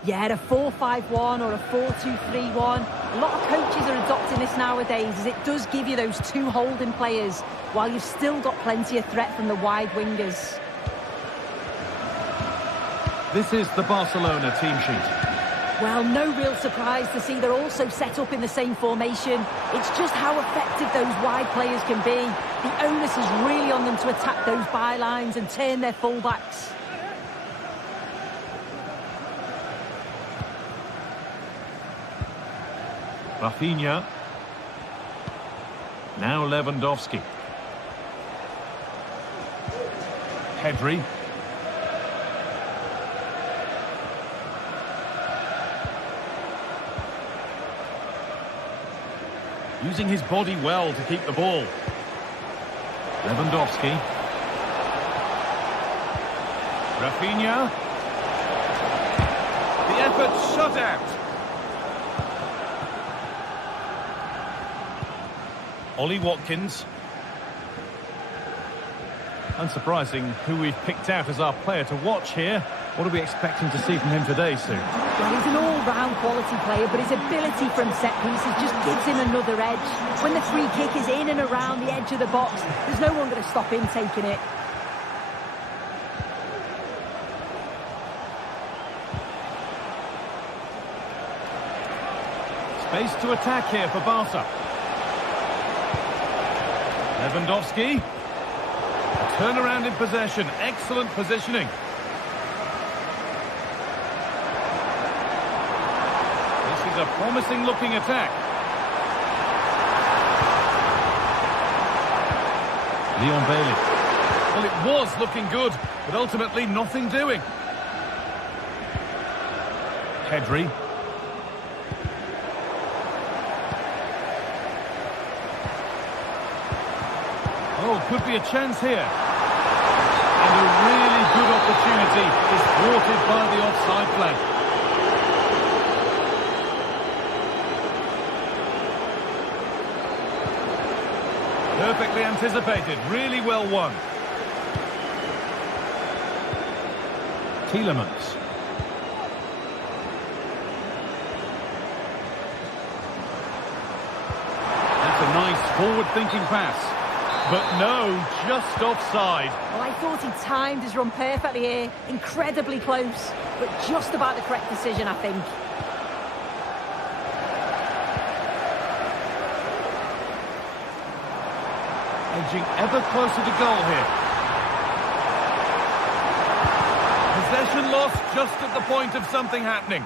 Yeah, a 4-5-1 or a 4-2-3-1. A lot of coaches are adopting this nowadays, as it does give you those two holding players, while you've still got plenty of threat from the wide wingers. This is the Barcelona team sheet. Well, no real surprise to see they're also set up in the same formation. It's just how effective those wide players can be. The onus is really on them to attack those bylines and turn their fullbacks. Rafinha. Now Lewandowski. Pedri. Using his body well to keep the ball. Lewandowski. Rafinha. The effort shut out. Ollie Watkins. Unsurprising who we've picked out as our player to watch here. What are we expecting to see from him today, Sue? Well, he's an all-round quality player, but his ability from set pieces just gives him another edge. When the free kick is in and around the edge of the box, there's no one going to stop him taking it. Space to attack here for Barca. Lewandowski. A turnaround in possession. Excellent positioning. This is a promising looking attack. Leon Bailey. Well, it was looking good, but ultimately nothing doing. Pedri. Oh, could be a chance here. And a really good opportunity is thwarted by the offside flag. Perfectly anticipated, really well won. Tielemans. That's a nice forward-thinking pass. But no, just offside. Well, I thought he timed his run perfectly here. Incredibly close, but just about the correct decision, I think. Edging ever closer to goal here. Possession lost just at the point of something happening.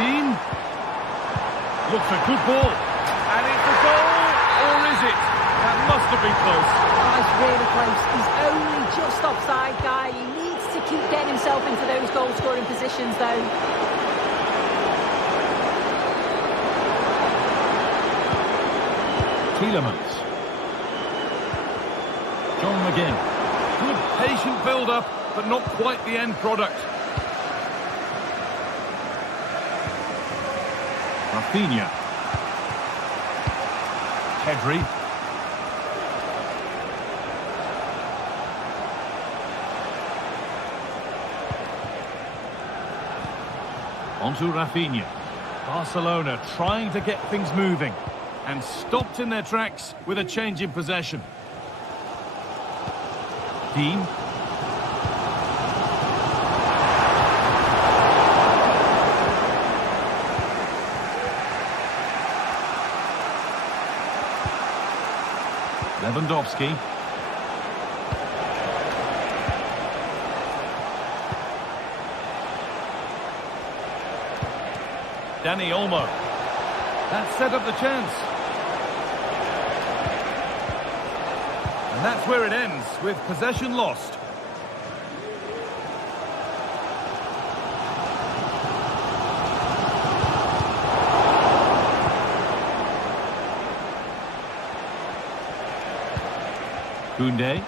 Dean looks a good ball, and it's a goal, or is it? That must have been close. Oh, it's really close. He's only just offside, Guy. He needs to keep getting himself into those goal-scoring positions, though. Tielemans. John McGinn. Good patient build-up, but not quite the end product. Rafinha. Pedri. Onto Rafinha. Barcelona trying to get things moving and stopped in their tracks with a change in possession. Dean. Lewandowski. Dani Olmo. That set up the chance. And that's where it ends, with possession lost. Koundé.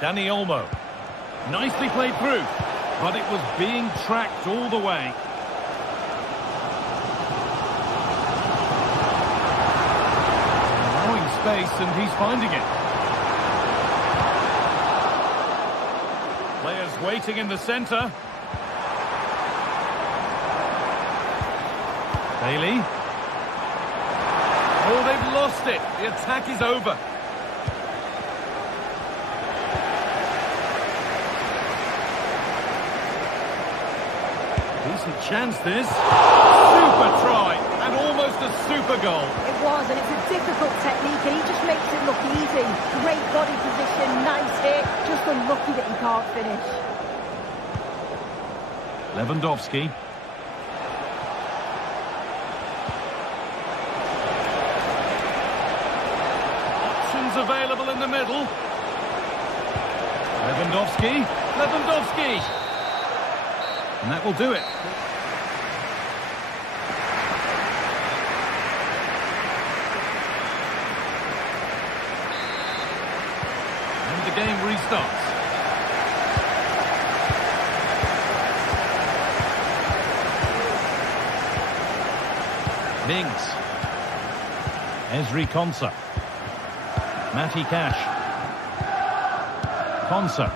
Dani Olmo. Nicely played through, but it was being tracked all the way. Allowing space, and he's finding it. Players waiting in the centre. Bailey. Oh, they've lost it. The attack is over. Decent chance, this. Super try, and almost a super goal. It was, and it's a difficult technique, and he just makes it look easy. Great body position, nice hit, just unlucky that he can't finish. Lewandowski. Options available in the middle. Lewandowski. Lewandowski. And that will do it. And the game restarts. Mings. Ezri Konsa. Matty Cash. Konsa.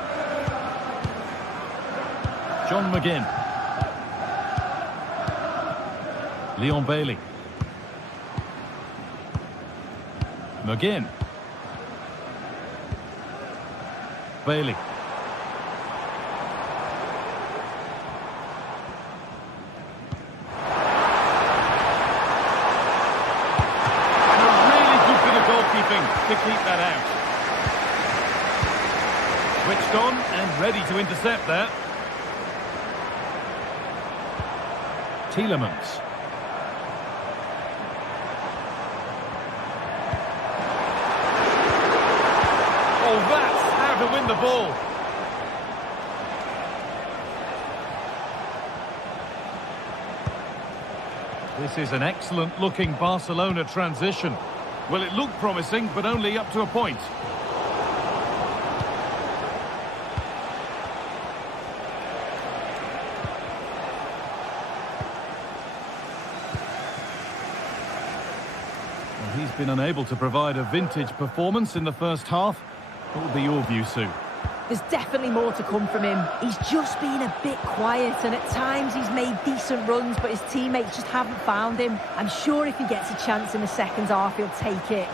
John McGinn. Leon Bailey. McGinn. Bailey. To keep that out. Switched on and ready to intercept that. Tielemans. Oh, that's how to win the ball. This is an excellent looking Barcelona transition. Well, it looked promising, but only up to a point. Well, he's been unable to provide a vintage performance in the first half. What will be your view, Sue? There's definitely more to come from him. He's just been a bit quiet, and at times he's made decent runs, but his teammates just haven't found him. I'm sure if he gets a chance in the second half, he'll take it.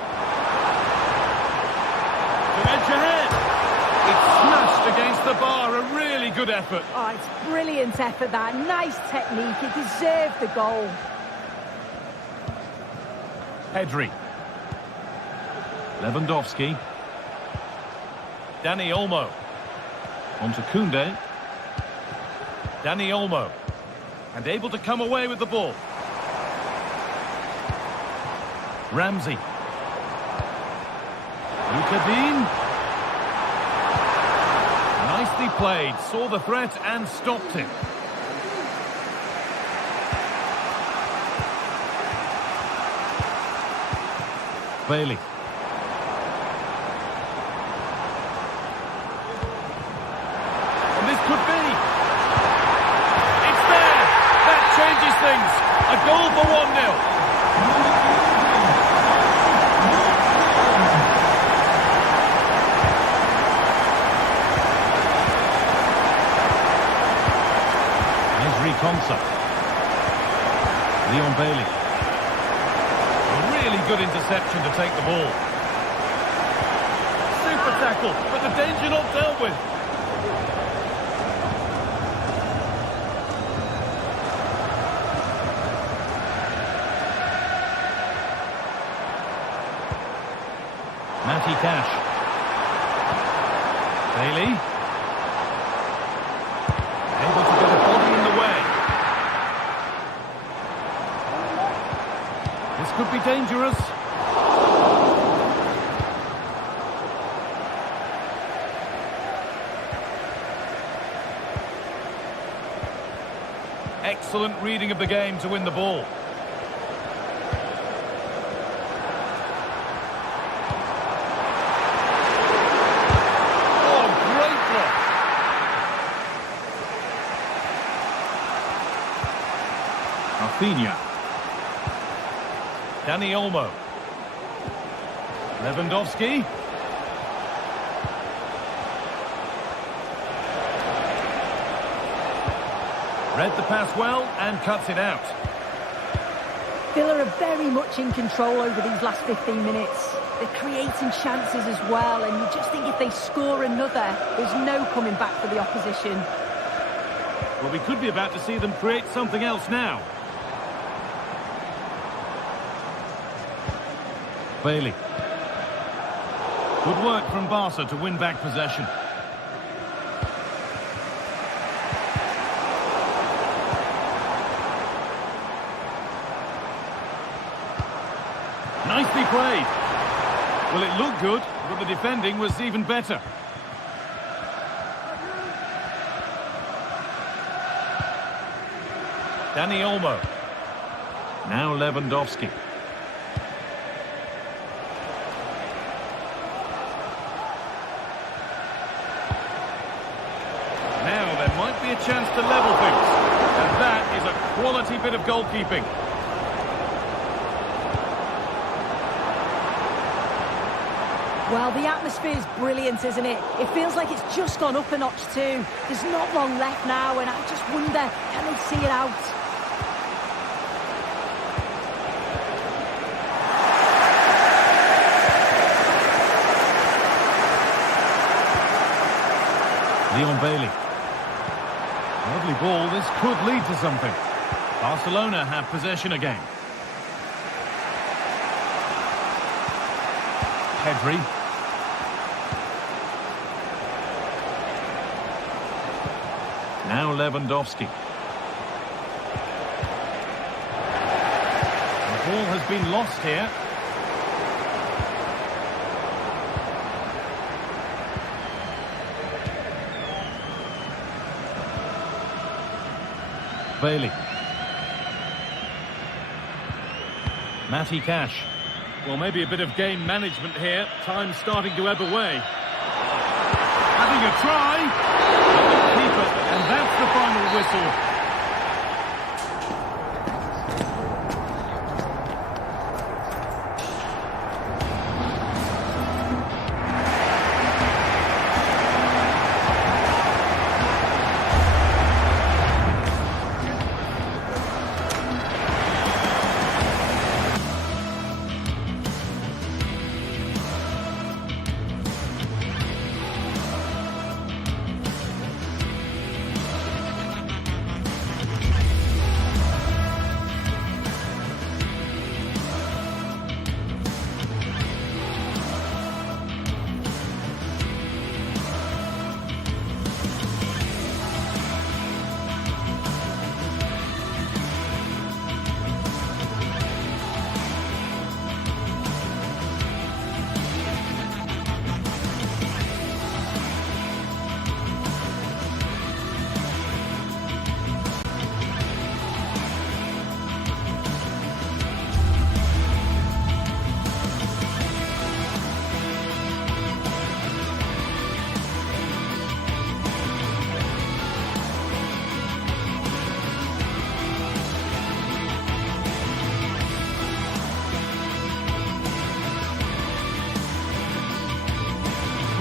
Edge ahead. It's smashed against the bar. A really good effort. Oh, it's brilliant effort, that. Nice technique. It deserved the goal. Pedri. Lewandowski. Dani Olmo. On to Koundé. Dani Olmo. And able to come away with the ball. Ramsey. Luka Dean. Nicely played. Saw the threat and stopped it. Bailey. And this could be. It's there. That changes things. A goal for 1-0. Konsa. Leon Bailey. A really good interception to take the ball. Super tackle, but the danger not dealt with. Matty Cash. Bailey. Able to get a body in the way. could be dangerous. Excellent reading of the game to win the ball. Oh, great block. Rafinha. Dani Olmo. Lewandowski. Read the pass well and cuts it out. Villa are very much in control over these last 15 minutes. They're creating chances as well, and you just think if they score another, there's no coming back for the opposition. Well, we could be about to see them create something else now. Bailey. Good work from Barca to win back possession. Nicely played. Well, it looked good, but the defending was even better. Dani Olmo. Now Lewandowski. Now there might be a chance to level things. And that is a quality bit of goalkeeping. Well, the atmosphere is brilliant, isn't it? It feels like it's just gone up a notch too. There's not long left now, and I just wonder, can they see it out? Leon Bailey. Lovely ball, this could lead to something. Barcelona have possession again. Pedri. Now Lewandowski. The ball has been lost here. Bailey. Matty Cash. Well, maybe a bit of game management here. Time starting to ebb away. Having a try. Keeper, and that's the final whistle.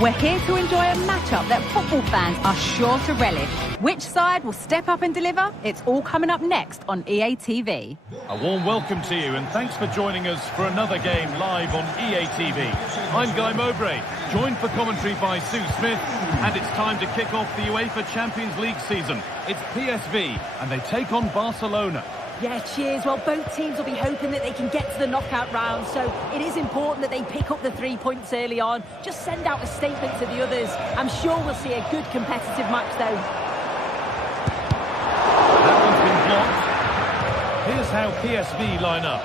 We're here to enjoy a matchup that football fans are sure to relish. Which side will step up and deliver? It's all coming up next on EA TV. A warm welcome to you and thanks for joining us for another game live on EA TV. I'm Guy Mowbray, joined for commentary by Sue Smith, and it's time to kick off the UEFA Champions League season. It's PSV and they take on Barcelona. Yeah, cheers. Well, both teams will be hoping that they can get to the knockout round, so it is important that they pick up the 3 points early on. Just send out a statement to the others. I'm sure we'll see a good competitive match, though. That one's been blocked. Here's how PSV line up.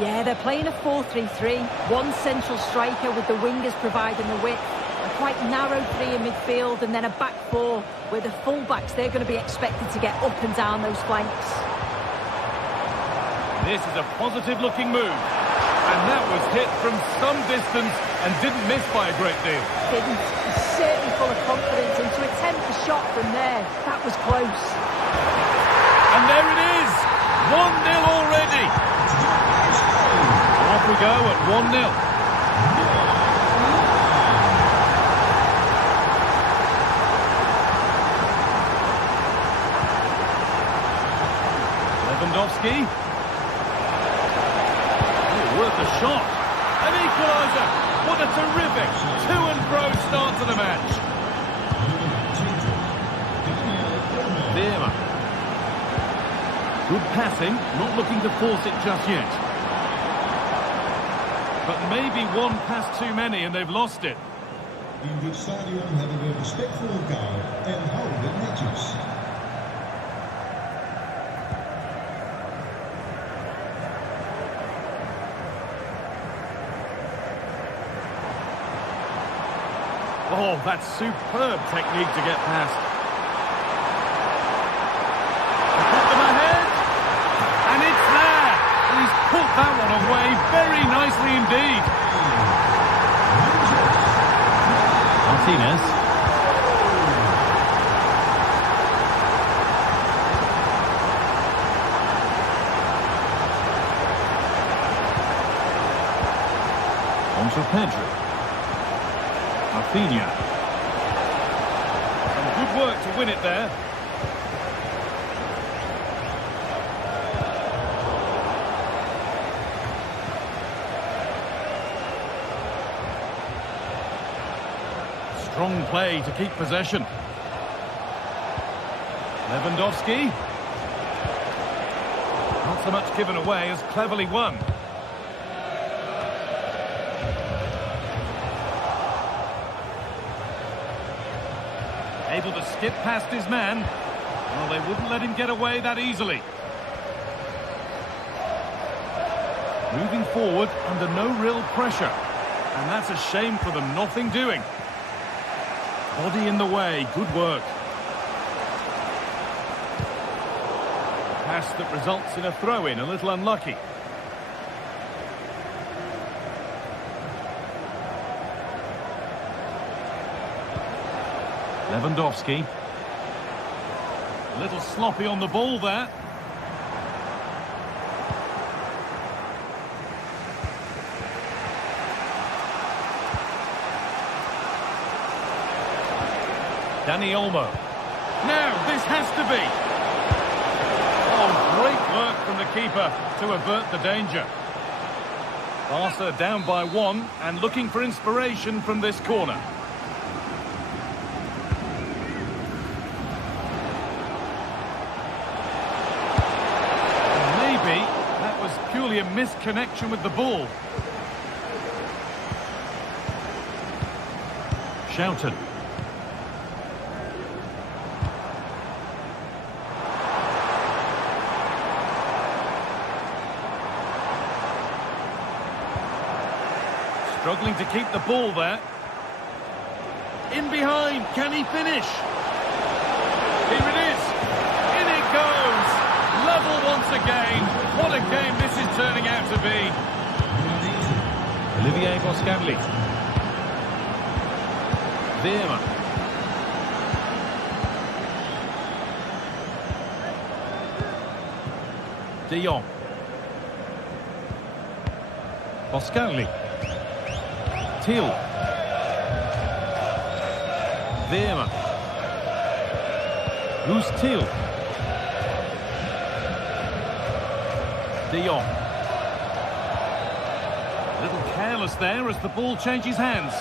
Yeah, they're playing a 4-3-3. One central striker with the wingers providing the width. A quite narrow three in midfield and then a back four where the full-backs, they're going to be expected to get up and down those flanks. This is a positive-looking move. And that was hit from some distance and didn't miss by a great deal. Didn't. He's certainly full of confidence, and to attempt a shot from there, that was close. And there it is! 1-0 already! Off we go at 1-0. Lewandowski. Worth a shot. An equaliser. What a terrific to-and-fro start to the match. Veerman. Good passing. Not looking to force it just yet. But maybe one pass too many and they've lost it. In dit stadion hebben we respect voor elkaar en houden het netjes. Oh, that's superb technique to get past. Put them ahead. And it's there. He's put that one away very nicely indeed. Martinez. On to Pedro. Rafinha. Some good work to win it there. Strong play to keep possession. Lewandowski. Not so much given away as cleverly won. Able to skip past his man. Well, they wouldn't let him get away that easily. Moving forward under no real pressure. And that's a shame for them, nothing doing. Body in the way, good work. Pass that results in a throw-in, a little unlucky. Lewandowski. A little sloppy on the ball there. Dani Olmo. Now, this has to be. Oh, great work from the keeper to avert the danger. Barca down by 1 and looking for inspiration from this corner. Purely a misconnection with the ball. Shouted. Struggling to keep the ball there. In behind, can he finish? Here it is. In it goes. Level once again. What a game this is turning out to be. Olivier Boscanli. Veerman. De Jong. Boscanli. Thiel. Veerman. Who's Thiel? De Jong. A little careless there as the ball changes hands.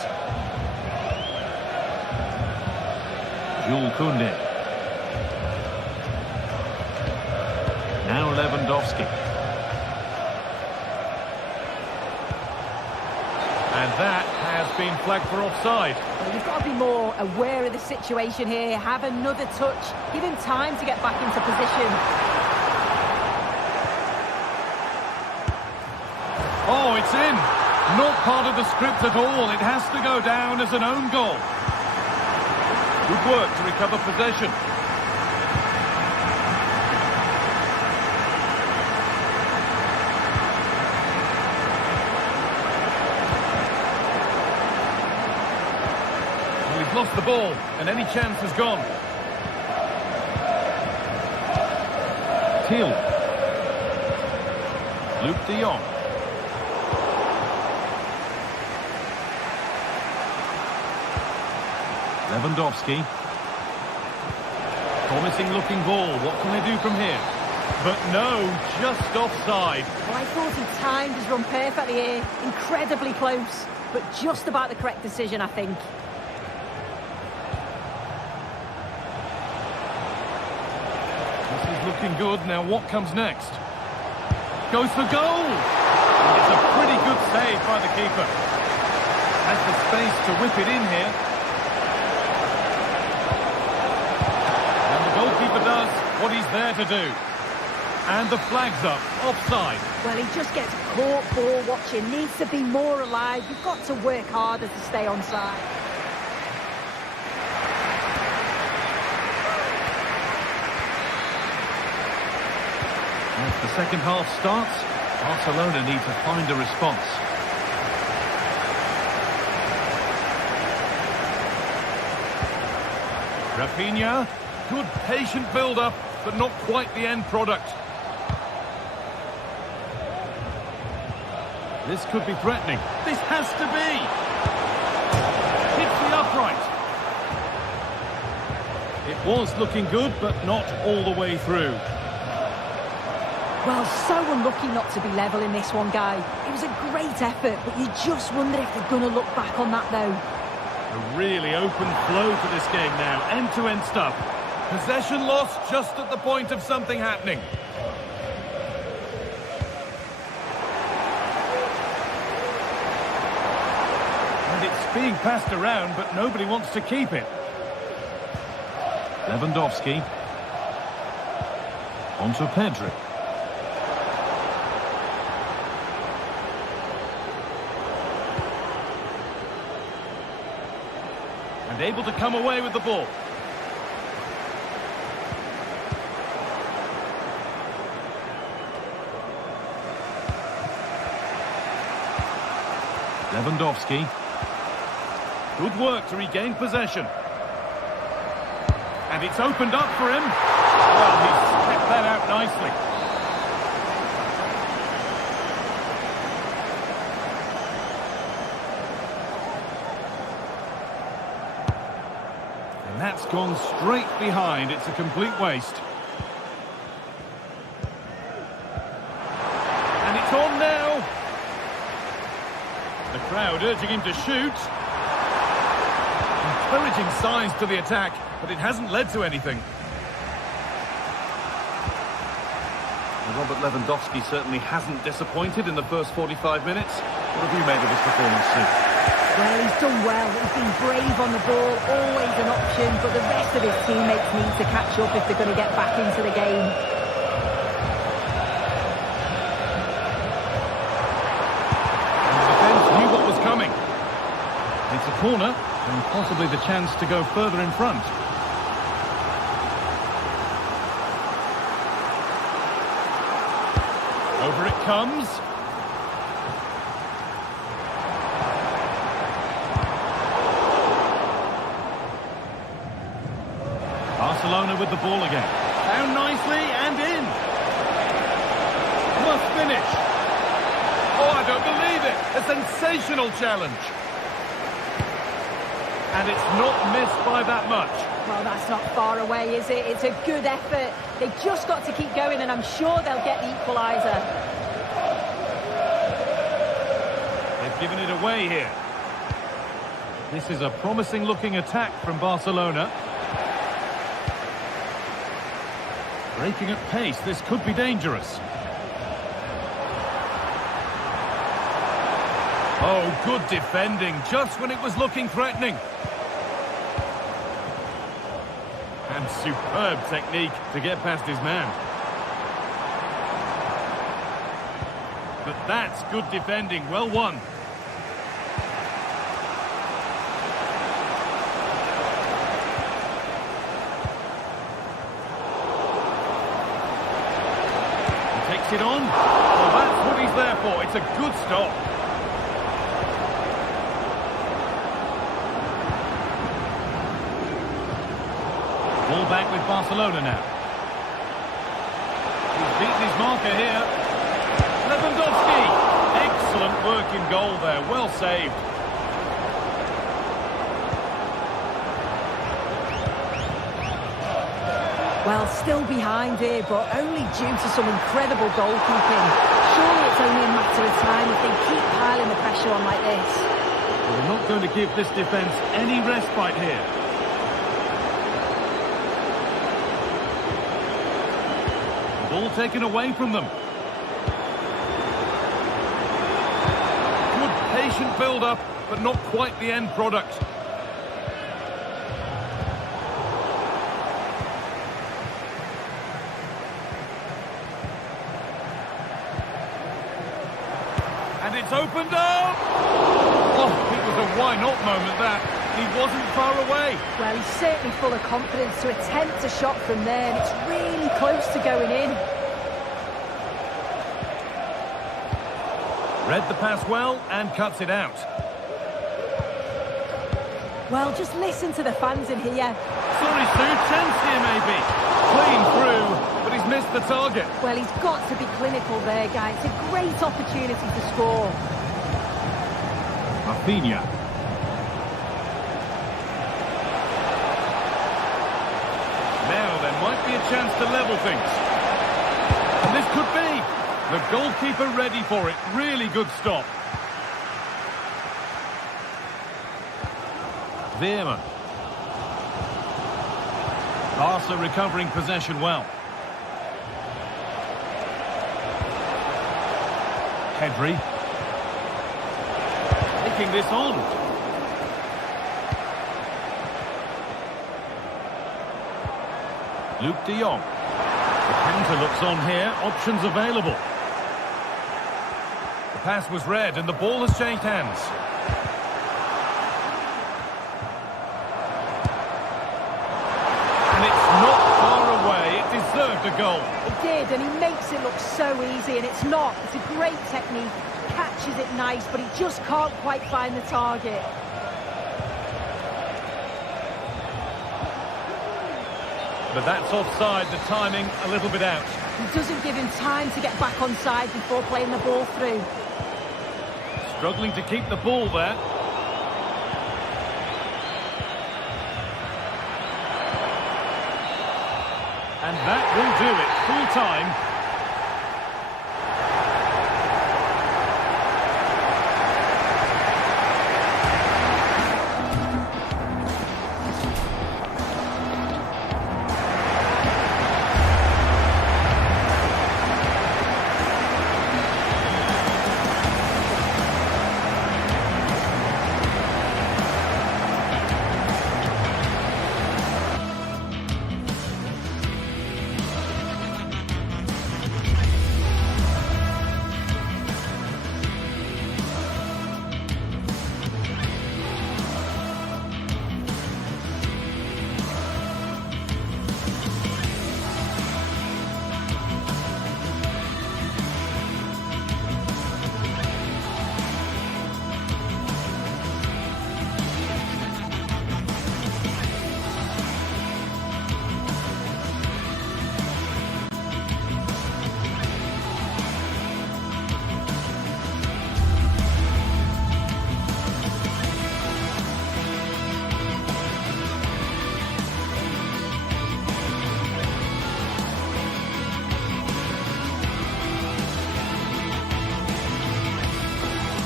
Jules Koundé. Now Lewandowski. And that has been flagged for offside. Well, you've got to be more aware of the situation here. Have another touch. Give him time to get back into position. It's in. Not part of the script at all. It has to go down as an own goal. Good work to recover possession. Well, he's lost the ball, and any chance has gone. Thiel. Luke de Jong. Lewandowski. Promising looking ball. What can they do from here? But no, just offside. Well, I thought he timed his run perfectly here. Incredibly close, but just about the correct decision, I think. This is looking good. Now what comes next? Goes for goal! And it's a pretty good save by the keeper. Has the space to whip it in here. And the goalkeeper does what he's there to do. And the flag's up, offside. Well, he just gets caught ball watching. Needs to be more alive. You've got to work harder to stay onside. As the second half starts, Barcelona need to find a response. Rafinha, good patient build-up, but not quite the end product. This could be threatening. This has to be! Hits the upright. It was looking good, but not all the way through. Well, so unlucky not to be level in this one, Guy. It was a great effort, but you just wonder if they're going to look back on that, though. A really open flow to this game now. End-to-end stuff. Possession lost just at the point of something happening. And it's being passed around, but nobody wants to keep it. Lewandowski. On to Pedri. And able to come away with the ball. Lewandowski. Good work to regain possession. And it's opened up for him. Well, he's kept that out nicely. And that's gone straight behind. It's a complete waste. And it's on now. The crowd urging him to shoot. Encouraging signs to the attack, but it hasn't led to anything. Well, Robert Lewandowski certainly hasn't disappointed in the first 45 minutes. What have you made of his performance, Sue? Well, he's done well. He's been brave on the ball, always an option, but the rest of his teammates need to catch up if they're going to get back into the game. And the defence knew what was coming. It's a corner, and possibly the chance to go further in front. Over it comes. Barcelona with the ball again. Down nicely and in. Must finish. Oh, I don't believe it. A sensational challenge. And it's not missed by that much. Well, that's not far away, is it? It's a good effort. They've just got to keep going, and I'm sure they'll get the equaliser. They've given it away here. This is a promising-looking attack from Barcelona. Breaking at pace, this could be dangerous. Oh, good defending, just when it was looking threatening. And superb technique to get past his man. but that's good defending. Well won. Takes it on. Well, that's what he's there for. It's a good stop. Ball back with Barcelona now. He's beaten his marker here. Lewandowski. Excellent work in goal there. Well saved. Well, still behind here, but only due to some incredible goalkeeping. Surely it's only a matter of time if they keep piling the pressure on like this. Well, they're not going to give this defence any respite here. Ball taken away from them. Good patient build-up, but not quite the end product. And it's opened up! Oh, it was a why-not moment, that. He wasn't far away. Well, he's certainly full of confidence to attempt a shot from there, and it's really close to going in. Read the pass well and cuts it out. Well, just listen to the fans in here. Sorry, Sue, chance here maybe. Clean through, but he's missed the target. Well, he's got to be clinical there, guys. It's a great opportunity to score. Rafinha. Now there might be a chance to level things. And this could be. The goalkeeper ready for it. Really good stop. Veerman. Barca recovering possession well. Pedri. Taking this on. Luke de Jong. The counter looks on here. Options available. The pass was read and the ball has changed hands. And it's not far away. It deserved a goal. It did, and he makes it look so easy, and it's not. It's a great technique. Catches it nice, but he just can't quite find the target. But that's offside, the timing a little bit out. He doesn't give him time to get back on side before playing the ball through. Struggling to keep the ball there. And that will do it. Full time.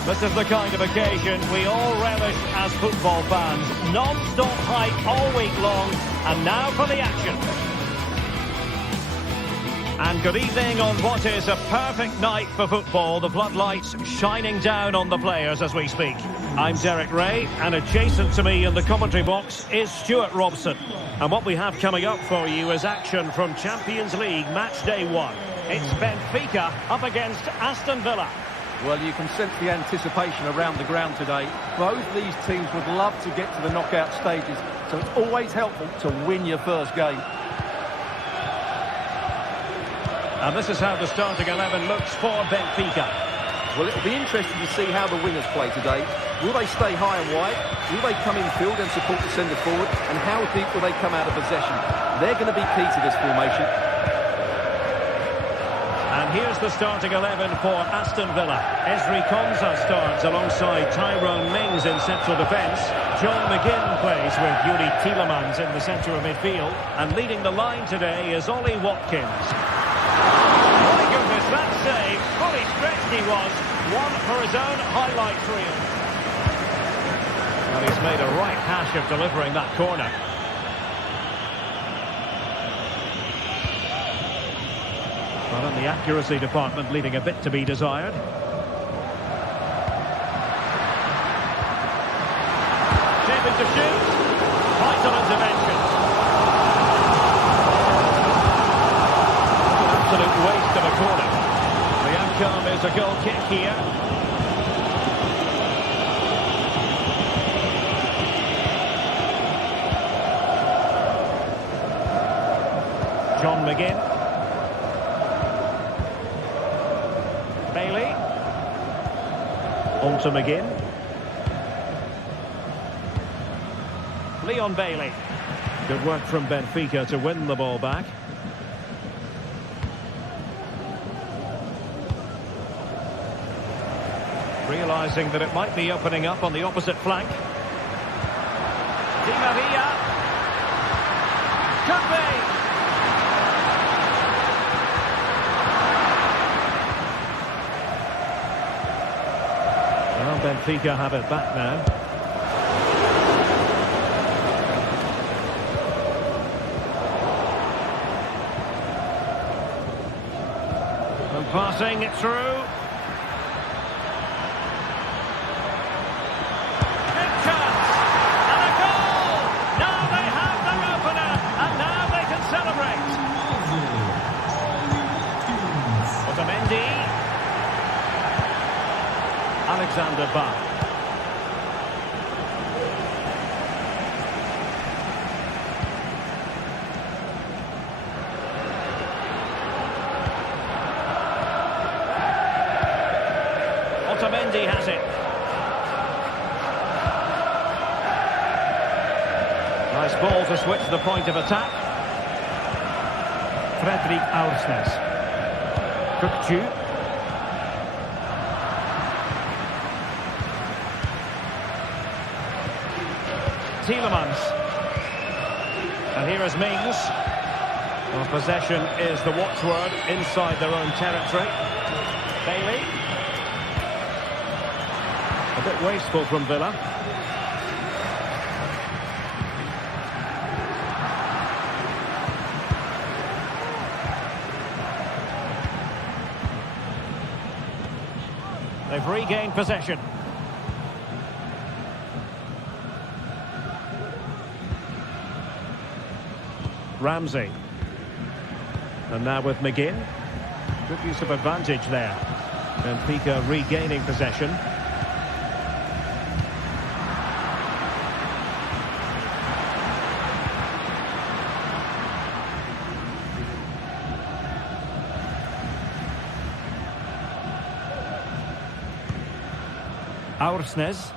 This is the kind of occasion we all relish as football fans. Non-stop hype all week long, and now for the action. And good evening on what is a perfect night for football. The floodlights shining down on the players as we speak. I'm Derek Ray, and adjacent to me in the commentary box is Stuart Robson. And what we have coming up for you is action from Champions League match day 1. It's Benfica up against Aston Villa. Well, you can sense the anticipation around the ground today. Both these teams would love to get to the knockout stages, so it's always helpful to win your first game. And this is how the starting 11 looks for Benfica. Well, it'll be interesting to see how the wingers play today. Will they stay high and wide? Will they come in field and support the centre forward? And how deep will they come out of possession? They're going to be key to this formation. And here's the starting 11 for Aston Villa. Ezri Konsa starts alongside Tyrone Mings in central defence. John McGinn plays with Yuri Tielemans in the centre of midfield. And leading the line today is Ollie Watkins. My goodness, that save, fully stretched he was. One for his own highlights reel. And he's made a right hash of delivering that corner. But in the accuracy department, leaving a bit to be desired. Shaping to shoot. Vital intervention. An absolute waste of a corner. The outcome is a goal kick here. John McGinn. Bailey. On to McGinn. Leon Bailey. Good work from Benfica to win the ball back. Realising that it might be opening up on the opposite flank. Di Maria. Could be. Well, Benfica have it back now. And passing it through. Big chance! And a goal! Now they have their opener, and now they can celebrate. Otamendi. Alexander Bach. Otamendi has it. Nice ball to switch the point of attack. Fredrik Aursnes. Kukcu. Tielemans. And here is Mings. Well, possession is the watchword inside their own territory. Bailey. A bit wasteful from Villa. They've regained possession. Ramsey. And now with McGinn. Good use of advantage there. Benfica regaining possession. Aursnes.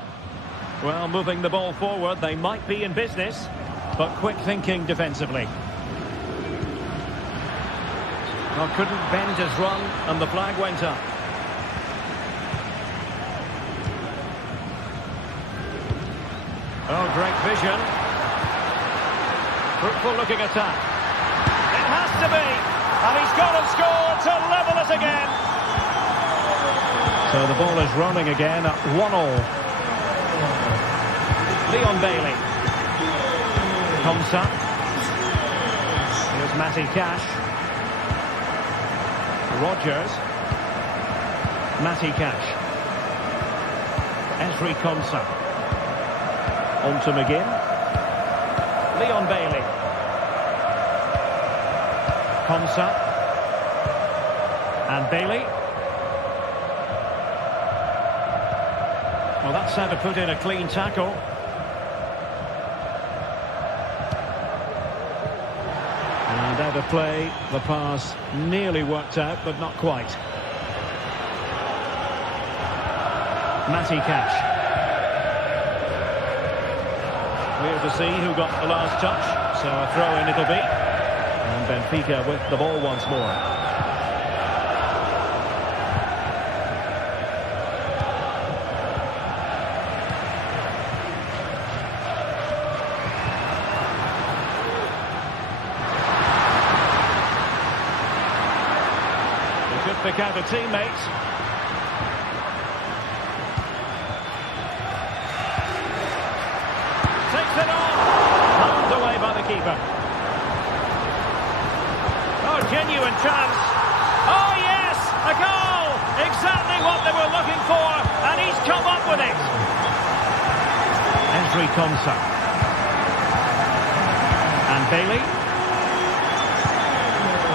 Well, moving the ball forward, they might be in business, but quick thinking defensively. Well, couldn't bend his run, and the flag went up. Oh, great vision. Fruitful looking attack. It has to be, and he's got and scored to level it again. So the ball is running again at 1-1. Leon Bailey. Konsa. Here's Matty Cash. Rogers. Matty Cash. Ezri Konsa. On to McGinn. Leon Bailey. Konsa. And Bailey. Well, that's how to put in a clean tackle. And out of play, the pass nearly worked out, but not quite. Matty Cash. We're to see who got the last touch, so a throw-in it'll be. And Benfica with the ball once more. Pick out a teammate. Takes it on. Pulled away by the keeper. Oh, genuine chance. Oh, yes! A goal! Exactly what they were looking for, and he's come up with it. Ezri Konsa. And Bailey.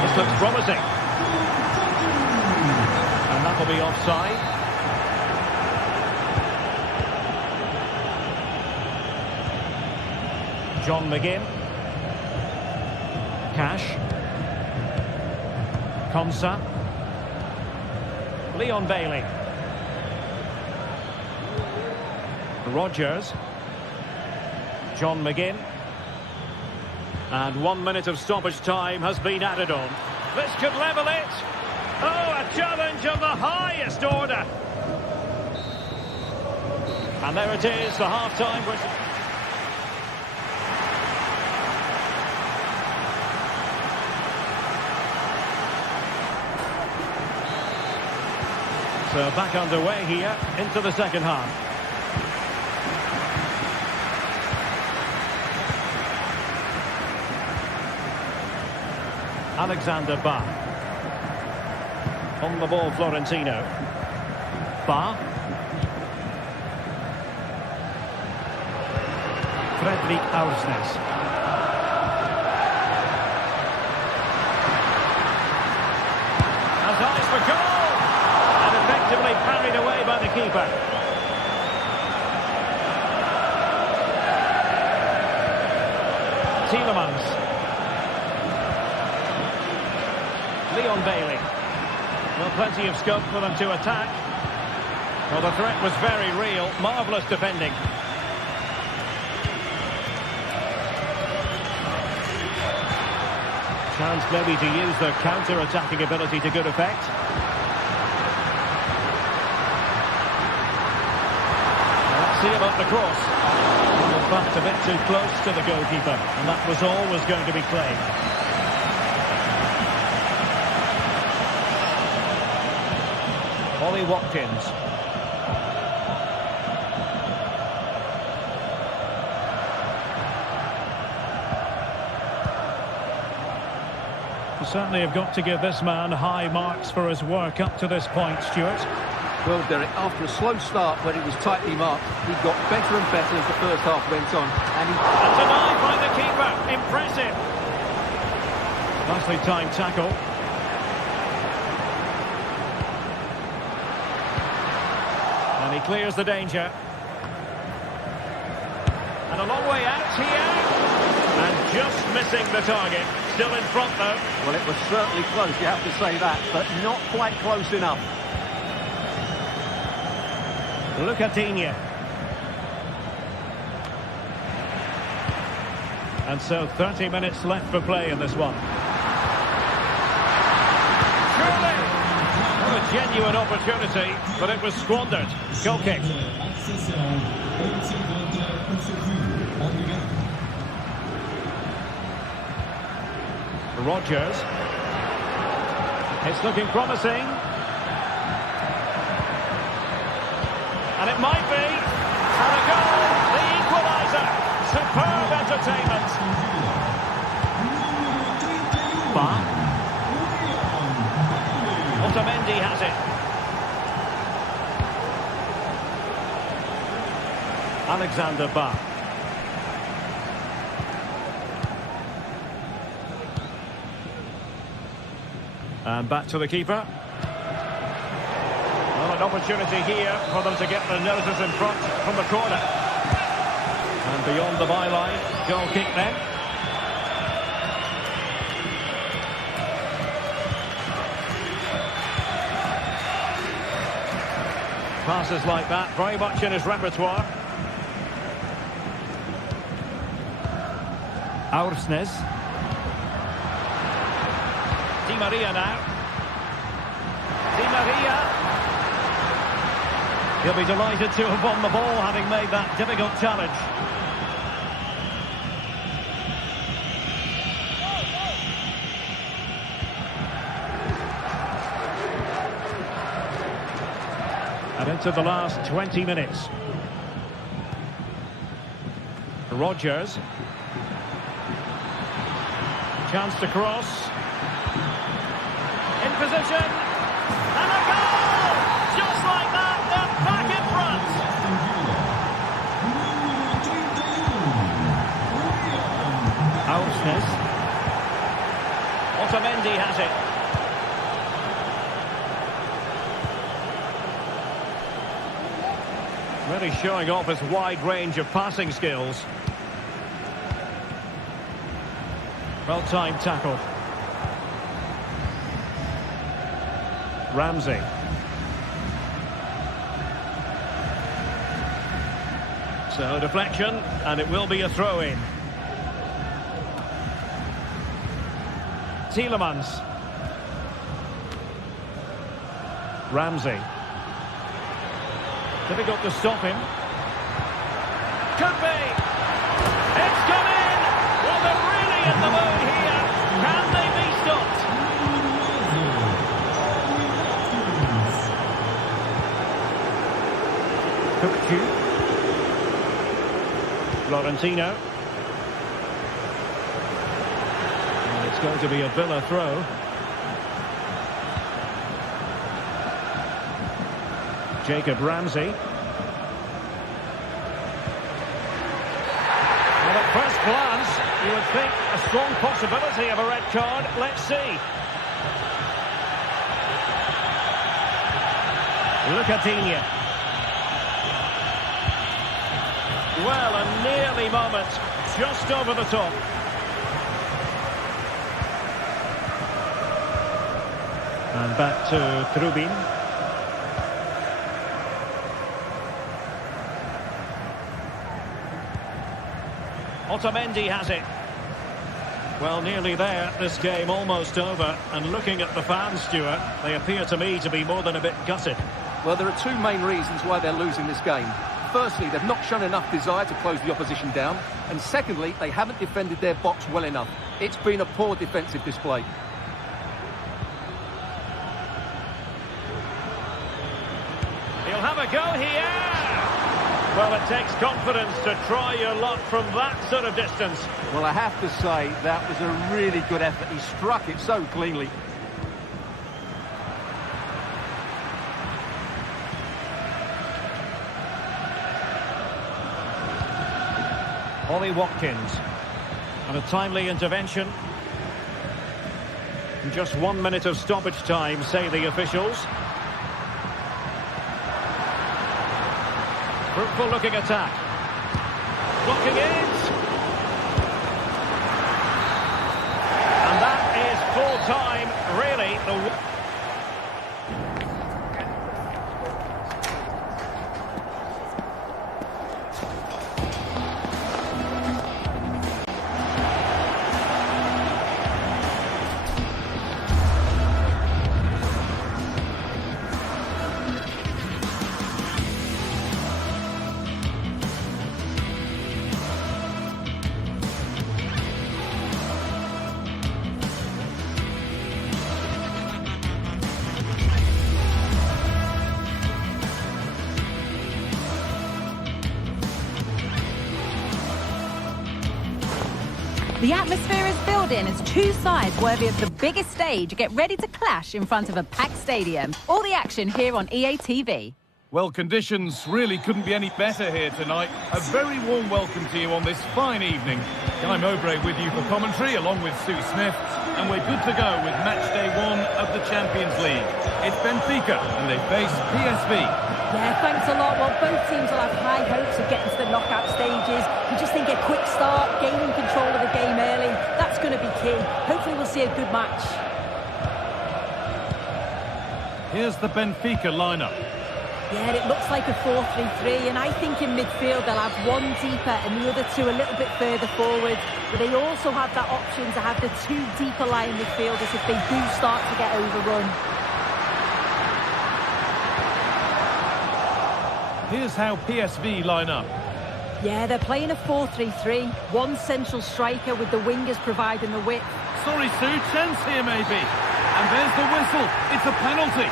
This looks promising. And that'll be offside. John McGinn. Cash. Konsa. Leon Bailey. Rogers. John McGinn. And 1 minute of stoppage time has been added on. This could level it. Oh, a challenge of the highest order. And there it is, the half-time. So back underway here into the second half. Alexander Ba. On the ball, Florentino. Ba. Fredrik Aursnes. Has eyes for goal! And effectively parried away by the keeper. Tielemans. Leon Bailey. Well, plenty of scope for them to attack. Well, the threat was very real. Marvellous defending. Chance maybe to use their counter-attacking ability to good effect. Let's see about the cross. It was bumped a bit too close to the goalkeeper, and that was always going to be claimed. Ollie Watkins. You certainly have got to give this man high marks for his work up to this point, Stuart. Well, Derek, after a slow start when it was tightly marked, he got better and better as the first half went on. And denied by the keeper. Impressive. Nicely timed tackle. And he clears the danger. And a long way out here. And just missing the target. Still in front, though. Well, it was certainly close, you have to say that, but not quite close enough. Lucatinia. And so 30 minutes left for play in this one. Surely! What a genuine opportunity, but it was squandered. Goal kick. Rogers. It's looking promising. And it might be. And a goal. The equaliser. Superb entertainment. Ba. Otamendi has it. Alexander Ba. And back to the keeper. Well, it An opportunity here for them to get their noses in front from the corner. And beyond the byline, goal kick then. Passes like that, very much in his repertoire. Aursnes. Di Maria now. Di Maria. He'll be delighted to have won the ball, having made that difficult challenge. And into the last 20 minutes. Rodgers. Chance to cross. In position. And a goal! Just like that, they're back in front. Aursnes. Otamendi has it. Really showing off his wide range of passing skills. Well-timed tackle. Ramsey. So deflection, and it will be a throw-in. Tielemans. Ramsey. Difficult to stop him. Could be. It's come in. Well, they're really in the mood here. Can they be stopped? Tukcu. Florentino. And it's going to be a Villa throw. Jacob Ramsey. Well, at first glance, you would think a strong possibility of a red card. Let's see. Lucadinha. Well, a nearly moment, just over the top. And back to Trubin. Otamendi has it. Well, nearly there. This game almost over. And looking at the fans, Stuart, they appear to me to be more than a bit gutted. Well, there are two main reasons why they're losing this game. Firstly, they've not shown enough desire to close the opposition down. And secondly, they haven't defended their box well enough. It's been a poor defensive display. He'll have a go here. Well, it takes confidence to try your luck from that sort of distance. Well, I have to say, that was a really good effort. He struck it so cleanly. Ollie Watkins. And a timely intervention. In just 1 minute of stoppage time, say the officials. Fruitful looking attack. Blocking it. And that is full time, really. The atmosphere is building as two sides worthy of the biggest stage get ready to clash in front of a packed stadium. All the action here on EA TV. Well, conditions really couldn't be any better here tonight. A very warm welcome to you on this fine evening. Guy Mowbray with you for commentary, along with Sue Smith. And we're good to go with match day 1 of the Champions League. It's Benfica, and they face PSV. Yeah, thanks a lot. Well, both teams will have high hopes of getting to the knockout stages. We just think a quick start, gaining control of the game early, that's going to be key. Hopefully we'll see a good match. Here's the Benfica lineup. Yeah, it looks like a 4-3-3, and I think in midfield they'll have one deeper and the other two a little bit further forward. But they also have that option to have the 2 deeper lying midfielders if they do start to get overrun. Here's how PSV line up. Yeah, they're playing a 4-3-3. One central striker with the wingers providing the width. Sorry, Sue, chance here maybe. And there's the whistle. It's a penalty.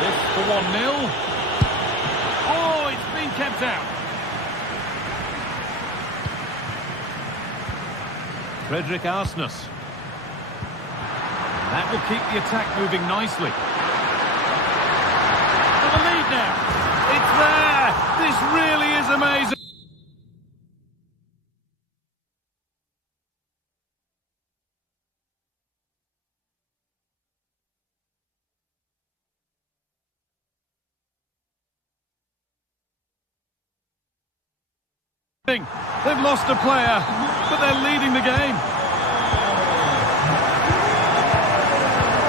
This for 1-0. Oh, it's been kept out. Frederick Arsnes. That will keep the attack moving nicely. For the lead now. It's there. This really is amazing. They've lost a player, but they're leading the game.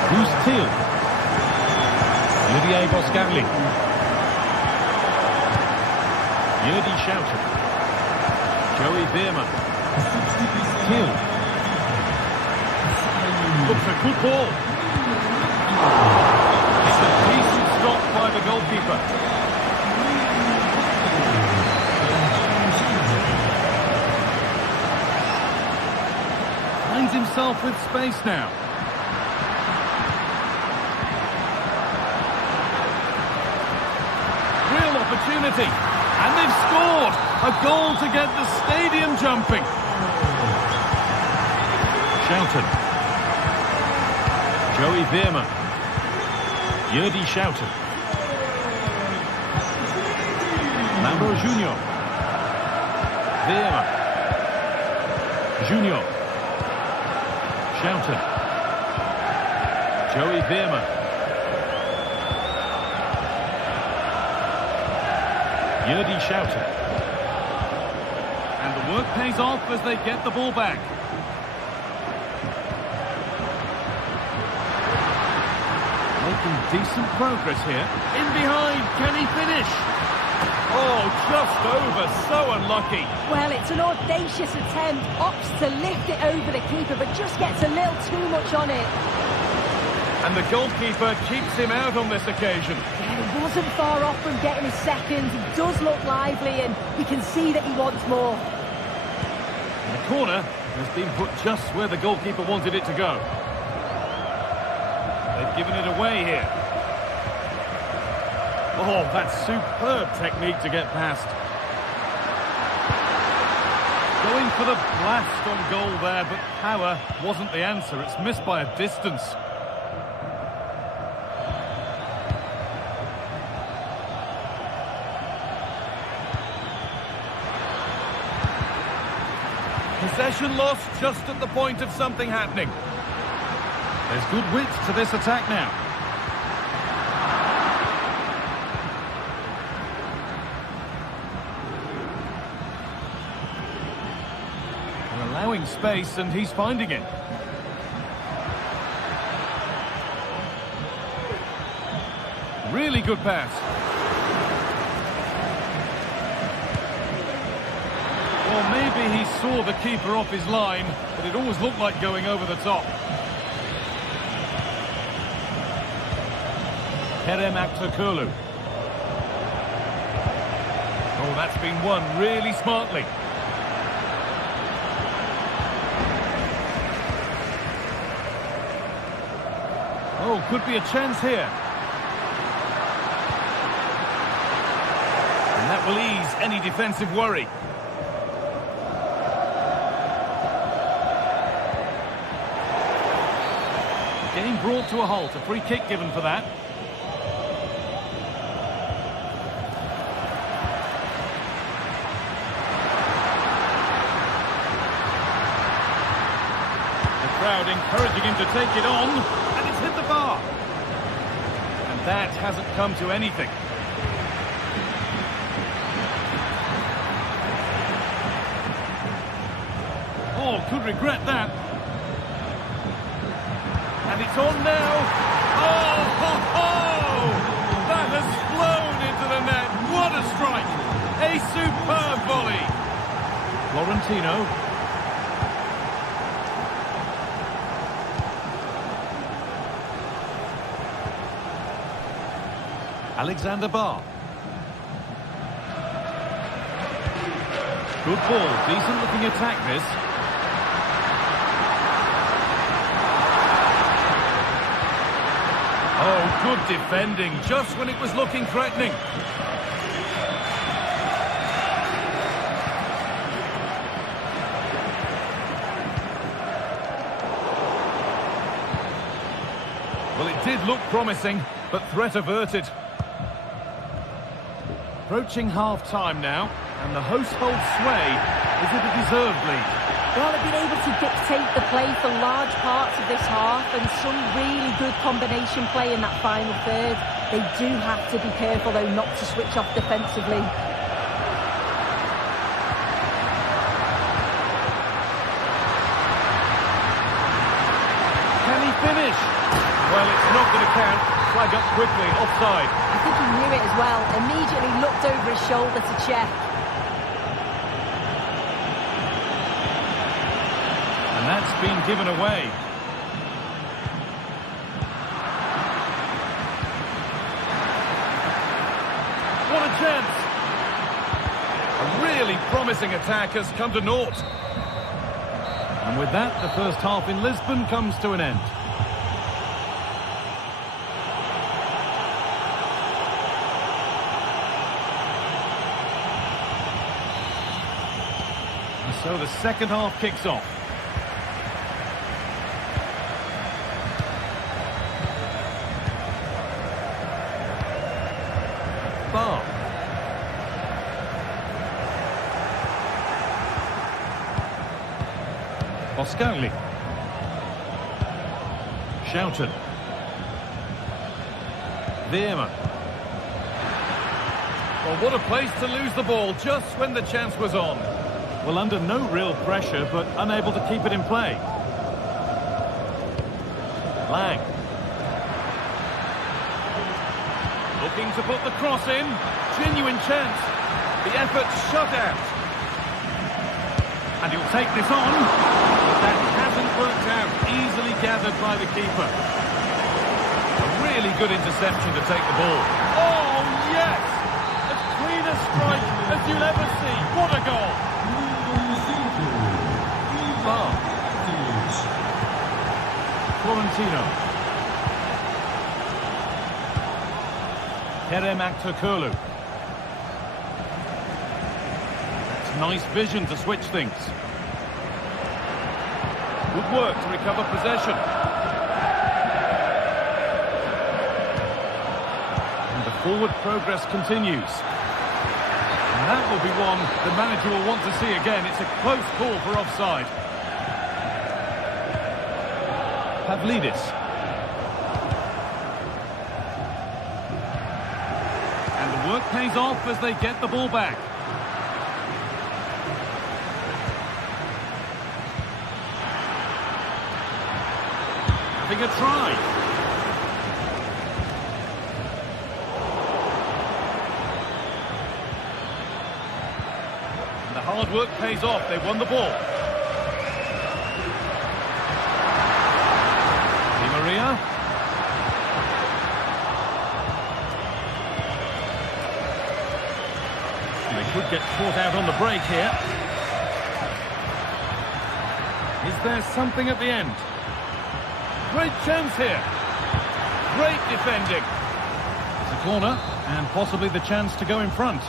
Who's Thiel? Olivier Boscagli. Jürdi Schouten. Joey Veerman. Thiel. Looks a good ball. It's a decent stop by the goalkeeper. Finds himself with space now. Real opportunity. And they've scored. A goal to get the stadium jumping. Schouten. Joey Veerman. Jürdi Schouten. Lambo Junior. Veerman. Junior. Schouten. Joey Veerman. Jürdi Schouten. And the work pays off as they get the ball back. Making decent progress here. In behind, can he finish? Oh, just over, so unlucky. Well, it's an audacious attempt, opts to lift it over the keeper, but just gets a little too much on it. And the goalkeeper keeps him out on this occasion. Yeah, he wasn't far off from getting his second. He does look lively, and we can see that he wants more. And the corner has been put just where the goalkeeper wanted it to go. They've given it away here. Oh, that's superb technique to get past. Going for the blast on goal there, but power wasn't the answer. It's missed by a distance. Possession lost just at the point of something happening. There's good width to this attack now. Allowing space, and he's finding it. Really good pass. Well, maybe he saw the keeper off his line, but it always looked like going over the top. Kerem Aktürkoğlu. Oh, that's been won really smartly. Oh, could be a chance here. And that will ease any defensive worry. The game brought to a halt. A free kick given for that. The crowd encouraging him to take it on, and it's hit the bar. And that hasn't come to anything. Oh, could regret that. And it's on now. Oh, ho, ho! That has flown into the net. What a strike. A superb volley. Florentino. Alexander Barr. Good ball. Decent looking attack this. Oh, good defending, just when it was looking threatening. Well, it did look promising, but threat averted. Approaching half-time now, and the hosts hold sway. Is it a deserved lead? Well, they've been able to dictate the play for large parts of this half, and some really good combination play in that final third. They do have to be careful, though, not to switch off defensively. Can he finish? Well, it's not going to count. Flag up quickly, offside. I think he knew it as well. Immediately looked over his shoulder to check. And that's been given away. What a chance! A really promising attack has come to naught. And with that, the first half in Lisbon comes to an end. And so the second half kicks off. Barr. Boscali. Shouted. Veerman. Well, what a place to lose the ball just when the chance was on. Well, under no real pressure, but unable to keep it in play. Lang. Looking to put the cross in. Genuine chance. The effort shut out. And he'll take this on. But that hasn't worked out. Easily gathered by the keeper. A really good interception to take the ball. Oh, yes! As clean a strike as you'll ever see. What a goal! Barr. Florentino. Kerem Aktürkoğlu. That's nice vision to switch things. Good work to recover possession. And the forward progress continues. And that will be one the manager will want to see again. It's a close call for offside. Pavlidis. And the work pays off as they get the ball back. Having a try. And the hard work pays off. They won the ball. Di Maria. They could get caught out on the break here. Is there something at the end? Great chance here. Great defending. It's a corner and possibly the chance to go in front.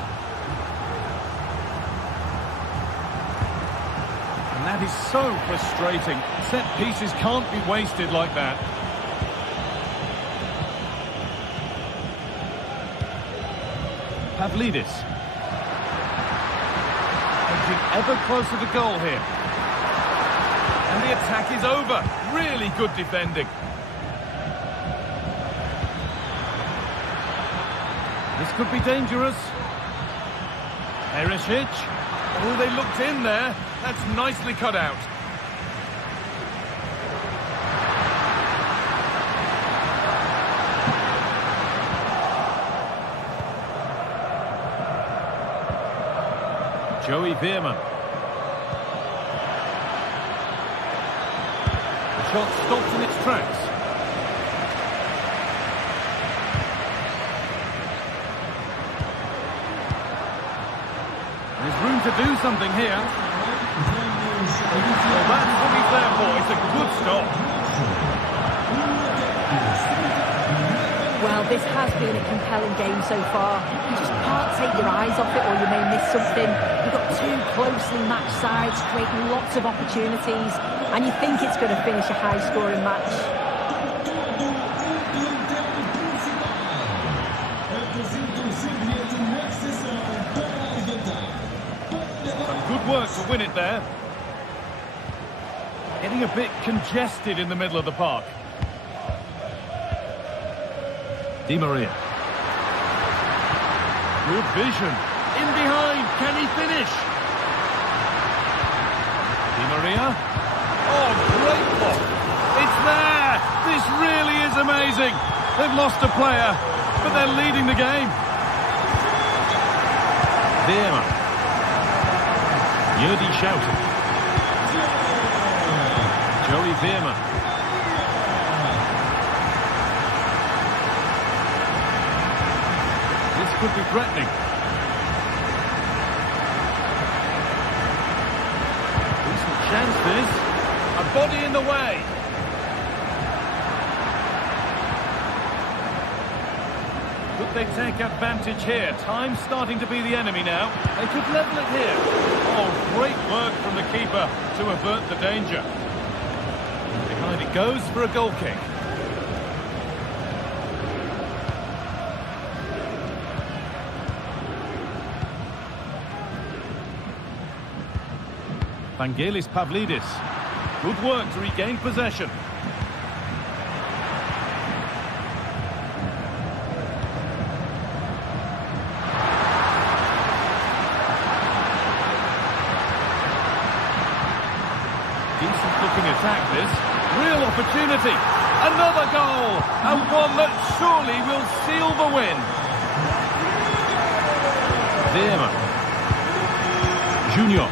And that is so frustrating. Set pieces can't be wasted like that. Pavlidis. Edging ever closer to goal here. And the attack is over. Really good defending. This could be dangerous. Perisic. Oh, they looked in there. That's nicely cut out. Joey Veerman. The shot stops in its tracks. There's room to do something here. Well, that's what he's there for. It's a good stop. Well, this has been a compelling game so far. You just can't take your eyes off it or you may miss something. You've got two closely matched sides creating lots of opportunities and you think it's going to finish a high-scoring match. Some good work to win it there. Getting a bit congested in the middle of the park. Di Maria. Good vision. In behind. Can he finish? Di Maria. Oh, great block. It's there. This really is amazing. They've lost a player, but they're leading the game. Veerman. Jordi shouting. Joey Veerman. Could be threatening. Decent chances. A body in the way. Could they take advantage here? Time's starting to be the enemy now. They could level it here. Oh, great work from the keeper to avert the danger. Behind it goes for a goal kick. Vangelis Pavlidis. Good work to regain possession. Decent looking attack this. Real opportunity. Another goal. And one that surely will seal the win. Veerman. Junior.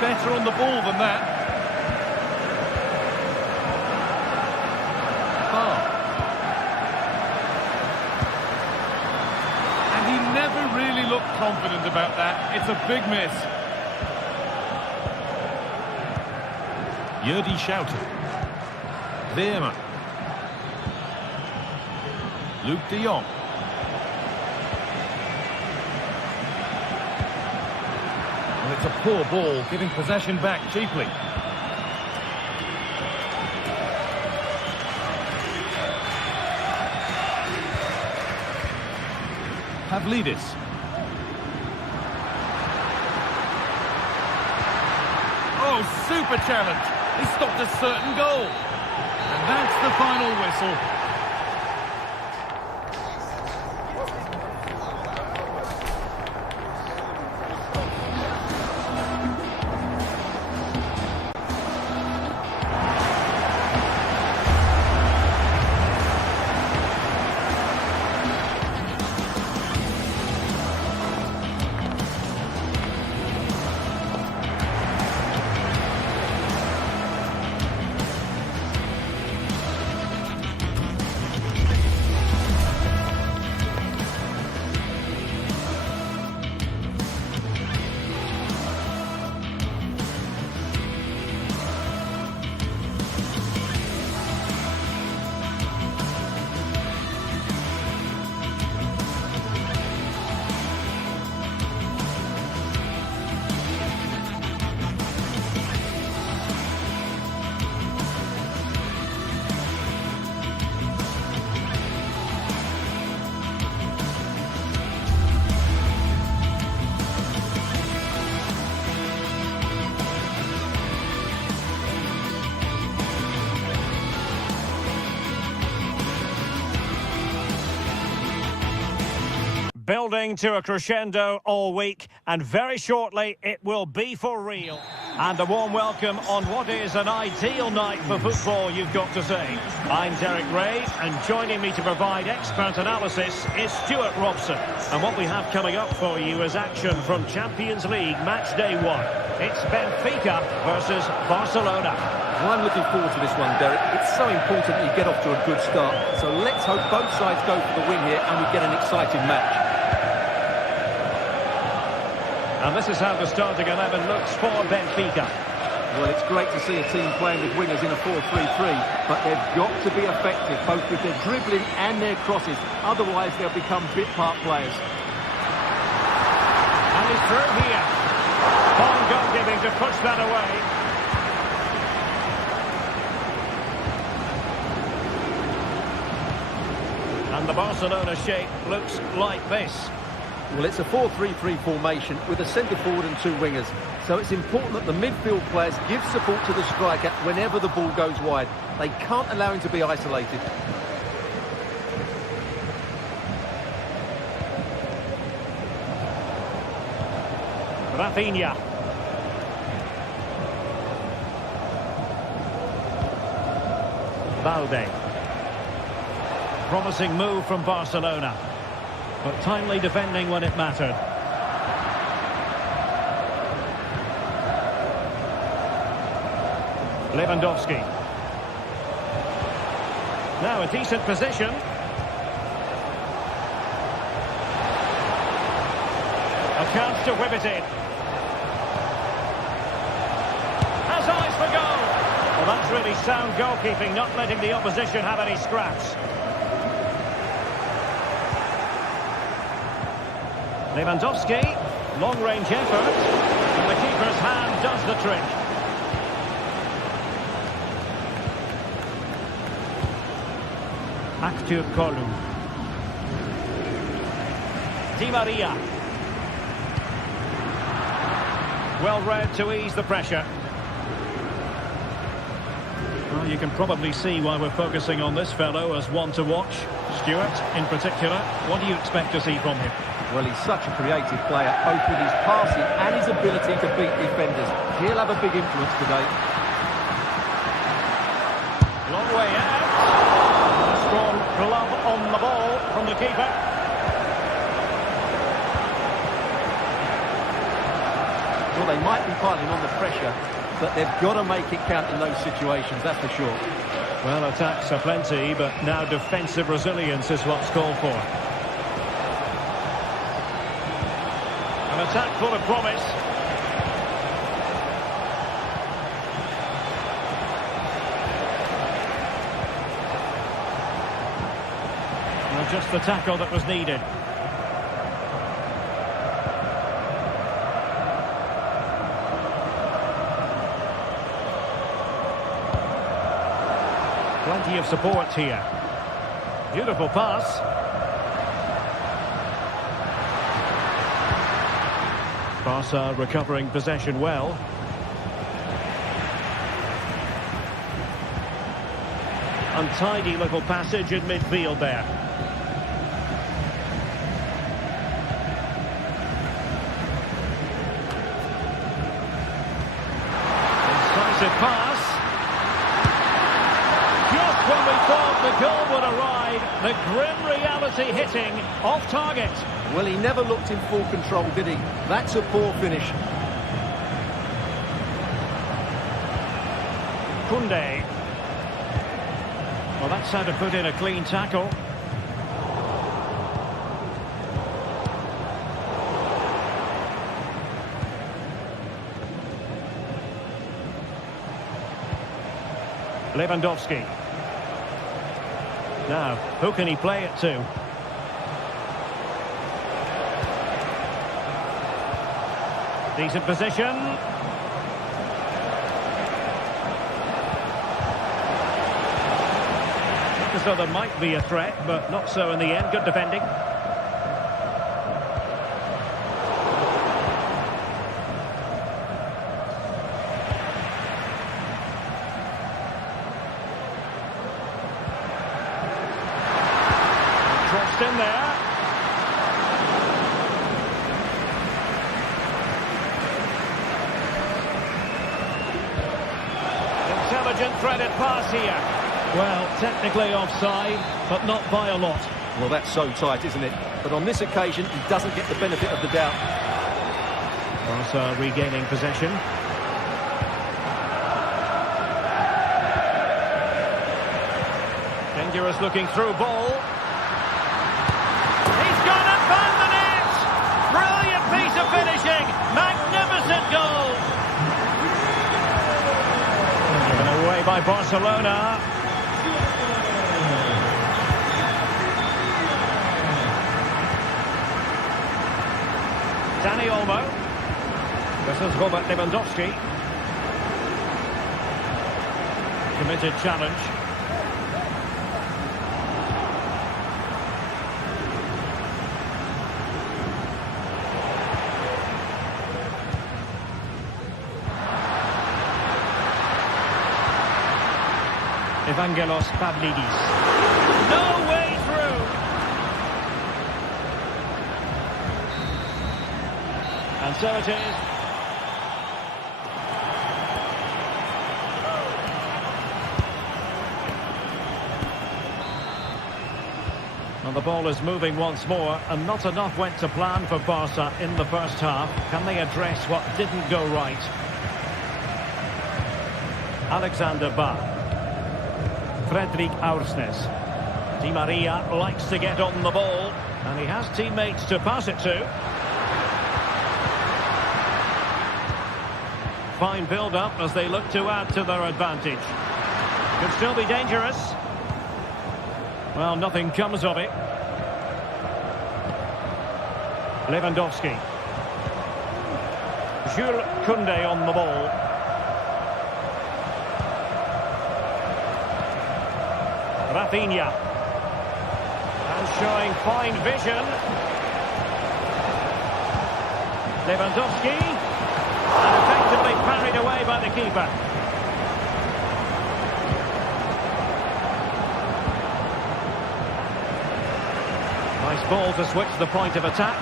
Better on the ball than that. And he never really looked confident about that. It's a big miss. Jordi shouting. Veerman. Luke de Jong. It's a poor ball, giving possession back cheaply. Pavlidis. Oh, super challenge. He stopped a certain goal. And that's the final whistle. building to a crescendo all week, and very shortly it will be for real. And a warm welcome on what is an ideal night for football, you've got to say. I'm Derek Ray, and joining me to provide expert analysis is Stuart Robson. And what we have coming up for you is action from Champions League match day 1. It's Benfica versus Barcelona. Well, I'm looking forward to this one, Derek. It's so important that you get off to a good start. So let's hope both sides go for the win here and we get an exciting match. And this is how the starting 11 looks for Benfica. Well, it's great to see a team playing with wingers in a 4-3-3, but they've got to be effective, both with their dribbling and their crosses. Otherwise, they'll become bit-part players. And he's through here. Fine goal-giving to push that away. And the Barcelona shape looks like this. Well, it's a 4-3-3 formation with a centre-forward and 2 wingers. So it's important that the midfield players give support to the striker whenever the ball goes wide. They can't allow him to be isolated. Rafinha. Balde. Promising move from Barcelona, but timely defending when it mattered. Lewandowski. Now a decent position. A chance to whip it in. Has eyes for goal. Well, that's really sound goalkeeping, not letting the opposition have any scraps. Lewandowski, long-range effort, and the keeper's hand does the trick. Actu Kolu. Di Maria. Well read to ease the pressure. Well, you can probably see why we're focusing on this fellow as one to watch. Stuart, in particular, what do you expect to see from him? Well, he's such a creative player, both with his passing and his ability to beat defenders. He'll have a big influence today. Long way out. A strong glove on the ball from the keeper. Well, they might be piling on the pressure, but they've got to make it count in those situations, that's for sure. Well, attacks are plenty, but now defensive resilience is what's called for. An attack full of promise. Well, just the tackle that was needed. Plenty of support here. Beautiful pass. Barca recovering possession well. Untidy little passage in midfield there. Incisive pass. Just when we thought the goal would arrive, the grim reality hitting off target. Well, he never looked in full control, did he? That's a poor finish. Koundé. Well, that's how to put in a clean tackle. Lewandowski. Now, who can he play it to? Decent position. Looked as though there might be a threat, but not so in the end. Good defending. Crossed in there. threaded pass here. Well, technically offside, but not by a lot. Well, that's so tight, isn't it? But on this occasion, he doesn't get the benefit of the doubt. Barca regaining possession. Dangerous looking through ball. He's gone and found the net! Brilliant piece of finishing! Magnificent goal! Given away by Barcelona. Dani Olmo. This is Robert Lewandowski. Committed challenge. Evangelos Pavlidis. No way through! And so it is. And the ball is moving once more, and not enough went to plan for Barca in the first half. Can they address what didn't go right? Alexander Ba. Fredrik Aursnes. Di Maria likes to get on the ball, and he has teammates to pass it to. Fine build-up as they look to add to their advantage. Could still be dangerous. Well, nothing comes of it. Lewandowski. Jules Koundé on the ball. Rafinha. And showing fine vision. Lewandowski. And effectively parried away by the keeper. Nice ball to switch the point of attack.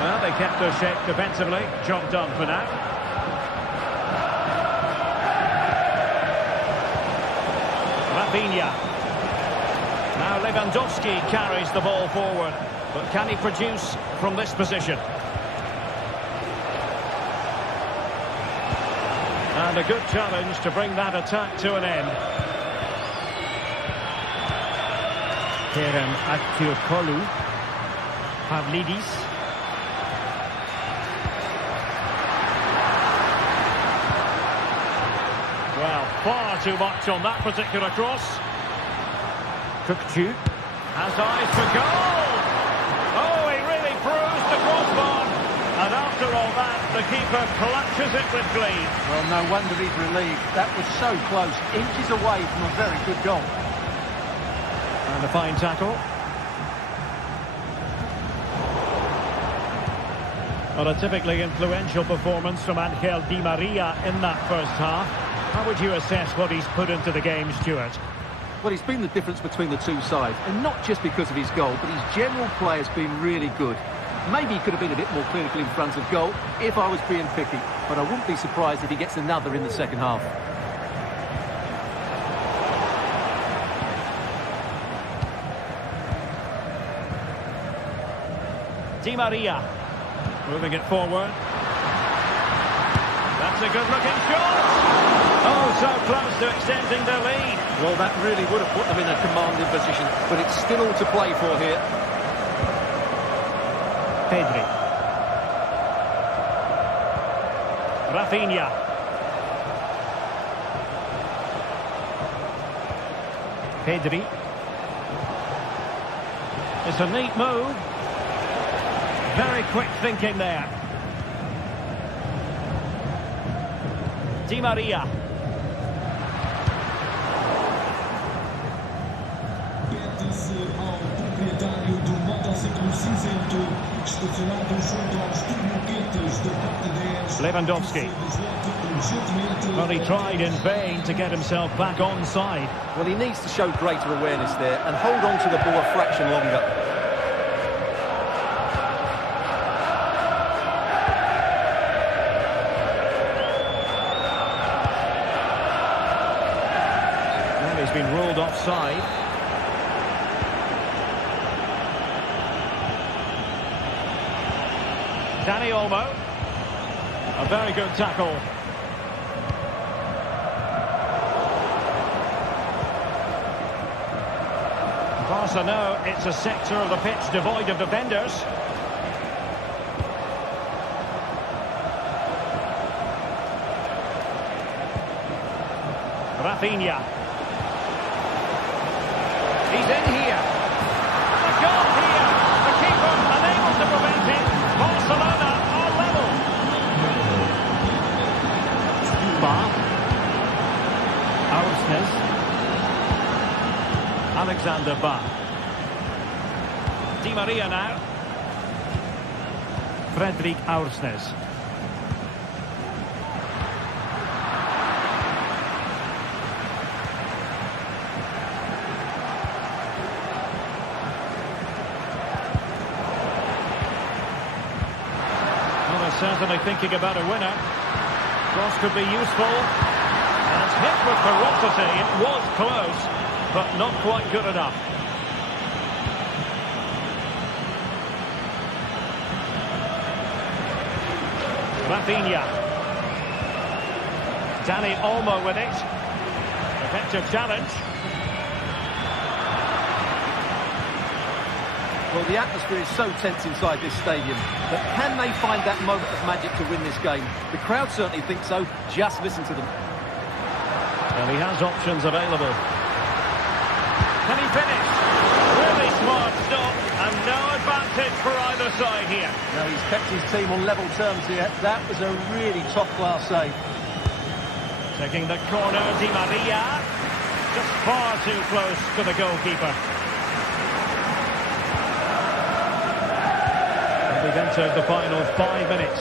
Well, they kept their shape defensively. Job done for now. Rafinha. Now Lewandowski carries the ball forward. But can he produce from this position? And a good challenge to bring that attack to an end. Kerem Aktürkoğlu. Pavlidis. Well, far too much on that particular cross. Kökçü. Has eyes for goal! Oh, he really bruised the crossbar. And after all that, the keeper clutches it with glee. Well, no wonder he's relieved. That was so close, inches away from a very good goal. And a fine tackle. Well, a typically influential performance from Angel Di Maria in that first half. How would you assess what he's put into the game, Stuart? Well, he's been the difference between the two sides, and not just because of his goal, but his general play has been really good. Maybe he could have been a bit more clinical in front of goal if I was being picky, but I wouldn't be surprised if he gets another in the second half. Di Maria moving it forward. That's a good-looking shot. Oh, so close to extending their lead. Well, that really would have put them in a commanding position, but it's still all to play for here. Pedri. Rafinha. Pedri. It's a neat move. Very quick thinking there. Di Maria. Pede-se ao proprietário do motociclo cinzento, estacionado junto aos turniquetes do parte 10. Lewandowski. Well, he tried in vain to get himself back onside. Well, he needs to show greater awareness there and hold on to the ball a fraction longer. offside. Dani Olmo. A very good tackle. Barca know it's a sector of the pitch devoid of defenders. Rafinha. He's in here. And the goal here. The keeper unable to prevent it. Barcelona are level. Aursnes. Alexander Ba. Di Maria now. Fredrik Aursnes. Certainly thinking about a winner. Cross could be useful. And it's hit with ferocity. It was close, but not quite good enough. Rafinha. Dani Olmo with it. Effective challenge. Well, the atmosphere is so tense inside this stadium, but can they find that moment of magic to win this game? The crowd certainly think so. Just listen to them. Well, he has options available. Can he finish? Really smart stop, and no advantage for either side here. No, he's kept his team on level terms here. That was a really top-class save. Taking the corner, Di Maria. Just far too close to the goalkeeper. We've entered the final 5 minutes.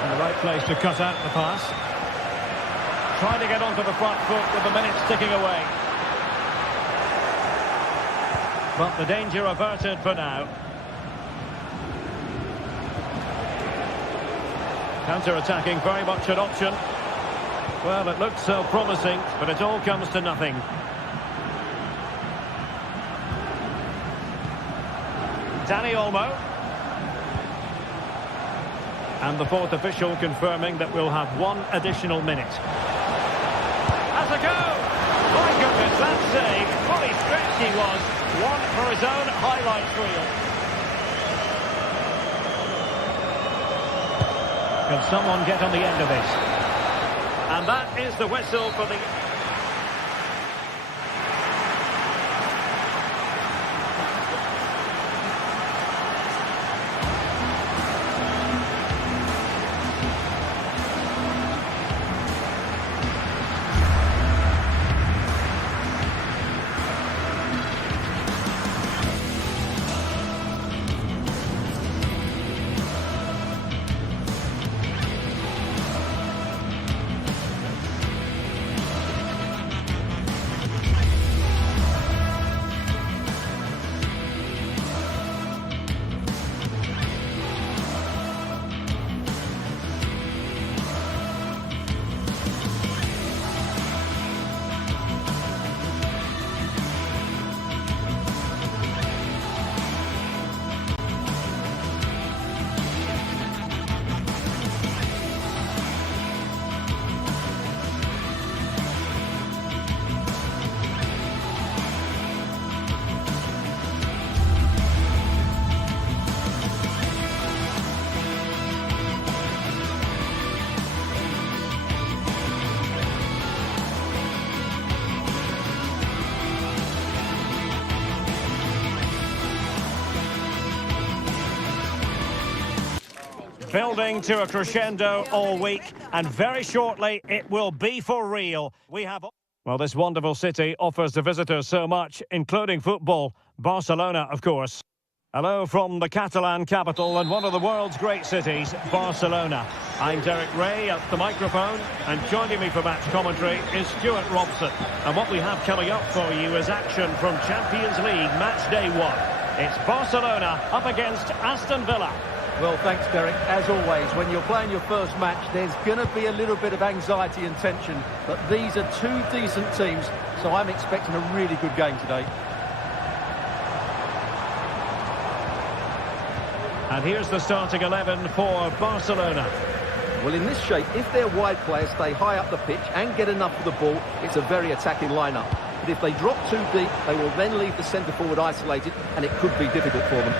In the right place to cut out the pass. Trying to get onto the front foot with the minutes ticking away. But the danger averted for now. Counter-attacking, very much an option. Well, it looked so promising, but it all comes to nothing. Dani Olmo. And the fourth official confirming that we'll have 1 additional minute. Has a go! My goodness, that save. Fully stretched he was. One for his own highlights reel. Can someone get on the end of this? And that is the whistle for the... Building to a crescendo all week, and very shortly it will be for real. We have... Well, this wonderful city offers the visitors so much, including football. Barcelona, of course. Hello from the Catalan capital and one of the world's great cities, Barcelona. I'm Derek Ray at the microphone, and joining me for match commentary is Stuart Robson. And what we have coming up for you is action from Champions League match day 1. It's Barcelona up against Aston Villa. Well, thanks, Derek. As always, when you're playing your first match, there's going to be a little bit of anxiety and tension. But these are two decent teams, so I'm expecting a really good game today. And here's the starting 11 for Barcelona. Well, in this shape, if their wide players stay high up the pitch and get enough of the ball, it's a very attacking lineup. But if they drop too deep, they will then leave the centre-forward isolated, and it could be difficult for them.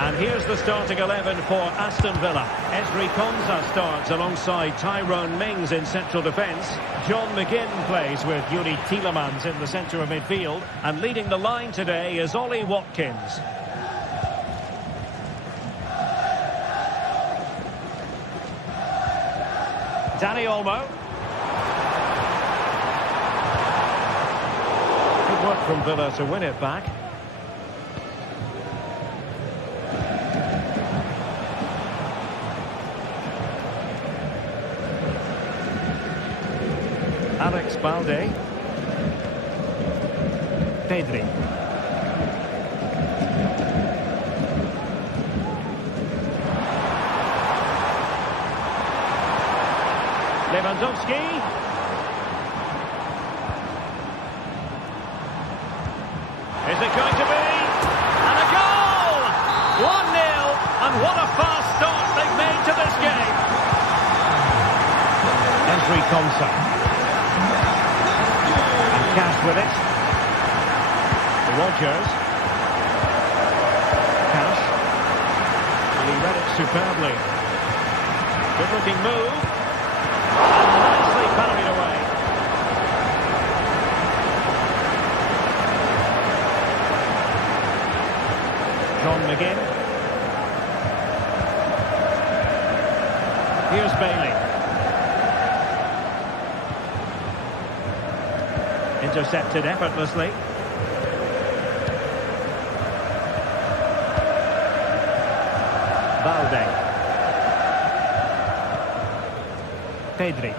And here's the starting 11 for Aston Villa. Ezri Konsa starts alongside Tyrone Mings in central defence. John McGinn plays with Yuri Tielemans in the centre of midfield. And leading the line today is Ollie Watkins. Dani Olmo. Good work from Villa to win it back. Alex Balde. Pedri. Lewandowski. Is it going to be? And a goal! 1-0, and what a fast start they've made to this game. Ezri Konsa. Cash with it. Rogers. Cash. And he read it superbly. Good looking move. And nicely parried away. John McGinn. Here's Bailey. Intercepted effortlessly. Balde. Pedri.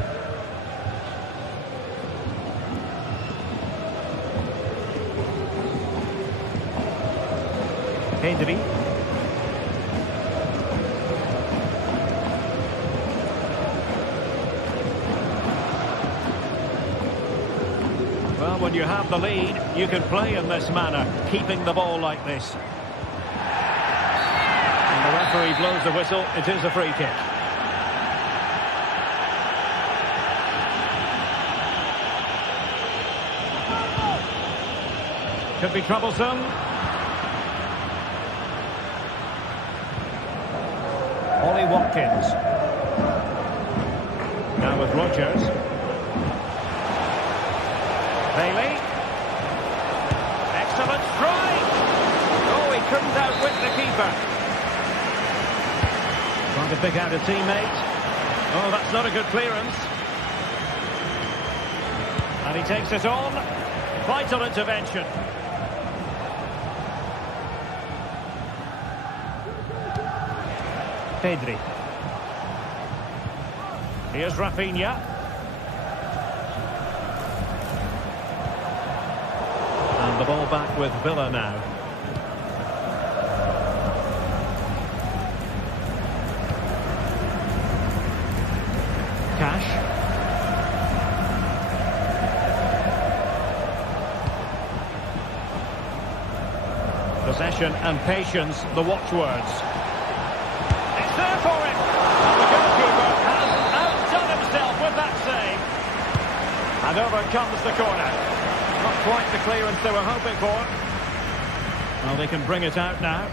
Pedri. Well, when you have the lead, you can play in this manner, keeping the ball like this. And the referee blows the whistle. It is a free kick. Could be troublesome. Ollie Watkins. Now with Rogers. Bailey. Excellent strike. Oh, he couldn't outwit the keeper. Trying to pick out a teammate. Oh, that's not a good clearance. And he takes it on. Vital intervention. Pedri. Here's Rafinha. And the ball back with Villa now. Cash. Possession and patience, the watchwords. It's there for him. And the goalkeeper has outdone himself with that save. And over comes the corner. Not quite the clearance they were hoping for. Well, they can bring it out now.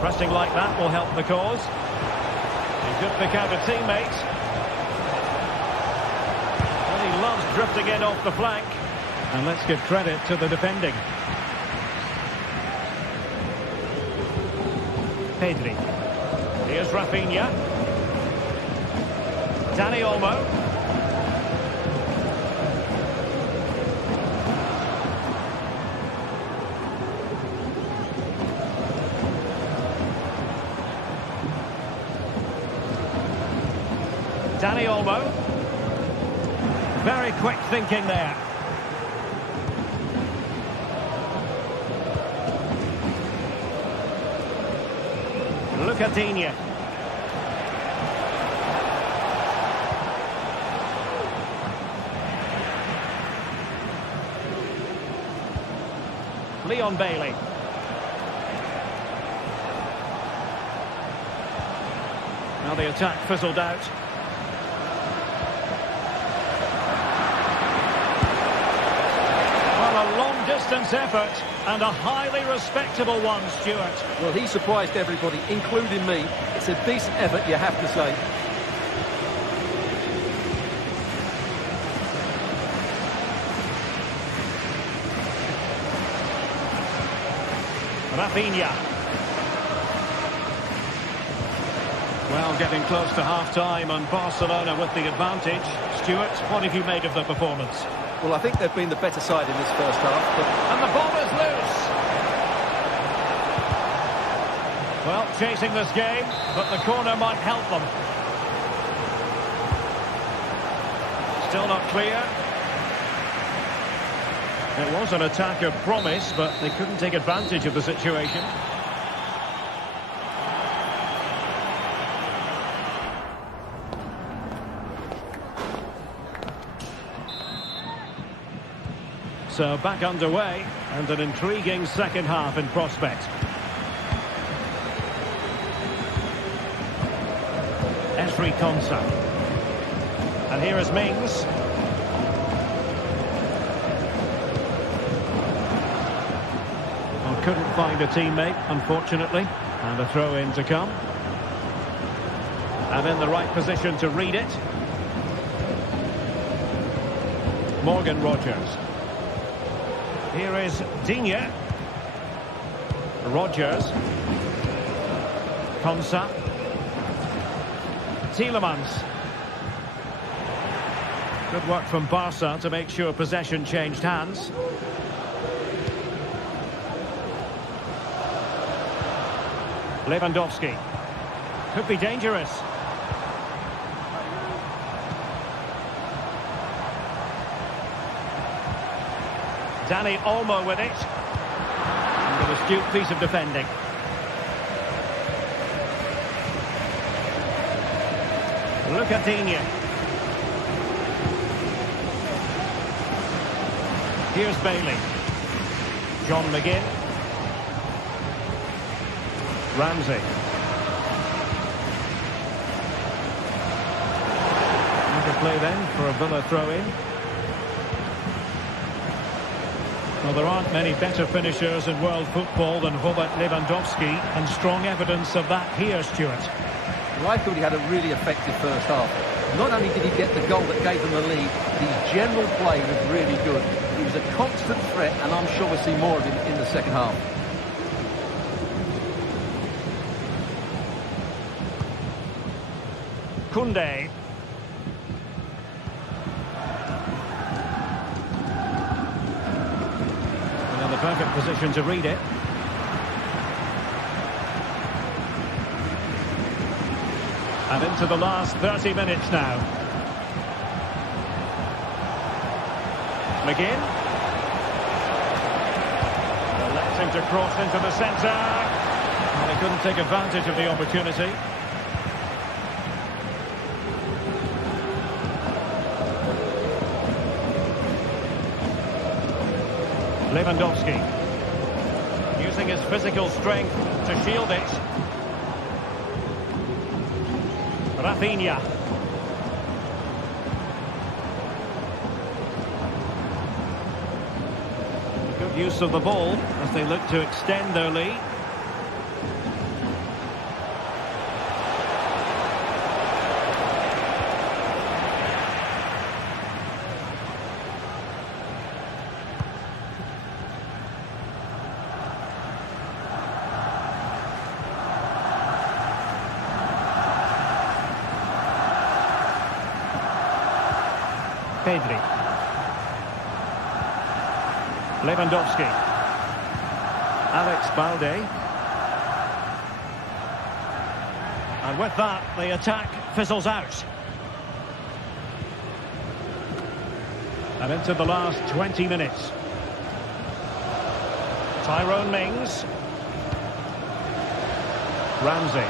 Pressing like that will help the cause. He could pick out a teammate. And he loves drifting in off the flank. And let's give credit to the defending. Pedri. Here's Rafinha. Dani Olmo. Dani Olmo. Very quick thinking there. Look at Digne. Leon Bailey. Now the attack fizzled out. Well, a long-distance effort and a highly respectable one, Stuart. Well, he surprised everybody, including me. It's a decent effort, you have to say. Rafinha. Well, getting close to half-time and Barcelona with the advantage. Stuart, what have you made of the performance? Well, I think they've been the better side in this first half. And the ball is loose. Well, chasing this game, but the corner might help them. Still not clear. It was an attack of promise, but they couldn't take advantage of the situation. So back underway, and an intriguing second half in prospect. Esri Konsa. And here is Mings. Well, couldn't find a teammate, unfortunately. And a throw-in to come. And in the right position to read it. Morgan Rogers. Here is Digne. Rogers. Konsa. Tielemans. Good work from Barca to make sure possession changed hands. Lewandowski. Could be dangerous. Dani Olmo with it. And an astute piece of defending. Look at Digne. Here's Bailey. John McGinn. Ramsey. Interplay then for a Villa throw-in. Well, there aren't many better finishers in world football than Robert Lewandowski, and strong evidence of that here, Stuart. Well, I thought he had a really effective first half. Not only did he get the goal that gave them the lead, but his general play was really good. He was a constant threat, and I'm sure we'll see more of him in the second half. Koundé. In the perfect position to read it. And into the last 30 minutes now. McGinn. Allows him to cross into the centre. And they couldn't take advantage of the opportunity. Lewandowski. Using his physical strength to shield it. Rafinha. Good use of the ball as they look to extend their lead. Pedri. Lewandowski. Alex Balde. And with that, the attack fizzles out. And into the last 20 minutes. Tyrone Mings. Ramsey.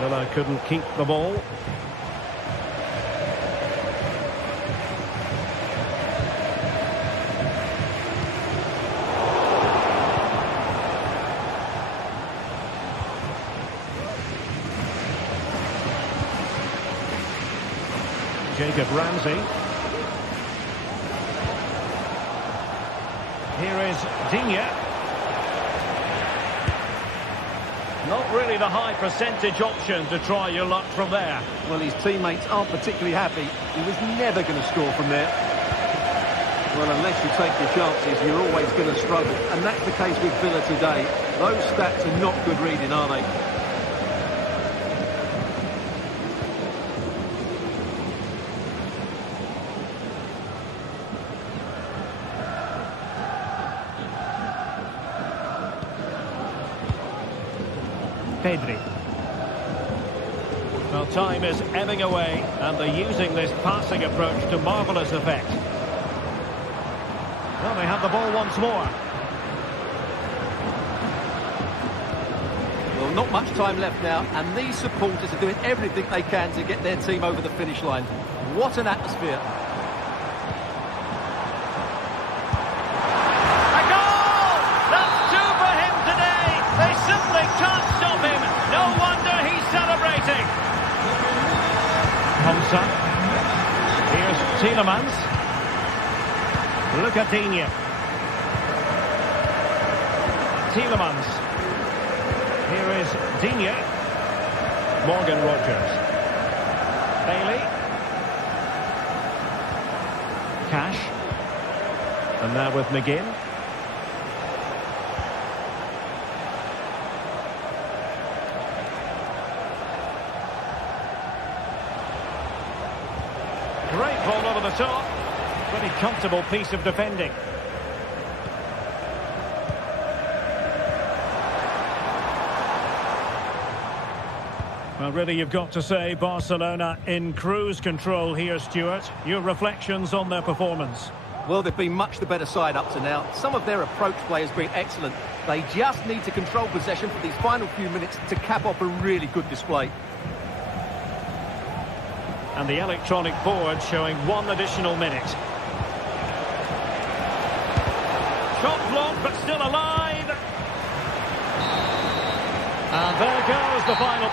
Villa couldn't keep the ball. Jacob Ramsey. Here is Digne. Not really the high percentage option to try your luck from there. Well, his teammates aren't particularly happy. He was never going to score from there. Well, unless you take your chances, you're always going to struggle. And that's the case with Villa today. Those stats are not good reading, are they? Pedri. Well, time is ebbing away, and they're using this passing approach to marvellous effect. Well, they have the ball once more. Well, not much time left now, and these supporters are doing everything they can to get their team over the finish line. What an atmosphere. A goal! That's two for him today. They simply can't stop him. No wonder he's celebrating. Hamza. Here's Tielemans. Look at Digne. Tielemans. Here is Digne. Morgan Rogers. Bailey. Cash. And now with McGinn. Great ball over the top. Pretty comfortable piece of defending. Well, really, you've got to say Barcelona in cruise control here, Stuart. Your reflections on their performance? Well, they've been much the better side up to now. Some of their approach play has been excellent. They just need to control possession for these final few minutes to cap off a really good display. And the electronic board showing one additional minute. Shot blocked, but still alive. And there goes the final.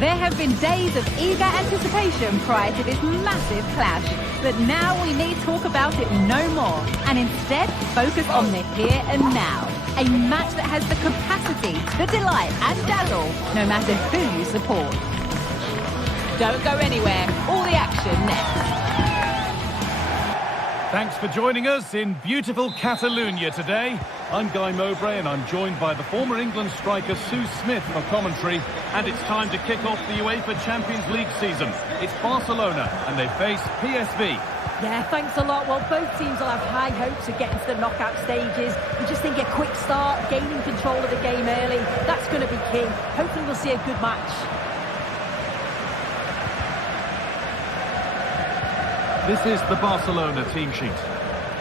There have been days of eager anticipation prior to this massive clash, but now we need talk about it no more, and instead focus on the here and now. A match that has the capacity to delight and dazzle, no matter who you support. Don't go anywhere, all the action next. Thanks for joining us in beautiful Catalonia today. I'm Guy Mowbray and I'm joined by the former England striker Sue Smith for commentary. And it's time to kick off the UEFA Champions League season. It's Barcelona and they face PSV. Yeah, thanks a lot. Well, both teams will have high hopes of getting to the knockout stages. You just think a quick start, gaining control of the game early, that's going to be key. Hopefully we'll see a good match. This is the Barcelona team sheet.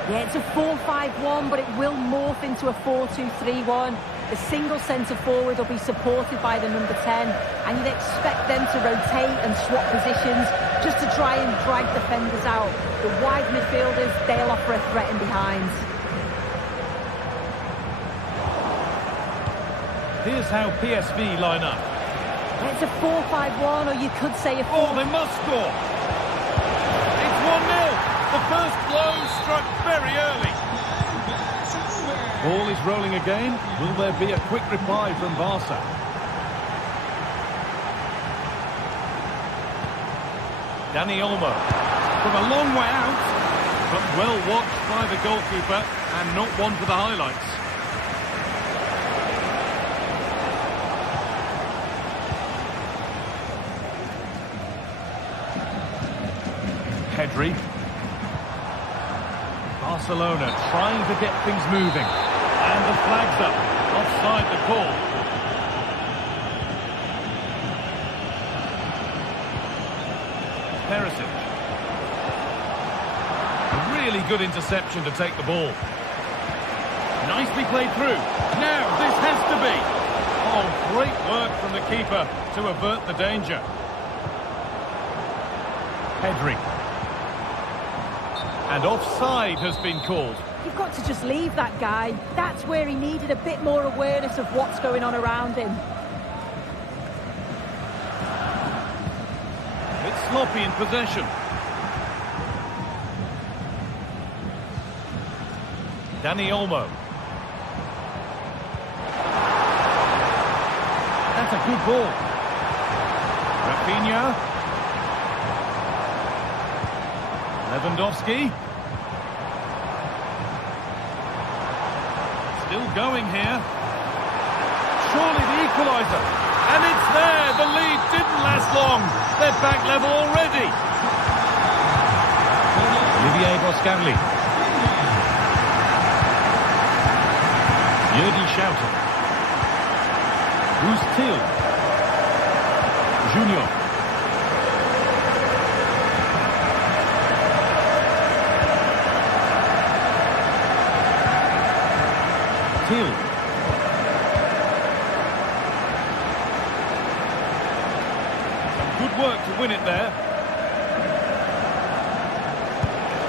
Yeah, it's a 4-5-1, but it will morph into a 4-2-3-1. The single centre-forward will be supported by the number 10, and you'd expect them to rotate and swap positions just to try and drag defenders out. The wide midfielders, they'll offer a threat in behind. Here's how PSV line up. It's a 4-5-1, or you could say a 4... Oh, they must score. It's 1-0. The first blow struck very early. Ball is rolling again. Will there be a quick reply from Barca? Dani Olmo from a long way out, but well watched by the goalkeeper and not one for the highlights. Pedri. Barcelona trying to get things moving. And the flag's up. Offside the call. Perisic. A really good interception to take the ball. Nicely played through. Now this has to be. Oh, great work from the keeper to avert the danger. Pedri. And offside has been called. You've got to just leave that guy. That's where he needed a bit more awareness of what's going on around him. It's sloppy in possession. Dani Olmo. That's a good ball. Rafinha. Lewandowski. Still going here. Surely the equaliser. And it's there. The lead didn't last long. They're back level already. Olivier Boscanli. Jürgen Schouten. Bruce Till. Junior. Till. Some good work to win it there.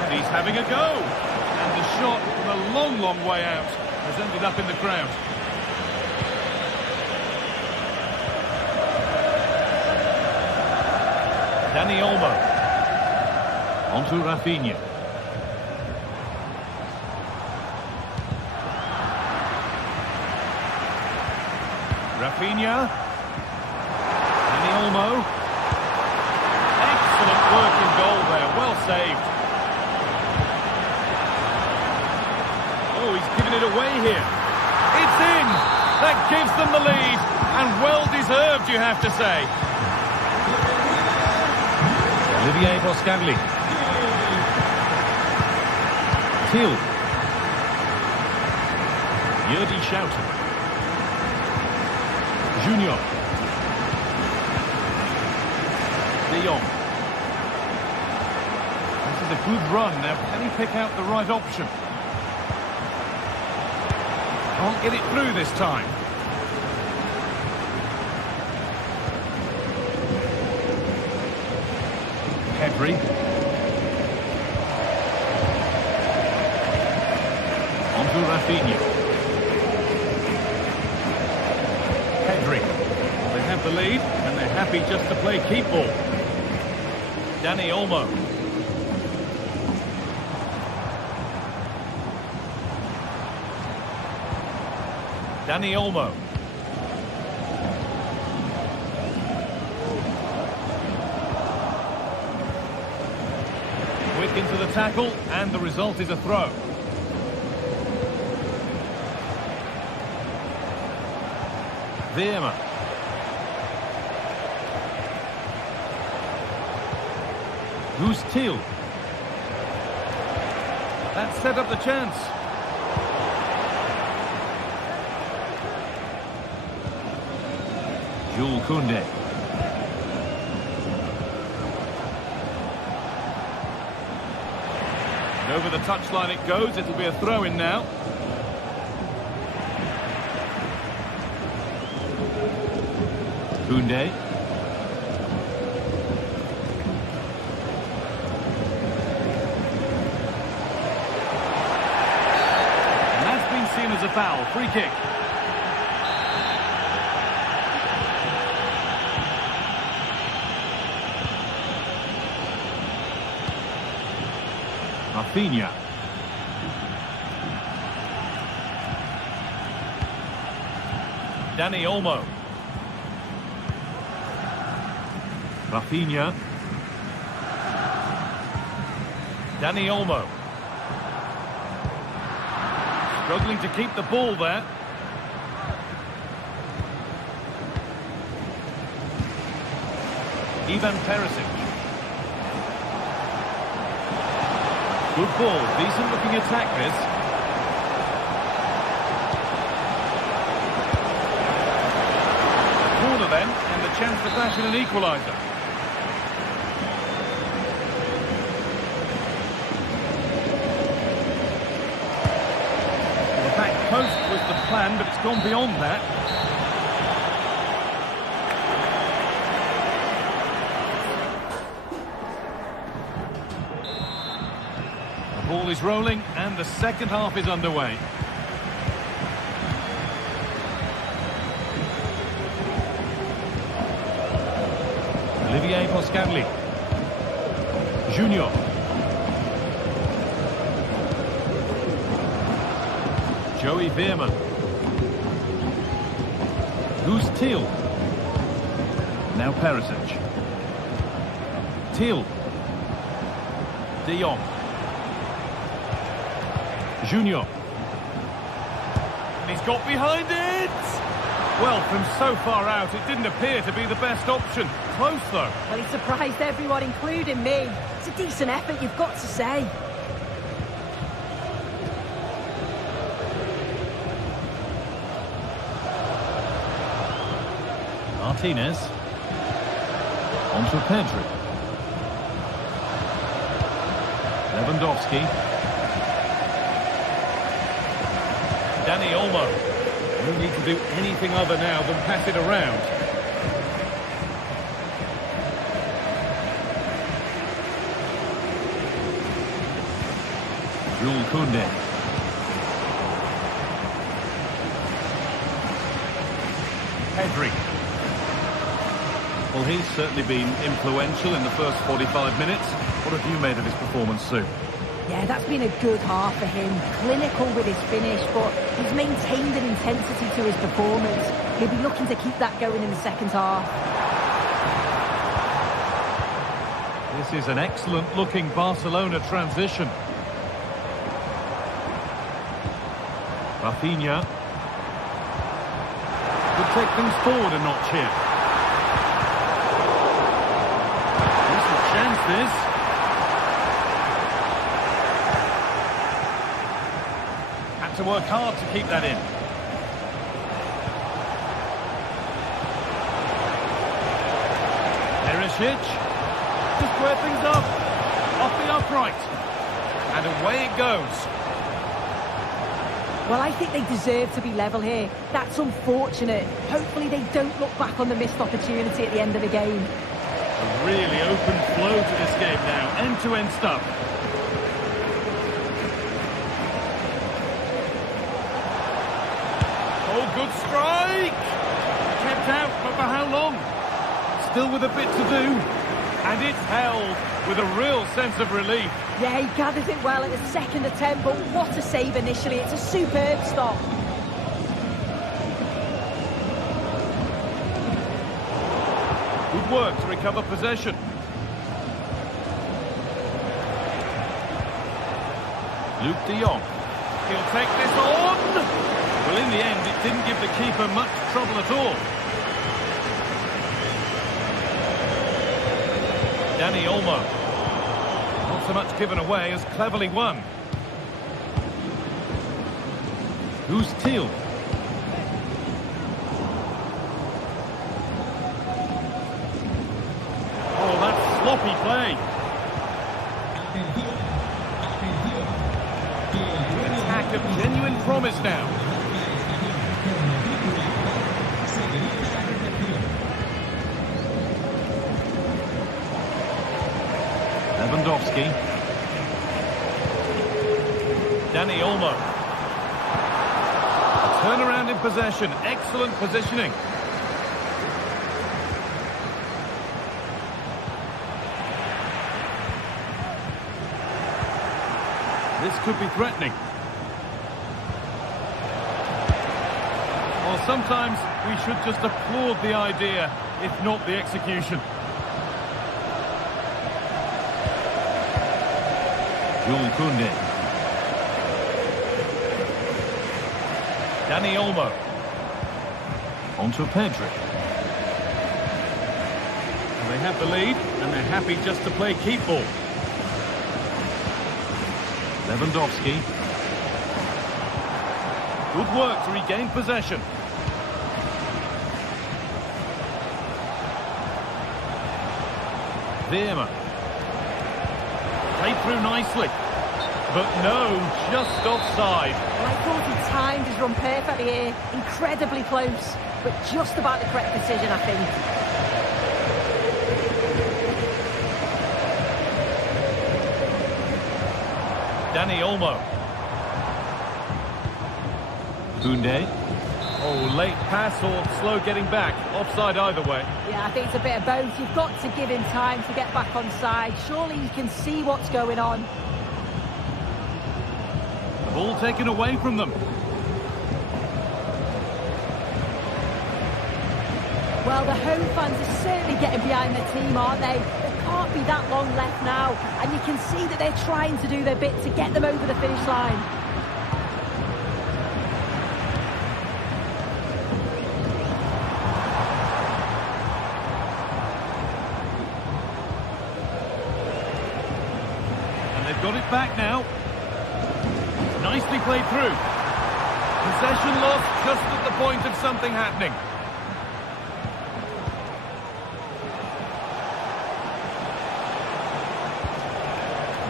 And he's having a go. And the shot from a long, long way out has ended up in the crowd. Dani Olmo. On to Rafinha. Rafinha. Dani Olmo. Excellent work in goal there. Well saved. Oh, he's given it away here. It's in. That gives them the lead. And well deserved, you have to say. Olivier Boscanli. Till. Jürgen Schouten. Junior. De Jong. This is a good run. Now, can he pick out the right option? Can't get it through this time. Pedri. On to Rafinha. Pedri. They have the lead, and they're happy just to play keep ball. Dani Olmo. Dani Olmo. Quick into the tackle, and the result is a throw. Veerman. Who's Till? That set up the chance. Jules Koundé. And over the touchline it goes. It'll be a throw-in now. Koundé. And that's been seen as a foul. Free kick. Rafinha. Dani Olmo. Rafinha. Dani Olmo. Struggling to keep the ball there. Ivan Perisic. Good ball, decent looking attack this. Corner then, and the chance to fashion an equaliser. The back post was the plan, but it's gone beyond that. Ball is rolling and the second half is underway. Olivier Boscanli. Junior. Joey Veerman. Who's Thiel? Now Perisic. Thiel. De Jong. Junior. He's got behind it! Well, from so far out, it didn't appear to be the best option. Close, though. Well, he surprised everyone, including me. It's a decent effort, you've got to say. Martinez. On to Pedri. Lewandowski. Dani Olmo. No need to do anything other now than pass it around. Jules Koundé. Pedri. Well, he's certainly been influential in the first 45 minutes. What have you made of his performance, Sue? Yeah, that's been a good half for him. Clinical with his finish, but he's maintained an intensity to his performance. He'll be looking to keep that going in the second half. This is an excellent-looking Barcelona transition. Rafinha. Could take things forward a notch here. Decent chances. To work hard to keep that in. Perisic to square things up off the upright, and away it goes. Well, I think they deserve to be level here. That's unfortunate. Hopefully they don't look back on the missed opportunity at the end of the game. A really open flow to this game now, end-to-end stuff. Oh, good strike! Kept out, but for how long? Still with a bit to do. And it's held with a real sense of relief. Yeah, he gathers it well at the second attempt, but what a save initially. It's a superb stop. Good work to recover possession. Luke de Jong. He'll take this on! Well, in the end, it didn't give the keeper much trouble at all. Dani Olmo. Not so much given away as cleverly won. Who's Thiel? Oh, that's sloppy play. An attack of genuine promise now. Lewandowski. Dani Olmo. A turnaround in possession. Excellent positioning. This could be threatening. Well, sometimes we should just applaud the idea, if not the execution. Jules Koundé. Dani Olmo. On to Pedri. And they have the lead, and they're happy just to play keep ball. Lewandowski. Good work to regain possession. Veerman. Played through nicely. But no, just offside. Well, I thought he timed his run perfectly here. Incredibly close, but just about the correct decision, I think. Dani Olmo. Koundé. Oh, late pass or slow getting back. Offside either way. Yeah, I think it's a bit of both. You've got to give him time to get back on side. Surely you can see what's going on. The ball taken away from them. Well, the home fans are certainly getting behind the team, aren't they? There can't be that long left now. And you can see that they're trying to do their bit to get them over the finish line. Got it back now. Nicely played through. Possession lost just at the point of something happening.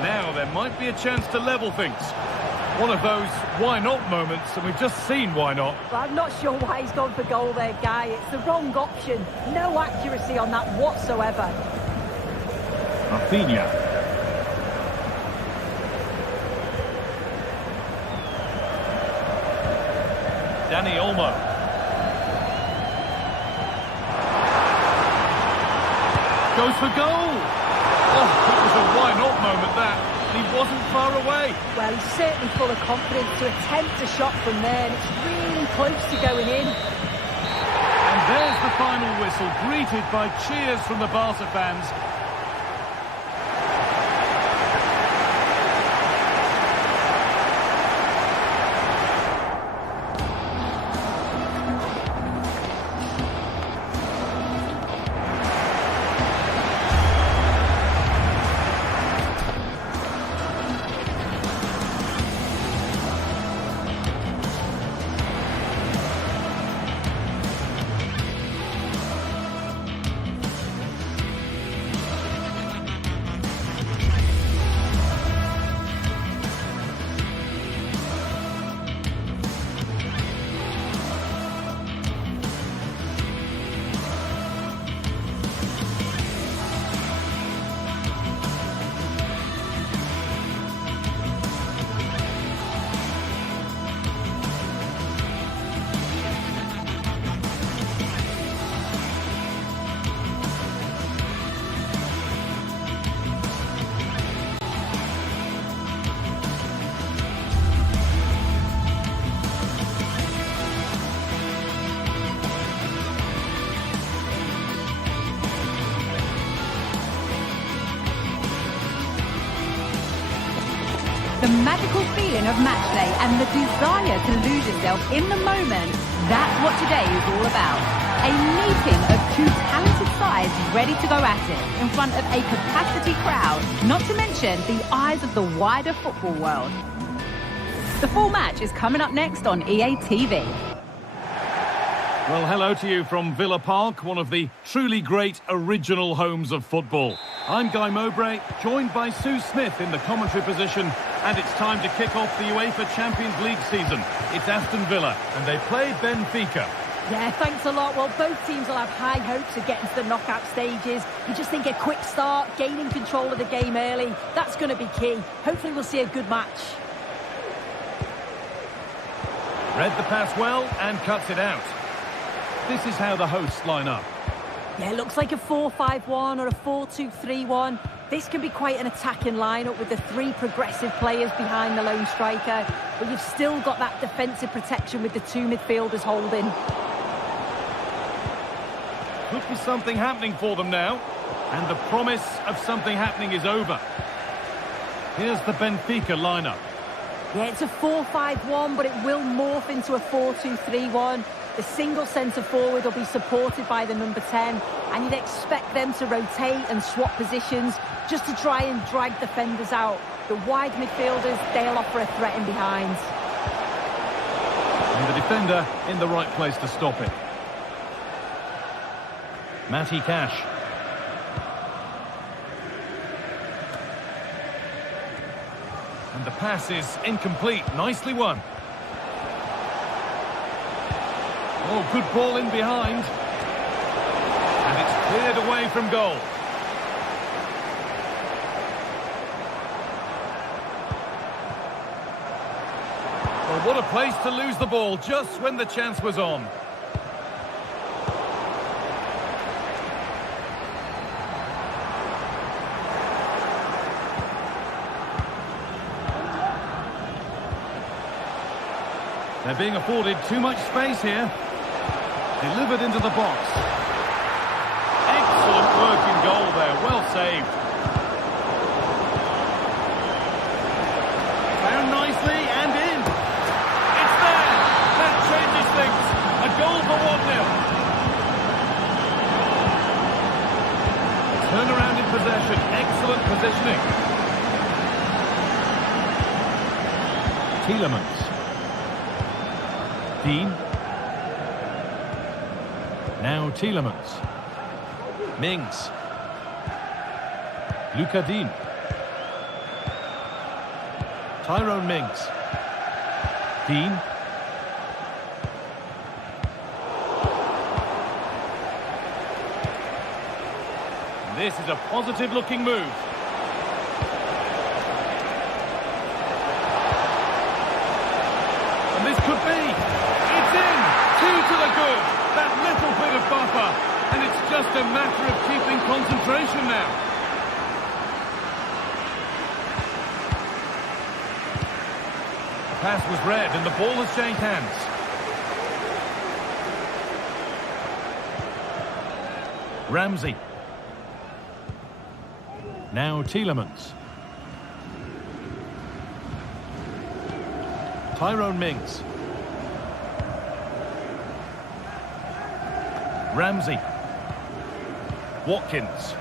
Now there might be a chance to level things. One of those why not moments, and we've just seen why not. Well, I'm not sure why he's gone for goal there, Guy. It's the wrong option. No accuracy on that whatsoever. Rafinha. Dani Olmo. Goes for goal. Oh, it was a why-not moment, that. He wasn't far away. Well, he's certainly full of confidence to attempt a shot from there, and it's really close to going in. And there's the final whistle, greeted by cheers from the Barca fans. The magical feeling of match day and the desire to lose yourself in the moment, that's what today is all about. A meeting of two talented sides ready to go at it in front of a capacity crowd, not to mention the eyes of the wider football world. The full match is coming up next on EA TV. Well, hello to you from Villa Park, one of the truly great original homes of football. I'm Guy Mowbray, joined by Sue Smith in the commentary position, and it's time to kick off the UEFA Champions League season. It's Aston Villa, and they play Benfica. Yeah, thanks a lot. Well, both teams will have high hopes of getting to the knockout stages. You just think a quick start, gaining control of the game early, that's going to be key. Hopefully we'll see a good match. Read the pass well and cuts it out. This is how the hosts line up. Yeah, it looks like a 4-5-1 or a 4-2-3-1. This can be quite an attacking lineup with the three progressive players behind the lone striker, but you've still got that defensive protection with the two midfielders holding. Could be something happening for them now. And the promise of something happening is over. Here's the Benfica lineup. Yeah, it's a 4-5-1, but it will morph into a 4-2-3-1. The single centre-forward will be supported by the number 10, and you'd expect them to rotate and swap positions just to try and drag defenders out. The wide midfielders, they'll offer a threat in behind. And the defender in the right place to stop it. Matty Cash. And the pass is incomplete. Nicely won. Oh, good ball in behind. And it's cleared away from goal. Well, what a place to lose the ball just when the chance was on. They're being afforded too much space here. Delivered into the box. Excellent work in goal there. Well saved. Found nicely and in. It's there. That changes things. A goal for 1-0. Turnaround in possession. Excellent positioning. Tielemans. Dean. Now Tielemans. Mings. Luca Dean. Tyrone Mings. Dean. This is a positive looking move. And this could be. It's in! 2 to the good. That little bit of buffer. And it's just a matter of keeping concentration now. The pass was read and the ball has changed hands. Ramsey. Now Tielemans. Tyrone Mings. Ramsey. Watkins.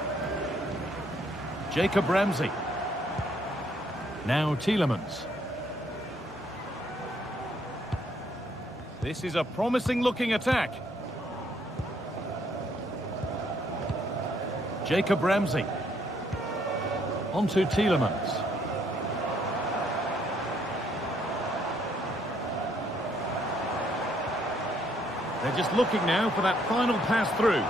Jacob Ramsey. Now Tielemans. This is a promising looking attack. Jacob Ramsey. On to Tielemans. They're just looking now for that final pass through.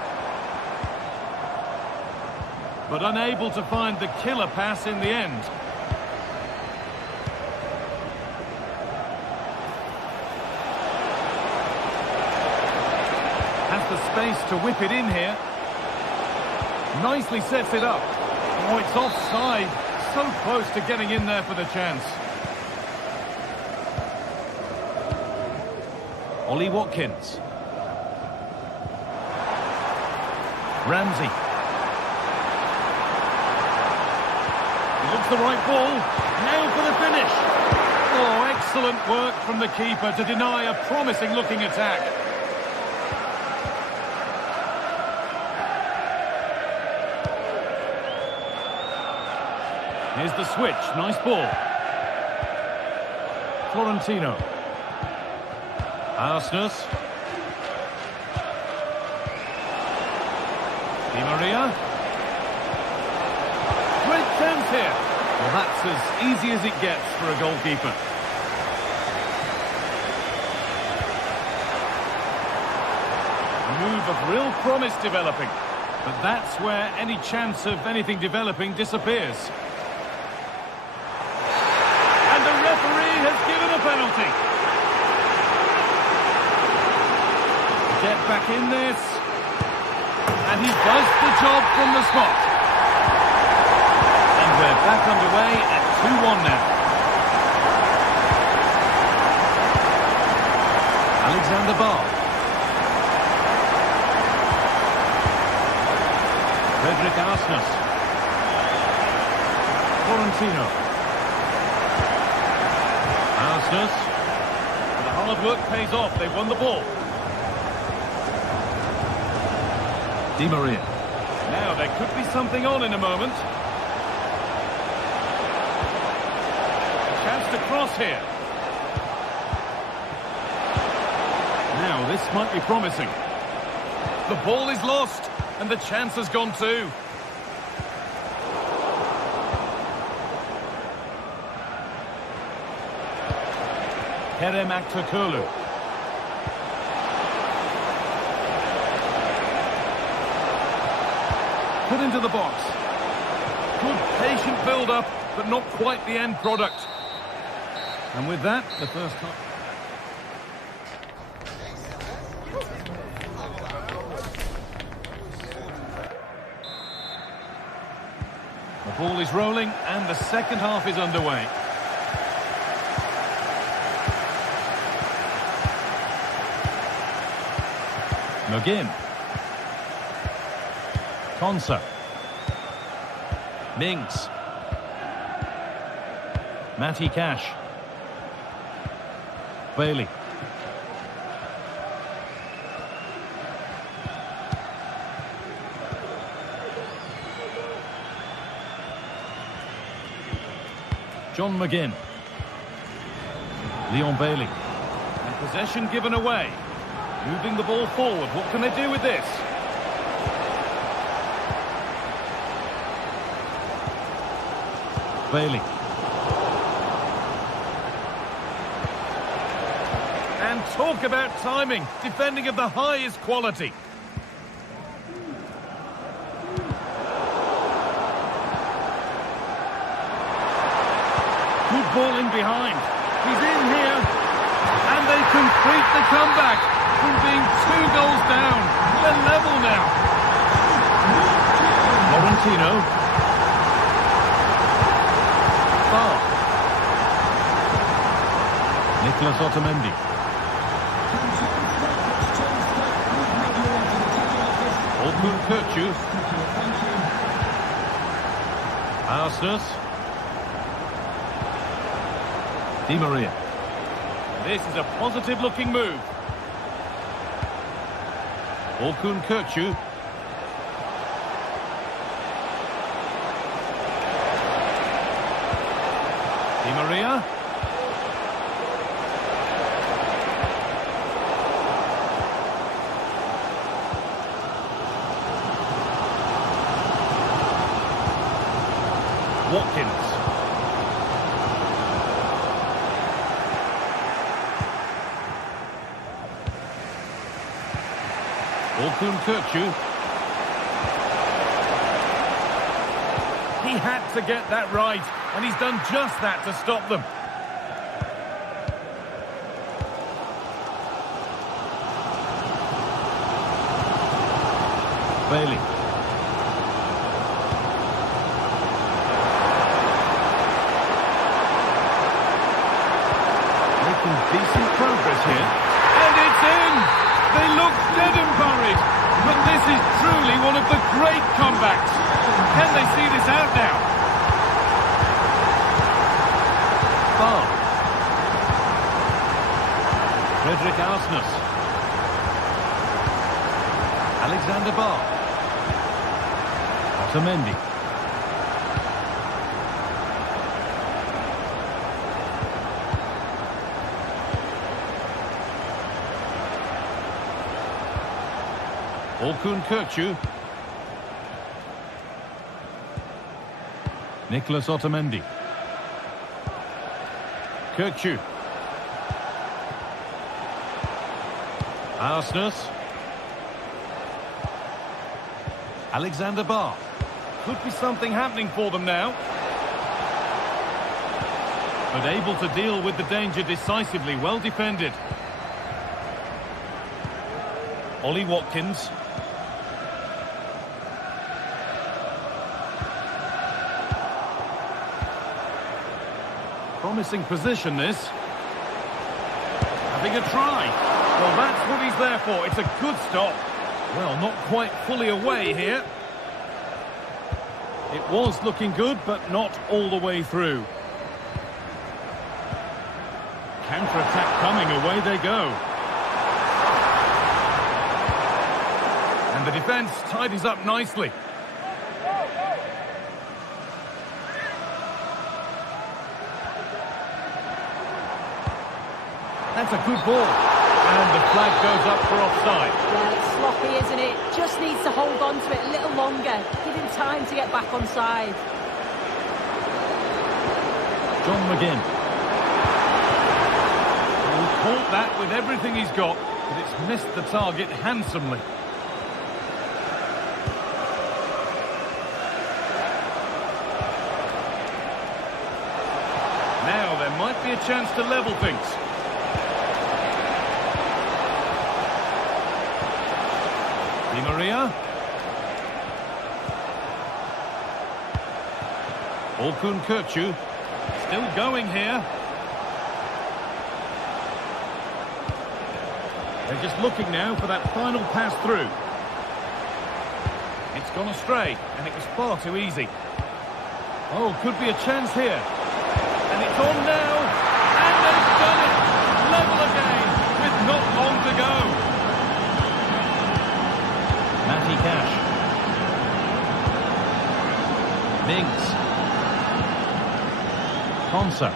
But unable to find the killer pass in the end. Has the space to whip it in here. Nicely sets it up. Oh, it's offside. So close to getting in there for the chance. Ollie Watkins. Ramsey. He looks the right ball. Now for the finish. Oh, excellent work from the keeper to deny a promising looking attack. Here's the switch. Nice ball. Florentino. Arsenal. Di Maria. Great chance here. Well, that's as easy as it gets for a goalkeeper. A move of real promise developing. But that's where any chance of anything developing disappears. And the referee has given a penalty. Get back in this. And he does the job from the spot. we're back underway at 2-1 now. Alexander Barr. Frederick Arsnes. Florentino. Arsnes. The hard work pays off. They've won the ball. Di Maria. Now there could be something on in a moment. A chance to cross here. Now this might be promising. The ball is lost and the chance has gone too. Kerem Aktürkoğlu. Put into the box. Good patient build-up, but not quite the end product. And with that, the first half. The ball is rolling, and the second half is underway. McGinn. Konsa. Mings. Matty Cash. Bailey. John McGinn. Leon Bailey. And possession given away. Moving the ball forward. What can they do with this? Bailey. And talk about timing. Defending of the highest quality. Good ball in behind. He's in here. And they complete the comeback from being 2 goals down. They're level now. Florentino. Barr. Nicolas Otamendi. Orkun Kökçü. Arsnes. Di Maria. This is a positive-looking move. Orkun Kökçü. Di Maria. Watkins. Orkun Kökçü. He had to get that right, and he's done just that to stop them. Bailey. Making decent progress here. And it's in! They look dead and buried, but this is truly one of the great comebacks. Can they see this out now? Barr. Frederick Arsnes. Alexander Barr. Otamendi. Orkun Kökçü. Nicolas Otamendi. Kökçü. Arsnes. Alexander Barr. Could be something happening for them now. But able to deal with the danger decisively, well defended. Ollie Watkins. Promising position, this. Having a try. Well, that's what he's there for. It's a good stop. Well, not quite fully away here. It was looking good, but not all the way through. Counter-attack coming, away they go. And the defence tidies up nicely. That's a good ball. And the flag goes up for offside. Well, it's sloppy, isn't it? Just needs to hold on to it a little longer. Give him time to get back on side. John McGinn. He caught that with everything he's got, but it's missed the target handsomely. Now there might be a chance to level things. Di Maria. Orkun Kökçü. Still going here. They're just looking now for that final pass through. It's gone astray, and it was far too easy. Oh, could be a chance here. And it's on now. And they've done it. Level again with not long to go. Matty Cash. Mings. Konsa.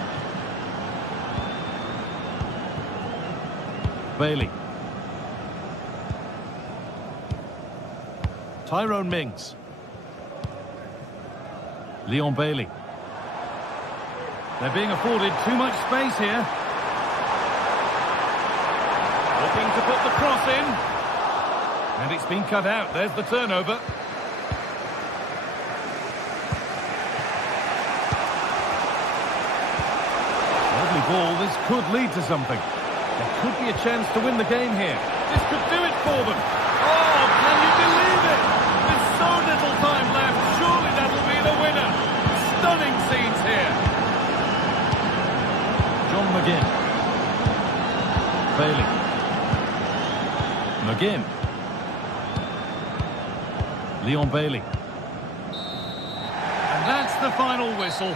Bailey. Tyrone Mings. Leon Bailey. They're being afforded too much space here. Looking to put the cross in. And it's been cut out. There's the turnover. Lovely ball. This could lead to something. There could be a chance to win the game here. This could do it for them. Oh, can you believe it? With so little time left, surely that'll be the winner. Stunning scenes here. John McGinn. Bailey. McGinn. Leon Bailey. And that's the final whistle.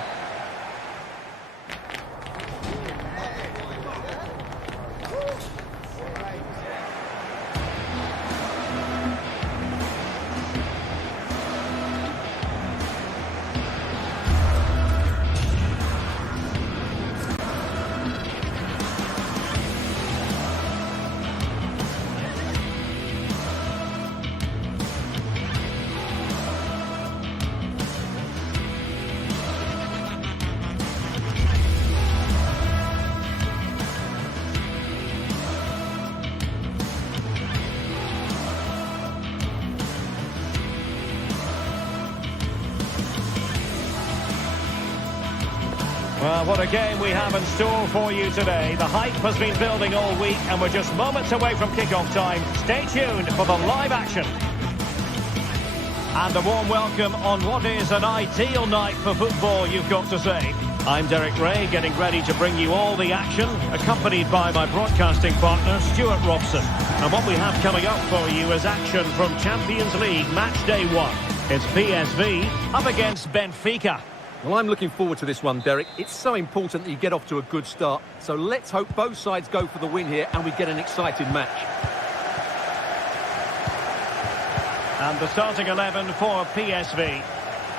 Well, what a game we have in store for you today. The hype has been building all week and we're just moments away from kick-off time. Stay tuned for the live action. And a warm welcome on what is an ideal night for football, you've got to say. I'm Derek Ray, getting ready to bring you all the action, accompanied by my broadcasting partner, Stuart Robson. And what we have coming up for you is action from Champions League Match Day 1. It's PSV up against Benfica. Well, I'm looking forward to this one, Derek. It's so important that you get off to a good start. So let's hope both sides go for the win here and we get an exciting match. And the starting 11 for PSV.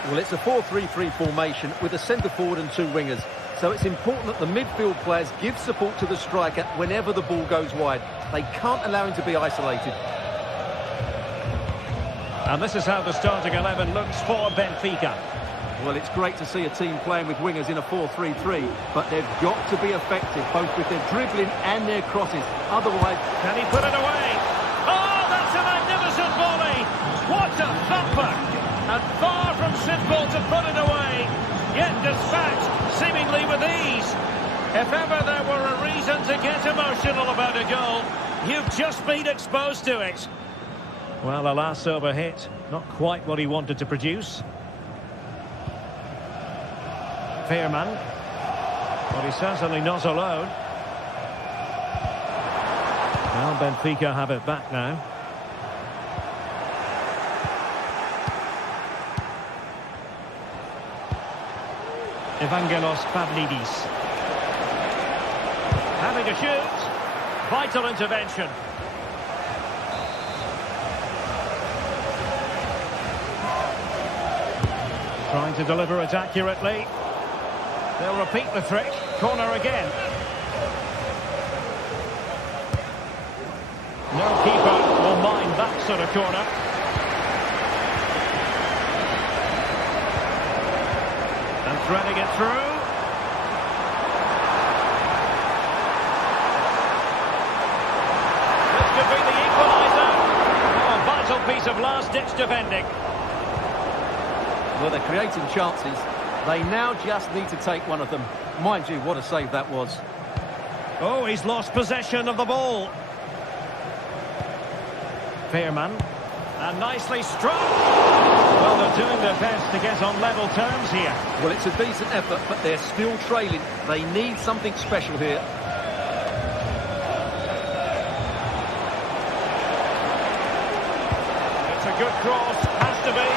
Well, it's a 4-3-3 formation with a centre-forward and two wingers. So it's important that the midfield players give support to the striker whenever the ball goes wide. They can't allow him to be isolated. And this is how the starting 11 looks for Benfica. Well, it's great to see a team playing with wingers in a 4-3-3, but they've got to be effective, both with their dribbling and their crosses. Otherwise... Can he put it away? Oh, that's a magnificent volley! What a thumper! And far from simple to put it away, yet dispatched seemingly with ease. If ever there were a reason to get emotional about a goal, you've just been exposed to it. Well, a last over hit, not quite what he wanted to produce. Veerman. Well, he's certainly not alone. Well, Benfica have it back now. Evangelos Pavlidis. Having a shoot. Vital intervention. Trying to deliver it accurately. They'll repeat the trick. Corner again. No keeper will mind that sort of corner. And threading it through. This could be the equaliser. Oh, a vital piece of last-ditch defending. Well, they're creating chances. They now just need to take one of them. Mind you, what a save that was. Oh, he's lost possession of the ball. Fairman. And nicely struck. Well, they're doing their best to get on level terms here. Well, it's a decent effort, but they're still trailing. They need something special here. It's a good cross. Has to be.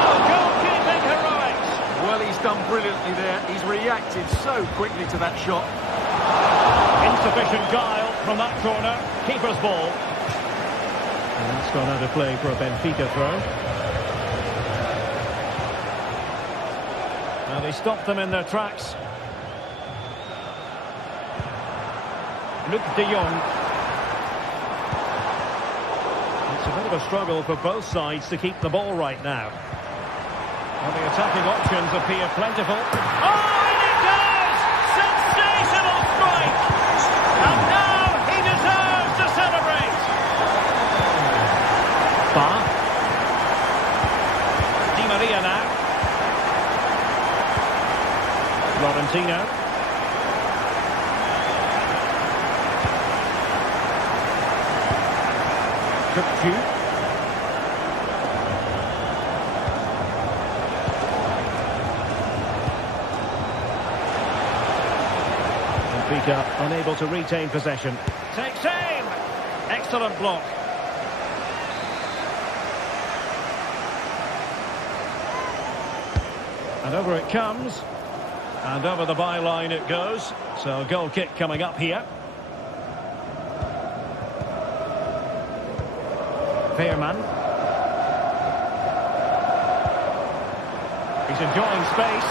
Oh, goalkeeping heroics. Well, he's done brilliantly there. He's reacted so quickly to that shot. Insufficient guile from that corner. Keeper's ball. And that's gone out of play for a Benfica throw. Now they stopped them in their tracks. Luc de Jong. It's a bit of a struggle for both sides to keep the ball right now. Well, the attacking options appear plentiful. Oh, and it goes! Sensational strike! And now he deserves to celebrate! Far. Di Maria now. Florentino. Kukcu. Benfica unable to retain possession. Takes aim! Excellent block. And over it comes. And over the byline it goes. So a goal kick coming up here. Fairman. He's enjoying space.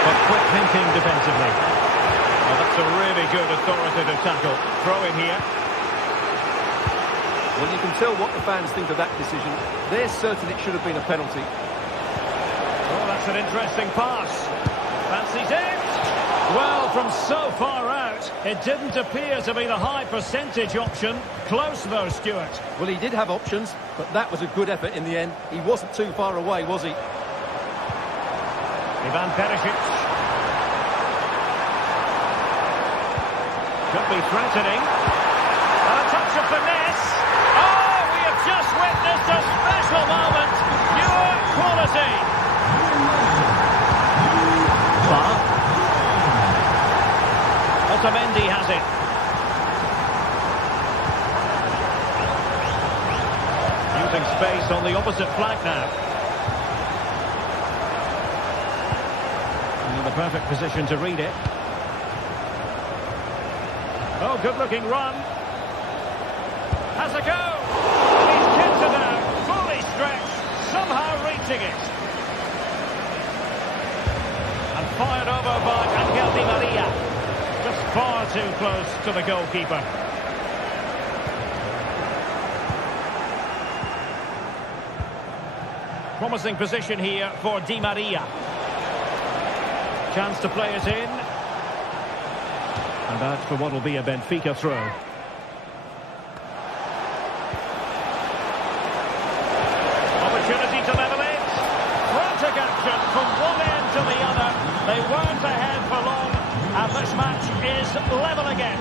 But quick thinking defensively. Well, that's a really good authoritative tackle. Throw in here. Well, you can tell what the fans think of that decision. They're certain it should have been a penalty. Oh, that's an interesting pass. Fancies it. Well, from so far out, it didn't appear to be the high percentage option. Close though, Stuart. Well, he did have options, but that was a good effort in the end. He wasn't too far away, was he? Ivan Perisic. Could be threatening. And a touch of finesse. Oh, we have just witnessed a special moment. Pure quality. Far. Otamendi has it. Using space on the opposite flank now. In the perfect position to read it. Oh, good-looking run. Has a go. He's kicked it out, fully stretched, somehow reaching it. And fired over by Angel Di Maria. Just far too close to the goalkeeper. Promising position here for Di Maria. Chance to play it in. And out for what will be a Benfica throw. Opportunity to level it. Frantic action from one end to the other. They weren't ahead for long. And this match is level again.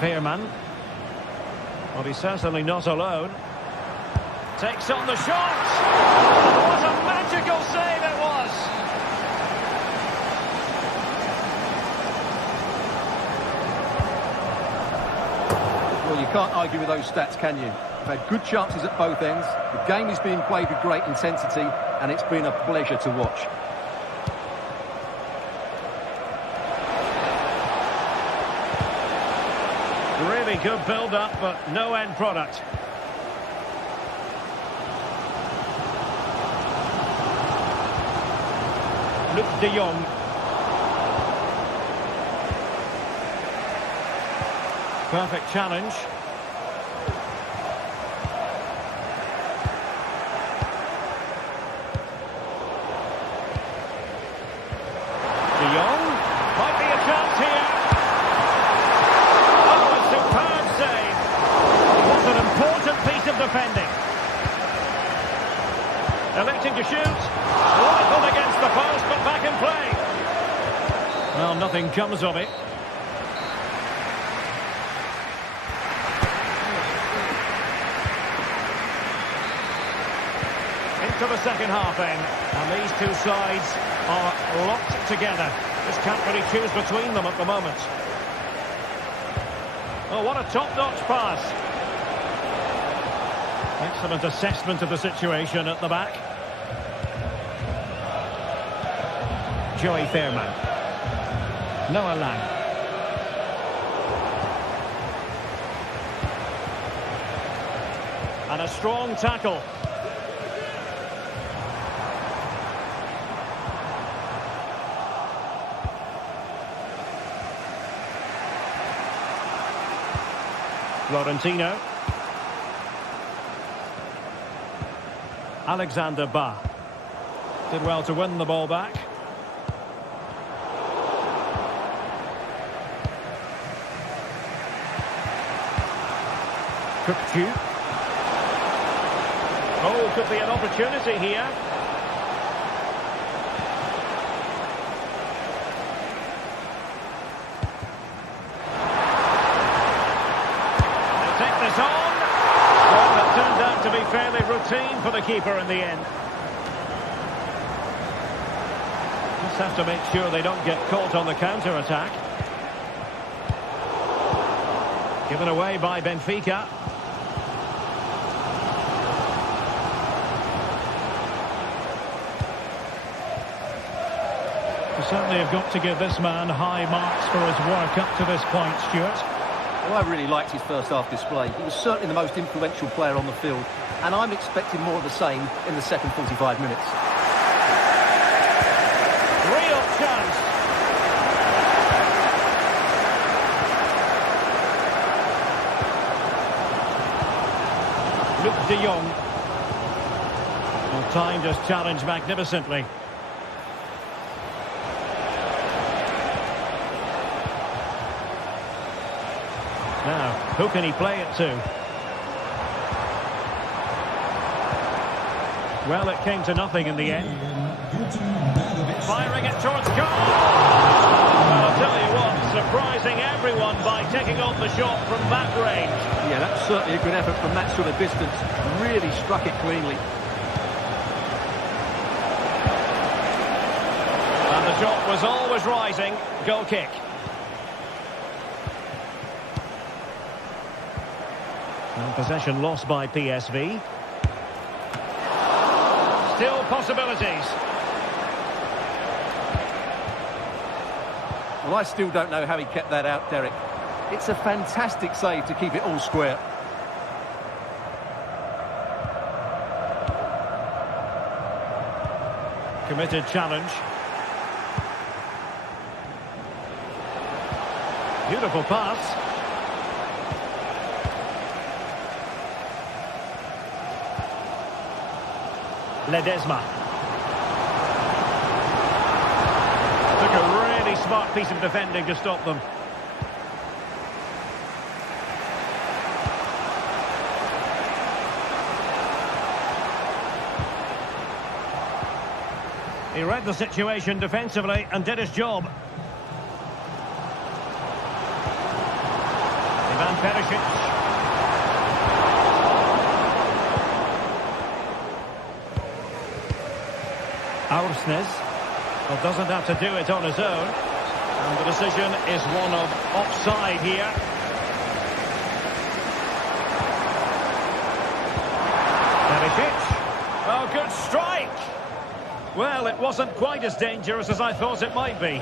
Veerman. Well, he's certainly not alone. Takes on the shot. What a magical save it was. Well, you can't argue with those stats, can you? They've had good chances at both ends. The game is being played with great intensity, and it's been a pleasure to watch. Really good build-up, but no end product. Luc de Jong. Perfect challenge. De Jong. Might be a chance here. Oh, a superb save. What an important piece of defending. Electing to shoot. Rifled against the post, but back in play. Well, nothing comes of it. Into the second half then, and these two sides are locked together. Just can't really choose between them at the moment. Oh, what a top-notch pass. Excellent assessment of the situation at the back. Joey Veerman. Noah Lang. And a strong tackle. Florentino. Alexander Ba. Did well to win the ball back. Kukcu. Oh, could be an opportunity here. Take this on. Well, it turned out to be fairly routine for the keeper in the end. Just have to make sure they don't get caught on the counter-attack. Given away by Benfica. You certainly have got to give this man high marks for his work up to this point, Stuart. Well, I really liked his first half display. He was certainly the most influential player on the field, and I'm expecting more of the same in the second 45 minutes. Real chance. Luc de Jong. Well, timed his challenge magnificently. Now, who can he play it to? Well, it came to nothing in the end. Firing it towards goal! Well, I'll tell you what, surprising everyone by taking on the shot from that range. Yeah, that's certainly a good effort from that sort of distance. Really struck it cleanly. And the shot was always rising. Goal kick. And possession lost by PSV. Still possibilities. Well, I still don't know how he kept that out, Derek. It's a fantastic save to keep it all square. Committed challenge. Beautiful pass. Ledesma. Took a really smart piece of defending to stop them. He read the situation defensively and did his job. Perisic. Aursnes. Well, doesn't have to do it on his own. And the decision is one of offside here. Perisic. Oh, good strike. Well, it wasn't quite as dangerous as I thought it might be.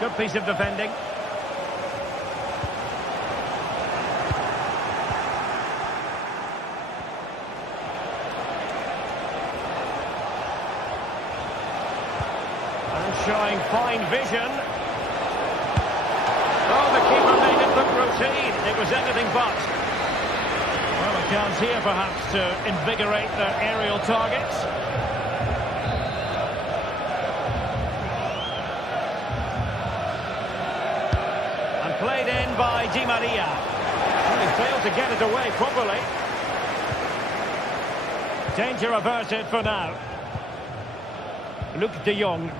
Good piece of defending. And showing fine vision. Oh, the keeper made it look routine. It was anything but. Well, a chance here perhaps to invigorate their aerial targets. And played in by Di Maria. Well, he failed to get it away properly. Danger averted for now. Luke de Jong.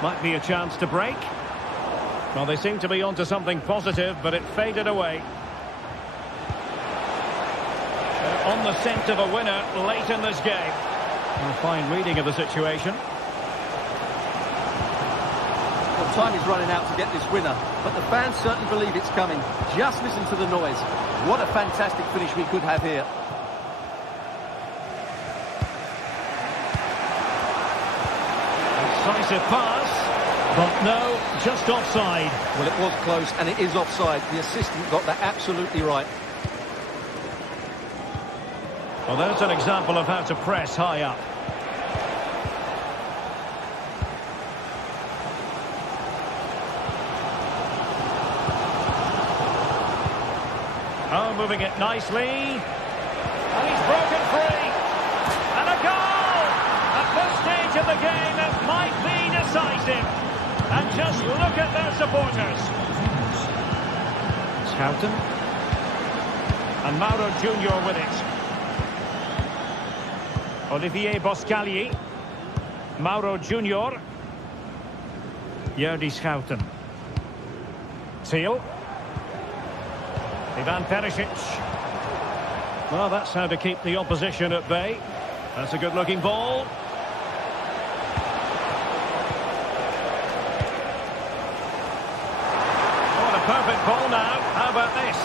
Might be a chance to break. Well, they seem to be onto something positive, but it faded away. They're on the scent of a winner late in this game. A fine reading of the situation. Well, time is running out to get this winner, but the fans certainly believe it's coming. Just listen to the noise. What a fantastic finish we could have here. Decisive pass, but no, just offside. Well, it was close, and it is offside. The assistant got that absolutely right. Well, there's an example of how to press high up. Oh, moving it nicely. And he's broken free. And a goal! At this stage of the game, it might be decisive. And just look at their supporters. Schouten. And Mauro Junior with it. Olivier Boscagli. Mauro Junior. Jordi Schouten. Thiel. Ivan Perisic. Well, that's how to keep the opposition at bay. That's a good-looking ball. What a perfect ball now. How about this?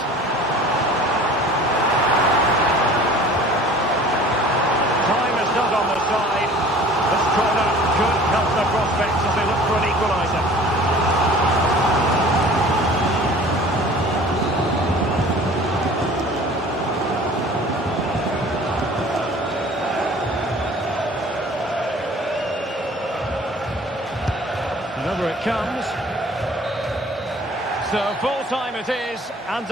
Time is not on their side. This corner could help their prospects as they look for an equaliser. And over it comes. So full time it is, and